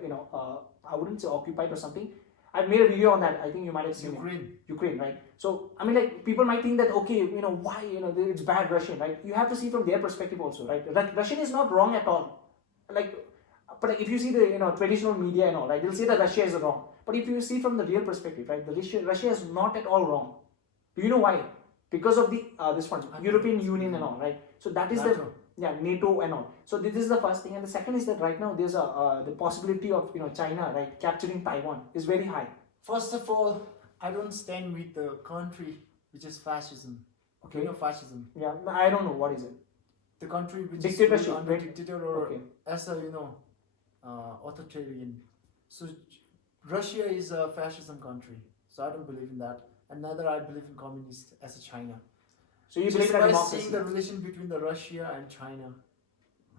I wouldn't say occupied or something. I made a video on that. I think you might have seen it. Ukraine, right? So I mean, like people might think that okay, why it's bad Russian, right? You have to see from their perspective also, right? Like Russian is not wrong at all, like. But like, if you see the traditional media and all, right, they'll say that Russia is wrong. But if you see from the real perspective, right, Russia is not at all wrong. Do you know why? Because of the this one European Union and all, right? So that is NATO. NATO and all. So this is the first thing, and the second is that right now there's the possibility of China, right, capturing Taiwan is very high. First of all, I don't stand with the country which is fascism. Okay. You know fascism. Yeah, I don't know what is it. The country which Dictatorship, is under right? dictator or Okay. as a authoritarian. So Russia is a fascism country. So I don't believe in that. And neither I believe in communist as a China. So you Just believe in by democracy? seeing the relation between the Russia and China.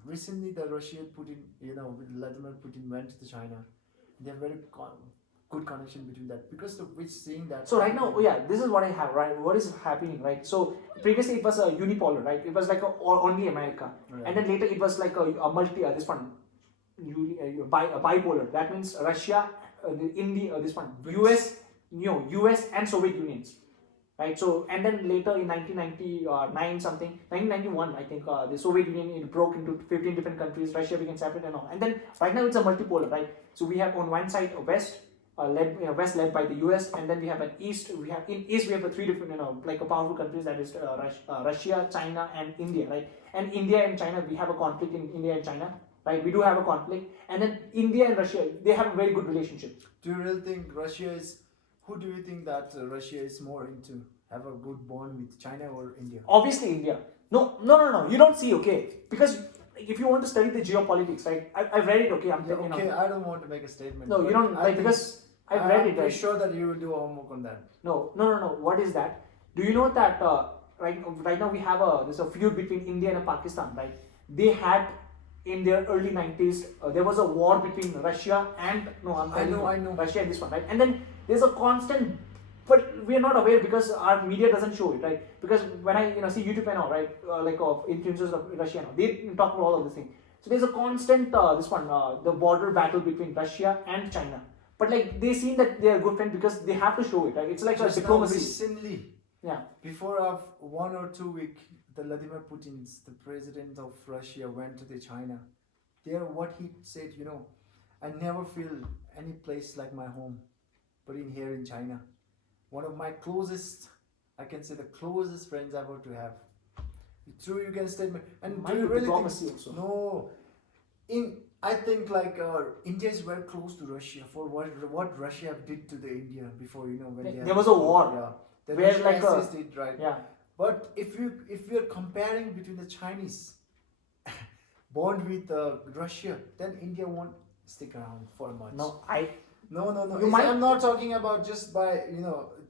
Recently, the Russia Putin, with Vladimir Putin went to the China. They have very good connection between that because we're seeing that. So right now, this is what I have, right? What is happening, right? So previously it was a unipolar, right? It was like only America, Right. and then later it was like a multi, this one, bipolar. That means Russia, the India, this one, US and Soviet Unions. Right, so and then later in 1999 something, 1991 I think, the Soviet Union, it broke into 15 different countries. Russia became separate and all. And then right now it's a multipolar, right? So we have on one side a West, West led by the US, and then we have an East. We have in East we have three different, like a powerful countries, that is Russia, China, and India, right? And India and China, we have a conflict in India and China, right? We do have a conflict, and then India and Russia, they have a very good relationship. Do you really think Russia is? Who do you think that Russia is more into? Have a good bond with China or India? Obviously India. No. You don't see, okay? Because if you want to study the geopolitics, right? I've read it, okay? Okay, I don't want to make a statement. No, you don't, like, because I've read it. I'm Right? sure that you will do homework on that. No. What is that? Do you know that right now we have there's a feud between India and Pakistan, right? They had in their early 90s, there was a war between Russia and I know. Russia and this one, right? And then there's a constant, but we are not aware because our media doesn't show it, right? Because when I see YouTube and all, right, like of influencers of Russia and all, they talk about all of this thing. So there's a constant the border battle between Russia and China. But like they seem that they are good friends because they have to show it, right? It's like Just a diplomacy. recently, Yeah. before of 1 or 2 weeks, the Vladimir Putin's, the president of Russia, went to the China. There, what he said, I never feel any place like my home, but in here in China. One of my closest, I can say the closest friends ever to have. True, you can statement. And Might do you be really diplomacy think, also. no, I think like India is very close to Russia for what Russia did to the India before, when There was a war. Yeah, the Where Russian like axis did, right. Yeah. But if we are comparing between the Chinese bond with Russia, then India won't stick around for much. No. No. You might- I'm not talking about just by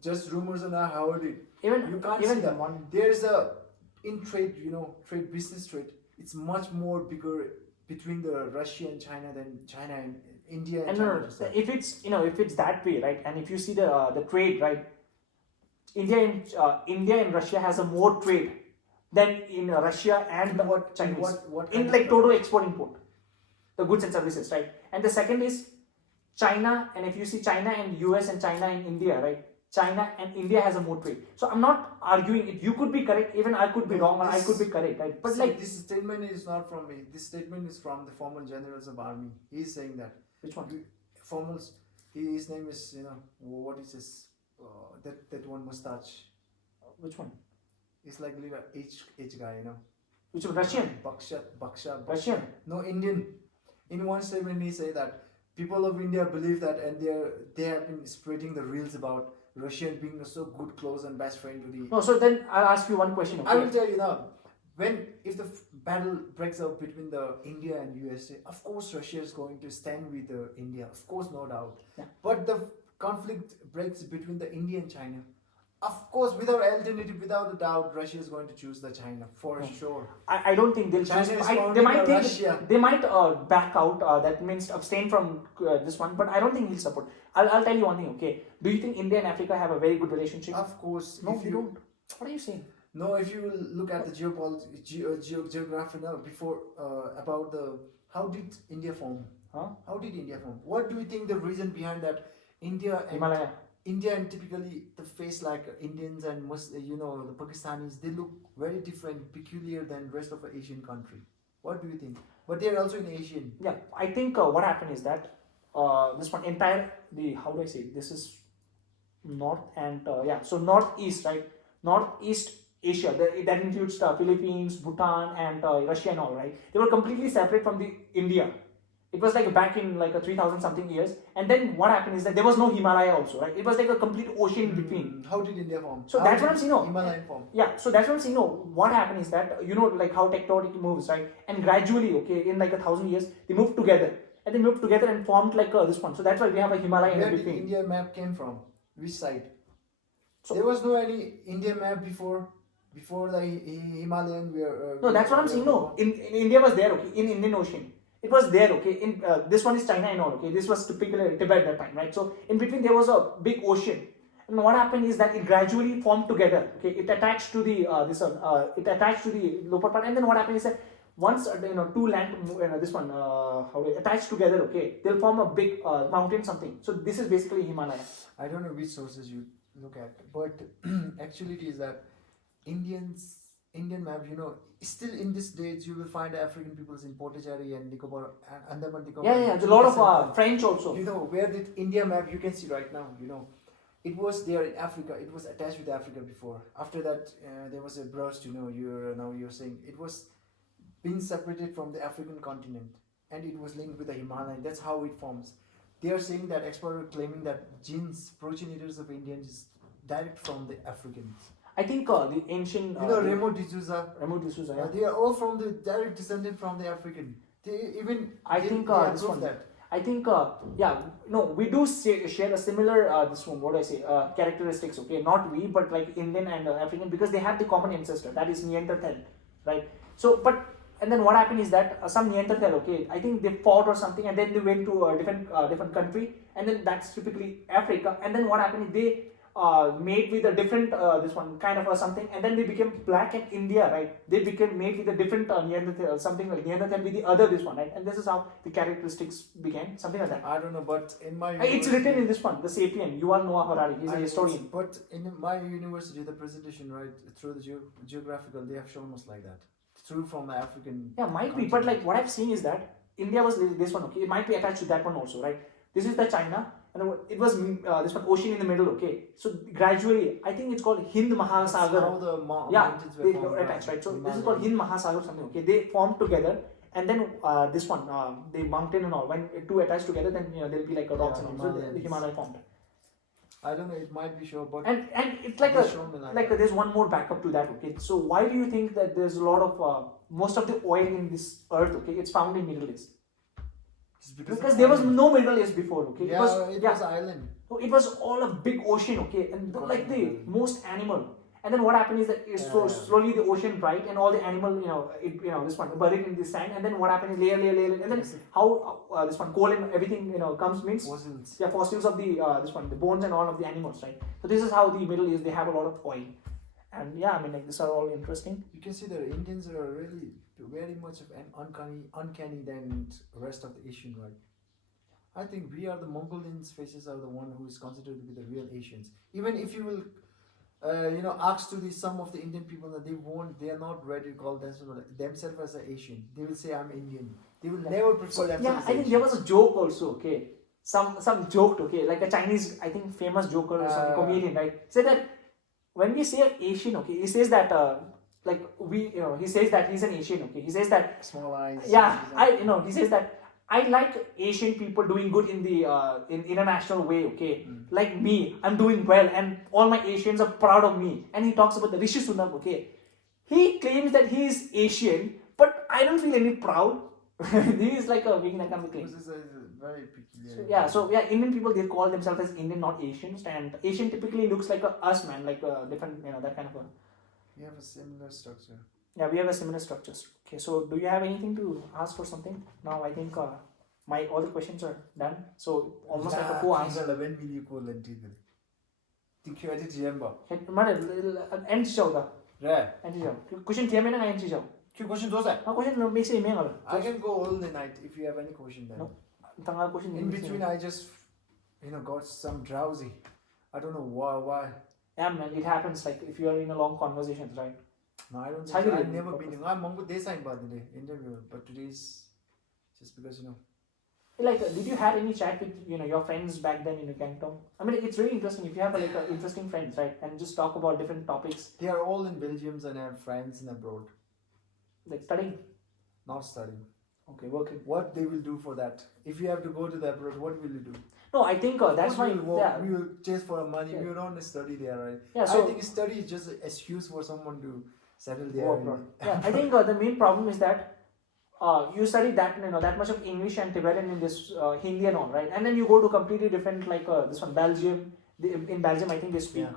just rumors and I heard it. Even You can't even see that. one. There's in trade, business trade. It's much more bigger between the Russia and China than China and India and And China. no, just that. if it's that way, right? And if you see the trade, right? India and Russia has a more trade than in Russia and In what- in Chinese. what in kind like of- total export import, the goods and services, right? And the second is China, and if you see China and US and China and India, right? China and India has a more trade. So I'm not arguing it. You could be correct, even I could be No, wrong, or I this- could be correct, right? But See, like this statement is not from me. This statement is from the former generals of army. He's saying that. which one? Formals. His name is what is his that one mustache. Which one? It's like little H guy. Which one? Russian? Baksha. Russian? No, Indian. In one statement, he say that people of India believe that, and they have been spreading the reels about Russian being so good, close, and best friend to the. No. So then I'll ask you one question. Okay? I will tell you now. If the battle breaks out between the India and USA, of course Russia is going to stand with India. Of course, no doubt. Yeah. But the conflict breaks between the India and China. Of course, without alternative, without a doubt, Russia is going to choose the China for sure. I don't think they'll China choose. is They founding might think Russia. they might back out. That means abstain from this one. But I don't think he'll support. I'll tell you one thing. Okay. Do you think India and Africa have a very good relationship? Of course, No, if you don't. What are you saying? No, if you look at the geography now, before about how did India form? Huh? How did India form? What do you think the reason behind that? Himalaya. India and typically the face like Indians and the Pakistanis, they look very different, peculiar than rest of the Asian country. What do you think? But they are also in Asian. Yeah, I think what happened is that this one entire how do I say it? This is north and so northeast, right? Northeast Asia. That includes Philippines, Bhutan, and Russia and all, right? They were completely separate from the India. It was like back in like a 3000 something years, and then what happened is that there was no Himalaya also, right? It was like a complete ocean in between. How did India form? So How that's what did I'm saying, no. Himalayan form. Yeah, so that's what I'm saying. No, what happened is that like how tectonic moves, right? And gradually, okay, in like 1,000 years, they moved together, and they moved together and formed like this one. So that's why we have a Himalaya Where in did between. India map came from? Which side? So- there was no any India map before the Himalayan. No, that's what I'm saying. No, in India was there, okay, in Indian Ocean. It was there, okay. In this one is China and all, okay. This was typical Tibet at that time, right? So in between there was a big ocean, and what happened is that it gradually formed together. Okay, it attached to the it attached to the lower part, and then what happened is that once two land this one how do attached together, okay, they'll form a big mountain something. So this is basically Himalaya. I don't know which sources you look at, but actually it is that Indian map, still in this days you will find African peoples in Pondicherry and Nicobar and Andaman Nicobar. Yeah, there's a lot of French also. Where did India map you can see right now, it was there in Africa. It was attached with Africa before. After that, there was a burst. You're saying it was being separated from the African continent, and it was linked with the Himalaya. That's how it forms. They are saying that explorers claiming that genes, progenitors of Indians, is direct from the Africans. I think the ancient Remo D'Souza. Yeah. They are all from the direct descendant from the African. I think this one. that. I think we do share a similar characteristics. Okay, not we, but like Indian and African, because they have the common ancestor, that is Neanderthal, right? So, and then what happened is that some Neanderthal, okay, I think they fought or something, and then they went to a different country, and then that's typically Africa. And then what happened is they made with a different this one kind of something, and then they became black in India, right? They became made with a different Neanderthal, something like Neanderthal with the other this one, right? And this is how the characteristics began, something like that. I don't know, but in my It's written in this one, the Sapien, Yuval Noah Harari. He's a historian. But in my university, the presentation, right, through the geographical, they have shown us like that. Through from the African. Yeah, might be, but like what I've seen is that India was this one, okay? It might be attached to that one also, right? This is the China, and it was this one ocean in the middle, okay? So gradually, I think it's called Hind Mahasagar. That's how the mountains were formed, attached, right? So this is called Hind Mahasagar something, okay? They formed together, and then this one, the mountain and all, when two attach together, then there'll be like a rocks and all. So the Himalaya formed. I don't know, it might be sure, but and it's like there's one more backup to that, okay? So why do you think that there's a lot of most of the oil in this earth, okay, it's found in Middle East? Because there was no Middle East before, okay? It was island. So it was all a big ocean, okay, and like the most animal. And then what happened is that slowly the ocean dried and all the animal, this one buried in the sand. And then what happened is layer, and then how this one coal and everything, comes means Fossils. Yeah, fossils of the this one, the bones and all of the animals, right? So this is how the Middle East, they have a lot of oil, and yeah, I mean like these are all interesting. You can see that Indians are really very much of an uncanny than the rest of the Asian, right? I think we are the Mongolians faces are the one who is considered to be the real Asians. Even if you will ask to some of the Indian people that they are not ready to call themselves as an Asian. They will say I'm Indian. They will never prefer themselves. Yeah, I think there was a joke also, okay. Some joked, okay, like a Chinese, I think famous joker or some comedian, right? Said that when we say Asian, okay, he says that he says that he's an Asian, okay. He says that small eyes. Yeah, he says that I like Asian people doing good in the in international way, okay. Like me, I'm doing well, and all my Asians are proud of me. And he talks about the Rishi Sunak, okay. He claims that he is Asian, but I don't feel any proud. He is like a making that kind of claim. This is very peculiar. So Indian people, they call themselves as Indian, not Asians, and Asian typically looks like us, man, like a different, that kind of a. We have a similar structure. Yeah, we have a similar structures. Okay, so do you have anything to ask for something? Now I think my all the questions are done. So almost like a 4 hours. End show. Question Question I can go all the night if you have any question then. No. In between I just got some drowsy. I don't know why. Yeah, man, it happens like if you are in a long conversations, right? No, I don't think I've never been. I'm Mongo Desai by the day interview, but today's just because Like, did you have any chat with your friends back then in Canton? I mean, it's really interesting if you have interesting friends, right? And just talk about different topics. They are all in Belgium and have friends in abroad. Like studying? Not studying. Okay, working. What they will do for that? If you have to go to the abroad, what will you do? No, I think that's why. We will chase for money. We will not study there, right? Yeah, so I think study is just an excuse for someone to settle there. Yeah, I think the main problem is that you study that much of English and Tibetan in this Hindi and all, right? And then you go to completely different, like this one, Belgium. In Belgium, I think they speak.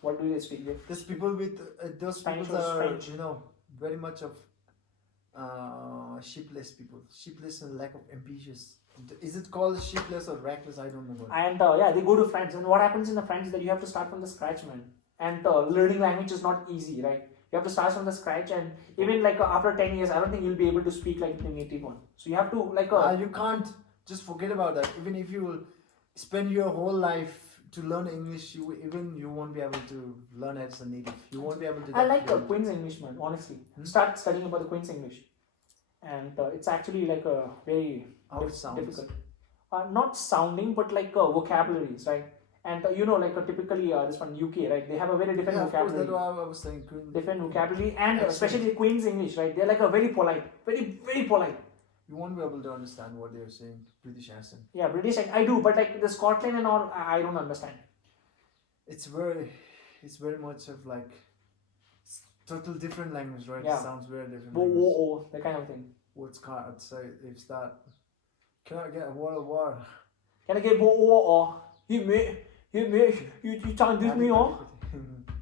What do they speak? There's people with those Spanish people are French. very much of sheepless people. Sheepless and lack of ambitious. Is it called sheepless or reckless? I don't know. And they go to France, and what happens in the France is that you have to start from the scratch, man. And learning language is not easy, right? You You have to start from the scratch, and even like after 10 years, I don't think you'll be able to speak like the native one. So you have to like You can't just forget about that. Even if you spend your whole life to learn English, you won't be able to learn as a native. You won't be able to. I like Queen's English, man. Honestly, start studying about the Queen's English, and it's actually like a very How it sounds. difficult. Not sounding, but like vocabularies, right? And like typically this one UK, right? They have a very different vocabulary. That's why I was saying. Different vocabulary, and Excellent. especially Queen's English, right? They're like a very polite, very polite. You won't be able to understand what they're saying. British accent. Yeah, British I do, but like the Scotland and all, I don't understand. It's very much of like total different language, right? Yeah. It sounds very different. That kind of thing. What's can't say if that? Can I get a word of war? Can I get or you can't give me or?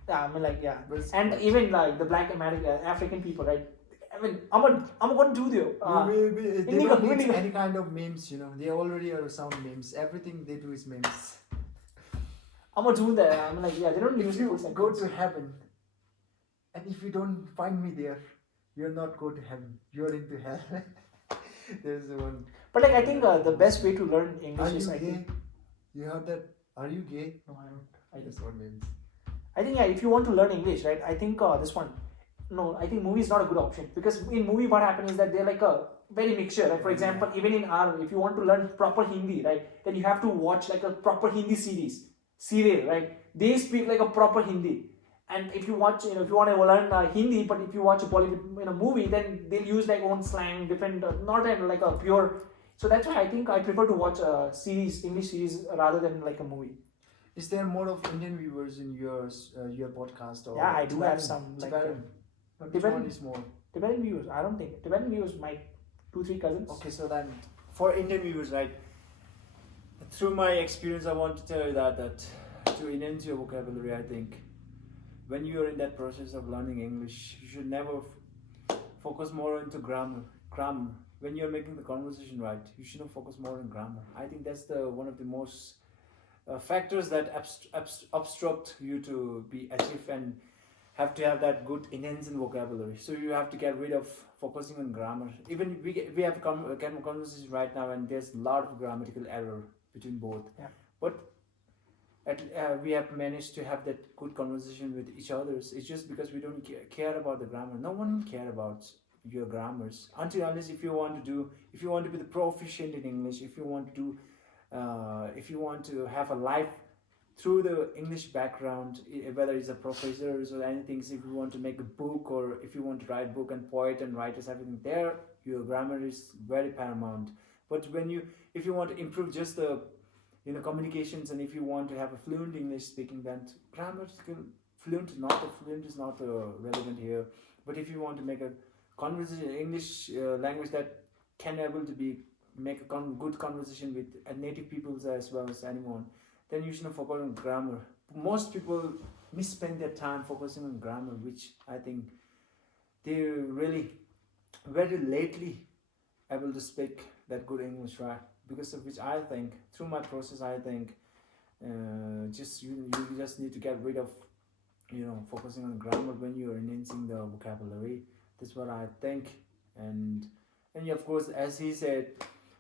Yeah, I mean like yeah, But it's- and even like the black African people, right? I mean, I'm gonna do the. they Indigo, don't need Indigo. any kind of memes, They already are sound memes. Everything they do is memes. I'm gonna do that. I'm like yeah, they don't use If you full go sentence. to heaven, and if you don't find me there, you're not go to heaven. You're into hell. There's the one. But like I think the best way to learn Are English is you I gay? think. You heard that? Are you gay? No, I don't. I That's just. what memes. I think yeah, if you want to learn English, right? I think this one. No, I think movie is not a good option because in movie what happens is that they're like a very mixture. Like for example, even in our, if you want to learn proper Hindi, right, then you have to watch like a proper Hindi serial, right? They speak like a proper Hindi. And if you watch, if you want to learn Hindi, but if you watch a Bollywood movie, then they'll use like own slang, different, not like a pure. So that's why I think I prefer to watch a English series rather than like a movie. Is there more of Indian viewers in your podcast? Or Yeah, I do have Tibetan? some, like, Tibetan. Which Tibetan- one is more? Tibetan viewers, I don't think Tibetan viewers, my 2-3 cousins. Okay, so then for Indian viewers, right? Through my experience, I want to tell you that to enhance your vocabulary, I think when you are in that process of learning English, you should never focus more into grammar. When you are making the conversation right, you shouldn't focus more on grammar. I think that's the one of the most factors that obstruct you to be achieve and have to have that good enhanced vocabulary. So you have to get rid of focusing on grammar. Even we have conversations right now, and there's a lot of grammatical error between both. Yeah. But we have managed to have that good conversation with each others. It's just because we don't care about the grammar. No one will care about your grammars unless if you want to be the proficient in English, if you want to have a life through the English background, whether it's a professor or anything. If you want to make a book, or if you want to write book and poet and writers, everything there, your grammar is very paramount. But if you want to improve just the communications, and if you want to have a fluent English speaking, then grammar fluent is not relevant here. But if you want to make a conversation English language that can able to make a good conversation with native peoples as well as anyone, then you shouldn't focus on grammar. Most people misspend their time focusing on grammar, which I think they're really very lately able to speak that good English, right? Because of which I think, through my process, I think you just need to get rid of focusing on grammar when you're enhancing the vocabulary. That's what I think. And of course, as he said,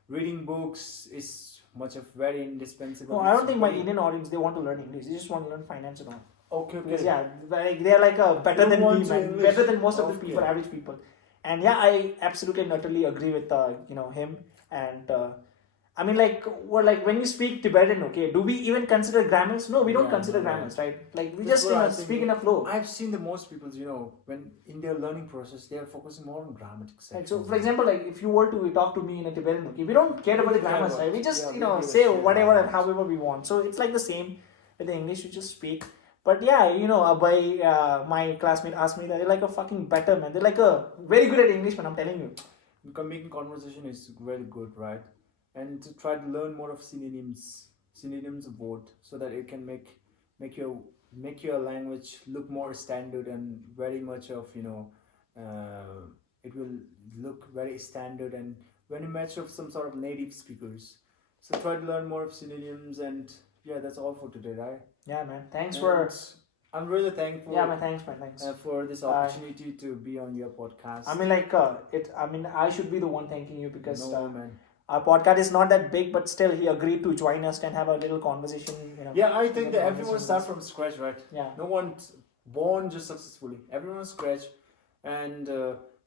reading books is much of very indispensable. No, I don't think my Indian audience, they want to learn English. They just want to learn finance and all. Okay. Because yeah, they're like better They than want me, to man. English. Better than most of the Okay. people, average people. And yeah, I absolutely and utterly agree with him. And I mean, like when you speak Tibetan, okay, do we even consider grammars? No, we don't Yeah, consider no, grammars, right? Like we That's just what I think. speak in a flow. I've seen the most people, when in their learning process, they are focusing more on grammatical Right, sections. so for example, like if you were to talk to me in a Tibetan, okay, we don't care about the care grammars, about right? We it. just Yeah, we give a say shit whatever about and it. however we want. So it's like the same with the English, you just speak. But yeah, my classmate asked me that they're like a fucking better man. They're like a very good at English, man. I'm telling you. Making conversation is very good, right? And to try to learn more of synonyms of word, so that it can make your language look more standard and very much of it will look very standard and very much of some sort of native speakers. So try to learn more of synonyms, and yeah, that's all for today, right? Yeah, man. Thanks And for I'm really thankful. Yeah, man. Thanks, man. Thanks. For this opportunity to be on your podcast. I mean, I should be the one thanking you because No, man. our podcast is not that big, but still he agreed to join us and have a little conversation. Yeah, I think little that everyone conversation. starts from scratch, right? Yeah. No one's born just successfully. Everyone's scratch, and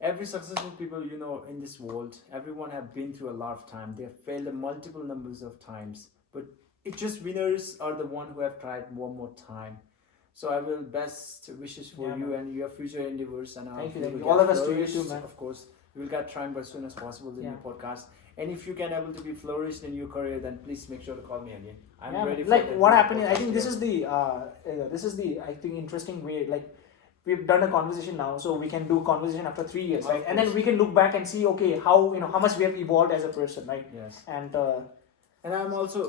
every successful people in this world, everyone have been through a lot of time. They have failed multiple numbers of times, but it's just winners are the one who have tried one more time. So I will best wishes for you and your future endeavors, and thank you. will All get of us to you flourished, too, man. Of course, we will get trying as soon as possible in your podcast. And if you can able to be flourished in your career, then please make sure to call me again. I'm ready. For like that what happened is, I podcast, think this is the I think interesting way. Like we've done a conversation now, so we can do conversation after 3 years, right? And then we can look back and see, okay, how how much we have evolved as a person, right? Yes. And I'm also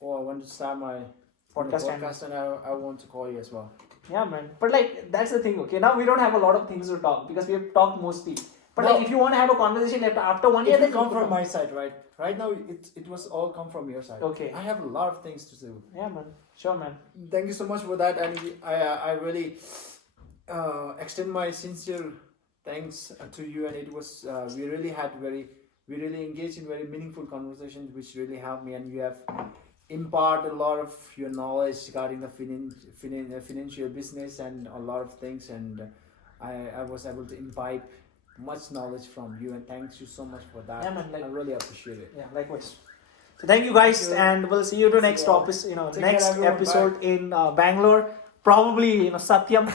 I want to start my podcast and I want to call you as well. Yeah, man. But like that's the thing. Okay, now we don't have a lot of things to talk because we have talked mostly. But Well, like if you want to have a conversation after 1 year, it then come from my side, right? Right now, it was all come from your side. Okay. I have a lot of things to do. Yeah, man. Sure, man. Thank you so much for that, and I really extend my sincere thanks to you. And it was we really engaged in very meaningful conversations, which really helped me. And you have imparted a lot of your knowledge regarding the financial business and a lot of things, and I was able to imbibe much knowledge from you, and thanks you so much for that. Yeah, man, I really appreciate it. Yeah, likewise. So thank you guys, and we'll see you to next you. episode, Take next care, everyone. episode in Bangalore. Probably, Satyam.